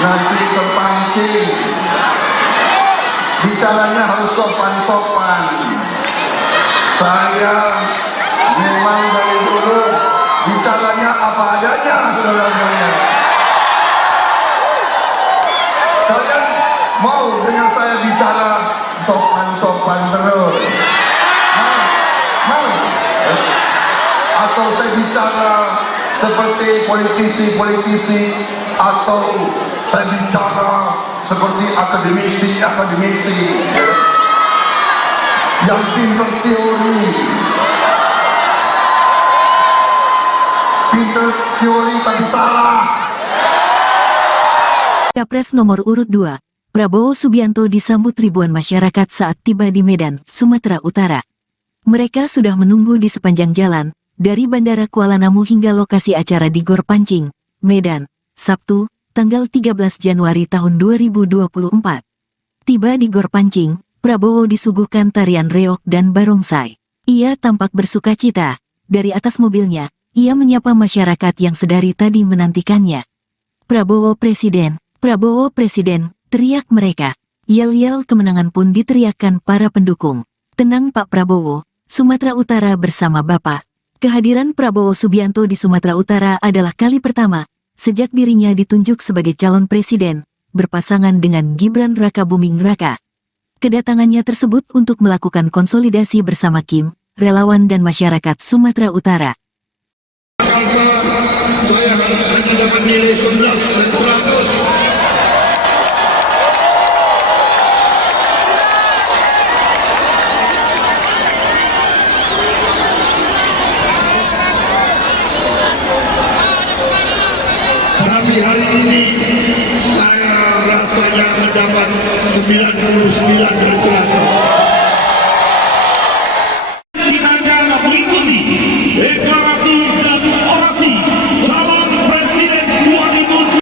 Nanti terpancing. Bicaranya harus sopan-sopan. Saya memang dari dulu bicaranya apa adanya, saudara-saudara. Kalian mau dengan saya bicara sopan-sopan terus? Mau? Atau saya bicara seperti politisi-politisi, atau saya bicara seperti akademisi yang pintar teori tapi salah. Capres nomor urut 2, Prabowo Subianto disambut ribuan masyarakat saat tiba di Medan, Sumatera Utara. Mereka sudah menunggu di sepanjang jalan, dari Bandara Kuala Namu hingga lokasi acara di Gor Pancing, Medan, Sabtu, tanggal 13 Januari tahun 2024. Tiba di Gor Pancing, Prabowo disuguhkan tarian reog dan barongsai. Ia tampak bersukacita. Dari atas mobilnya, ia menyapa masyarakat yang sedari tadi menantikannya. Prabowo Presiden, teriak mereka. Yel-yel kemenangan pun diteriakkan para pendukung. Tenang Pak Prabowo, Sumatera Utara bersama Bapak. Kehadiran Prabowo Subianto di Sumatera Utara adalah kali pertama sejak dirinya ditunjuk sebagai calon presiden, berpasangan dengan Gibran Rakabuming Raka. Kedatangannya tersebut untuk melakukan konsolidasi bersama Kim, relawan dan masyarakat Sumatera Utara. Saya hanya dapat nilai 11 dan 100. Tapi hari ini saya rasanya mendapat 99 dan 100. Kita akan mengikuti deklarasi dan orasi calon presiden 2024.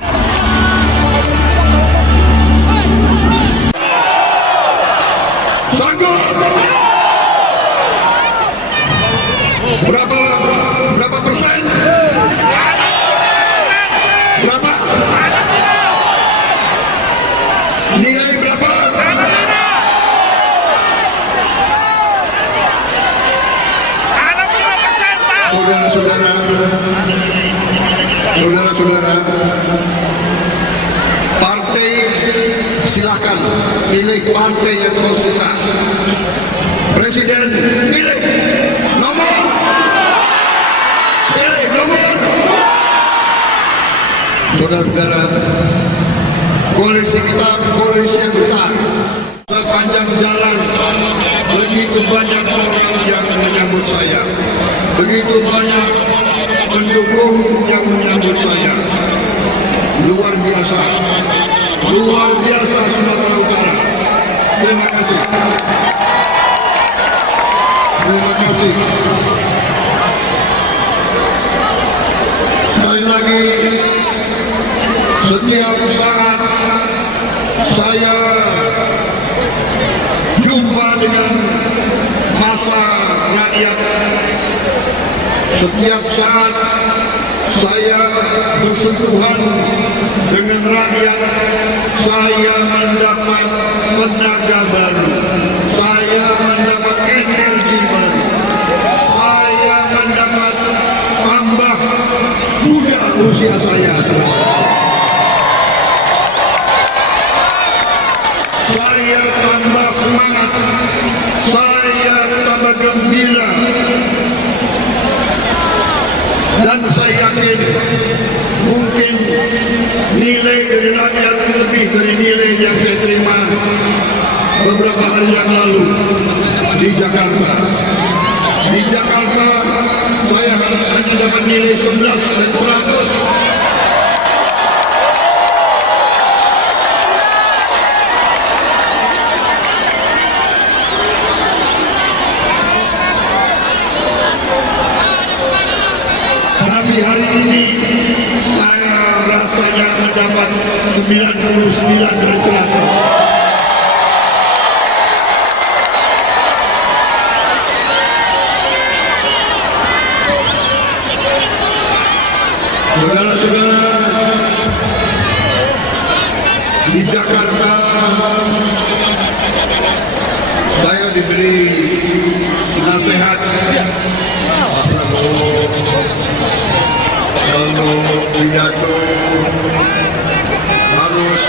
Sanggup? Berapa persen? Berapa? Nilai berapa? Saudara-saudara, partai silakan pilih partai yang kau suka. Presiden pilih nomor. Saudara-saudara, koalisi kita koalisi yang besar. Sepanjang jalan begitu banyak orang yang menyambut saya, begitu banyak pendukung yang menyambut saya. Luar biasa Sumatera Utara. Terima kasih. Sekali lagi, setiap saat saya jumpa dengan massa rakyat, setiap saat saya bersentuhan dengan rakyat, saya mendapat tenaga baru, saya mendapat energi baru, saya mendapat tambah muda usia saya. Dan saya yakin mungkin nilai dari rakyat lebih dari nilai yang saya terima beberapa hari yang lalu di Jakarta. Di Jakarta saya hanya dapat nilai 11 dan 100. Tapi hari ini saya rasanya mendapat 99 dari 100. Saudara-saudara, di Jakarta saya diberi nasihat Pak Prabowo, kalau pidato harus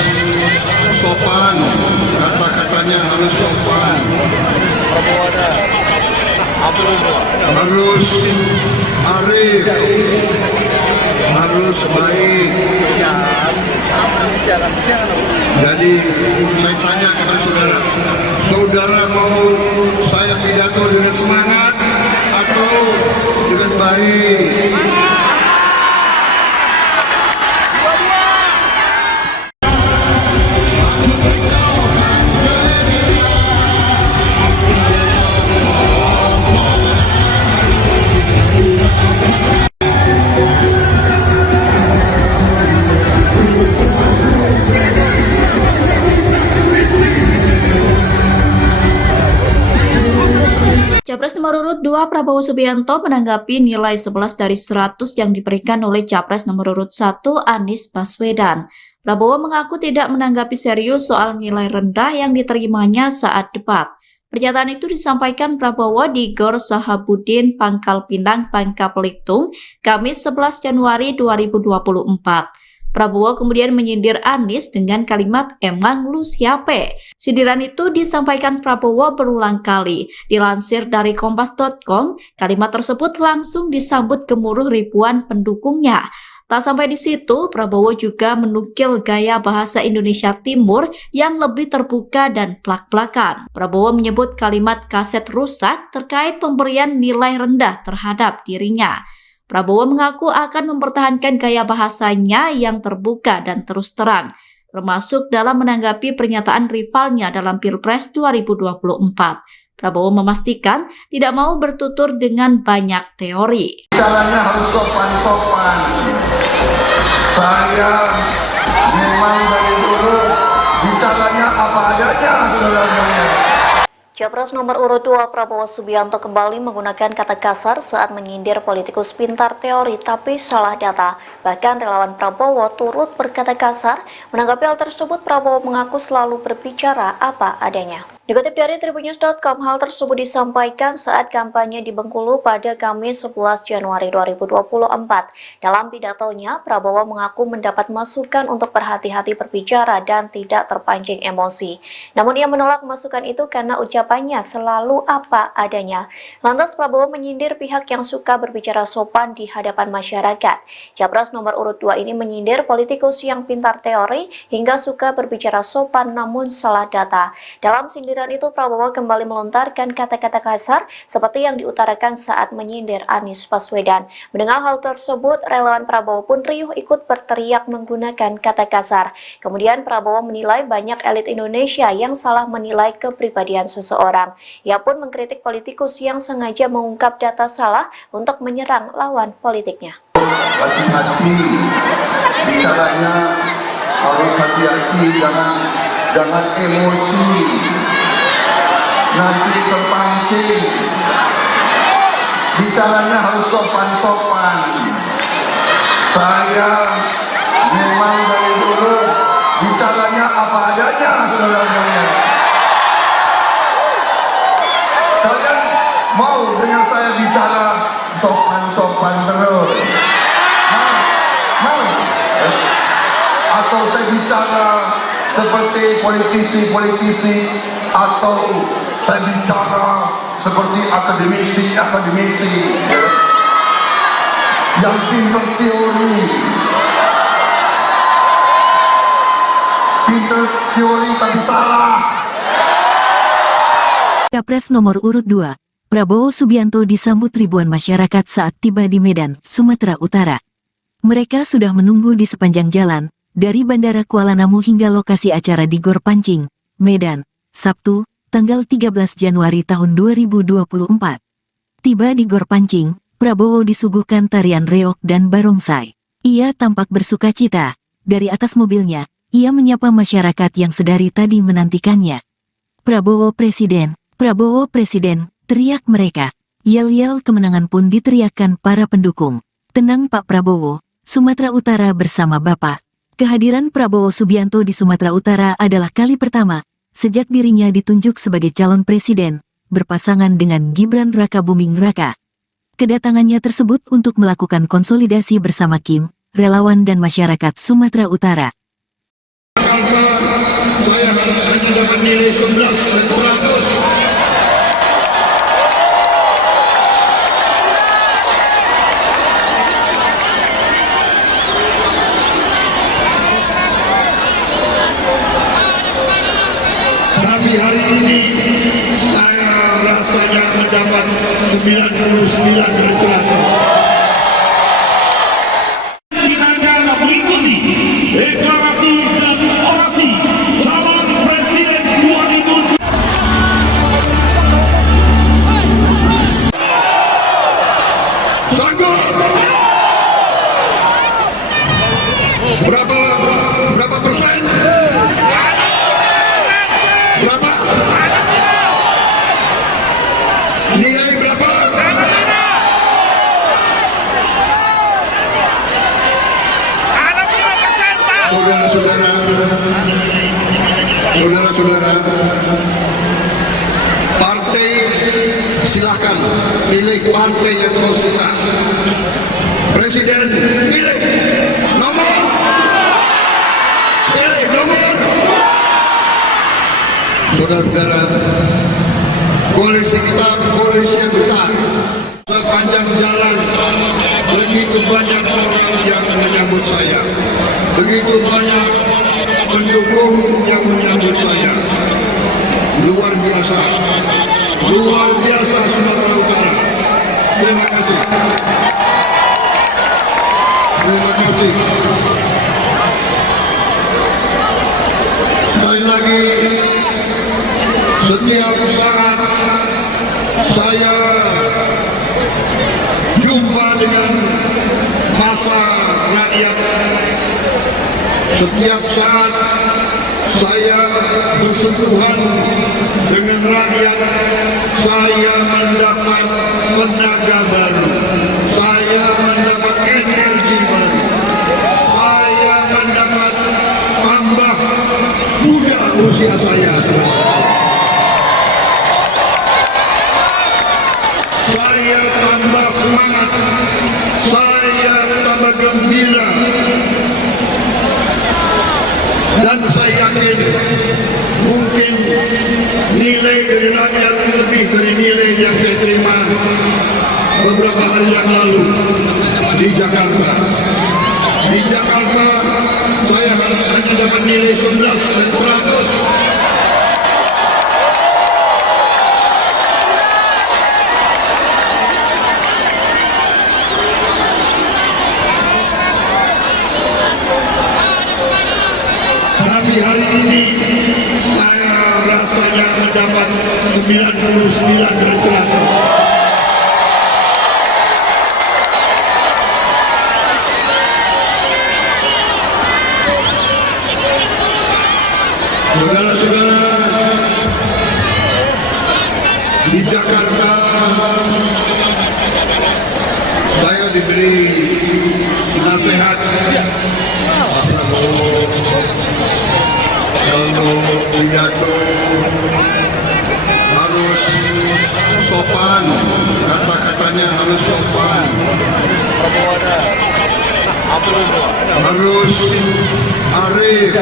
sopan, kata-katanya harus sopan, harus arif, harus baik. Jadi saya tanya kepada saudara, saudara mau saya pidato dengan semangat atau dengan baik? Capres nomor urut 2 Prabowo Subianto menanggapi nilai 11 dari 100 yang diberikan oleh Capres nomor urut 1 Anies Baswedan. Prabowo mengaku tidak menanggapi serius soal nilai rendah yang diterimanya saat debat. Pernyataan itu disampaikan Prabowo di Gor Sahabudin, Pangkal Pinang, Bangka Belitung, Kamis 11 Januari 2024. Prabowo kemudian menyindir Anies dengan kalimat "emang lu siapa?". Sindiran itu disampaikan Prabowo berulang kali. Dilansir dari kompas.com, kalimat tersebut langsung disambut gemuruh ribuan pendukungnya. Tak sampai di situ, Prabowo juga menukil gaya bahasa Indonesia Timur yang lebih terbuka dan plak-plakan. Prabowo menyebut kalimat kaset rusak terkait pemberian nilai rendah terhadap dirinya. Prabowo mengaku akan mempertahankan gaya bahasanya yang terbuka dan terus terang, termasuk dalam menanggapi pernyataan rivalnya dalam Pilpres 2024. Prabowo memastikan tidak mau bertutur dengan banyak teori. Caranya harus sopan-sopan. Saya memang dari dulu bicaranya apa adanya, saudara-saudara. Capres nomor urut 2 Prabowo Subianto kembali menggunakan kata kasar saat menyindir politikus pintar teori tapi salah data. Bahkan relawan Prabowo turut berkata kasar. Menanggapi hal tersebut, Prabowo mengaku selalu berbicara apa adanya. Dikutip dari Tribunnews.com, hal tersebut disampaikan saat kampanye di Bengkulu pada Kamis 11 Januari 2024. Dalam pidatonya, Prabowo mengaku mendapat masukan untuk berhati-hati berbicara dan tidak terpancing emosi. Namun ia menolak masukan itu karena ucapannya selalu apa adanya. Lantas Prabowo menyindir pihak yang suka berbicara sopan di hadapan masyarakat. Capres nomor urut 2 ini menyindir politikus yang pintar teori hingga suka berbicara sopan namun salah data. Dalam sindiran itu, Prabowo kembali melontarkan kata-kata kasar seperti yang diutarakan saat menyindir Anies Baswedan. Mendengar hal tersebut, relawan Prabowo pun riuh ikut berteriak menggunakan kata kasar. Kemudian Prabowo menilai banyak elit Indonesia yang salah menilai kepribadian seseorang. Ia pun mengkritik politikus yang sengaja mengungkap data salah untuk menyerang lawan politiknya. Hati-hati bicaranya, harus hati-hati, jangan emosi, nanti terpancing. Bicaranya harus sopan-sopan. Saya memang dari dulu bicaranya apa adanya, saudara-saudara. Kalian mau dengan saya bicara sopan-sopan terus? Mau? Atau saya bicara seperti politisi-politisi, atau saya bicara seperti akademisi. yang pintar teori. Pintar teori tapi salah. Capres nomor urut 2, Prabowo Subianto disambut ribuan masyarakat saat tiba di Medan, Sumatera Utara. Mereka sudah menunggu di sepanjang jalan, dari Bandara Kuala Namu hingga lokasi acara di Gor Pancing, Medan, Sabtu, tanggal 13 Januari tahun 2024. Tiba di Gor Pancing, Prabowo disuguhkan tarian reog dan barongsai. Ia tampak bersukacita. Dari atas mobilnya, ia menyapa masyarakat yang sedari tadi menantikannya. Prabowo Presiden, teriak mereka. Yel-yel kemenangan pun diteriakkan para pendukung. Tenang Pak Prabowo, Sumatera Utara bersama Bapak. Kehadiran Prabowo Subianto di Sumatera Utara adalah kali pertama sejak dirinya ditunjuk sebagai calon presiden, berpasangan dengan Gibran Rakabuming Raka. Kedatangannya tersebut untuk melakukan konsolidasi bersama Kim, relawan dan masyarakat Sumatera Utara. Saya hanya dapat nilai 11 dan 100. Tapi hari ini saya rasanya mendapat 99 dari 100. Kita akan mengikuti deklarasi dan orasi calon presiden 2024. Sanggup? Berapa persen? Berapa? Nilai berapa? Saudara-saudara, partai silakan pilih partai yang kau suka. Presiden pilih nomor. Saudara-saudara, koalisi kita koalisi yang besar. Sepanjang jalan begitu banyak orang yang menyambut saya, begitu banyak pendukung yang menyambut saya. Luar biasa Sumatera Utara. Terima kasih. Sekali lagi, setiap saat saya jumpa dengan massa rakyat. Setiap saat saya bersentuhan dengan rakyat, saya mendapat tenaga baru, saya mendapat energi baru, saya mendapat tambah muda usia saya. Saya tambah semangat, saya tambah gembira, dan saya yakin mungkin nilai dari rakyat lebih dari nilai yang saya terima beberapa hari yang lalu di Jakarta. Di Jakarta saya hanya dapat nilai 11 dan 100. Tapi hari ini saya rasanya mendapat 99 dari 100. Saudara-saudara, di Jakarta saya diberi nasihat Pak Prabowo, kalau pidato harus sopan, kata-katanya harus sopan, harus arif,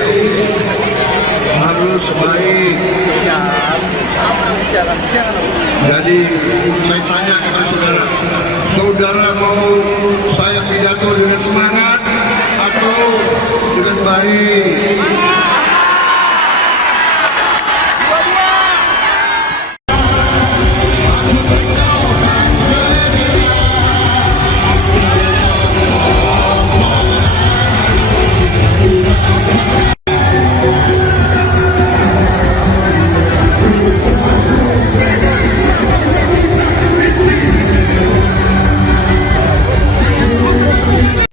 harus baik. Jadi saya tanya kepada saudara, saudara mau saya baik.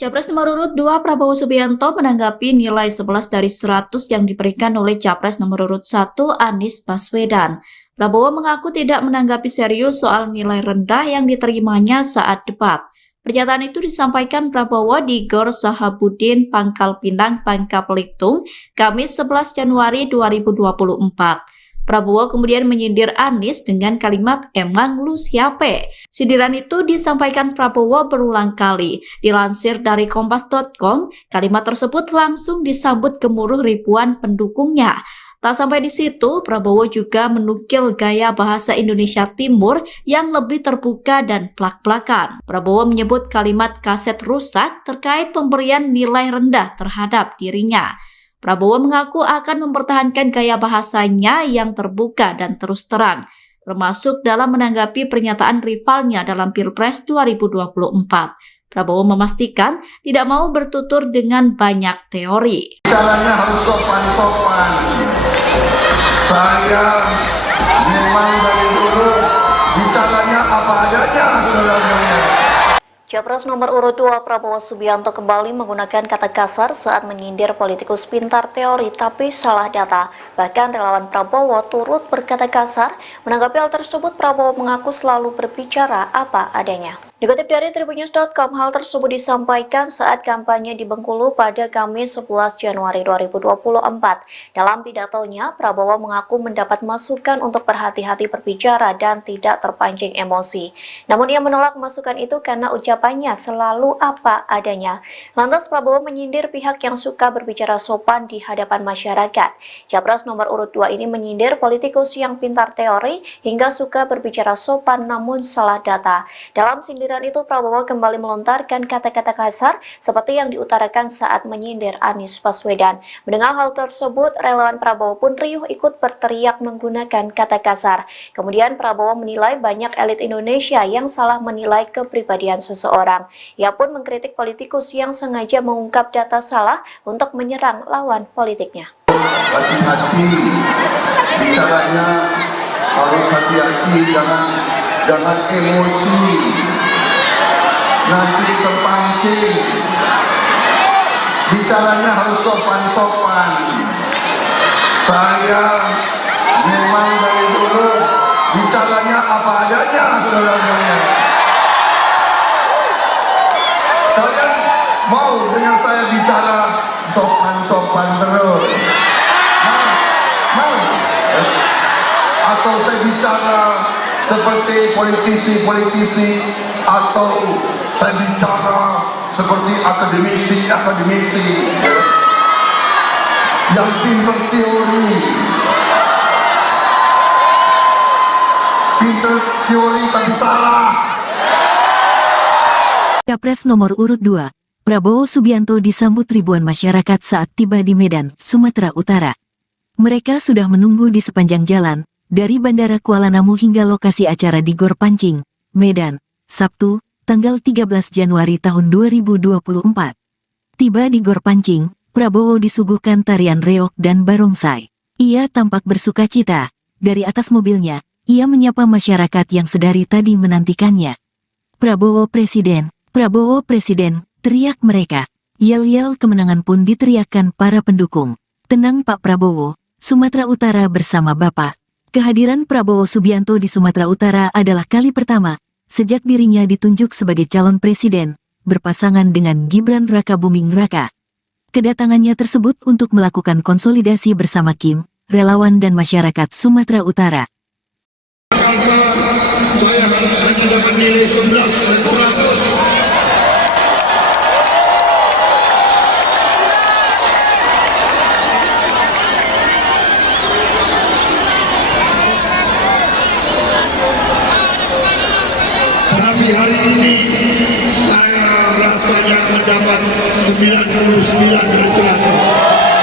Capres nomor urut 2 Prabowo Subianto menanggapi nilai 11 dari 100 yang diberikan oleh Capres nomor urut 1 Anies Baswedan. Prabowo mengaku tidak menanggapi serius soal nilai rendah yang diterimanya saat debat. Pernyataan itu disampaikan Prabowo di Gor Sahabudin, Pangkal Pinang, Bangka Belitung, Kamis 11 Januari 2024. Prabowo kemudian menyindir Anies dengan kalimat "emang lu siape?". Sindiran itu disampaikan Prabowo berulang kali. Dilansir dari kompas.com, kalimat tersebut langsung disambut gemuruh ribuan pendukungnya. Tak sampai di situ, Prabowo juga menukil gaya bahasa Indonesia Timur yang lebih terbuka dan plak-plakan. Prabowo menyebut kalimat kaset rusak terkait pemberian nilai rendah terhadap dirinya. Prabowo mengaku akan mempertahankan gaya bahasanya yang terbuka dan terus terang, termasuk dalam menanggapi pernyataan rivalnya dalam Pilpres 2024. Prabowo memastikan tidak mau bertutur dengan banyak teori. Caranya harus sopan-sopan. Saya memang dari dulu bicaranya apa adanya, saudara-saudara. Capres nomor urut 2 Prabowo Subianto kembali menggunakan kata kasar saat menyindir politikus pintar teori tapi salah data. Bahkan relawan Prabowo turut berkata kasar. Menanggapi hal tersebut, Prabowo mengaku selalu berbicara apa adanya. Dikutip dari tribunnews.com, hal tersebut disampaikan saat kampanye di Bengkulu pada Kamis 11 Januari 2024. Dalam pidatonya, Prabowo mengaku mendapat masukan untuk berhati-hati berbicara dan tidak terpancing emosi. Namun ia menolak masukan itu karena ucapannya selalu apa adanya. Lantas Prabowo menyindir pihak yang suka berbicara sopan di hadapan masyarakat. Capres nomor urut 2 ini menyindir politikus yang pintar teori hingga suka berbicara sopan namun salah data. Dalam sindiran itu, Prabowo kembali melontarkan kata-kata kasar seperti yang diutarakan saat menyindir Anies Baswedan. Mendengar hal tersebut, relawan Prabowo pun riuh ikut berteriak menggunakan kata kasar. Kemudian Prabowo menilai banyak elit Indonesia yang salah menilai kepribadian seseorang. Ia pun mengkritik politikus yang sengaja mengungkap data salah untuk menyerang lawan politiknya. Hati-hati bicaranya, harus hati-hati, jangan emosi, nanti terpancing. Bicaranya harus sopan-sopan. Saya memang dari dulu bicaranya apa adanya, saudara-saudara. Kalian mau dengan saya bicara sopan-sopan terus? Mau? Atau saya bicara seperti politisi-politisi, atau saya bicara seperti akademisi yang pintar teori tapi salah. Capres nomor urut 2, Prabowo Subianto disambut ribuan masyarakat saat tiba di Medan, Sumatera Utara. Mereka sudah menunggu di sepanjang jalan, dari Bandara Kuala Namu hingga lokasi acara di Gor Pancing, Medan, Sabtu, tanggal 13 Januari tahun 2024. Tiba di Gor Pancing, Prabowo disuguhkan tarian reog dan barongsai. Ia tampak bersukacita. Dari atas mobilnya, ia menyapa masyarakat yang sedari tadi menantikannya. Prabowo Presiden, teriak mereka. Yel-yel kemenangan pun diteriakkan para pendukung. Tenang Pak Prabowo, Sumatera Utara bersama Bapak. Kehadiran Prabowo Subianto di Sumatera Utara adalah kali pertama sejak dirinya ditunjuk sebagai calon presiden, berpasangan dengan Gibran Rakabuming Raka. Kedatangannya tersebut untuk melakukan konsolidasi bersama Kim, relawan dan masyarakat Sumatera Utara. Saya hanya dapat nilai 11 dan 100. Tapi hari ini saya rasanya mendapat 99 dari 100.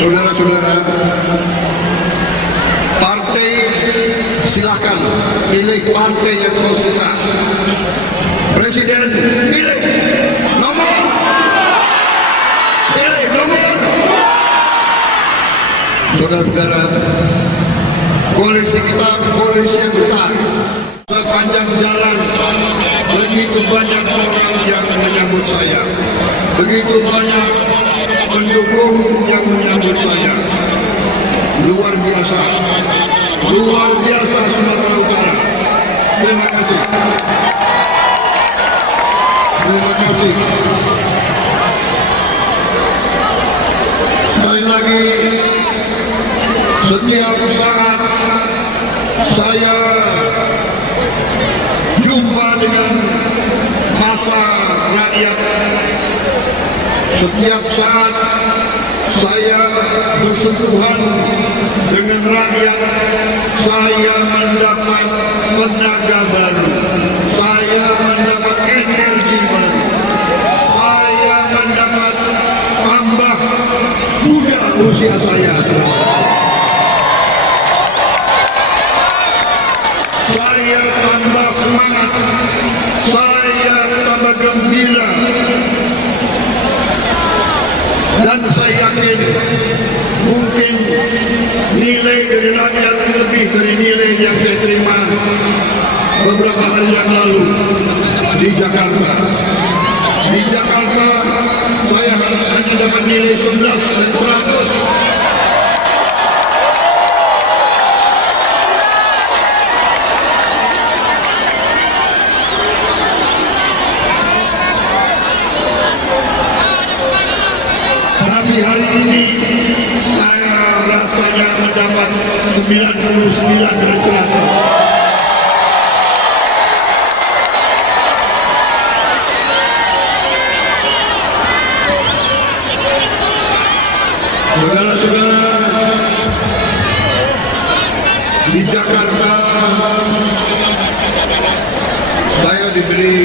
saudara-saudara, partai silakan pilih partai yang kau suka. Presiden pilih nomor. Saudara-saudara, koalisi kita koalisi yang besar. Sepanjang jalan begitu banyak orang yang menyambut saya, begitu banyak pendukung yang menyambut saya. Luar biasa Sumatera Utara. Terima kasih. Sekali lagi, setiap saat saya jumpa dengan masa rakyat, setiap saat saya bersentuhan dengan rakyat, saya mendapat tenaga baru, saya mendapat energi baru, saya mendapat tambah muda usia saya. Saya tambah semangat, saya tambah gembira, dan saya yakin mungkin nilai dari rakyat lebih dari nilai yang saya terima beberapa hari yang lalu di Jakarta. Di Jakarta saya hanya dapat nilai 11 dan 100. Tapi hari ini saya rasanya mendapat 99 dari 100. Saudara-saudara, di Jakarta saya diberi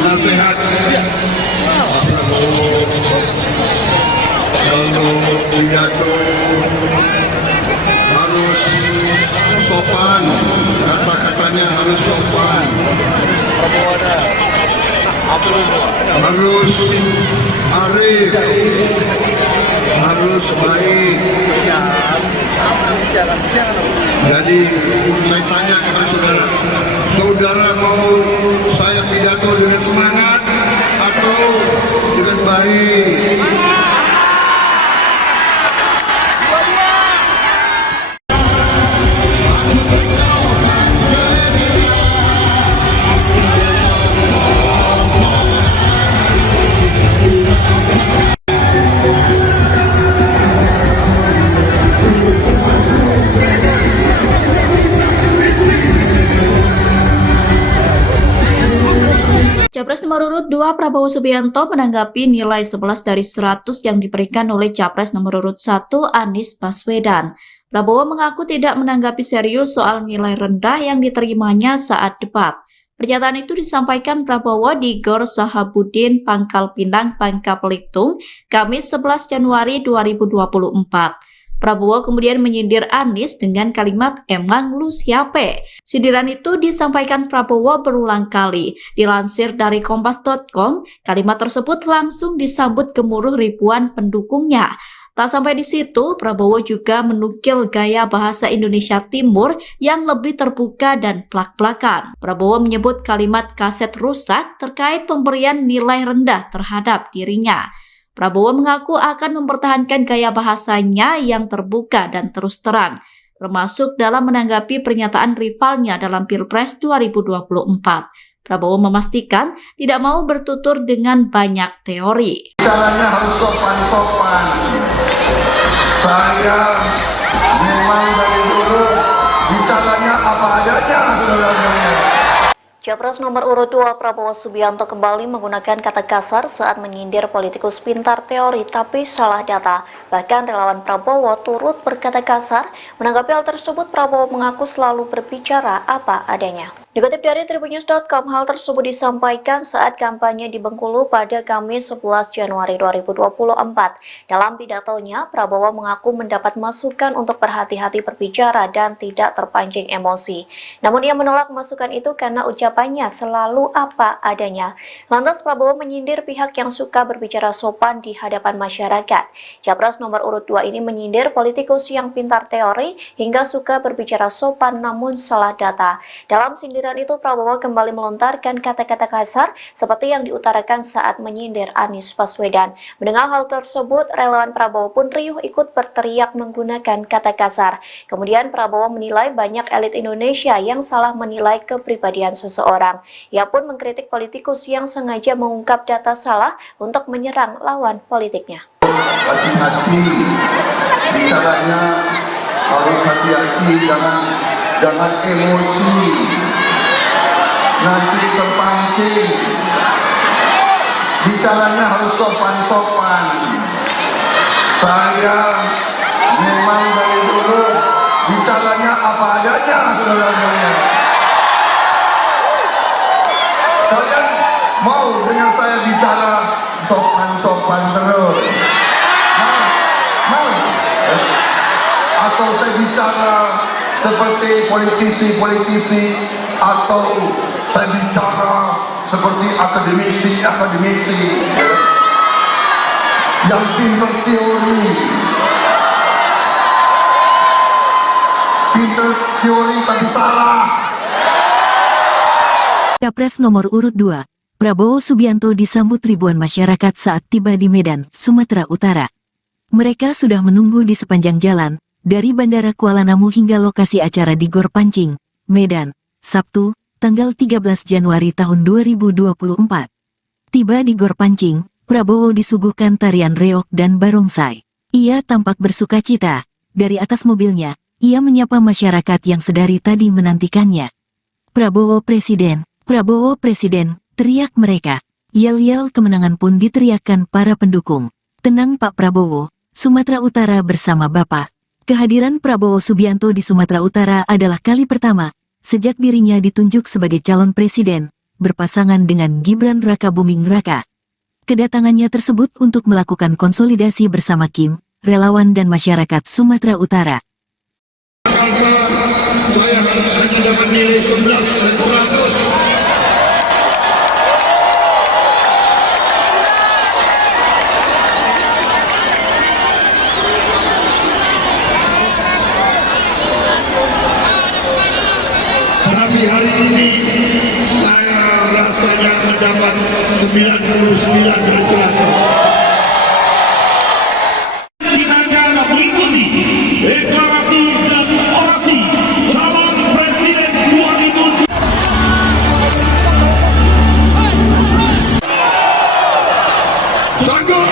nasihat Pak Prabowo, kalau pidato harus sopan, kata-katanya harus sopan, harus arif, harus baik. Jadi saya tanya kepada saudara, saudara mau saya pidato dengan semangat atau dengan baik? Capres nomor urut 2 Prabowo Subianto menanggapi nilai 11 dari 100 yang diberikan oleh Capres nomor urut 1 Anies Baswedan. Prabowo mengaku tidak menanggapi serius soal nilai rendah yang diterimanya saat debat. Pernyataan itu disampaikan Prabowo di Gor Sahabudin, Pangkal Pinang, Bangka Belitung, Kamis 11 Januari 2024. Prabowo kemudian menyindir Anies dengan kalimat "emang lu siapa?". Sindiran itu disampaikan Prabowo berulang kali. Dilansir dari Kompas.com, kalimat tersebut langsung disambut gemuruh ribuan pendukungnya. Tak sampai di situ, Prabowo juga menukil gaya bahasa Indonesia Timur yang lebih terbuka dan plak-plakan. Prabowo menyebut kalimat kaset rusak terkait pemberian nilai rendah terhadap dirinya. Prabowo mengaku akan mempertahankan gaya bahasanya yang terbuka dan terus terang, termasuk dalam menanggapi pernyataan rivalnya dalam Pilpres 2024. Prabowo memastikan tidak mau bertutur dengan banyak teori. Caranya harus sopan-sopan. Saya memang dari dulu bicaranya apa adanya, saudara-saudara. Capres nomor urut 2 Prabowo Subianto kembali menggunakan kata kasar saat menyindir politikus pintar teori tapi salah data. Bahkan relawan Prabowo turut berkata kasar. Menanggapi hal tersebut, Prabowo mengaku selalu berbicara apa adanya. Dikutip dari tribunnews.com, hal tersebut disampaikan saat kampanye di Bengkulu pada Kamis 11 Januari 2024. Dalam pidatonya, Prabowo mengaku mendapat masukan untuk berhati-hati berbicara dan tidak terpancing emosi. Namun ia menolak masukan itu karena ucapannya selalu apa adanya. Lantas Prabowo menyindir pihak yang suka berbicara sopan di hadapan masyarakat. Capres nomor urut 2 ini menyindir politikus yang pintar teori hingga suka berbicara sopan namun salah data. Dalam sindiran itu, Prabowo kembali melontarkan kata-kata kasar seperti yang diutarakan saat menyindir Anies Baswedan. Mendengar hal tersebut, relawan Prabowo pun riuh ikut berteriak menggunakan kata kasar. Kemudian Prabowo menilai banyak elit Indonesia yang salah menilai kepribadian seseorang. Ia pun mengkritik politikus yang sengaja mengungkap data salah untuk menyerang lawan politiknya. Hati-hati, bicaranya harus hati-hati, jangan emosi. Nanti terpancing. Bicaranya harus sopan-sopan. Saya memang dari dulu bicaranya apa adanya, saudara-saudara. Kalian mau dengan saya bicara sopan-sopan terus? Mau? Atau saya bicara seperti politisi-politisi, atau saya bicara seperti akademisi yang pintar teori tapi salah. Capres nomor urut 2, Prabowo Subianto disambut ribuan masyarakat saat tiba di Medan, Sumatera Utara. Mereka sudah menunggu di sepanjang jalan, dari Bandara Kuala Namu hingga lokasi acara di Gor Pancing, Medan, Sabtu, tanggal 13 Januari tahun 2024. Tiba di Gor Pancing, Prabowo disuguhkan tarian reog dan barongsai. Ia tampak bersukacita. Dari atas mobilnya, ia menyapa masyarakat yang sedari tadi menantikannya. Prabowo Presiden, teriak mereka. Yel-yel kemenangan pun diteriakkan para pendukung. Tenang Pak Prabowo, Sumatera Utara bersama Bapak. Kehadiran Prabowo Subianto di Sumatera Utara adalah kali pertama sejak dirinya ditunjuk sebagai calon presiden, berpasangan dengan Gibran Rakabuming Raka. Kedatangannya tersebut untuk melakukan konsolidasi bersama Kim, relawan dan masyarakat Sumatera Utara. Saya hanya dapat nilai 11 dan 100. Tapi hari ini saya rasanya mendapat 99 dan 100. Kita akan mengikuti deklarasi dan orasi calon presiden 2024. Sanggup?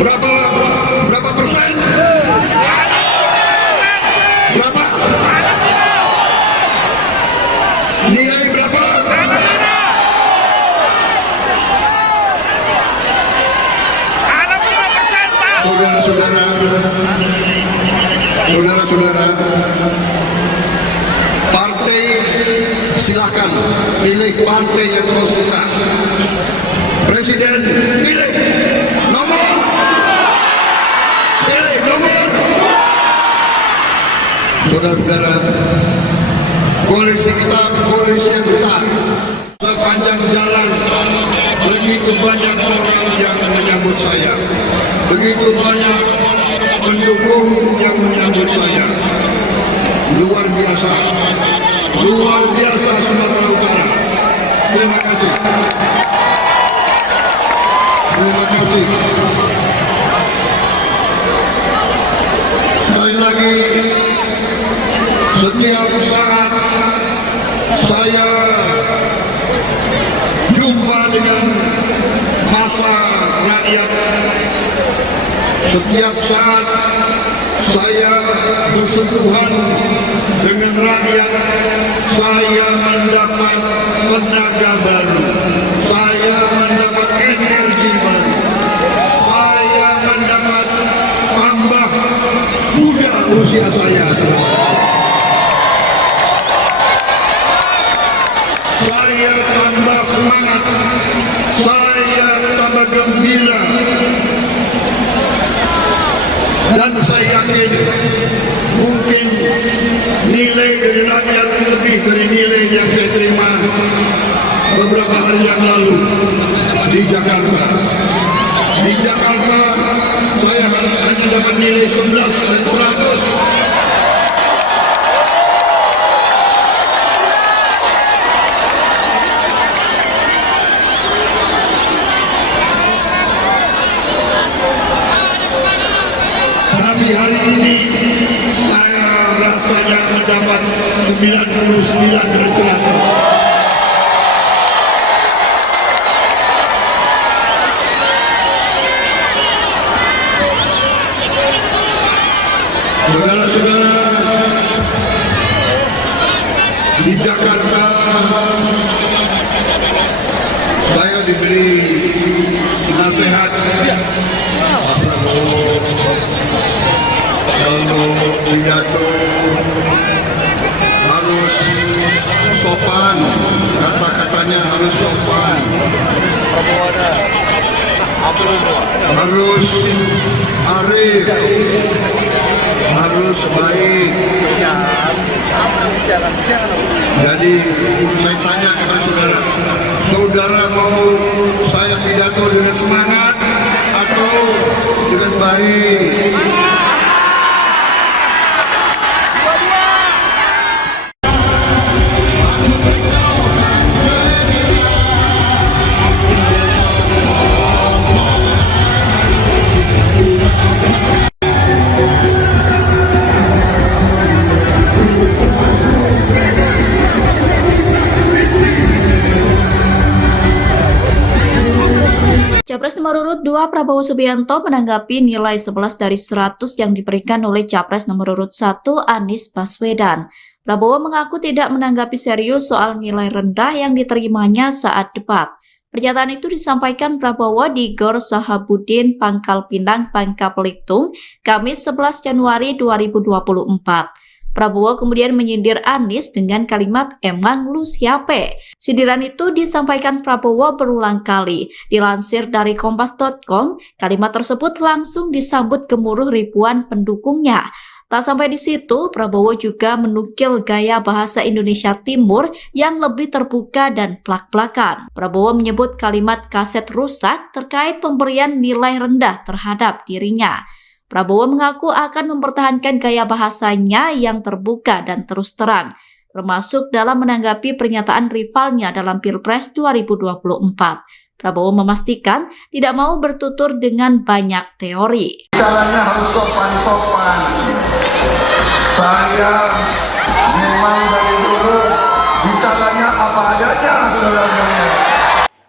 Berapa persen? Berapa? Nilai berapa? Saudara-saudara, partai silakan pilih partai yang kau suka. Presiden pilih nomor. Saudara-saudara, koalisi kita koalisi yang besar. Sepanjang jalan begitu banyak orang yang menyambut saya, begitu banyak pendukung yang menyambut saya. Luar biasa Sumatera Utara. Terima kasih. Sekali lagi, setiap saat saya jumpa dengan masa rakyat. Setiap saat saya bersentuhan dengan rakyat, saya mendapat tenaga baru, saya mendapat energi baru, saya mendapat tambah muda usia saya. dari rakyat lebih dari nilai yang saya terima beberapa hari yang lalu di Jakarta. Di Jakarta saya hanya dapat nilai 11 dan 100. Tapi hari ini saya rasanya mendapat 99 dan 100. Saudara-saudara, di Jakarta saya diberi nasihat Pak Prabowo, kalau pidato harus sopan, kata-katanya harus sopan, harus arif, harus baik. Jadi saya tanya kepada saudara, saudara mau saya pidato dengan semangat atau dengan baik? Capres nomor urut 2 Prabowo Subianto menanggapi nilai 11 dari 100 yang diberikan oleh Capres nomor urut 1 Anies Baswedan. Prabowo mengaku tidak menanggapi serius soal nilai rendah yang diterimanya saat debat. Pernyataan itu disampaikan Prabowo di Gor Sahabudin, Pangkal Pinang, Bangka Belitung, Kamis 11 Januari 2024. Prabowo kemudian menyindir Anies dengan kalimat "emang lu siape?". Sindiran itu disampaikan Prabowo berulang kali. Dilansir dari Kompas.com, kalimat tersebut langsung disambut gemuruh ribuan pendukungnya. Tak sampai di situ, Prabowo juga menukil gaya bahasa Indonesia Timur yang lebih terbuka dan plak-plakan. Prabowo menyebut kalimat kaset rusak terkait pemberian nilai rendah terhadap dirinya. Prabowo mengaku akan mempertahankan gaya bahasanya yang terbuka dan terus terang, termasuk dalam menanggapi pernyataan rivalnya dalam Pilpres 2024. Prabowo memastikan tidak mau bertutur dengan banyak teori. Caranya harus sopan-sopan. Saya memang dari dulu bicaranya apa adanya, saudara-saudara.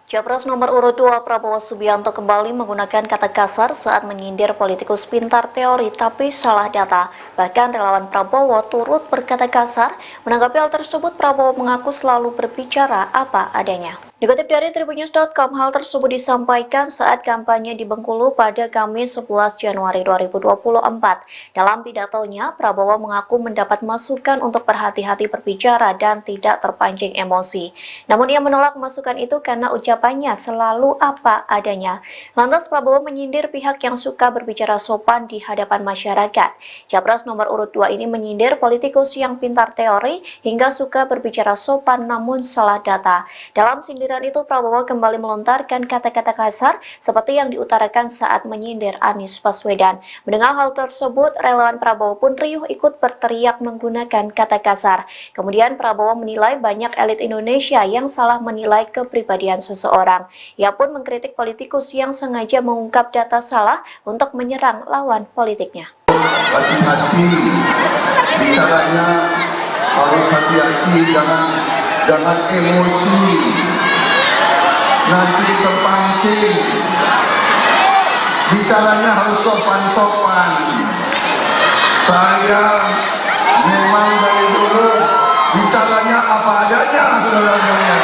Capres nomor urut 2 Prabowo Subianto kembali menggunakan kata kasar saat menyindir politikus pintar teori tapi salah data. Bahkan relawan Prabowo turut berkata kasar. Menanggapi hal tersebut, Prabowo mengaku selalu berbicara apa adanya. Dikutip dari Tribunnews.com, hal tersebut disampaikan saat kampanye di Bengkulu pada Kamis 11 Januari 2024. Dalam pidatonya, Prabowo mengaku mendapat masukan untuk berhati-hati berbicara dan tidak terpancing emosi. Namun ia menolak masukan itu karena ucapannya selalu apa adanya. Lantas Prabowo menyindir pihak yang suka berbicara sopan di hadapan masyarakat. Capres nomor urut 2 ini menyindir politikus yang pintar teori hingga suka berbicara sopan namun salah data. Dalam sindiran itu, Prabowo kembali melontarkan kata-kata kasar seperti yang diutarakan saat menyindir Anies Baswedan. Mendengar hal tersebut, relawan Prabowo pun riuh ikut berteriak menggunakan kata kasar. Kemudian Prabowo menilai banyak elit Indonesia yang salah menilai kepribadian seseorang. Ia pun mengkritik politikus yang sengaja mengungkap data salah untuk menyerang lawan politiknya. Hati-hati bicaranya, harus hati-hati, jangan emosi, nanti terpancing. Bicaranya harus sopan-sopan. Saya memang dari dulu bicaranya apa adanya, saudara-saudara.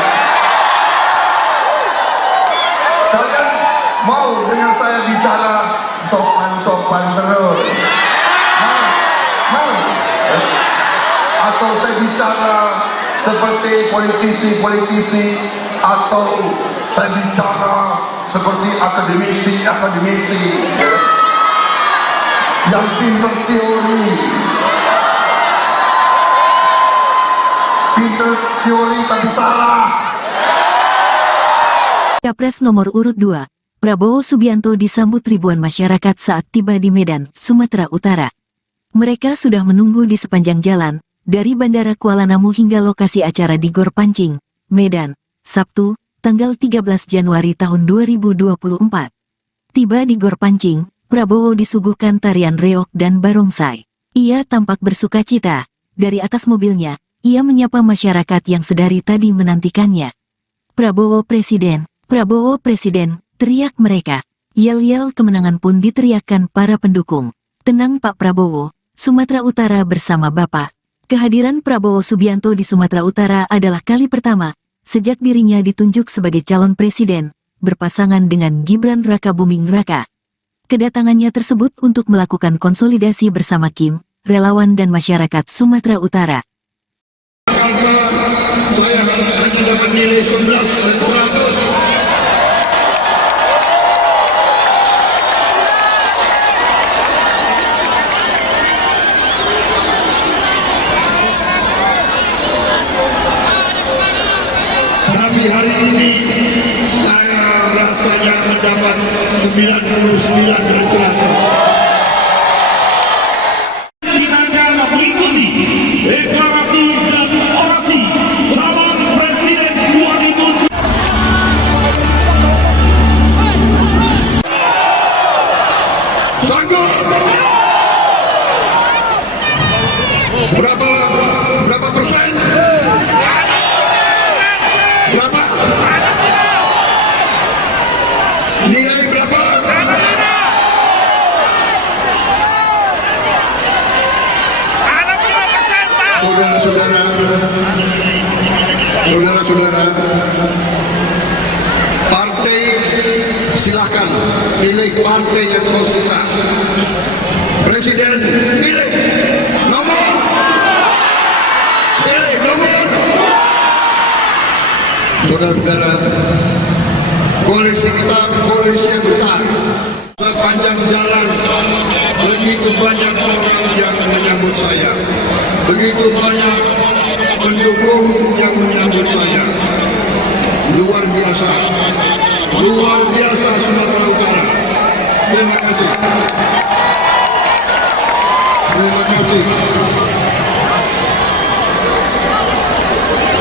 Kalian mau dengan saya bicara sopan-sopan terus? Mau? Atau saya bicara seperti politisi-politisi, atau saya bicara seperti akademisi yang pintar teori? teori tapi salah. Capres nomor urut 2, Prabowo Subianto disambut ribuan masyarakat saat tiba di Medan, Sumatera Utara. Mereka sudah menunggu di sepanjang jalan, dari Bandara Kuala Namu hingga lokasi acara di Gor Pancing, Medan, Sabtu, tanggal 13 Januari tahun 2024. Tiba di Gor Pancing, Prabowo disuguhkan tarian reog dan barongsai. Ia tampak bersukacita. Dari atas mobilnya, ia menyapa masyarakat yang sedari tadi menantikannya. Prabowo Presiden, teriak mereka. Yel-yel kemenangan pun diteriakkan para pendukung. Tenang Pak Prabowo, Sumatera Utara bersama Bapak. Kehadiran Prabowo Subianto di Sumatera Utara adalah kali pertama sejak dirinya ditunjuk sebagai calon presiden, berpasangan dengan Gibran Rakabuming Raka. Kedatangannya tersebut untuk melakukan konsolidasi bersama Kim, relawan dan masyarakat Sumatera Utara. Saya hanya dapat nilai 11 dan 100. Tapi hari ini saya rasanya mendapat 99 dari 100. Kita akan mengikuti deklarasi dan orasi calon presiden 2024. Sanggup? Berapa persen? Berapa? Nilai berapa? Saudara-saudara, partai silakan pilih partai yang kau suka. Presiden pilih nomor. Saudara-saudara, koalisi kita koalisi yang besar. Sepanjang jalan begitu banyak orang yang menyambut saya, begitu banyak pendukung yang menyambut saya. Luar biasa Sumatera Utara. Terima kasih.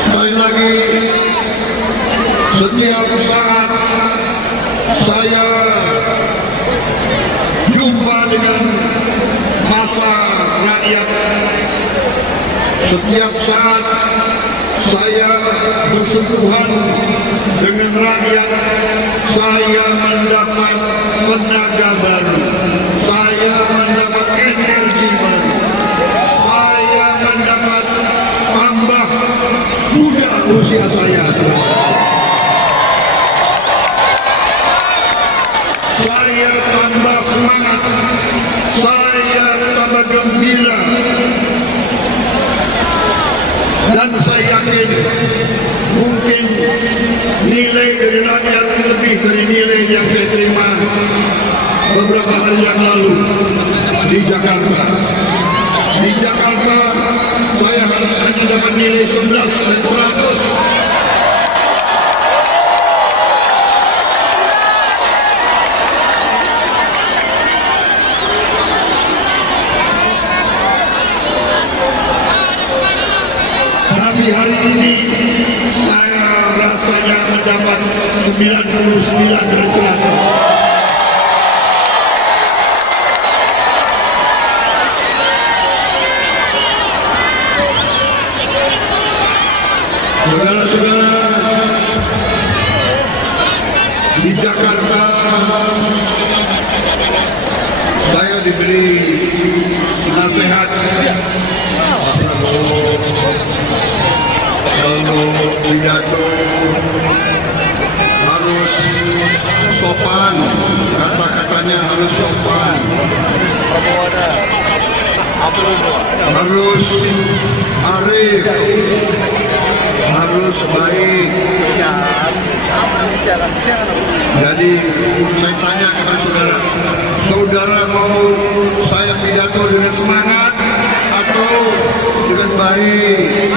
Sekali lagi, setiap saat saya jumpa dengan massa rakyat, setiap saat saya bersentuhan dengan rakyat, saya mendapat tenaga baru, saya mendapat energi baru, saya mendapat tambah muda usia saya. Saya tambah semangat, saya tambah gembira, dan saya yakin mungkin nilai dari rakyat lebih dari nilai yang saya terima beberapa hari yang lalu di Jakarta. Di Jakarta saya hanya dapat nilai 11 dan 100. Tapi hari ini saya rasanya mendapat 99 dari 100. Saudara-saudara, di Jakarta saya diberi nasihat Pak Prabowo, kalau pidato harus sopan, kata-katanya harus sopan, harus arif, harus baik. Jadi saya tanya kepada saudara, saudara mau saya pidato dengan semangat atau dengan baik?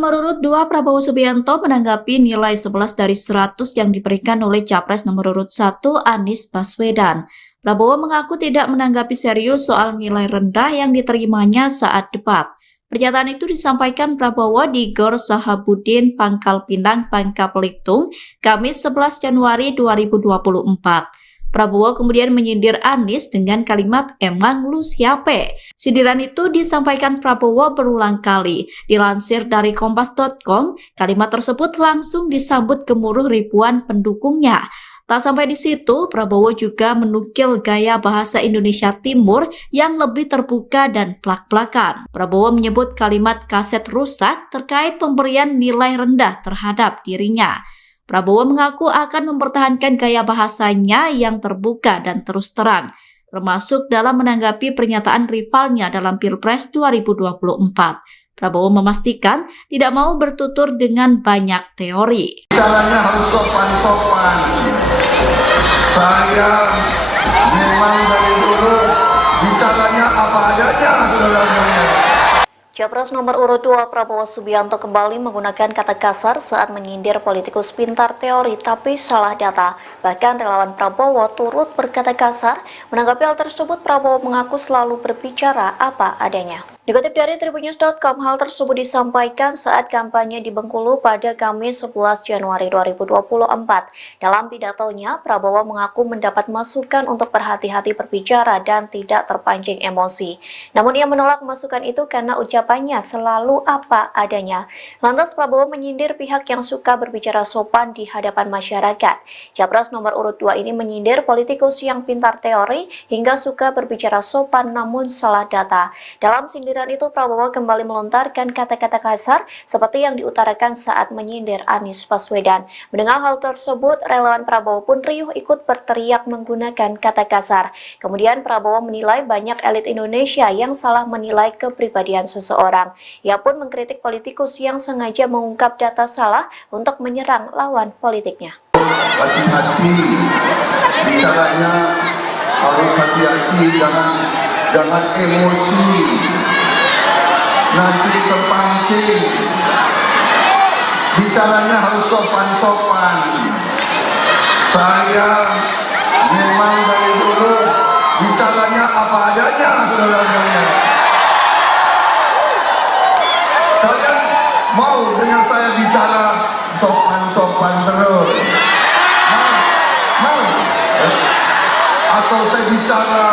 nomor urut 2 Prabowo Subianto menanggapi nilai 11 dari 100 yang diberikan oleh Capres nomor urut 1 Anies Baswedan. Prabowo mengaku tidak menanggapi serius soal nilai rendah yang diterimanya saat debat. Pernyataan itu disampaikan Prabowo di Gor Sahabudin, Pangkal Pinang, Bangka Belitung, Kamis 11 Januari 2024. Prabowo kemudian menyindir Anies dengan kalimat "emang lu siape?". Sindiran itu disampaikan Prabowo berulang kali. Dilansir dari kompas.com, kalimat tersebut langsung disambut gemuruh ribuan pendukungnya. Tak sampai di situ, Prabowo juga menukil gaya bahasa Indonesia Timur yang lebih terbuka dan plak-plakan. Prabowo menyebut kalimat kaset rusak terkait pemberian nilai rendah terhadap dirinya. Prabowo mengaku akan mempertahankan gaya bahasanya yang terbuka dan terus terang, termasuk dalam menanggapi pernyataan rivalnya dalam Pilpres 2024. Prabowo memastikan tidak mau bertutur dengan banyak teori. Caranya harus sopan-sopan. Saya memang dari dulu bicaranya apa adanya, saudara-saudara. Capres nomor urut 2 Prabowo Subianto kembali menggunakan kata kasar saat menyindir politikus pintar teori tapi salah data. Bahkan relawan Prabowo turut berkata kasar. Menanggapi hal tersebut, Prabowo mengaku selalu berbicara apa adanya. Dikutip dari tribunnews.com, hal tersebut disampaikan saat kampanye di Bengkulu pada Kamis 11 Januari 2024. Dalam pidatonya, Prabowo mengaku mendapat masukan untuk berhati-hati berbicara dan tidak terpancing emosi. Namun ia menolak masukan itu karena ucapannya selalu apa adanya. Lantas Prabowo menyindir pihak yang suka berbicara sopan di hadapan masyarakat. Capres nomor urut 2 ini menyindir politikus yang pintar teori hingga suka berbicara sopan namun salah data. Dalam sindiran itu, Prabowo kembali melontarkan kata-kata kasar seperti yang diutarakan saat menyindir Anies Baswedan. Mendengar hal tersebut, relawan Prabowo pun riuh ikut berteriak menggunakan kata kasar. Kemudian Prabowo menilai banyak elit Indonesia yang salah menilai kepribadian seseorang. Ia pun mengkritik politikus yang sengaja mengungkap data salah untuk menyerang lawan politiknya. Hati-hati, bicaranya harus hati-hati, jangan emosi. Nanti terpancing. Bicaranya harus sopan-sopan. Saya memang dari dulu bicaranya apa adanya, saudara-saudara. Kalian mau dengan saya bicara sopan-sopan terus? Mau? Atau saya bicara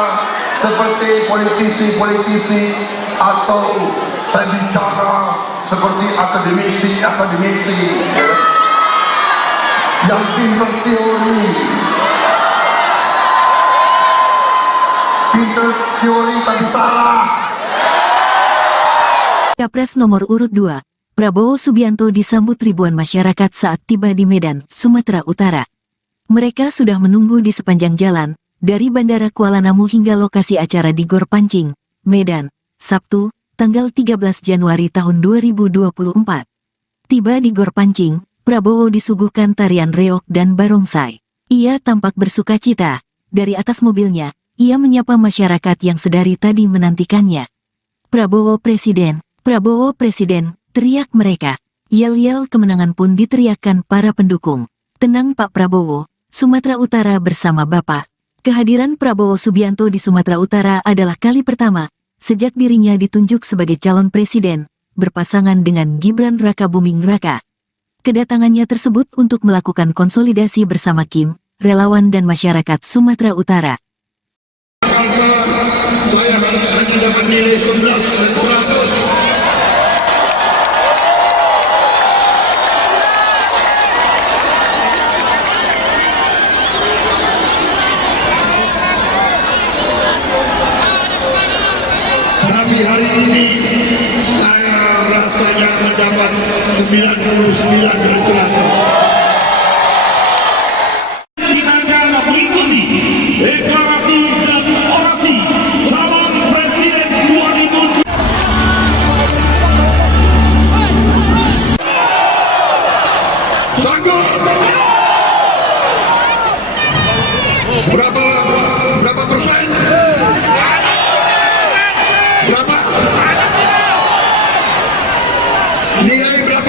seperti politisi-politisi, atau saya bicara seperti akademisi yang pintar teori tapi salah. Capres nomor urut 2, Prabowo Subianto disambut ribuan masyarakat saat tiba di Medan, Sumatera Utara. Mereka sudah menunggu di sepanjang jalan, dari Bandara Kuala Namu hingga lokasi acara di Gor Pancing, Medan, Sabtu, tanggal 13 Januari tahun 2024. Tiba di Gor Pancing, Prabowo disuguhkan tarian reog dan barongsai. Ia tampak bersukacita. Dari atas mobilnya, ia menyapa masyarakat yang sedari tadi menantikannya. Prabowo Presiden, teriak mereka. Yel-yel kemenangan pun diteriakkan para pendukung. Tenang Pak Prabowo, Sumatera Utara bersama Bapak. Kehadiran Prabowo Subianto di Sumatera Utara adalah kali pertama sejak dirinya ditunjuk sebagai calon presiden, berpasangan dengan Gibran Rakabuming Raka. Kedatangannya tersebut untuk melakukan konsolidasi bersama Kim, relawan dan masyarakat Sumatera Utara. Saya hanya dapat nilai 11 dan 100. Tapi hari ini saya rasanya mendapat 99 dan 100. Kita akan mengikuti deklarasi dan orasi calon presiden 2024. Sanggup? Berapa persen? Berapa? Nilai berapa?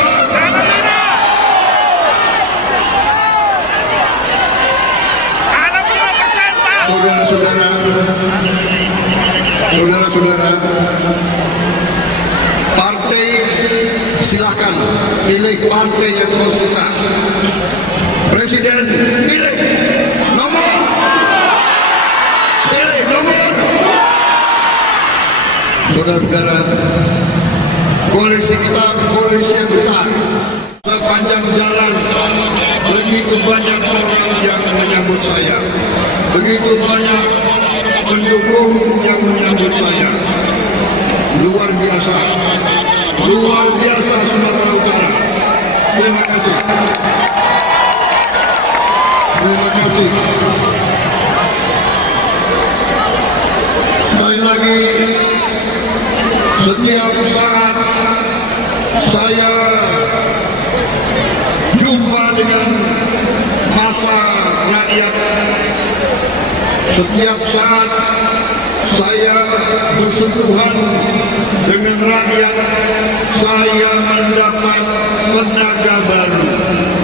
saudara-saudara, partai silakan pilih partai yang kau suka. Presiden pilih nomor, saudara-saudara, koalisi kita koalisi yang besar. Sepanjang jalan begitu banyak orang yang menyambut saya, begitu banyak pendukung yang menyambut saya. Luar biasa Sumatera Utara. Terima kasih. Sekali lagi, setiap saat saya jumpa dengan massa rakyat, setiap saat saya bersentuhan dengan rakyat, saya mendapat tenaga baru,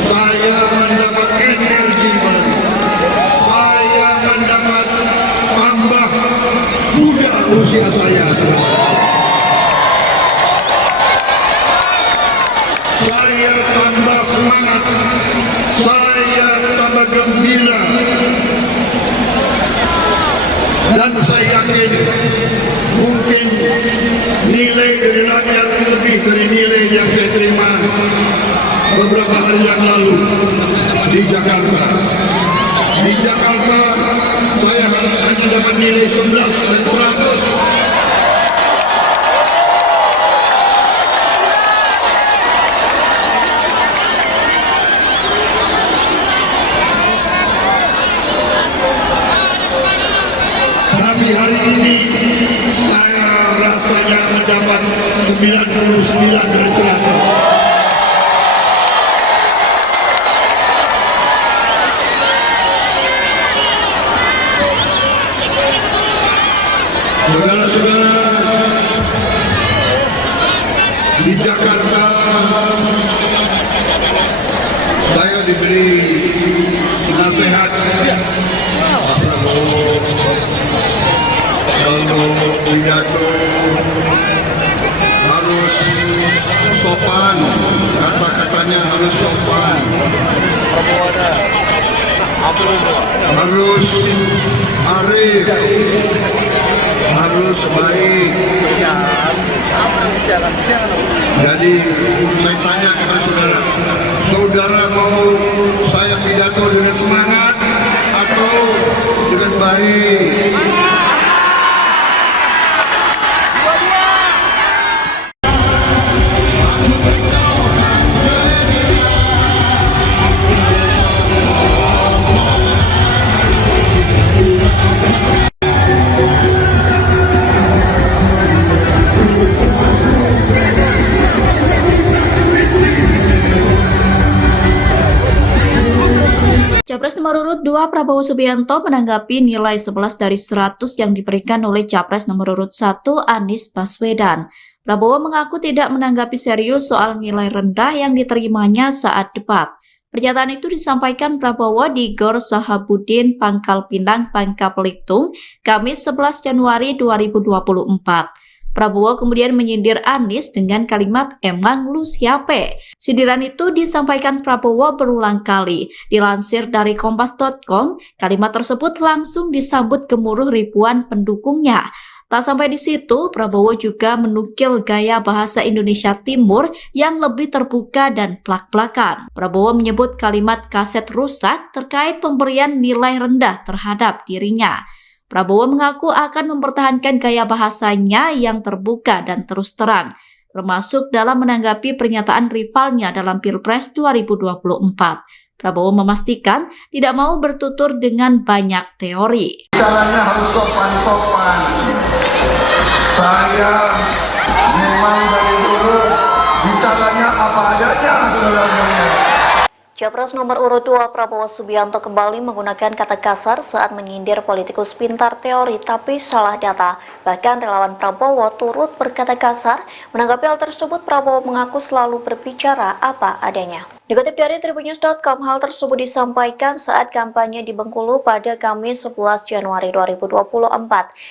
saya mendapat energi baru, saya mendapat tambah muda usia saya. Saya tambah semangat, saya tambah gembira, dan saya yakin mungkin nilai dari rakyat lebih dari nilai yang saya terima beberapa hari yang lalu di Jakarta. Di Jakarta saya hanya dapat nilai 11 dan 100. Tapi hari ini saya rasanya mendapat 99 dari 100. Saudara-saudara, di Jakarta saya diberi nasihat Pak Prabowo, kalau pidato harus sopan, kata-katanya harus sopan, harus arif, harus baik. Jadi saya tanya kepada saudara, saudara mau saya pidato dengan semangat atau dengan baik? Capres nomor urut 2 Prabowo Subianto menanggapi nilai 11 dari 100 yang diberikan oleh Capres nomor urut 1 Anies Baswedan. Prabowo mengaku tidak menanggapi serius soal nilai rendah yang diterimanya saat debat. Pernyataan itu disampaikan Prabowo di Gor Sahabudin, Pangkal Pinang, Bangka Belitung, Kamis 11 Januari 2024. Prabowo kemudian menyindir Anies dengan kalimat "emang lu siapa?". Sindiran itu disampaikan Prabowo berulang kali. Dilansir dari Kompas.com, kalimat tersebut langsung disambut gemuruh ribuan pendukungnya. Tak sampai di situ, Prabowo juga menukil gaya bahasa Indonesia Timur yang lebih terbuka dan plak-plakan. Prabowo menyebut kalimat kaset rusak terkait pemberian nilai rendah terhadap dirinya. Prabowo mengaku akan mempertahankan gaya bahasanya yang terbuka dan terus terang, termasuk dalam menanggapi pernyataan rivalnya dalam Pilpres 2024. Prabowo memastikan tidak mau bertutur dengan banyak teori. Caranya harus sopan-sopan. Saya memang dari dulu bicaranya apa adanya, saudara-saudara. Capres nomor urut 2 Prabowo Subianto kembali menggunakan kata kasar saat menyindir politikus pintar teori tapi salah data. Bahkan relawan Prabowo turut berkata kasar. Menanggapi hal tersebut, Prabowo mengaku selalu berbicara apa adanya. Dikutip dari tribunnews.com, hal tersebut disampaikan saat kampanye di Bengkulu pada Kamis 11 Januari 2024.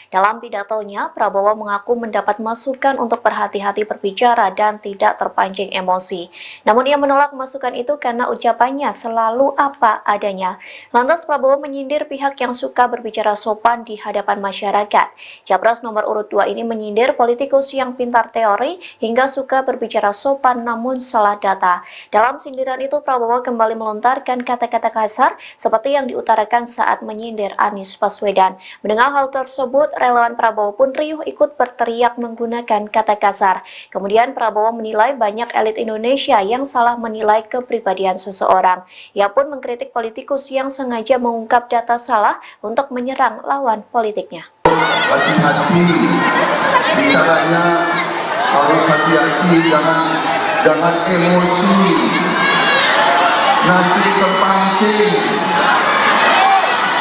Dalam pidatonya, Prabowo mengaku mendapat masukan untuk berhati-hati berbicara dan tidak terpancing emosi. Namun ia menolak masukan itu karena ucapannya selalu apa adanya. Lantas Prabowo menyindir pihak yang suka berbicara sopan di hadapan masyarakat. Capres nomor urut 2 ini menyindir politikus yang pintar teori hingga suka berbicara sopan namun salah data. Dalam sindiran itu, Prabowo kembali melontarkan kata-kata kasar seperti yang diutarakan saat menyindir Anies Baswedan. Mendengar hal tersebut, relawan Prabowo pun riuh ikut berteriak menggunakan kata kasar. Kemudian Prabowo menilai banyak elit Indonesia yang salah menilai kepribadian seseorang. Ia pun mengkritik politikus yang sengaja mengungkap data salah untuk menyerang lawan politiknya. Hati-hati, bicaranya harus hati-hati, jangan emosi. Nanti terpancing.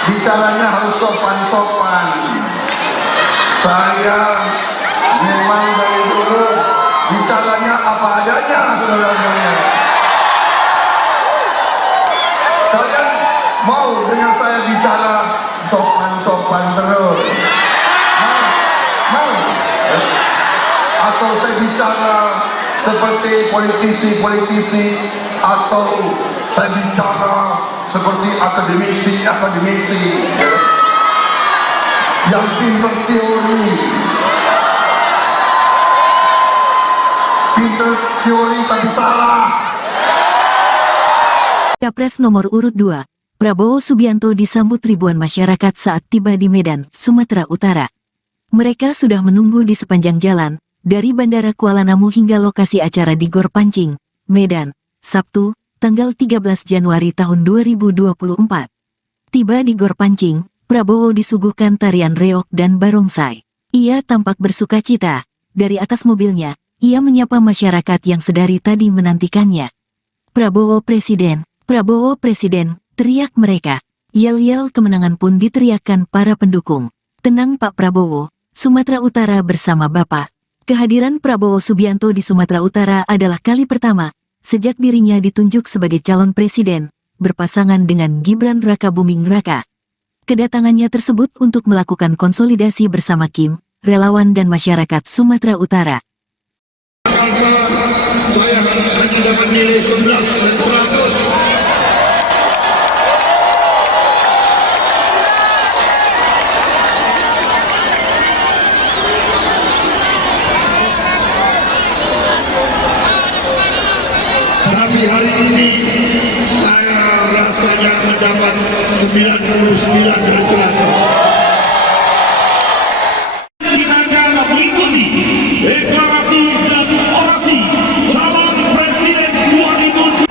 Bicaranya harus sopan-sopan. Saya memang dari dulu bicaranya apa adanya, saudara-saudara. Kalian mau dengan saya bicara sopan-sopan terus? Mau? Atau saya bicara seperti politisi-politisi, atau saya bicara seperti akademisi yang pintar teori tapi salah. Capres nomor urut 2, Prabowo Subianto disambut ribuan masyarakat saat tiba di Medan, Sumatera Utara. Mereka sudah menunggu di sepanjang jalan, dari Bandara Kuala Namu hingga lokasi acara di Gor Pancing, Medan, Sabtu, tanggal 13 Januari tahun 2024. Tiba di Gor Pancing, Prabowo disuguhkan tarian reog dan barongsai. Ia tampak bersukacita. Dari atas mobilnya, ia menyapa masyarakat yang sedari tadi menantikannya. Prabowo Presiden, teriak mereka. Yel-yel kemenangan pun diteriakkan para pendukung. Tenang Pak Prabowo, Sumatera Utara bersama Bapak. Kehadiran Prabowo Subianto di Sumatera Utara adalah kali pertama sejak dirinya ditunjuk sebagai calon presiden, berpasangan dengan Gibran Rakabuming Raka. Kedatangannya tersebut untuk melakukan konsolidasi bersama Kim, relawan dan masyarakat Sumatera Utara. Saya hanya dapat nilai 11 dan 100. Tapi hari ini saya rasanya mendapat 99 dan 100. Kita akan mengikuti deklarasi dan orasi calon presiden 2024.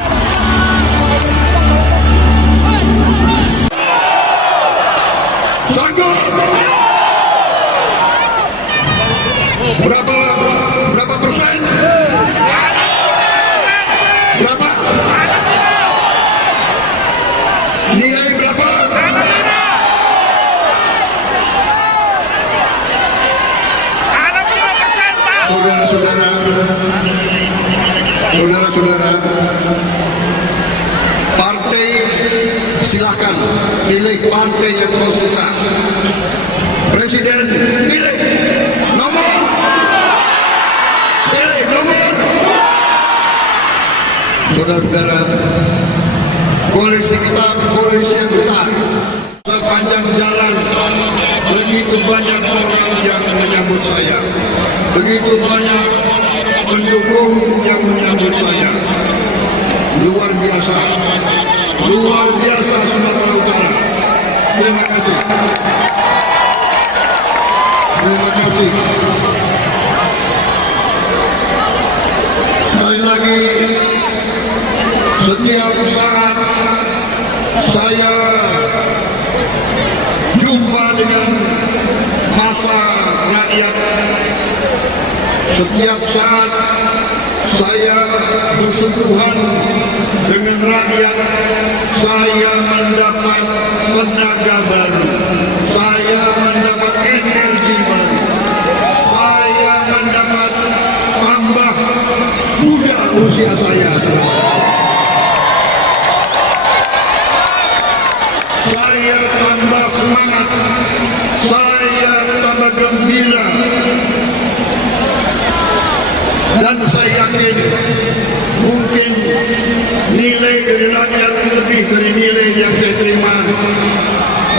Sanggup? Berapa persen? Berapa? Nilai berapa? Saudara-saudara, partai silakan pilih partai yang kau suka. Presiden pilih nomor. Saudara-saudara, koalisi kita koalisi yang besar. Sepanjang jalan begitu banyak orang yang menyambut saya, begitu banyak pendukung yang menyambut saya. Luar biasa Sumatera Utara. Terima kasih. Sekali lagi, setiap saat saya jumpa dengan massa rakyat, setiap saat saya bersentuhan dengan rakyat, saya mendapat tenaga baru, saya mendapat energi baru, saya mendapat tambah muda usia saya. dari rakyat lebih dari nilai yang saya terima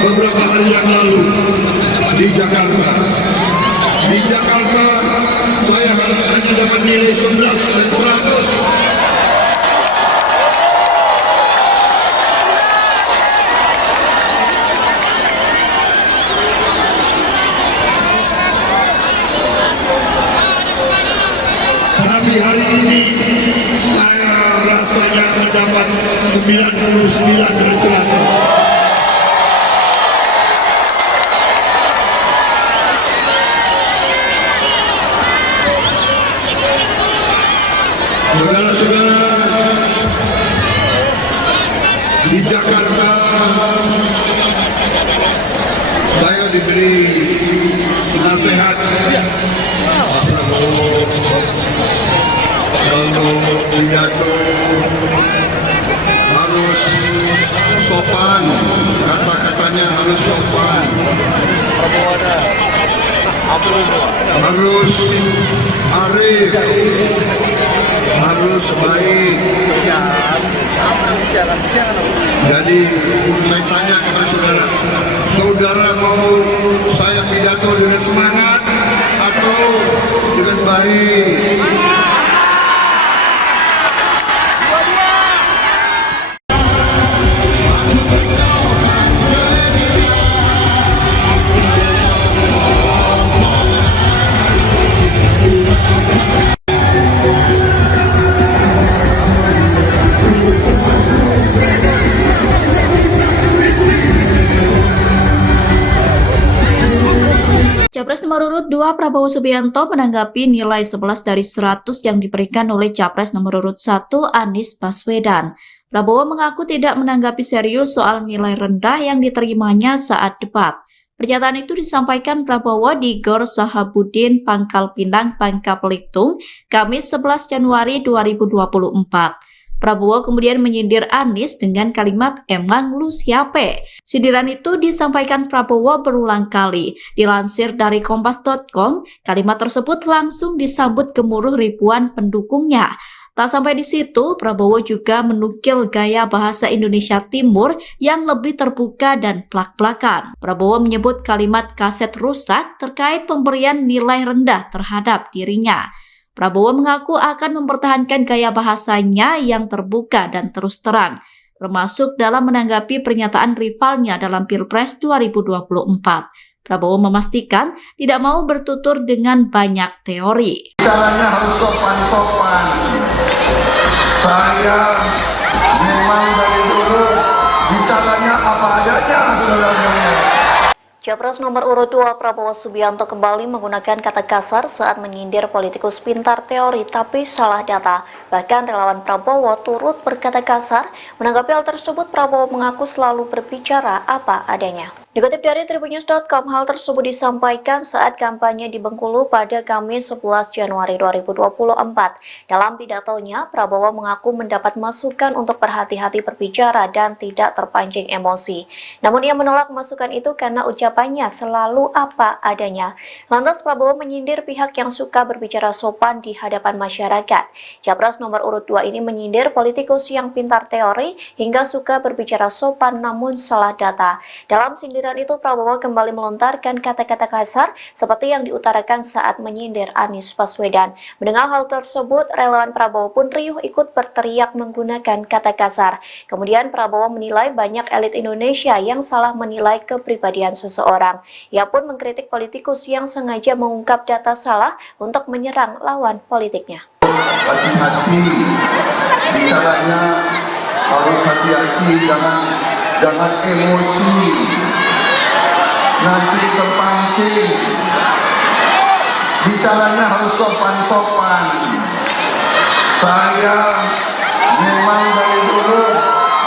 beberapa hari yang lalu di Jakarta. Di Jakarta saya hanya dapat nilai 11 dan 100. Tapi hari ini saya rasanya mendapat 99 dan 100. Saudara-saudara, di Jakarta saya diberi nasihat Pak Prabowo, kalau pidato harus sopan, kata-katanya harus sopan, harus arif, harus baik. Jadi saya tanya kepada saudara, saudara mau saya pidato dengan semangat atau dengan baik? Capres nomor urut 2 Prabowo Subianto menanggapi nilai 11 dari 100 yang diberikan oleh Capres nomor urut 1 Anies Baswedan. Prabowo mengaku tidak menanggapi serius soal nilai rendah yang diterimanya saat debat. Pernyataan itu disampaikan Prabowo di Gor Sahabudin, Pangkal Pinang, Bangka Belitung, Kamis 11 Januari 2024. Prabowo kemudian menyindir Anies dengan kalimat "emang lu siape?". Sindiran itu disampaikan Prabowo berulang kali. Dilansir dari kompas.com, kalimat tersebut langsung disambut gemuruh ribuan pendukungnya. Tak sampai di situ, Prabowo juga menukil gaya bahasa Indonesia Timur yang lebih terbuka dan plak-plakan. Prabowo menyebut kalimat kaset rusak terkait pemberian nilai rendah terhadap dirinya. Prabowo mengaku akan mempertahankan gaya bahasanya yang terbuka dan terus terang, termasuk dalam menanggapi pernyataan rivalnya dalam Pilpres 2024. Prabowo memastikan tidak mau bertutur dengan banyak teori. Caranya harus sopan-sopan. Saya memang dari dulu bicaranya apa adanya, saudara-saudara. Capres nomor urut 2 Prabowo Subianto kembali menggunakan kata kasar saat menyindir politikus pintar teori tapi salah data. Bahkan relawan Prabowo turut berkata kasar. Menanggapi hal tersebut, Prabowo mengaku selalu berbicara apa adanya. Dikutip dari Tribunnews.com, hal tersebut disampaikan saat kampanye di Bengkulu pada Kamis 11 Januari 2024. Dalam pidatonya, Prabowo mengaku mendapat masukan untuk berhati-hati berbicara dan tidak terpancing emosi. Namun ia menolak masukan itu karena ucapannya selalu apa adanya. Lantas Prabowo menyindir pihak yang suka berbicara sopan di hadapan masyarakat. Capres nomor urut 2 ini menyindir politikus yang pintar teori hingga suka berbicara sopan namun salah data. Dalam sindiran itu, Prabowo kembali melontarkan kata-kata kasar seperti yang diutarakan saat menyindir Anies Baswedan. Mendengar hal tersebut, relawan Prabowo pun riuh ikut berteriak menggunakan kata kasar. Kemudian Prabowo menilai banyak elit Indonesia yang salah menilai kepribadian seseorang. Ia pun mengkritik politikus yang sengaja mengungkap data salah untuk menyerang lawan politiknya. Hati-hati, bicaranya harus hati-hati, jangan emosi. Nanti terpancing. Bicaranya harus sopan-sopan. Saya memang dari dulu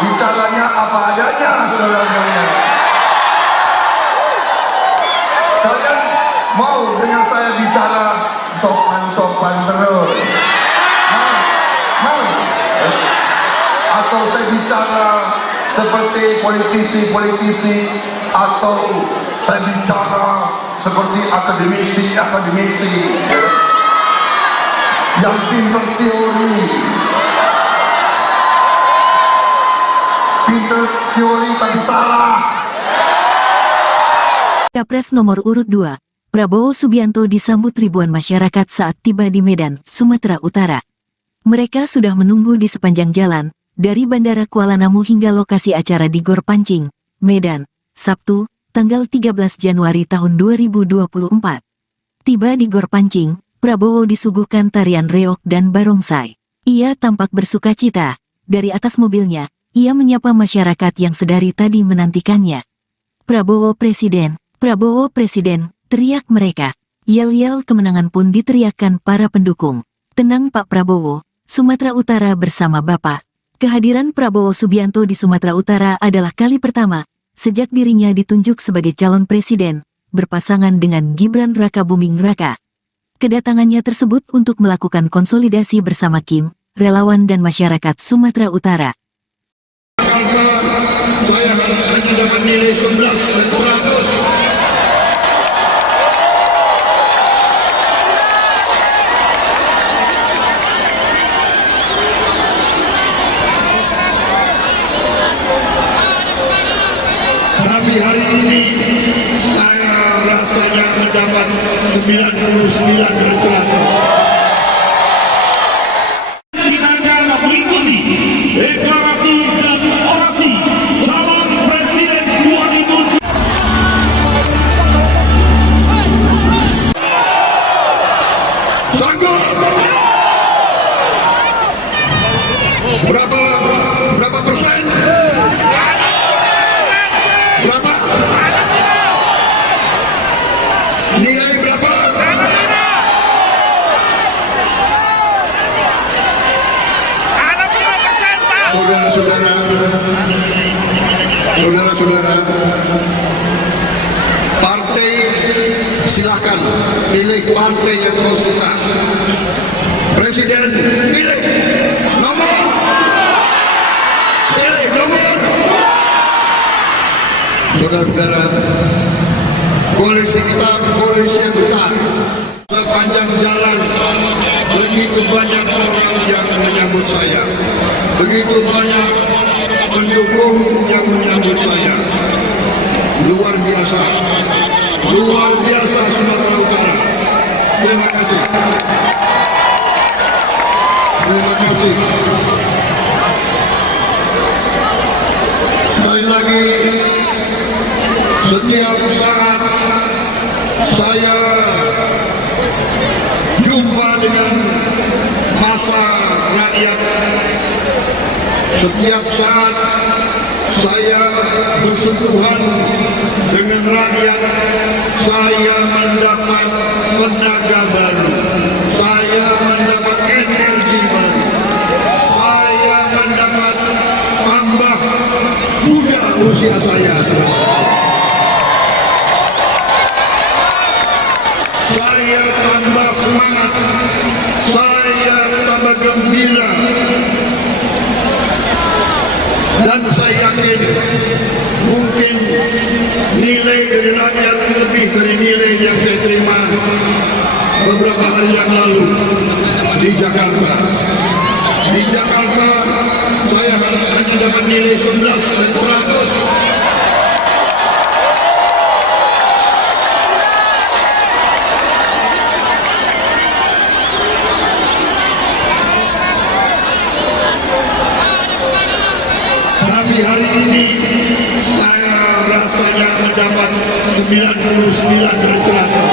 bicaranya apa adanya, saudara-saudara. Kalian mau dengan saya bicara sopan-sopan terus? Mau? Atau saya bicara seperti politisi-politisi, atau saya bicara seperti akademisi yang pintar teori. teori tapi salah. Capres nomor urut 2, Prabowo Subianto disambut ribuan masyarakat saat tiba di Medan, Sumatera Utara. Mereka sudah menunggu di sepanjang jalan, dari Bandara Kuala Namu hingga lokasi acara di Gor Pancing, Medan, Sabtu, tanggal 13 Januari tahun 2024. Tiba di Gor Pancing, Prabowo disuguhkan tarian reog dan barongsai. Ia tampak bersukacita. Dari atas mobilnya, ia menyapa masyarakat yang sedari tadi menantikannya. Prabowo Presiden, teriak mereka. Yel-yel kemenangan pun diteriakkan para pendukung. Tenang Pak Prabowo, Sumatera Utara bersama Bapak. Kehadiran Prabowo Subianto di Sumatera Utara adalah kali pertama sejak dirinya ditunjuk sebagai calon presiden, berpasangan dengan Gibran Rakabuming Raka. Kedatangannya tersebut untuk melakukan konsolidasi bersama Kim, relawan dan masyarakat Sumatera Utara. Saya hanya dapat nilai 11 dan 100. Tapi hari ini saya rasanya mendapat 99 dan 100. Kita akan mengikuti deklarasi dan orasi calon presiden 2024. Sanggup? Berapa persen? Berapa? Nilai berapa? Saudara-saudara, partai silakan pilih partai yang kau suka. Presiden pilih nomor. Saudara-saudara, koalisi kita koalisi yang besar. Sepanjang jalan begitu banyak orang yang menyambut saya, begitu banyak pendukung yang menyambut saya. Luar biasa Sumatera Utara. Terima kasih. Sekali lagi, setiap saat saya jumpa dengan massa rakyat, setiap saat saya bersentuhan dengan rakyat, saya mendapat tenaga baru, saya mendapat energi baru, saya mendapat tambah muda usia saya. Saya tambah semangat, saya tambah gembira, dan saya yakin mungkin nilai dari rakyat lebih dari nilai yang saya terima beberapa hari yang lalu di Jakarta. Di Jakarta saya hanya dapat nilai 11 dan 100. Tapi hari ini saya rasanya mendapat 99 dan 100.